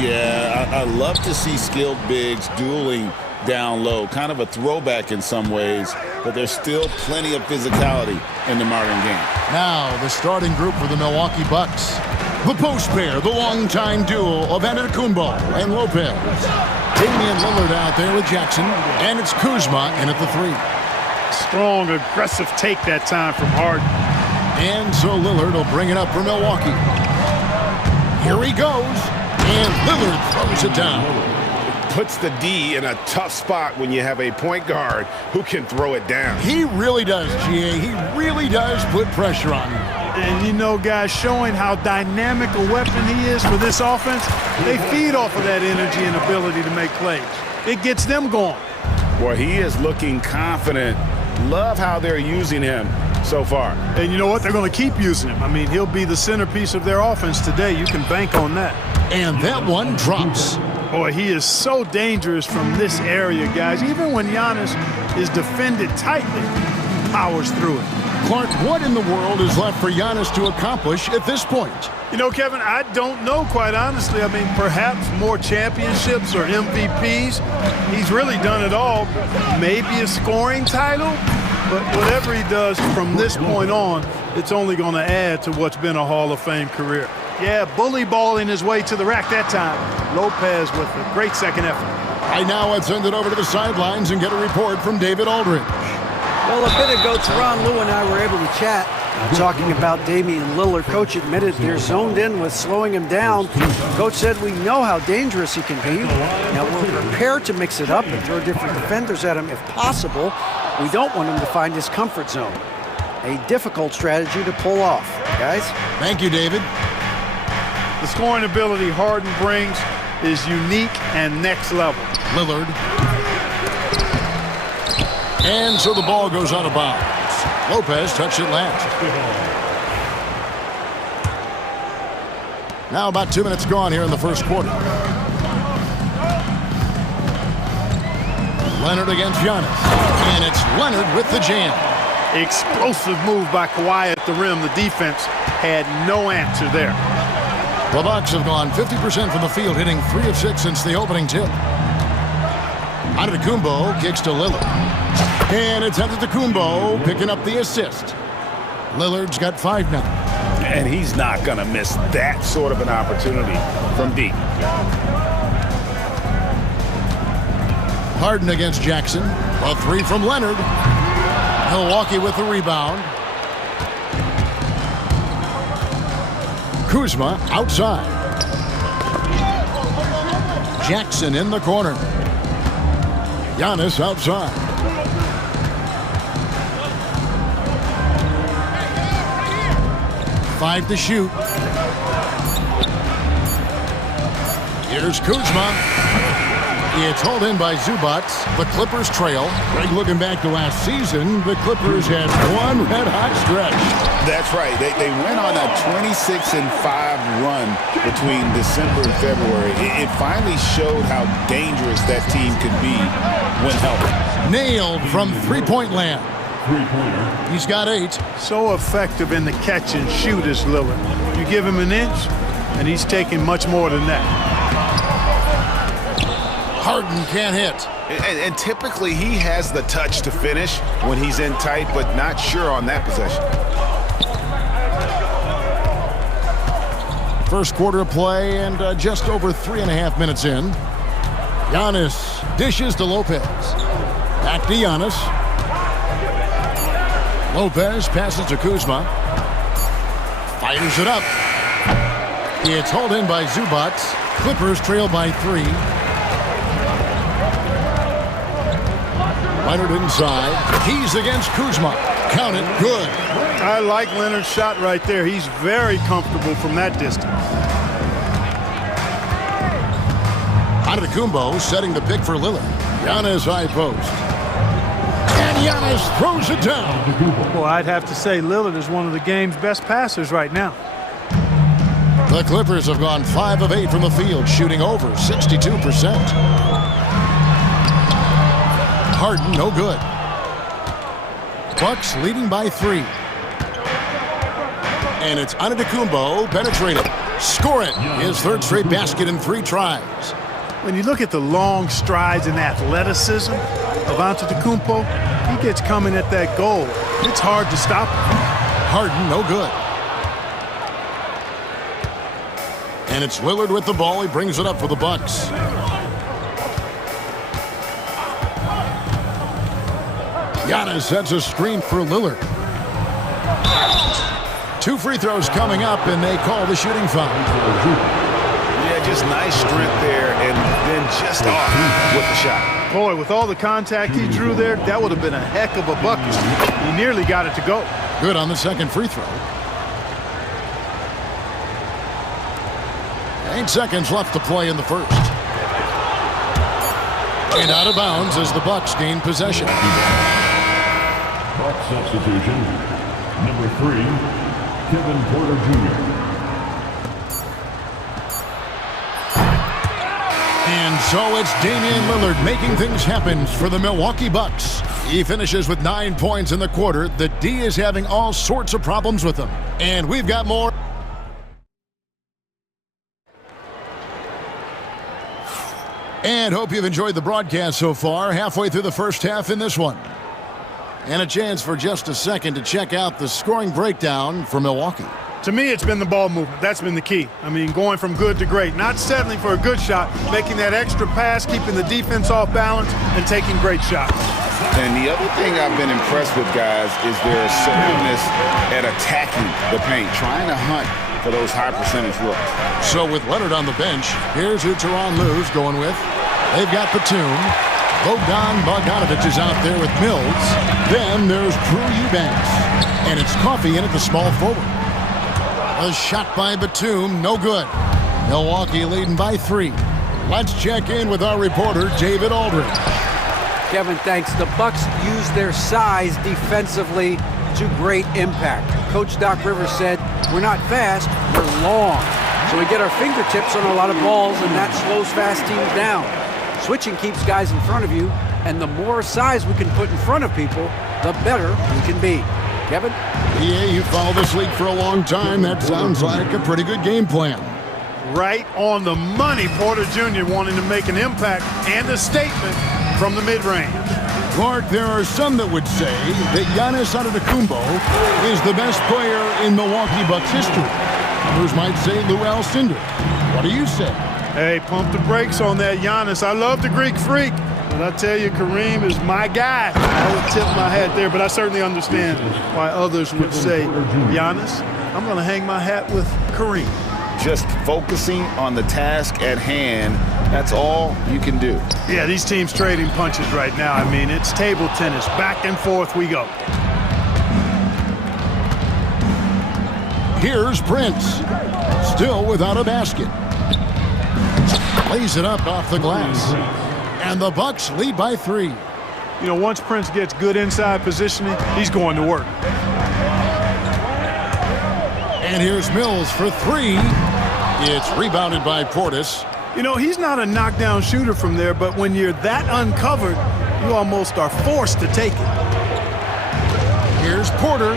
Yeah, I love to see skilled bigs dueling down low. Kind of a throwback in some ways, but there's still plenty of physicality in the modern game. Now, the starting group for the Milwaukee Bucks. The post pair, the longtime duo of Antetokounmpo and Lopez. Damian Lillard out there with Jackson, and it's Kuzma in at the 3. Strong, aggressive take that time from Harden. And so Lillard will bring it up for Milwaukee. Here he goes, and Lillard throws it down. Puts the D in a tough spot when you have a point guard who can throw it down. He really does, GA. He really does put pressure on him. And you know, guys, showing how dynamic a weapon he is for this offense, they feed off of that energy and ability to make plays. It gets them going. Well, he is looking confident. Love how they're using him so far. And you know what? They're going to keep using him. I mean, he'll be the centerpiece of their offense today. You can bank on that. And that one drops. Boy, he is so dangerous from this area, guys. Even when Giannis is defended tightly, he powers through it. Clark, what in the world is left for Giannis to accomplish at this point? You know, Kevin, I don't know, quite honestly. I mean, perhaps more championships or MVPs. He's really done it all. Maybe a scoring title, but whatever he does from this point on, it's only going to add to what's been a Hall of Fame career. Yeah, bully balling his way to the rack that time. Lopez with a great second effort. Right now, let's send it over to the sidelines and get a report from David Aldridge. Well, a bit ago, Teron, Lou and I were able to chat, talking about Damian Lillard. Coach admitted they're zoned in with slowing him down. Coach said we know how dangerous he can be. Now, we're prepared to mix it up and throw different defenders at him if possible. We don't want him to find his comfort zone. A difficult strategy to pull off, guys. Thank you, David. The scoring ability Harden brings is unique and next level. Lillard. And so the ball goes out of bounds. Lopez touched it last. Now about 2 minutes gone here in the first quarter. Leonard against Giannis. And it's Leonard with the jam. Explosive move by Kawhi at the rim. The defense had no answer there. The Bucks have gone 50% from the field, hitting 3 of 6 since the opening tip. Antetokounmpo kicks to Lillard. And it's Antetokounmpo picking up the assist. Lillard's got 5 now. And he's not going to miss that sort of an opportunity from deep. Harden against Jackson. A 3 from Leonard. Milwaukee with the rebound. Kuzma outside. Jackson in the corner. Giannis outside. Five to shoot. Here's Kuzma. It's hauled in by Zubac. The Clippers trail. Greg, looking back to last season, the Clippers had one red-hot stretch. That's right. They went on a 26-5 run between December and February. It finally showed how dangerous that team could be when healthy. Nailed from three-point land. He's got 8. So effective in the catch and shoot is Lillard. You give him an inch, and he's taking much more than that. Harden can't hit. And typically he has the touch to finish when he's in tight, but not sure on that possession. First quarter of play and just over 3.5 minutes in. Giannis dishes to Lopez. Back to Giannis. Lopez passes to Kuzma. Fires it up. It's hauled in by Zubac. Clippers trail by 3. Leonard inside. He's against Kuzma. Count it. Good. I like Leonard's shot right there. He's very comfortable from that distance. Antetokounmpo setting the pick for Lillard. Giannis high post. And Giannis throws it down. Well, I'd have to say Lillard is one of the game's best passers right now. The Clippers have gone 5 of 8 from the field, shooting over 62%. Harden, no good. Bucks leading by 3. And it's Antetokounmpo penetrating. Score it. His third straight basket in 3 tries. When you look at the long strides and athleticism of Antetokounmpo, he gets coming at that goal. It's hard to stop him. Harden, no good. And it's Lillard with the ball. He brings it up for the Bucks. Giannis sets a screen for Lillard. 2 free throws coming up, and they call the shooting foul. Yeah, just nice strength there, and then just off with the shot. Boy, with all the contact he drew there, that would have been a heck of a bucket. He nearly got it to go. Good on the second free throw. 8 seconds left to play in the first. And out of bounds as the Bucks gain possession. Buck substitution. Number 3, Kevin Porter Jr. And so it's Damian Lillard making things happen for the Milwaukee Bucks. He finishes with 9 points in the quarter. The D is having all sorts of problems with him. And we've got more. And hope you've enjoyed the broadcast so far. Halfway through the first half in this one. And a chance for just a second to check out the scoring breakdown for Milwaukee. To me, it's been the ball movement. That's been the key. I mean, going from good to great. Not settling for a good shot, making that extra pass, keeping the defense off balance, and taking great shots. And the other thing I've been impressed with, guys, is their assertiveness at attacking the paint, trying to hunt for those high percentage looks. So with Leonard on the bench, here's who Tyronn Lue's going with. They've got Batum. Bogdan Bogdanovic is out there with Mills. Then there's Drew Eubanks. And it's Coffey in at the small forward. A shot by Batum, no good. Milwaukee leading by 3. Let's check in with our reporter, David Aldridge. Kevin, thanks. The Bucks use their size defensively to great impact. Coach Doc Rivers said, we're not fast, we're long. So we get our fingertips on a lot of balls, and that slows fast teams down. Switching keeps guys in front of you, and the more size we can put in front of people, the better we can be. Kevin? Yeah, you followed this league for a long time. That sounds like a pretty good game plan. Right on the money, Porter Jr. wanting to make an impact and a statement from the mid-range. Clark, there are some that would say that Giannis Antetokounmpo is the best player in Milwaukee Bucks history. Others might say Lou Alcindor. What do you say? Hey, pump the brakes on that Giannis. I love the Greek freak, but I tell you, Kareem is my guy. I would tip my hat there, but I certainly understand why others would say Giannis. I'm going to hang my hat with Kareem. Just focusing on the task at hand, that's all you can do. Yeah, these teams trading punches right now. I mean, it's table tennis. Back and forth we go. Here's Prince, still without a basket. Lays it up off the glass. And the Bucks lead by 3. You know, once Prince gets good inside positioning, he's going to work. And here's Mills for 3. It's rebounded by Portis. You know, he's not a knockdown shooter from there, but when you're that uncovered, you almost are forced to take it. Here's Porter.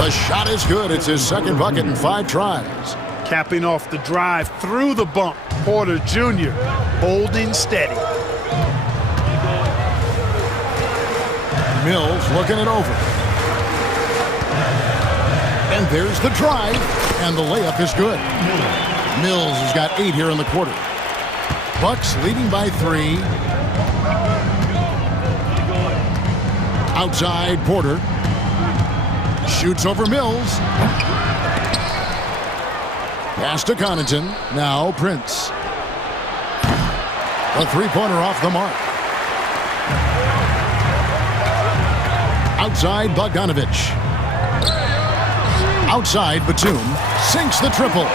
The shot is good. It's his second bucket in 5 tries. Capping off the drive through the bump, Porter Jr. holding steady. Mills looking it over. And there's the drive, and the layup is good. Mills has got 8 here in the quarter. Bucks leading by 3. Outside, Porter. Shoots over Mills. Pass to Connaughton. Now Prince. A 3-pointer off the mark. Outside, Bogdanovic. Outside, Batum sinks the triple.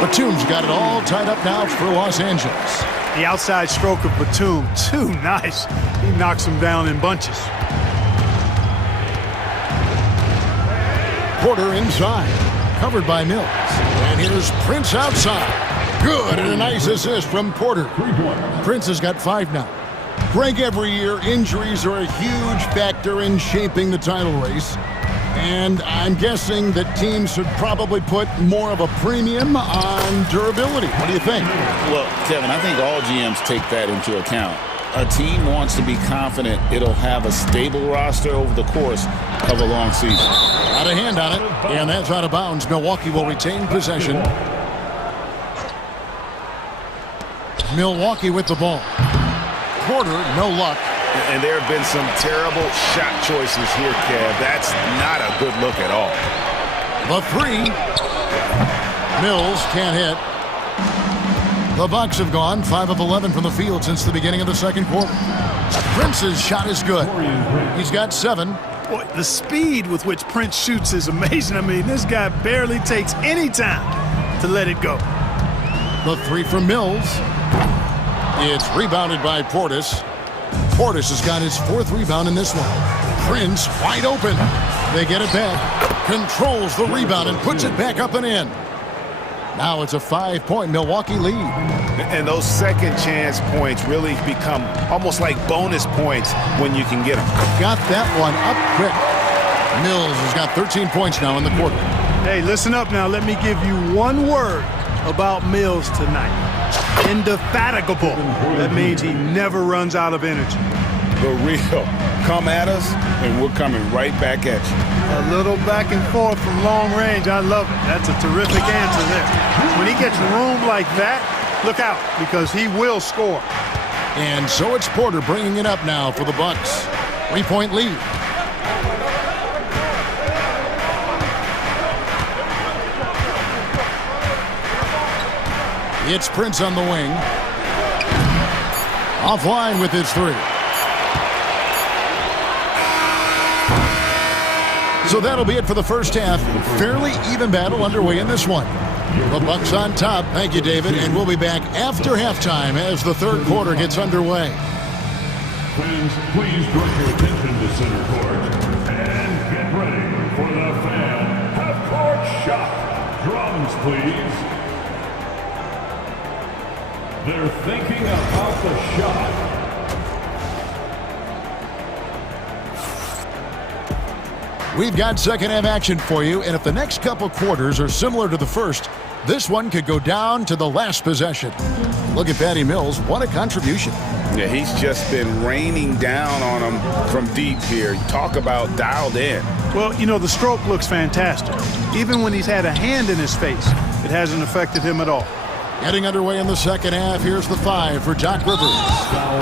Batum's got it all tied up now for Los Angeles. The outside stroke of Batum, too nice. He knocks him down in bunches. Porter inside, covered by Mills. And here's Prince outside. Good, and a nice assist from Porter. Prince has got 5 now. Greg, every year, injuries are a huge factor in shaping the title race. And I'm guessing that teams should probably put more of a premium on durability. What do you think? Well, Kevin, I think all GMs take that into account. A team wants to be confident it'll have a stable roster over the course of a long season. Got a hand on it, and that's out of bounds. Milwaukee will retain possession. Milwaukee with the ball. Porter, no luck. And there have been some terrible shot choices here, Kev. That's not a good look at all. The three. Mills can't hit. The Bucks have gone 5 of 11 from the field since the beginning of the second quarter. Prince's shot is good. He's got 7. Boy, the speed with which Prince shoots is amazing. I mean, this guy barely takes any time to let it go. The 3 from Mills. It's rebounded by Portis. Portis has got his 4th rebound in this one. Prince wide open. They get it back. Controls the rebound and puts it back up and in. Now it's a 5-point Milwaukee lead. And those second chance points really become almost like bonus points when you can get them. Got that one up quick. Mills has got 13 points now in the quarter. Hey, listen up now. Let me give you one word about Mills tonight. Indefatigable. That means he never runs out of energy. The real. Come at us, and we're coming right back at you. A little back and forth from long range. I love it. That's a terrific answer there. When he gets room like that, look out, because he will score. And so it's Porter bringing it up now for the Bucks. 3-point lead. It's Prince on the wing. Offline with his 3. So that'll be it for the first half. Fairly even battle underway in this one. The Bucks on top. Thank you, David. And we'll be back after halftime as the third quarter gets underway. Fans, please direct your attention to center court. And get ready for the fan half-court shot. Drums, please. They're thinking about the shot. We've got second half action for you, and if the next couple quarters are similar to the first, this one could go down to the last possession. Look at Patty Mills. What a contribution. Yeah, he's just been raining down on them from deep here. Talk about dialed in. Well, you know, the stroke looks fantastic. Even when he's had a hand in his face, it hasn't affected him at all. Getting underway in the second half, here's the 5 for Doc Rivers.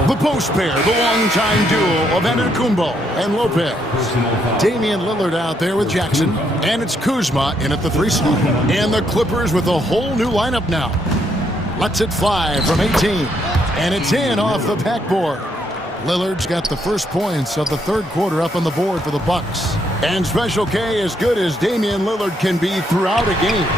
The post pair, the longtime duo of Antetokounmpo and Lopez. Damian Lillard out there with Jackson, and it's Kuzma in at the 3 slot. And the Clippers with a whole new lineup now. Lets it fly from 18, and it's in off the backboard. Lillard's got the first points of the third quarter up on the board for the Bucks. And Special K, as good as Damian Lillard can be throughout a game,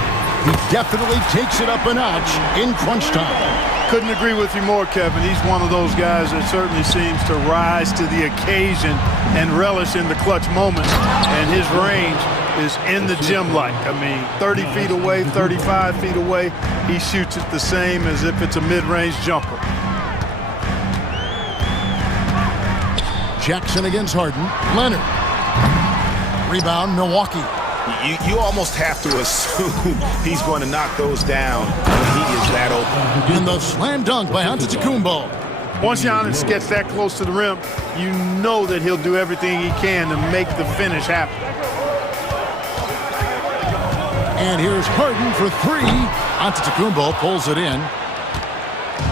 he definitely takes it up a notch in crunch time. Couldn't agree with you more, Kevin. He's one of those guys that certainly seems to rise to the occasion and relish in the clutch moments. And his range is in the gym like. I mean, 30 feet away, 35 feet away, he shoots it the same as if it's a mid-range jumper. Jackson against Harden. Leonard. Rebound, Milwaukee. You almost have to assume he's going to knock those down when he is that open. And the slam dunk by Antetokounmpo. Once Giannis gets that close to the rim, you know that he'll do everything he can to make the finish happen. And here's Harden for 3. Antetokounmpo pulls it in.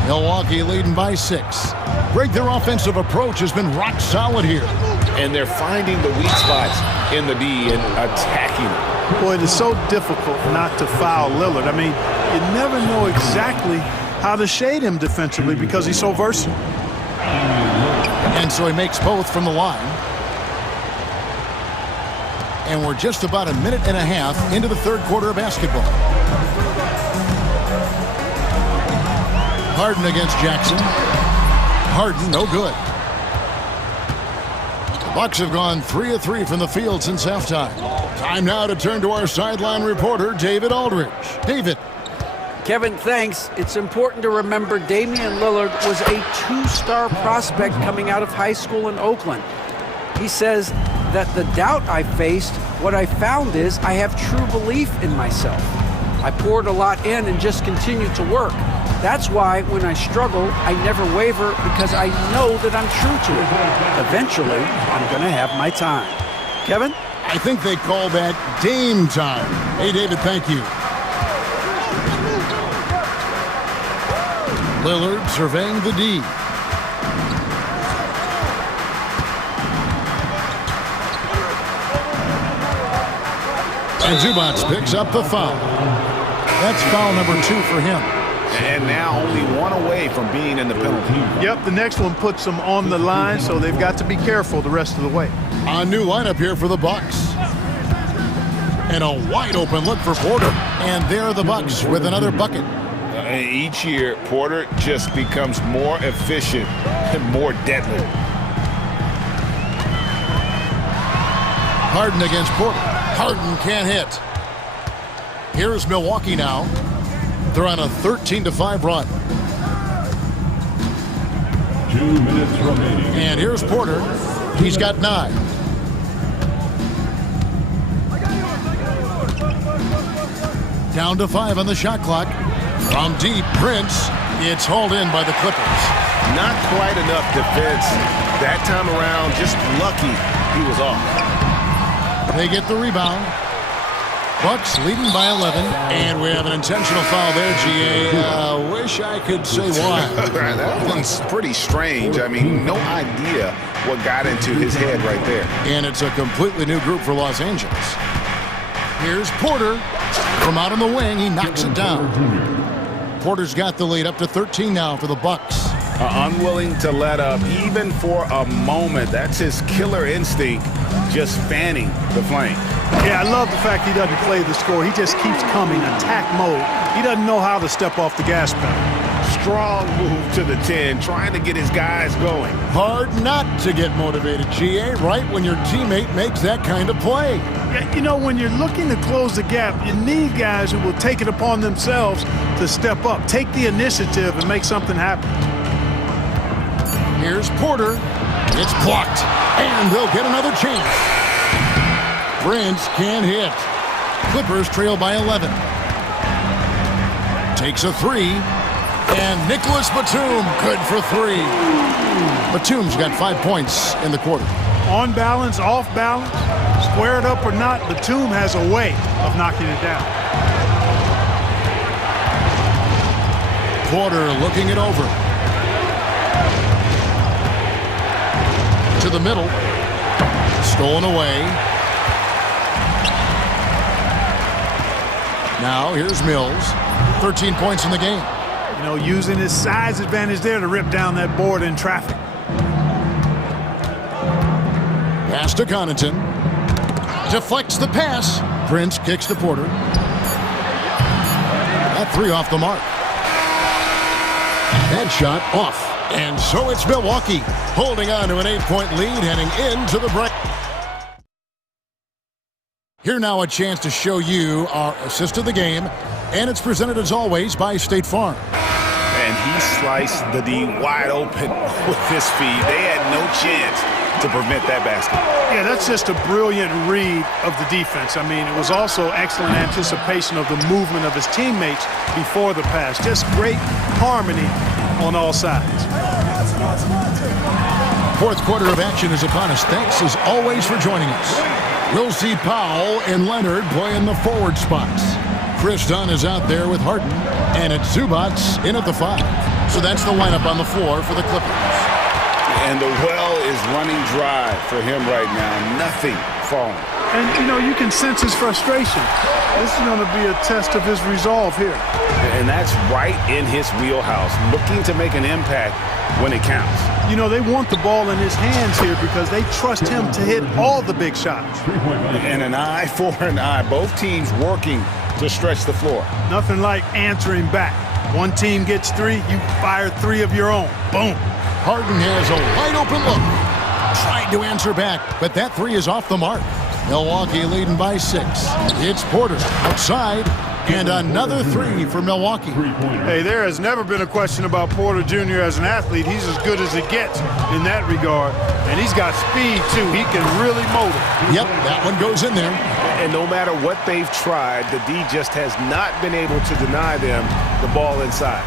Milwaukee leading by 6. Greg, their offensive approach has been rock solid here. And they're finding the weak spots in the D and attacking it. Boy, it is so difficult not to foul Lillard. I mean, you never know exactly how to shade him defensively because he's so versatile. And so he makes both from the line. And we're just about a minute and a half into the third quarter of basketball. Harden against Jackson. Harden, no good. The Bucks have gone 3 of 3 from the field since halftime. Time now to turn to our sideline reporter, David Aldridge. David. Kevin, thanks. It's important to remember Damian Lillard was a 2-star prospect coming out of high school in Oakland. He says that the doubt I faced What I found is I have true belief in myself. I poured a lot in and just continued to work. That's why when I struggle, I never waver because I know that I'm true to it. Eventually, I'm going to have my time. Kevin? I think they call that game time. Hey, David, thank you. Lillard surveying the D. And Zubats picks up the foul. That's foul number 2 for him. And now only one away from being in the penalty. Yep, the next one puts them on the line, so they've got to be careful the rest of the way. A new lineup here for the Bucks. And a wide open look for Porter. And there are the Bucks with another bucket. Each year, Porter just becomes more efficient and more deadly. Harden against Porter. Harden can't hit. Here's Milwaukee now. They're on a 13-5 run. 2 minutes remaining. And here's Porter. He's got 9. Down to 5 on the shot clock. From deep, Prince. It's hauled in by the Clippers. Not quite enough defense that time around. Just lucky he was off. They get the rebound. Bucks leading by 11, and we have an intentional foul there, GA. Wish I could say why. That one's pretty strange. I mean, no idea what got into his head right there. And it's a completely new group for Los Angeles. Here's Porter. From out on the wing, he knocks it down. Porter's got the lead up to 13 now for the Bucks. Unwilling to let up even for a moment. That's his killer instinct, just fanning the flame. Yeah, I love the fact he doesn't play the score. He just keeps coming, attack mode. He doesn't know how to step off the gas pedal. Strong move to the 10, trying to get his guys going. Hard not to get motivated, GA, right when your teammate makes that kind of play. Yeah, you know, when you're looking to close the gap, you need guys who will take it upon themselves to step up, take the initiative, and make something happen. Here's Porter. It's blocked, and they'll get another chance. Prince can't hit. Clippers trail by 11. Takes a 3. And Nicholas Batum, good for 3. Batum's got 5 points in the quarter. On balance, off balance, squared up or not, Batum has a way of knocking it down. Porter looking it over. To the middle. Stolen away. Now here's Mills. 13 points in the game. You know, using his size advantage there to rip down that board in traffic. Pass to Connaughton. Deflects the pass. Prince kicks to Porter. That 3 off the mark. That shot off. And so it's Milwaukee holding on to an 8-point lead heading into the break. Here now a chance to show you our assist of the game. And it's presented as always by State Farm. And he sliced the D wide open with his feet. They had no chance to prevent that basket. Yeah, that's just a brilliant read of the defense. I mean, it was also excellent anticipation of the movement of his teammates before the pass. Just great harmony on all sides. Fourth quarter of action is upon us. Thanks as always for joining us. We'll see Powell and Leonard play in the forward spots. Chris Dunn is out there with Harden, and it's Zubats in at the 5. So that's the lineup on the floor for the Clippers. And the well is running dry for him right now. Nothing falling. And, you know, you can sense his frustration. This is going to be a test of his resolve here. And that's right in his wheelhouse, looking to make an impact when it counts. You know, they want the ball in his hands here because they trust him to hit all the big shots. And an eye for an eye. Both teams working to stretch the floor. Nothing like answering back. One team gets 3, you fire 3 of your own. Boom. Harden has a wide open look. Tried to answer back, but that 3 is off the mark. Milwaukee leading by 6. It's Porter outside, and another 3 for Milwaukee. Hey, there has never been a question about Porter Jr. as an athlete. He's as good as it gets in that regard, and he's got speed too. He can really motor. Yep, that one goes in there. And no matter what they've tried, the D just has not been able to deny them the ball inside.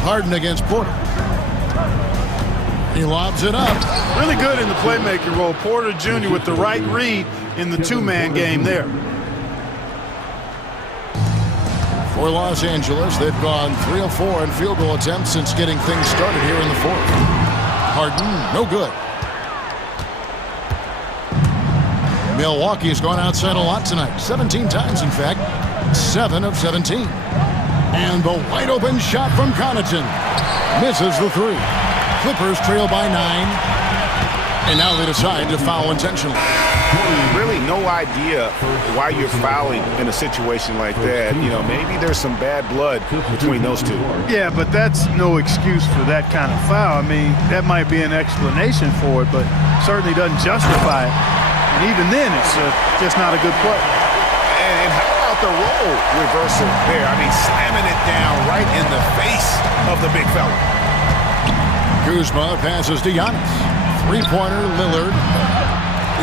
Harden against Porter. He lobs it up. Really good in the playmaking role. Porter Jr. with the right read in the two-man game there. For Los Angeles, they've gone 3 of 4 in field goal attempts since getting things started here in the fourth. Harden, no good. Milwaukee has gone outside a lot tonight. 17 times, in fact. 7 of 17. And the wide open shot from Connaughton. Misses the three. Clippers trail by 9. And now they decide to foul intentionally. Really no idea why you're fouling in a situation like that. You know, maybe there's some bad blood between those two. Yeah, but that's no excuse for that kind of foul. I mean, that might be an explanation for it, but certainly doesn't justify it. And even then, it's just not a good play. And how about the role reversal there? I mean, slamming it down right in the face of the big fella. Kuzma passes to Giannis. Three-pointer, Lillard.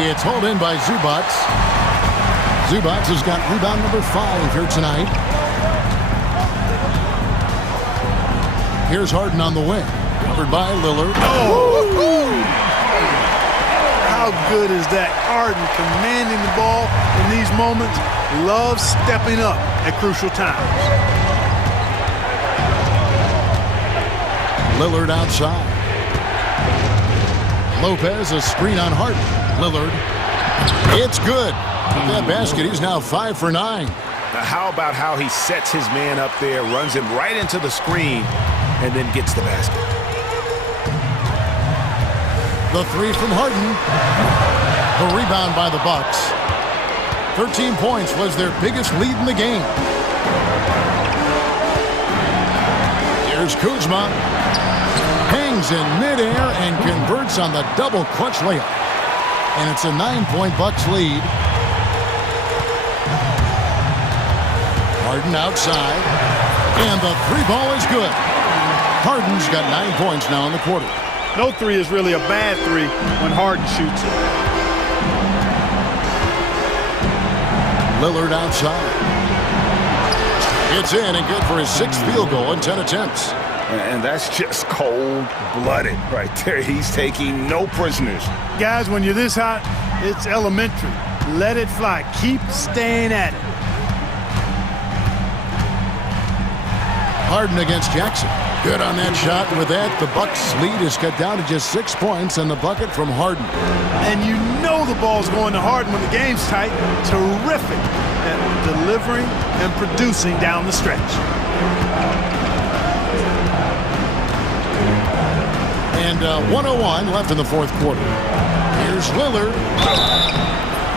It's hauled in by Zubac. Zubac has got rebound number 5 here tonight. Here's Harden on the wing. Covered by Lillard. Oh! How good is that? Harden commanding the ball in these moments. Loves stepping up at crucial times. Lillard outside. Lopez, a screen on Harden. Lillard. It's good. With that basket, he's now 5 for 9. Now, how about how he sets his man up there, runs him right into the screen, and then gets the basket. The three from Harden. The rebound by the Bucks. 13 points was their biggest lead in the game. Here's Kuzma. Hangs in midair and converts on the double clutch layup. And it's a 9-point Bucks lead. Harden outside. And the three ball is good. Harden's got 9 points now in the quarter. No three is really a bad three when Harden shoots it. Lillard outside. It's in and good for his 6th field goal in 10 attempts. And that's just cold-blooded right there. He's taking no prisoners. Guys, when you're this hot, it's elementary. Let it fly. Keep staying at it. Harden against Jackson. Good on that shot. With that, the Bucks' lead is cut down to just 6 points and the bucket from Harden. And you know the ball's going to Harden when the game's tight. Terrific at delivering and producing down the stretch. And 1:01 left in the fourth quarter. Here's Lillard.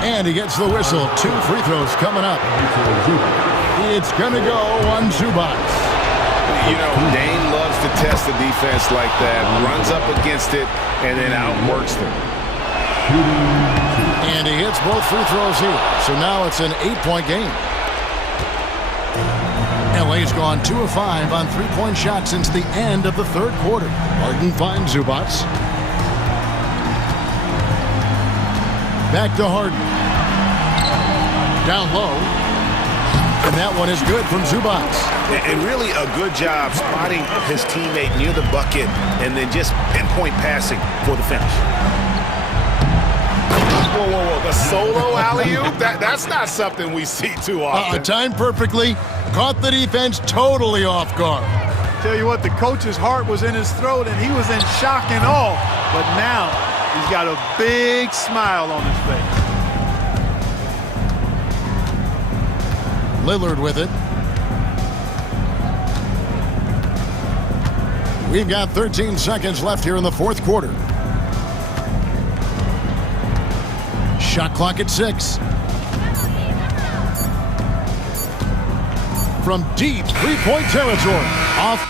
And he gets the whistle. 2 free throws coming up. It's going to go on Zubac. You know, Dane loves to test the defense like that. Runs up against it and then outworks them. And he hits both free throws here. So now it's an 8-point game. LA's gone 2 of 5 on 3-point shots since the end of the third quarter. Harden finds Zubac. Back to Harden. Down low. And that one is good from Zubac. And really a good job spotting his teammate near the bucket and then just pinpoint passing for the finish. Whoa, whoa, whoa. The solo alley-oop? That's not something we see too often. Timed perfectly. Caught the defense totally off guard. Tell you what, the coach's heart was in his throat and he was in shock and awe. But now he's got a big smile on his face. Lillard with it. We've got 13 seconds left here in the fourth quarter. Shot clock at 6. From deep 3-point territory. Off.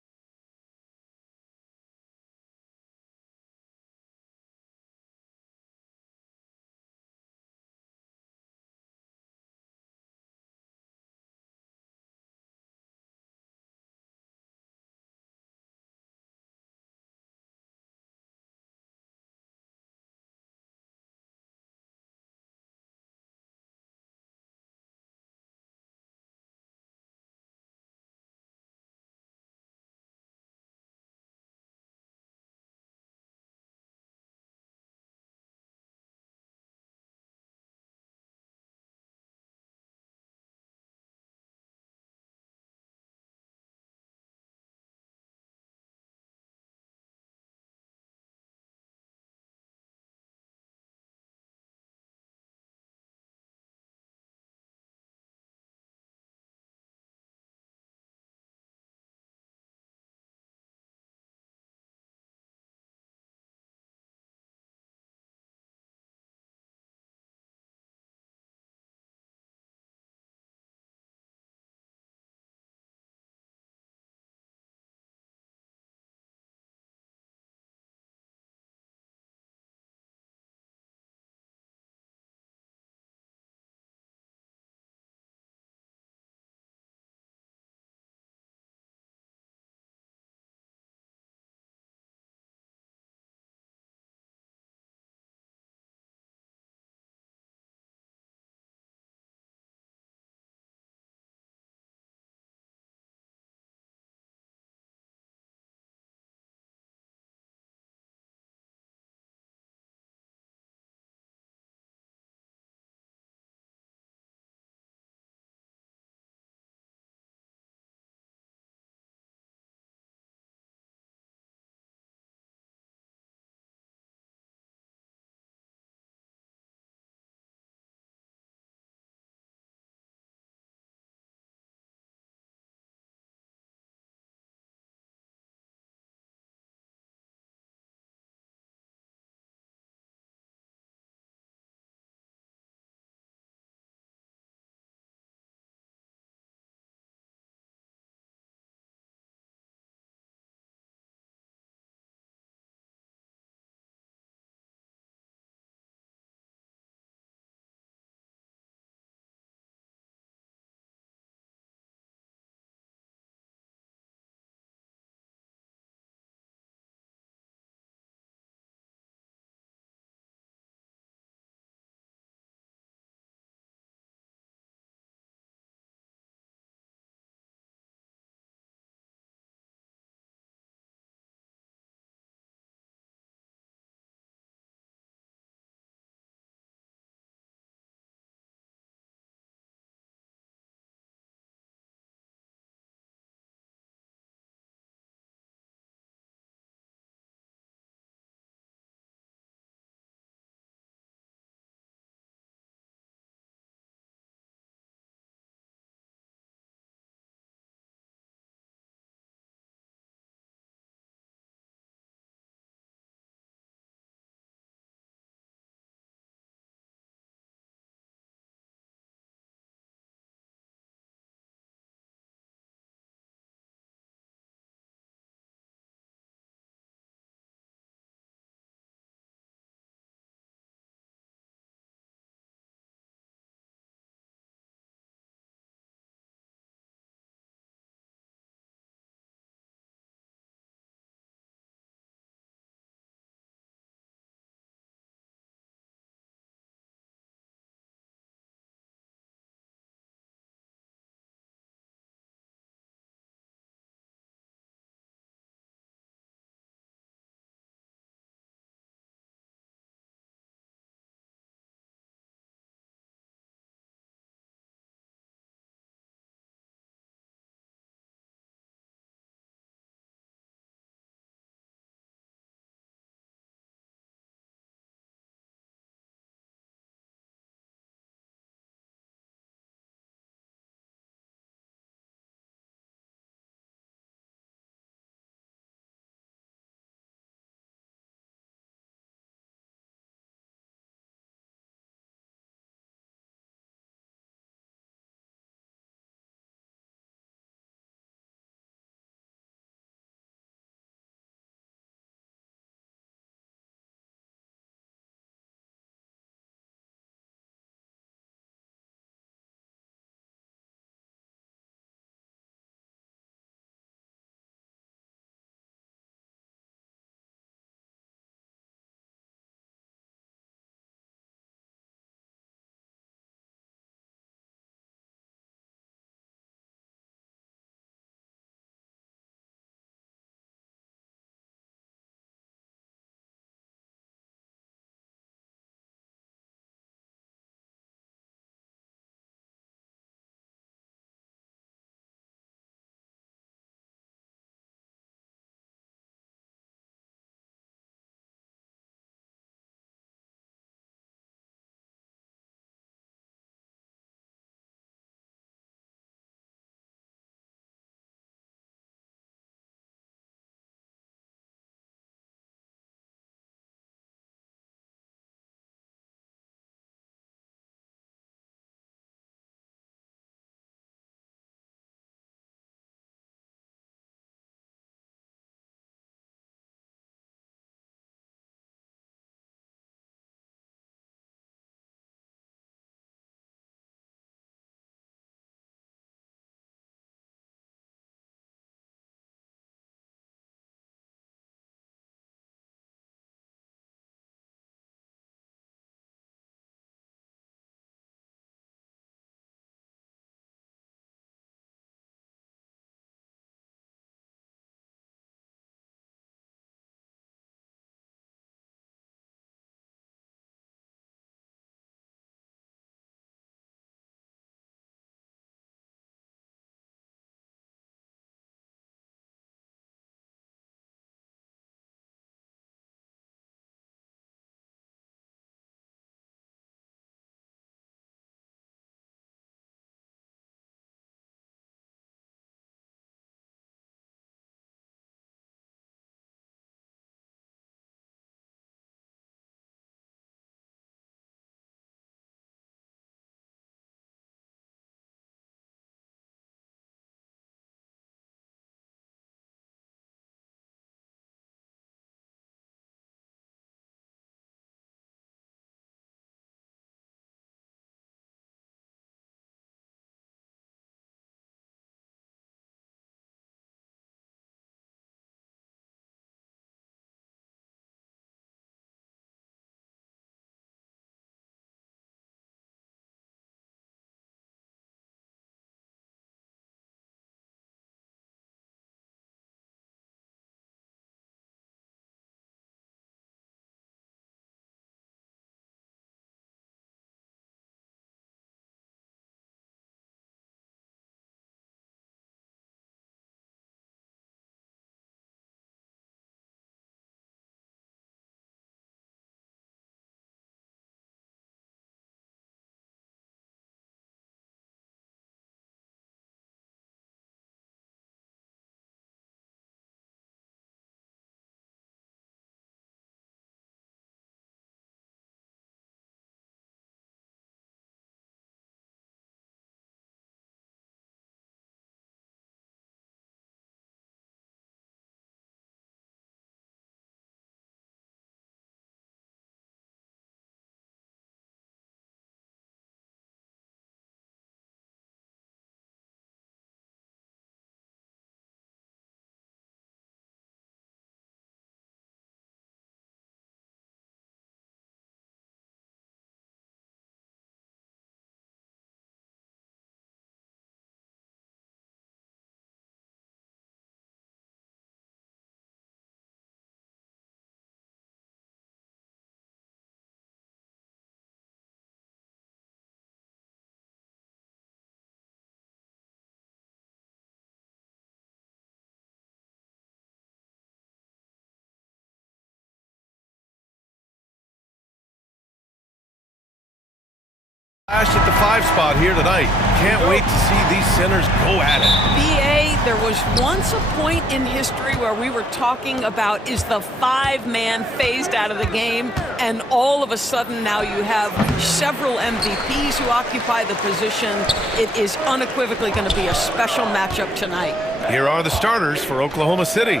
Flash at the 5 spot here tonight. Can't wait to see these centers go at it. BA, there was once a point in history where we were talking about, is the 5-man phased out of the game? And all of a sudden now you have several MVPs who occupy the position. It is unequivocally going to be a special matchup tonight. Here are the starters for Oklahoma City.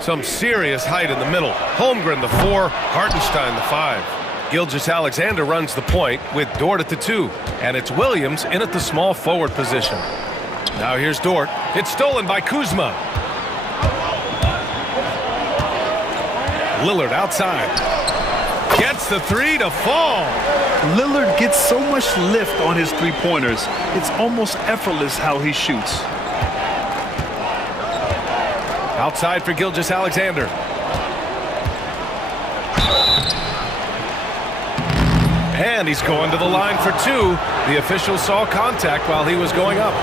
Some serious height in the middle. Holmgren, the 4, Hartenstein, the 5. Gilgeous-Alexander runs the point with Dort at the 2. And it's Williams in at the small forward position. Now here's Dort. It's stolen by Kuzma. Lillard outside. Gets the 3 to fall. Lillard gets so much lift on his three-pointers. It's almost effortless how he shoots. Outside for Gilgeous-Alexander. And he's going to the line for 2. The official saw contact while he was going up.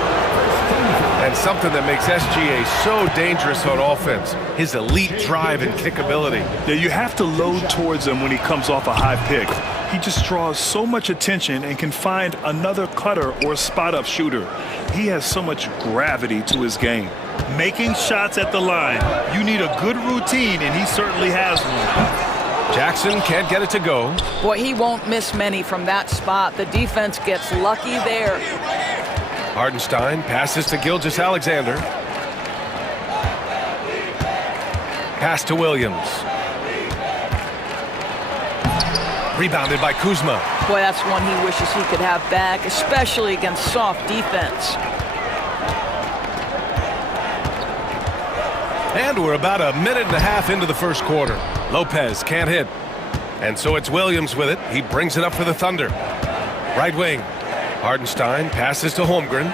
And something that makes SGA so dangerous on offense, his elite drive and kickability. Yeah, you have to load towards him when he comes off a high pick. He just draws so much attention and can find another cutter or spot-up shooter. He has so much gravity to his game. Making shots at the line, you need a good routine, and he certainly has one. Jackson can't get it to go. Boy, he won't miss many from that spot. The defense gets lucky there. Hartenstein passes to Gilgeous-Alexander. Pass to Williams. Rebounded by Kuzma. Boy, that's one he wishes he could have back, especially against soft defense. And we're about a minute and a half into the first quarter. Lopez can't hit. And so it's Williams with it. He brings it up for the Thunder. Right wing. Hartenstein passes to Holmgren.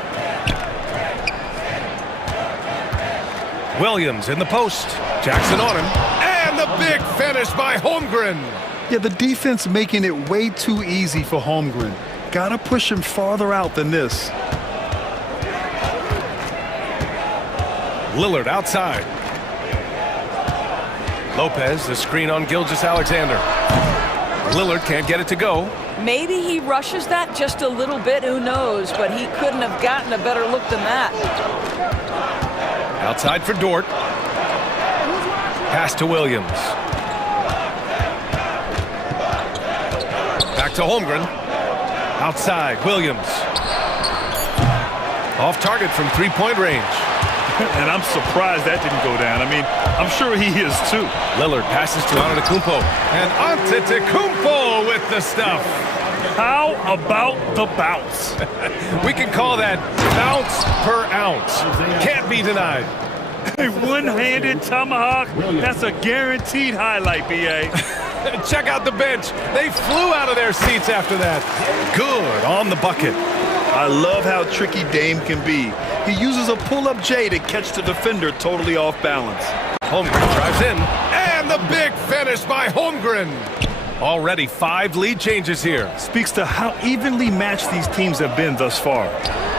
Williams in the post. Jackson on him. And the big finish by Holmgren. Yeah, the defense making it way too easy for Holmgren. Gotta push him farther out than this. Lillard outside. Lopez, the screen on Gilgeous-Alexander. Lillard can't get it to go. Maybe he rushes that just a little bit, who knows, but he couldn't have gotten a better look than that. Outside for Dort. Pass to Williams. Back to Holmgren. Outside, Williams. Off target from three-point range. And I'm surprised that didn't go down. I mean, I'm sure he is too. Lillard passes to Antetokounmpo. And Antetokounmpo with the stuff. How about the bounce? We can call that bounce per ounce. Can't be denied. A one-handed tomahawk, that's a guaranteed highlight, BA. Check out the bench. They flew out of their seats after that. Good on the bucket. I love how tricky Dame can be. He uses a pull-up J to catch the defender totally off balance. Holmgren drives in. And the big finish by Holmgren. Already 5 lead changes here. Speaks to how evenly matched these teams have been thus far.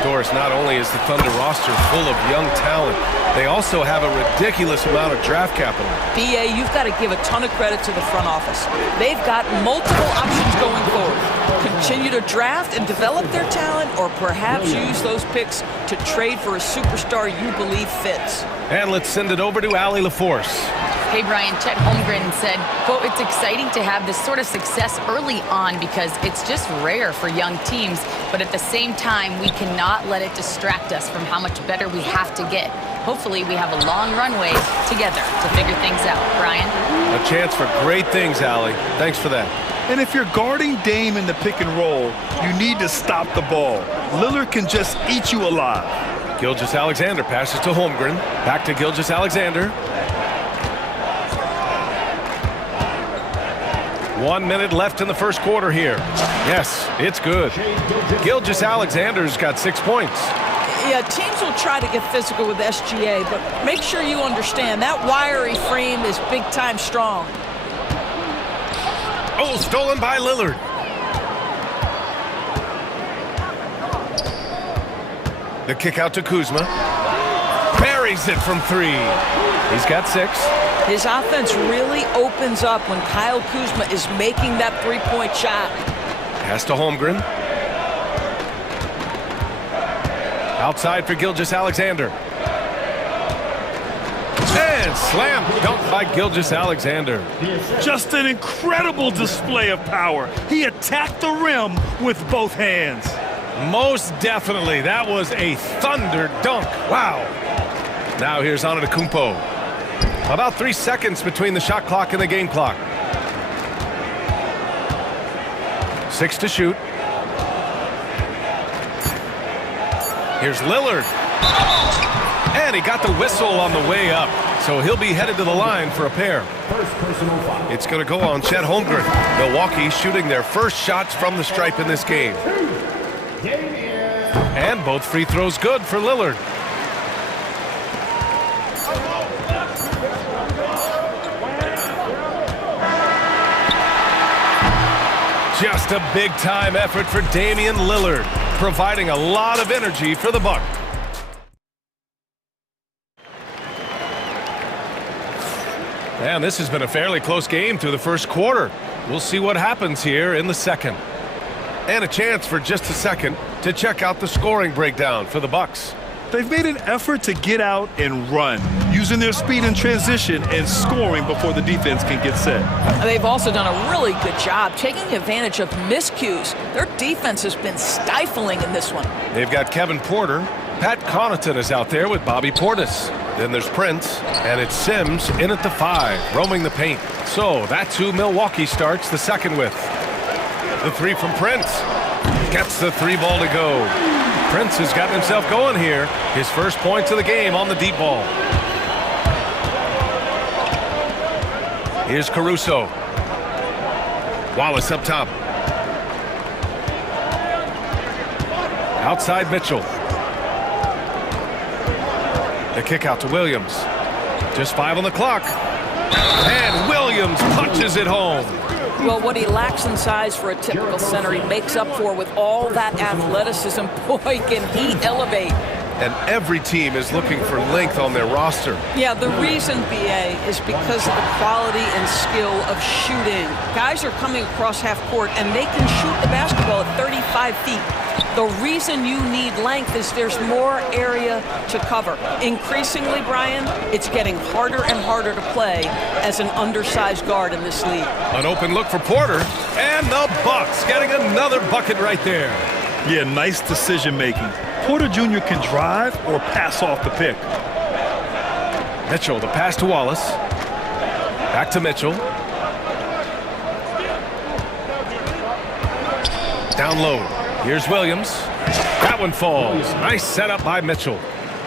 Doris, not only is the Thunder roster full of young talent, they also have a ridiculous amount of draft capital. BA, you've got to give a ton of credit to the front office. They've got multiple options going forward. Continue to draft and develop their talent, or perhaps use those picks to trade for a superstar you believe fits. And let's send it over to Allie LaForce. Hey, Brian, Chet Holmgren said, quote, "It's exciting to have this sort of success early on because it's just rare for young teams, but at the same time, we cannot let it distract us from how much better we have to get. Hopefully, we have a long runway together to figure things out." Brian? A chance for great things, Allie. Thanks for that. And if you're guarding Dame in the pick and roll, you need to stop the ball. Lillard can just eat you alive. Gilgeous-Alexander passes to Holmgren. Back to Gilgeous-Alexander. 1 minute left in the first quarter here. Yes, it's good. Gilgeous-Alexander's got 6 points. Yeah, teams will try to get physical with SGA, but make sure you understand that wiry frame is big-time strong. Oh, stolen by Lillard. The kick out to Kuzma. Buries it from 3. He's got 6. His offense really opens up when Kyle Kuzma is making that three-point shot. Pass to Holmgren. Outside for Gilgeous-Alexander. And slam dunk by Gilgeous-Alexander. Just an incredible display of power. He attacked the rim with both hands. Most definitely. That was a thunder dunk. Wow. Now here's Antetokounmpo. About 3 seconds between the shot clock and the game clock. 6 to shoot. Here's Lillard. And he got the whistle on the way up. So he'll be headed to the line for a pair. It's going to go on Chet Holmgren. Milwaukee shooting their first shots from the stripe in this game. And both free throws good for Lillard. Just a big-time effort for Damian Lillard, providing a lot of energy for the Bucks. And this has been a fairly close game through the first quarter. We'll see what happens here in the second. And a chance for just a second to check out the scoring breakdown for the Bucks. They've made an effort to get out and run, using their speed in transition and scoring before the defense can get set. They've also done a really good job taking advantage of miscues. Their defense has been stifling in this one. They've got Kevin Porter. Pat Connaughton is out there with Bobby Portis. Then there's Prince, and it's Sims in at the 5, roaming the paint. So that's who Milwaukee starts the second with. The 3 from Prince. Gets the 3 ball to go. Prince has gotten himself going here. His first points of the game on the deep ball. Here's Caruso. Wallace up top. Outside Mitchell. The kick out to Williams. Just 5 on the clock. And Williams punches it home. Well, what he lacks in size for a typical center, he makes up for with all that athleticism. Boy, can he elevate. And every team is looking for length on their roster. Yeah, the reason, BA, is because of the quality and skill of shooting. Guys are coming across half court, and they can shoot the basketball at 35 feet. The reason you need length is there's more area to cover. Increasingly, Brian, it's getting harder and harder to play as an undersized guard in this league. An open look for Porter, and the Bucks getting another bucket right there. Yeah, nice decision making. Porter Jr. can drive or pass off the pick. Mitchell, the pass to Wallace. Back to Mitchell. Down low. Here's Williams. That one falls. Nice setup by Mitchell.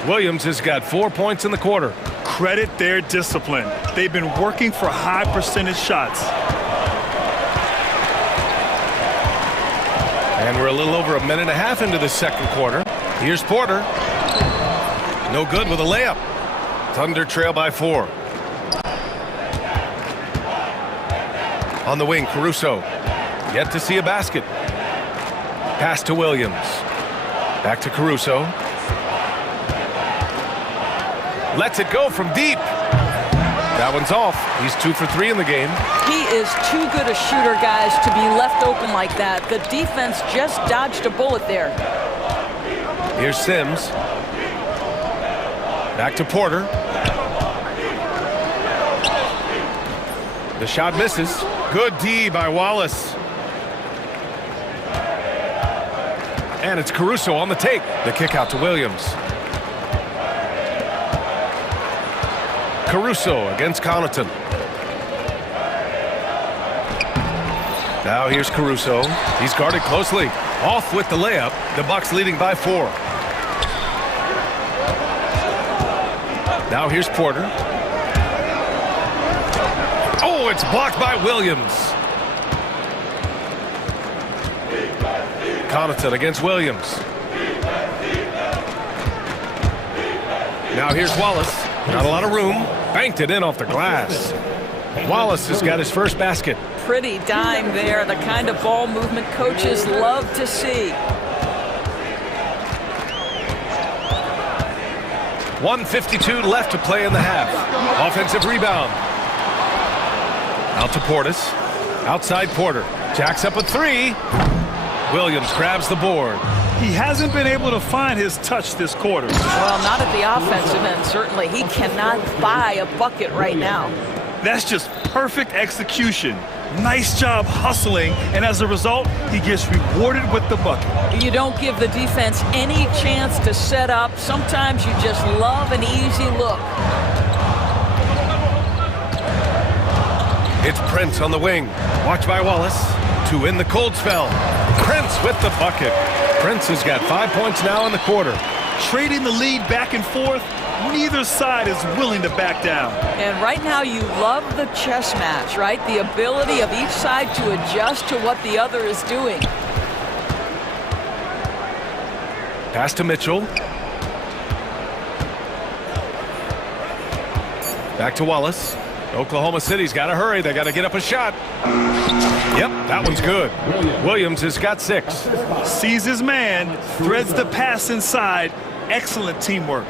Williams has got 4 points in the quarter. Credit their discipline. They've been working for high percentage shots. And we're a little over a minute and a half into the second quarter. Here's Porter. No good with a layup. Thunder trail by 4. On the wing, Caruso. Yet to see a basket. Pass to Williams. Back to Caruso. Lets it go from deep. That one's off. He's 2 for 3 in the game. He is too good a shooter, guys, to be left open like that. The defense just dodged a bullet there. Here's Sims. Back to Porter. The shot misses. Good D by Wallace. And it's Caruso on the take. The kick out to Williams. Caruso against Connaughton. Now here's Caruso. He's guarded closely. Off with the layup. The Bucks leading by 4. Now here's Porter. Oh, it's blocked by Williams. Connaughton against Williams. Now here's Wallace. Not a lot of room. Banked it in off the glass. Wallace has got his first basket. Pretty dime there. The kind of ball movement coaches love to see. 1:52 left to play in the half. Offensive rebound. Out to Portis. Outside Porter. Jacks up a 3. Williams grabs the board. He hasn't been able to find his touch this quarter. Well, not at the offensive end, certainly. He cannot buy a bucket right now. That's just perfect execution. Nice job hustling, and as a result, he gets rewarded with the bucket. You don't give the defense any chance to set up. Sometimes you just love an easy look. It's Prince on the wing. Watch by Wallace. To in the cold spell. Prince with the bucket. Prince has got 5 points now in the quarter. Trading the lead back and forth, neither side is willing to back down. And right now you love the chess match, right? The ability of each side to adjust to what the other is doing. Pass to Mitchell. Back to Wallace. Oklahoma City's got to hurry. They got to get up a shot. Yep, that one's good. Williams has got 6. Sees his man, threads the pass inside. Excellent teamwork.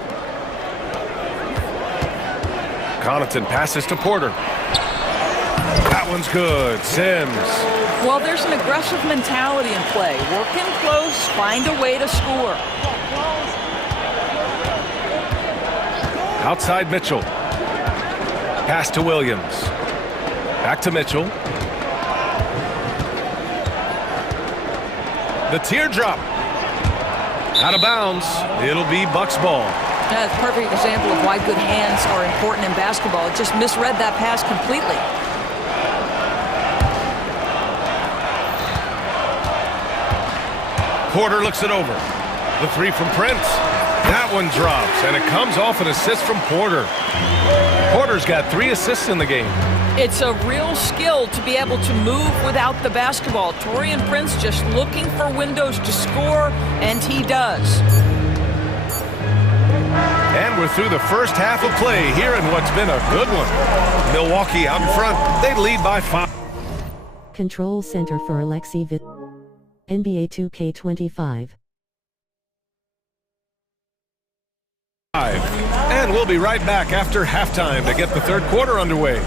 Connaughton passes to Porter. That one's good. Sims. Well, there's an aggressive mentality in play. Work in close, find a way to score. Outside Mitchell. Pass to Williams. Back to Mitchell. The teardrop. Out of bounds. It'll be Bucks ball. That's a perfect example of why good hands are important in basketball. It just misread that pass completely. Porter looks it over. The 3 from Prince. That one drops, and it comes off an assist from Porter. Porter's got 3 assists in the game. It's a real skill to be able to move without the basketball. Taurean Prince just looking for windows to score, and he does. And we're through the first half of play here in what's been a good one. Milwaukee out in front. They lead by 5. Control Center for Alexei Vit. NBA 2K25. And we'll be right back after halftime to get the third quarter underway.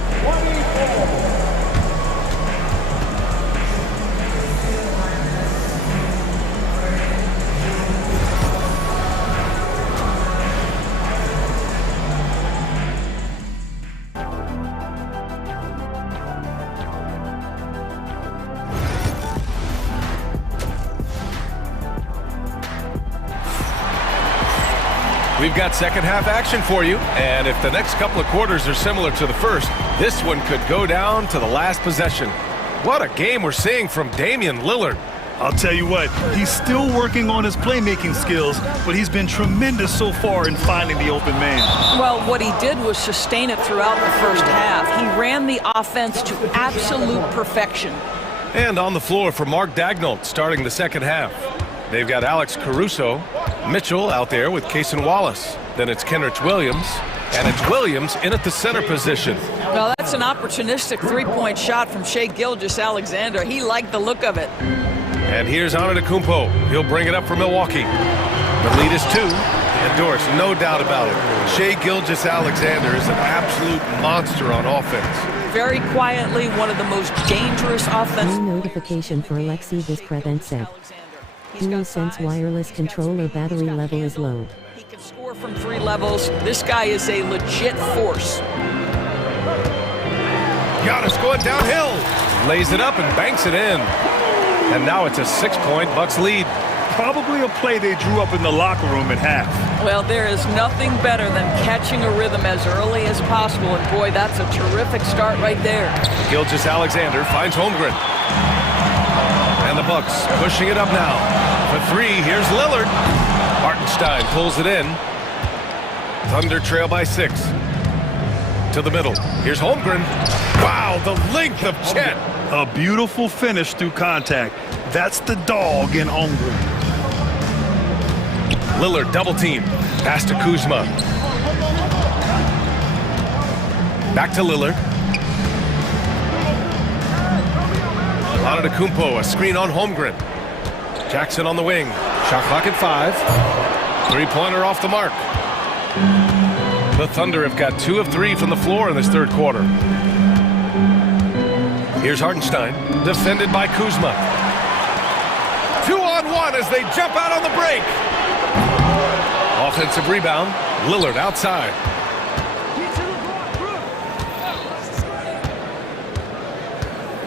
We've got second half action for you, and if the next couple of quarters are similar to the first, this one could go down to the last possession. What a game we're seeing from Damian Lillard. I'll tell you what, he's still working on his playmaking skills, but he's been tremendous so far in finding the open man. Well, what he did was sustain it throughout the first half. He ran the offense to absolute perfection. And on the floor for Mark Daigneault starting the second half. They've got Alex Caruso, Mitchell out there with Cason Wallace. Then it's Kenrich Williams, and it's Williams in at the center position. Well, that's an opportunistic three-point shot from Shai Gilgeous-Alexander. He liked the look of it. And here's Antetokounmpo. He'll bring it up for Milwaukee. The lead is 2. And Doris, no doubt about it, Shai Gilgeous-Alexander is an absolute monster on offense. Very quietly, one of the most dangerous offensive. New notification for Alexei Vispreventsev. DualSense wireless controller battery level is low. He can score from 3 levels. This guy is a legit force. Giannis going downhill. Lays it up and banks it in. And now it's a 6-point Bucks lead. Probably a play they drew up in the locker room at half. Well, there is nothing better than catching a rhythm as early as possible. And boy, that's a terrific start right there. Gilgeous-Alexander finds Holmgren. And the Bucks pushing it up now. For 3, here's Lillard. Hartenstein pulls it in. Thunder trail by 6. To the middle. Here's Holmgren. Wow, the length of Chet. A beautiful finish through contact. That's the dog in Holmgren. Lillard double team. Pass to Kuzma. Back to Lillard. Antetokounmpo, a screen on Holmgren. Jackson on the wing. Shot clock at 5. 3-pointer off the mark. The Thunder have got 2 of 3 from the floor in this third quarter. Here's Hartenstein, defended by Kuzma. 2-on-1 as they jump out on the break. Offensive rebound. Lillard outside.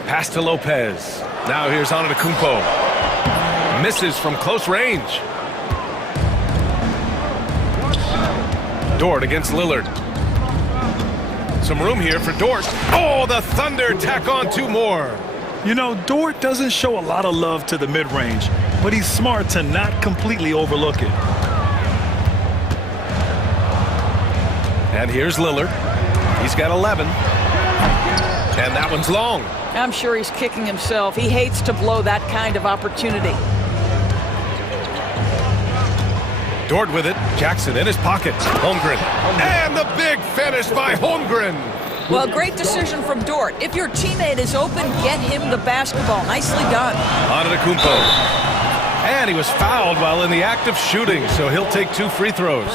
Pass to Lopez. Now here's Antetokounmpo. Misses from close range. Dort against Lillard. Some room here for Dort. Oh, the Thunder tack on 2 more. You know, Dort doesn't show a lot of love to the mid-range, but he's smart to not completely overlook it. And here's Lillard. He's got 11. And that one's long. I'm sure he's kicking himself. He hates to blow that kind of opportunity. Dort with it. Jackson in his pocket. Holmgren. And the big finish by Holmgren. Well, great decision from Dort. If your teammate is open, get him the basketball. Nicely done. Antetokounmpo. And he was fouled while in the act of shooting, so he'll take 2 free throws.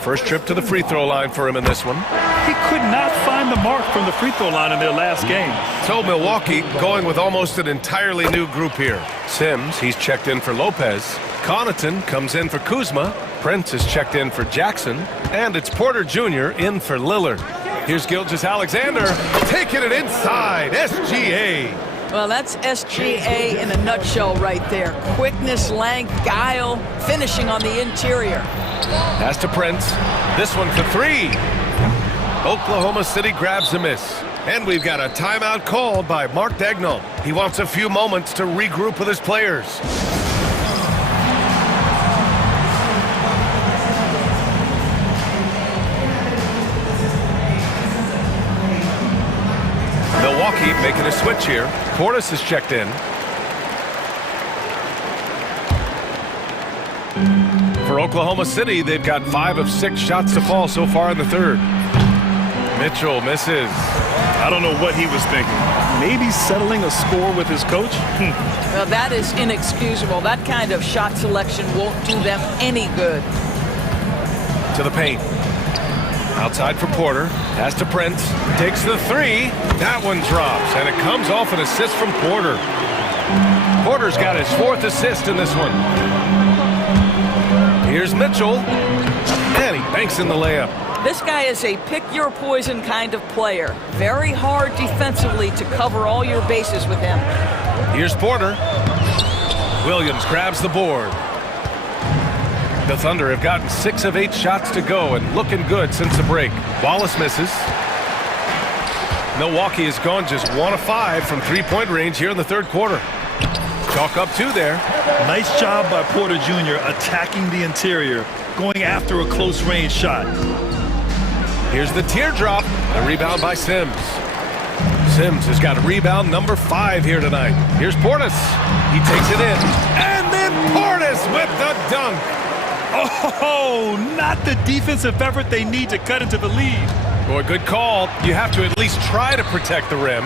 First trip to the free throw line for him in this one. He could not find the mark from the free throw line in their last game. So Milwaukee going with almost an entirely new group here. Sims, he's checked in for Lopez. Connaughton comes in for Kuzma. Prince is checked in for Jackson. And it's Porter Jr. in for Lillard. Here's Gilgeous-Alexander taking it inside. SGA. Well, that's SGA in a nutshell right there. Quickness, length, guile, finishing on the interior. Pass to Prince. This one for 3. Oklahoma City grabs a miss. And we've got a timeout called by Mark Daigneault. He wants a few moments to regroup with his players. Milwaukee making a switch here. Portis is checked in. For Oklahoma City, they've got 5 of 6 shots to fall so far in the third. Mitchell misses. I don't know what he was thinking. Maybe settling a score with his coach? Well, that is inexcusable. That kind of shot selection won't do them any good. To the paint. Outside for Porter. Pass to Prince. Takes the 3. That one drops, and it comes off an assist from Porter. Porter's got his 4th assist in this one. Here's Mitchell. And he banks in the layup. This guy is a pick-your-poison kind of player. Very hard defensively to cover all your bases with him. Here's Porter. Williams grabs the board. The Thunder have gotten 6 of 8 shots to go and looking good since the break. Wallace misses. Milwaukee has gone just 1 of 5 from 3-point range here in the third quarter. Chalk up 2 there. Nice job by Porter Jr. attacking the interior, going after a close-range shot. Here's the teardrop. The rebound by Sims. Sims has got rebound number 5 here tonight. Here's Portis. He takes it in. And then Portis with the dunk. Oh, not the defensive effort they need to cut into the lead. Boy, good call. You have to at least try to protect the rim.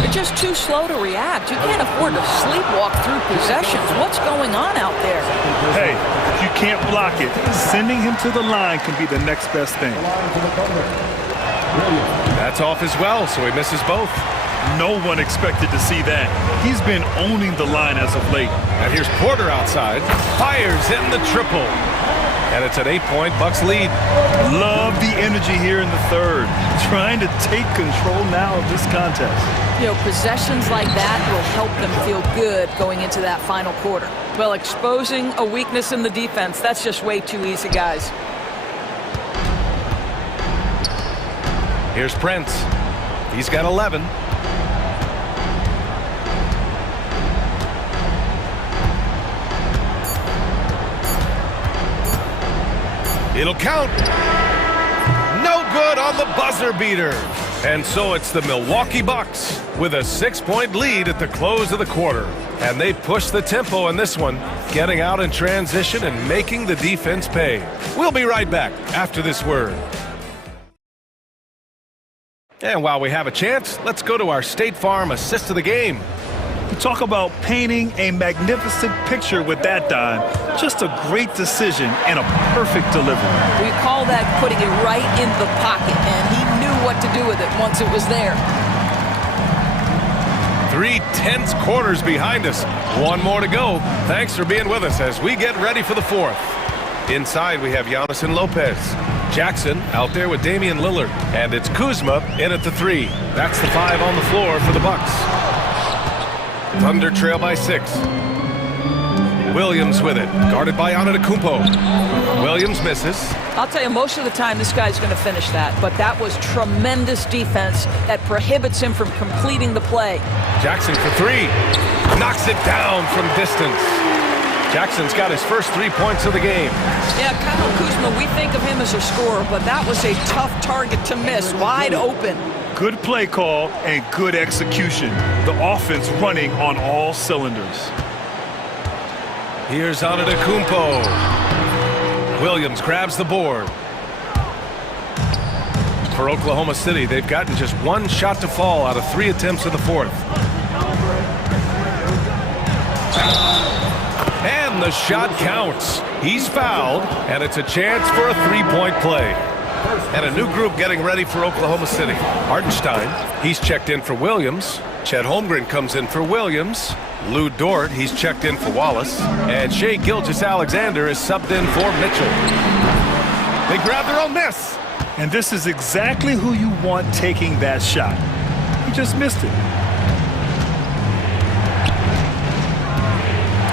You're just too slow to react. You can't afford to sleepwalk through possessions. What's going on out there? Hey, if you can't block it, sending him to the line can be the next best thing. That's off as well, so he misses both. No one expected to see that. He's been owning the line as of late. And here's Porter outside. Fires in the triple. And it's an 8-point Bucks lead. Love the energy here in the third. Trying to take control now of this contest. You know, possessions like that will help them feel good going into that final quarter. Well, exposing a weakness in the defense, that's just way too easy, guys. Here's Prince. He's got 11. It'll count. No good on the buzzer beater. And so it's the Milwaukee Bucks with a 6-point lead at the close of the quarter. And they push the tempo in this one, getting out in transition and making the defense pay. We'll be right back after this word. And while we have a chance, let's go to our State Farm assist of the game. You talk about painting a magnificent picture with that dime. Just a great decision and a perfect delivery. We call that putting it right in the pocket, and he knew what to do with it once it was there. 3 tense quarters behind us. One more to go. Thanks for being with us as we get ready for the fourth. Inside, we have Giannis and Lopez. Jackson out there with Damian Lillard. And it's Kuzma in at the 3. That's the 5 on the floor for the Bucks. Thunder trail by 6. Williams with it, guarded by Antetokounmpo. Williams misses. I'll tell you, most of the time this guy's going to finish that, but that was tremendous defense that prohibits him from completing the play. Jackson for 3. Knocks it down from distance. Jackson's got his first 3 points of the game. Yeah, Kyle Kuzma, we think of him as a scorer, but that was a tough target to miss, wide open. Good play call and good execution. The offense running on all cylinders. Here's Antetokounmpo. Williams grabs the board. For Oklahoma City, they've gotten just 1 shot to fall out of 3 attempts in the fourth. And the shot counts. He's fouled, and it's a chance for a 3-point play. And a new group getting ready for Oklahoma City. Hartenstein, he's checked in for Williams. Chet Holmgren comes in for Williams. Lou Dort, he's checked in for Wallace. And Shai Gilgeous-Alexander is subbed in for Mitchell. They grab their own miss. And this is exactly who you want taking that shot. He just missed it.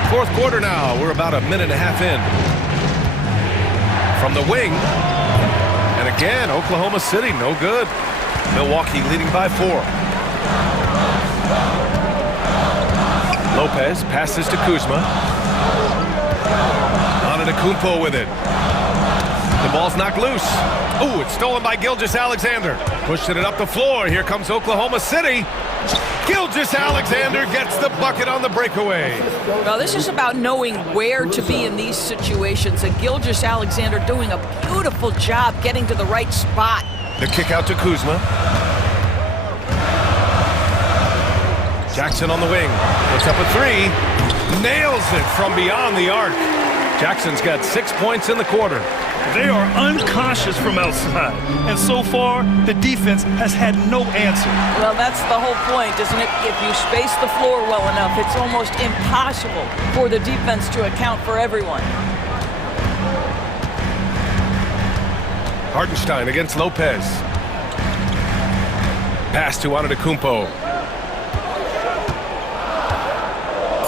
Fourth quarter now. We're about a minute and a half in. From the wing. And again, Oklahoma City, no good. Milwaukee leading by 4. Lopez passes to Kuzma. Antetokounmpo with it. The ball's knocked loose. Ooh, it's stolen by Gilgeous-Alexander. Pushing it up the floor. Here comes Oklahoma City. Gilgeous-Alexander gets the bucket on the breakaway. Well, this is about knowing where to be in these situations. And Gilgeous-Alexander doing a beautiful job getting to the right spot. The kick out to Kuzma. Jackson on the wing. Puts up a 3. Nails it from beyond the arc. Jackson's got 6 points in the quarter. They are unconscious from outside. And so far, the defense has had no answer. Well, that's the whole point, isn't it? If you space the floor well enough, it's almost impossible for the defense to account for everyone. Hartenstein against Lopez. Pass to Antetokounmpo.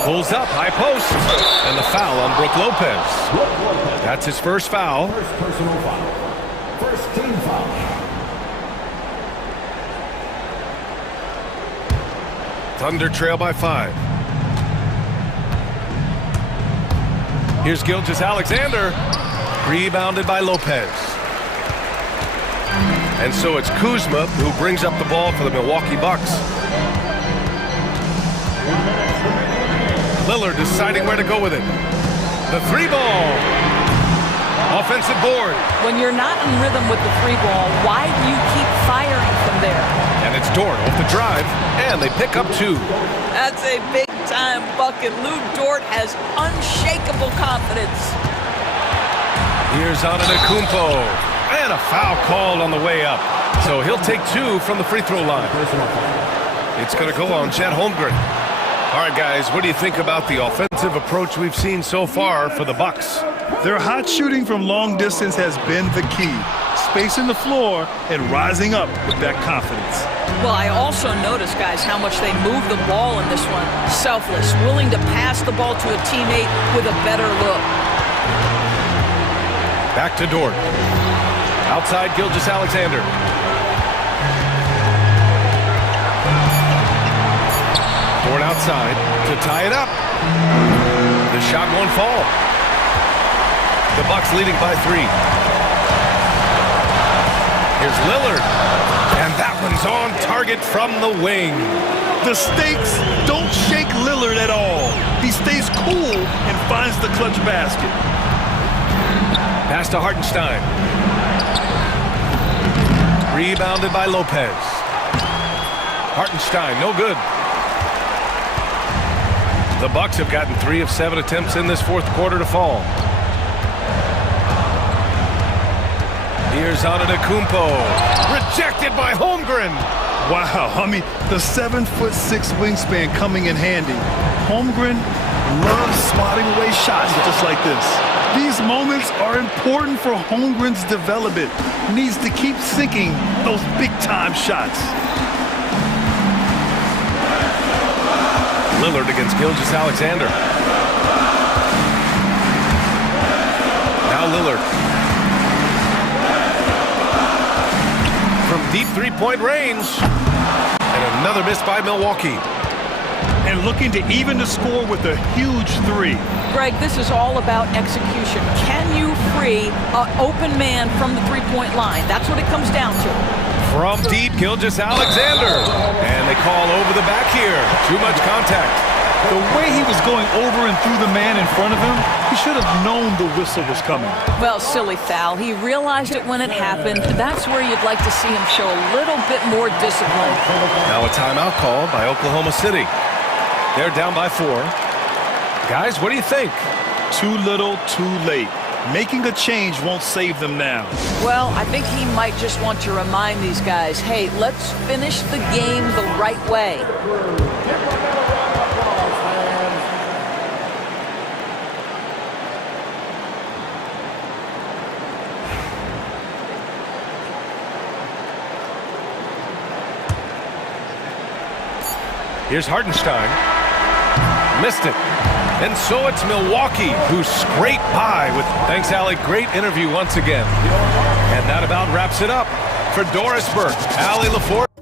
Pulls up, high post, and the foul on Brook Lopez. That's his first foul. First personal foul. First team foul. Thunder trail by 5. Here's Gilgeous-Alexander. Rebounded by Lopez. And so it's Kuzma who brings up the ball for the Milwaukee Bucks. Lillard deciding where to go with it. The 3-ball. Offensive board. When you're not in rhythm with the 3-ball, why do you keep firing from there? And it's Dort off the drive, and they pick up 2. That's a big-time bucket. Lou Dort has unshakable confidence. Here's Antetokounmpo. And a foul called on the way up. So he'll take 2 from the free throw line. It's going to go on Chet Holmgren. All right, guys, what do you think about the offensive approach we've seen so far for the Bucks? Their hot shooting from long distance has been the key. Spacing the floor and rising up with that confidence. Well, I also noticed, guys, how much they move the ball in this one. Selfless, willing to pass the ball to a teammate with a better look. Back to Dort. Outside Gilgeous-Alexander. Dort outside to tie it up. The shot won't fall. The Bucks leading by 3. Here's Lillard. And that one's on target from the wing. The stakes don't shake Lillard at all. He stays cool and finds the clutch basket. Pass to Hartenstein. Rebounded by Lopez. Hartenstein, no good. The Bucks have gotten 3 of 7 attempts in this fourth quarter to fall. Here's Antetokounmpo. Rejected by Holmgren. Wow, I mean, the 7'6" wingspan coming in handy. Holmgren loves swatting away shots just like this. These moments are important for Holmgren's development. Needs to keep sinking those big-time shots. Lillard against Gilgeous-Alexander. Now Lillard. From deep three-point range. And another miss by Milwaukee. And looking to even the score with a huge three. Greg, this is all about execution. Can you free an open man from the three-point line? That's what it comes down to. From deep, Gilgeous-Alexander. And they call over the back here. Too much contact. The way he was going over and through the man in front of him, he should have known the whistle was coming. Well, silly foul. He realized it when it happened. That's where you'd like to see him show a little bit more discipline. Now a timeout called by Oklahoma City. They're down by 4. Guys, what do you think? Too little, too late. Making a change won't save them now. Well, I think he might just want to remind these guys, hey, let's finish the game the right way. Here's Hartenstein. Missed it. And so it's Milwaukee who scraped by with, thanks, Allie, great interview once again. And that about wraps it up. For Doris Burke, Allie LaForge.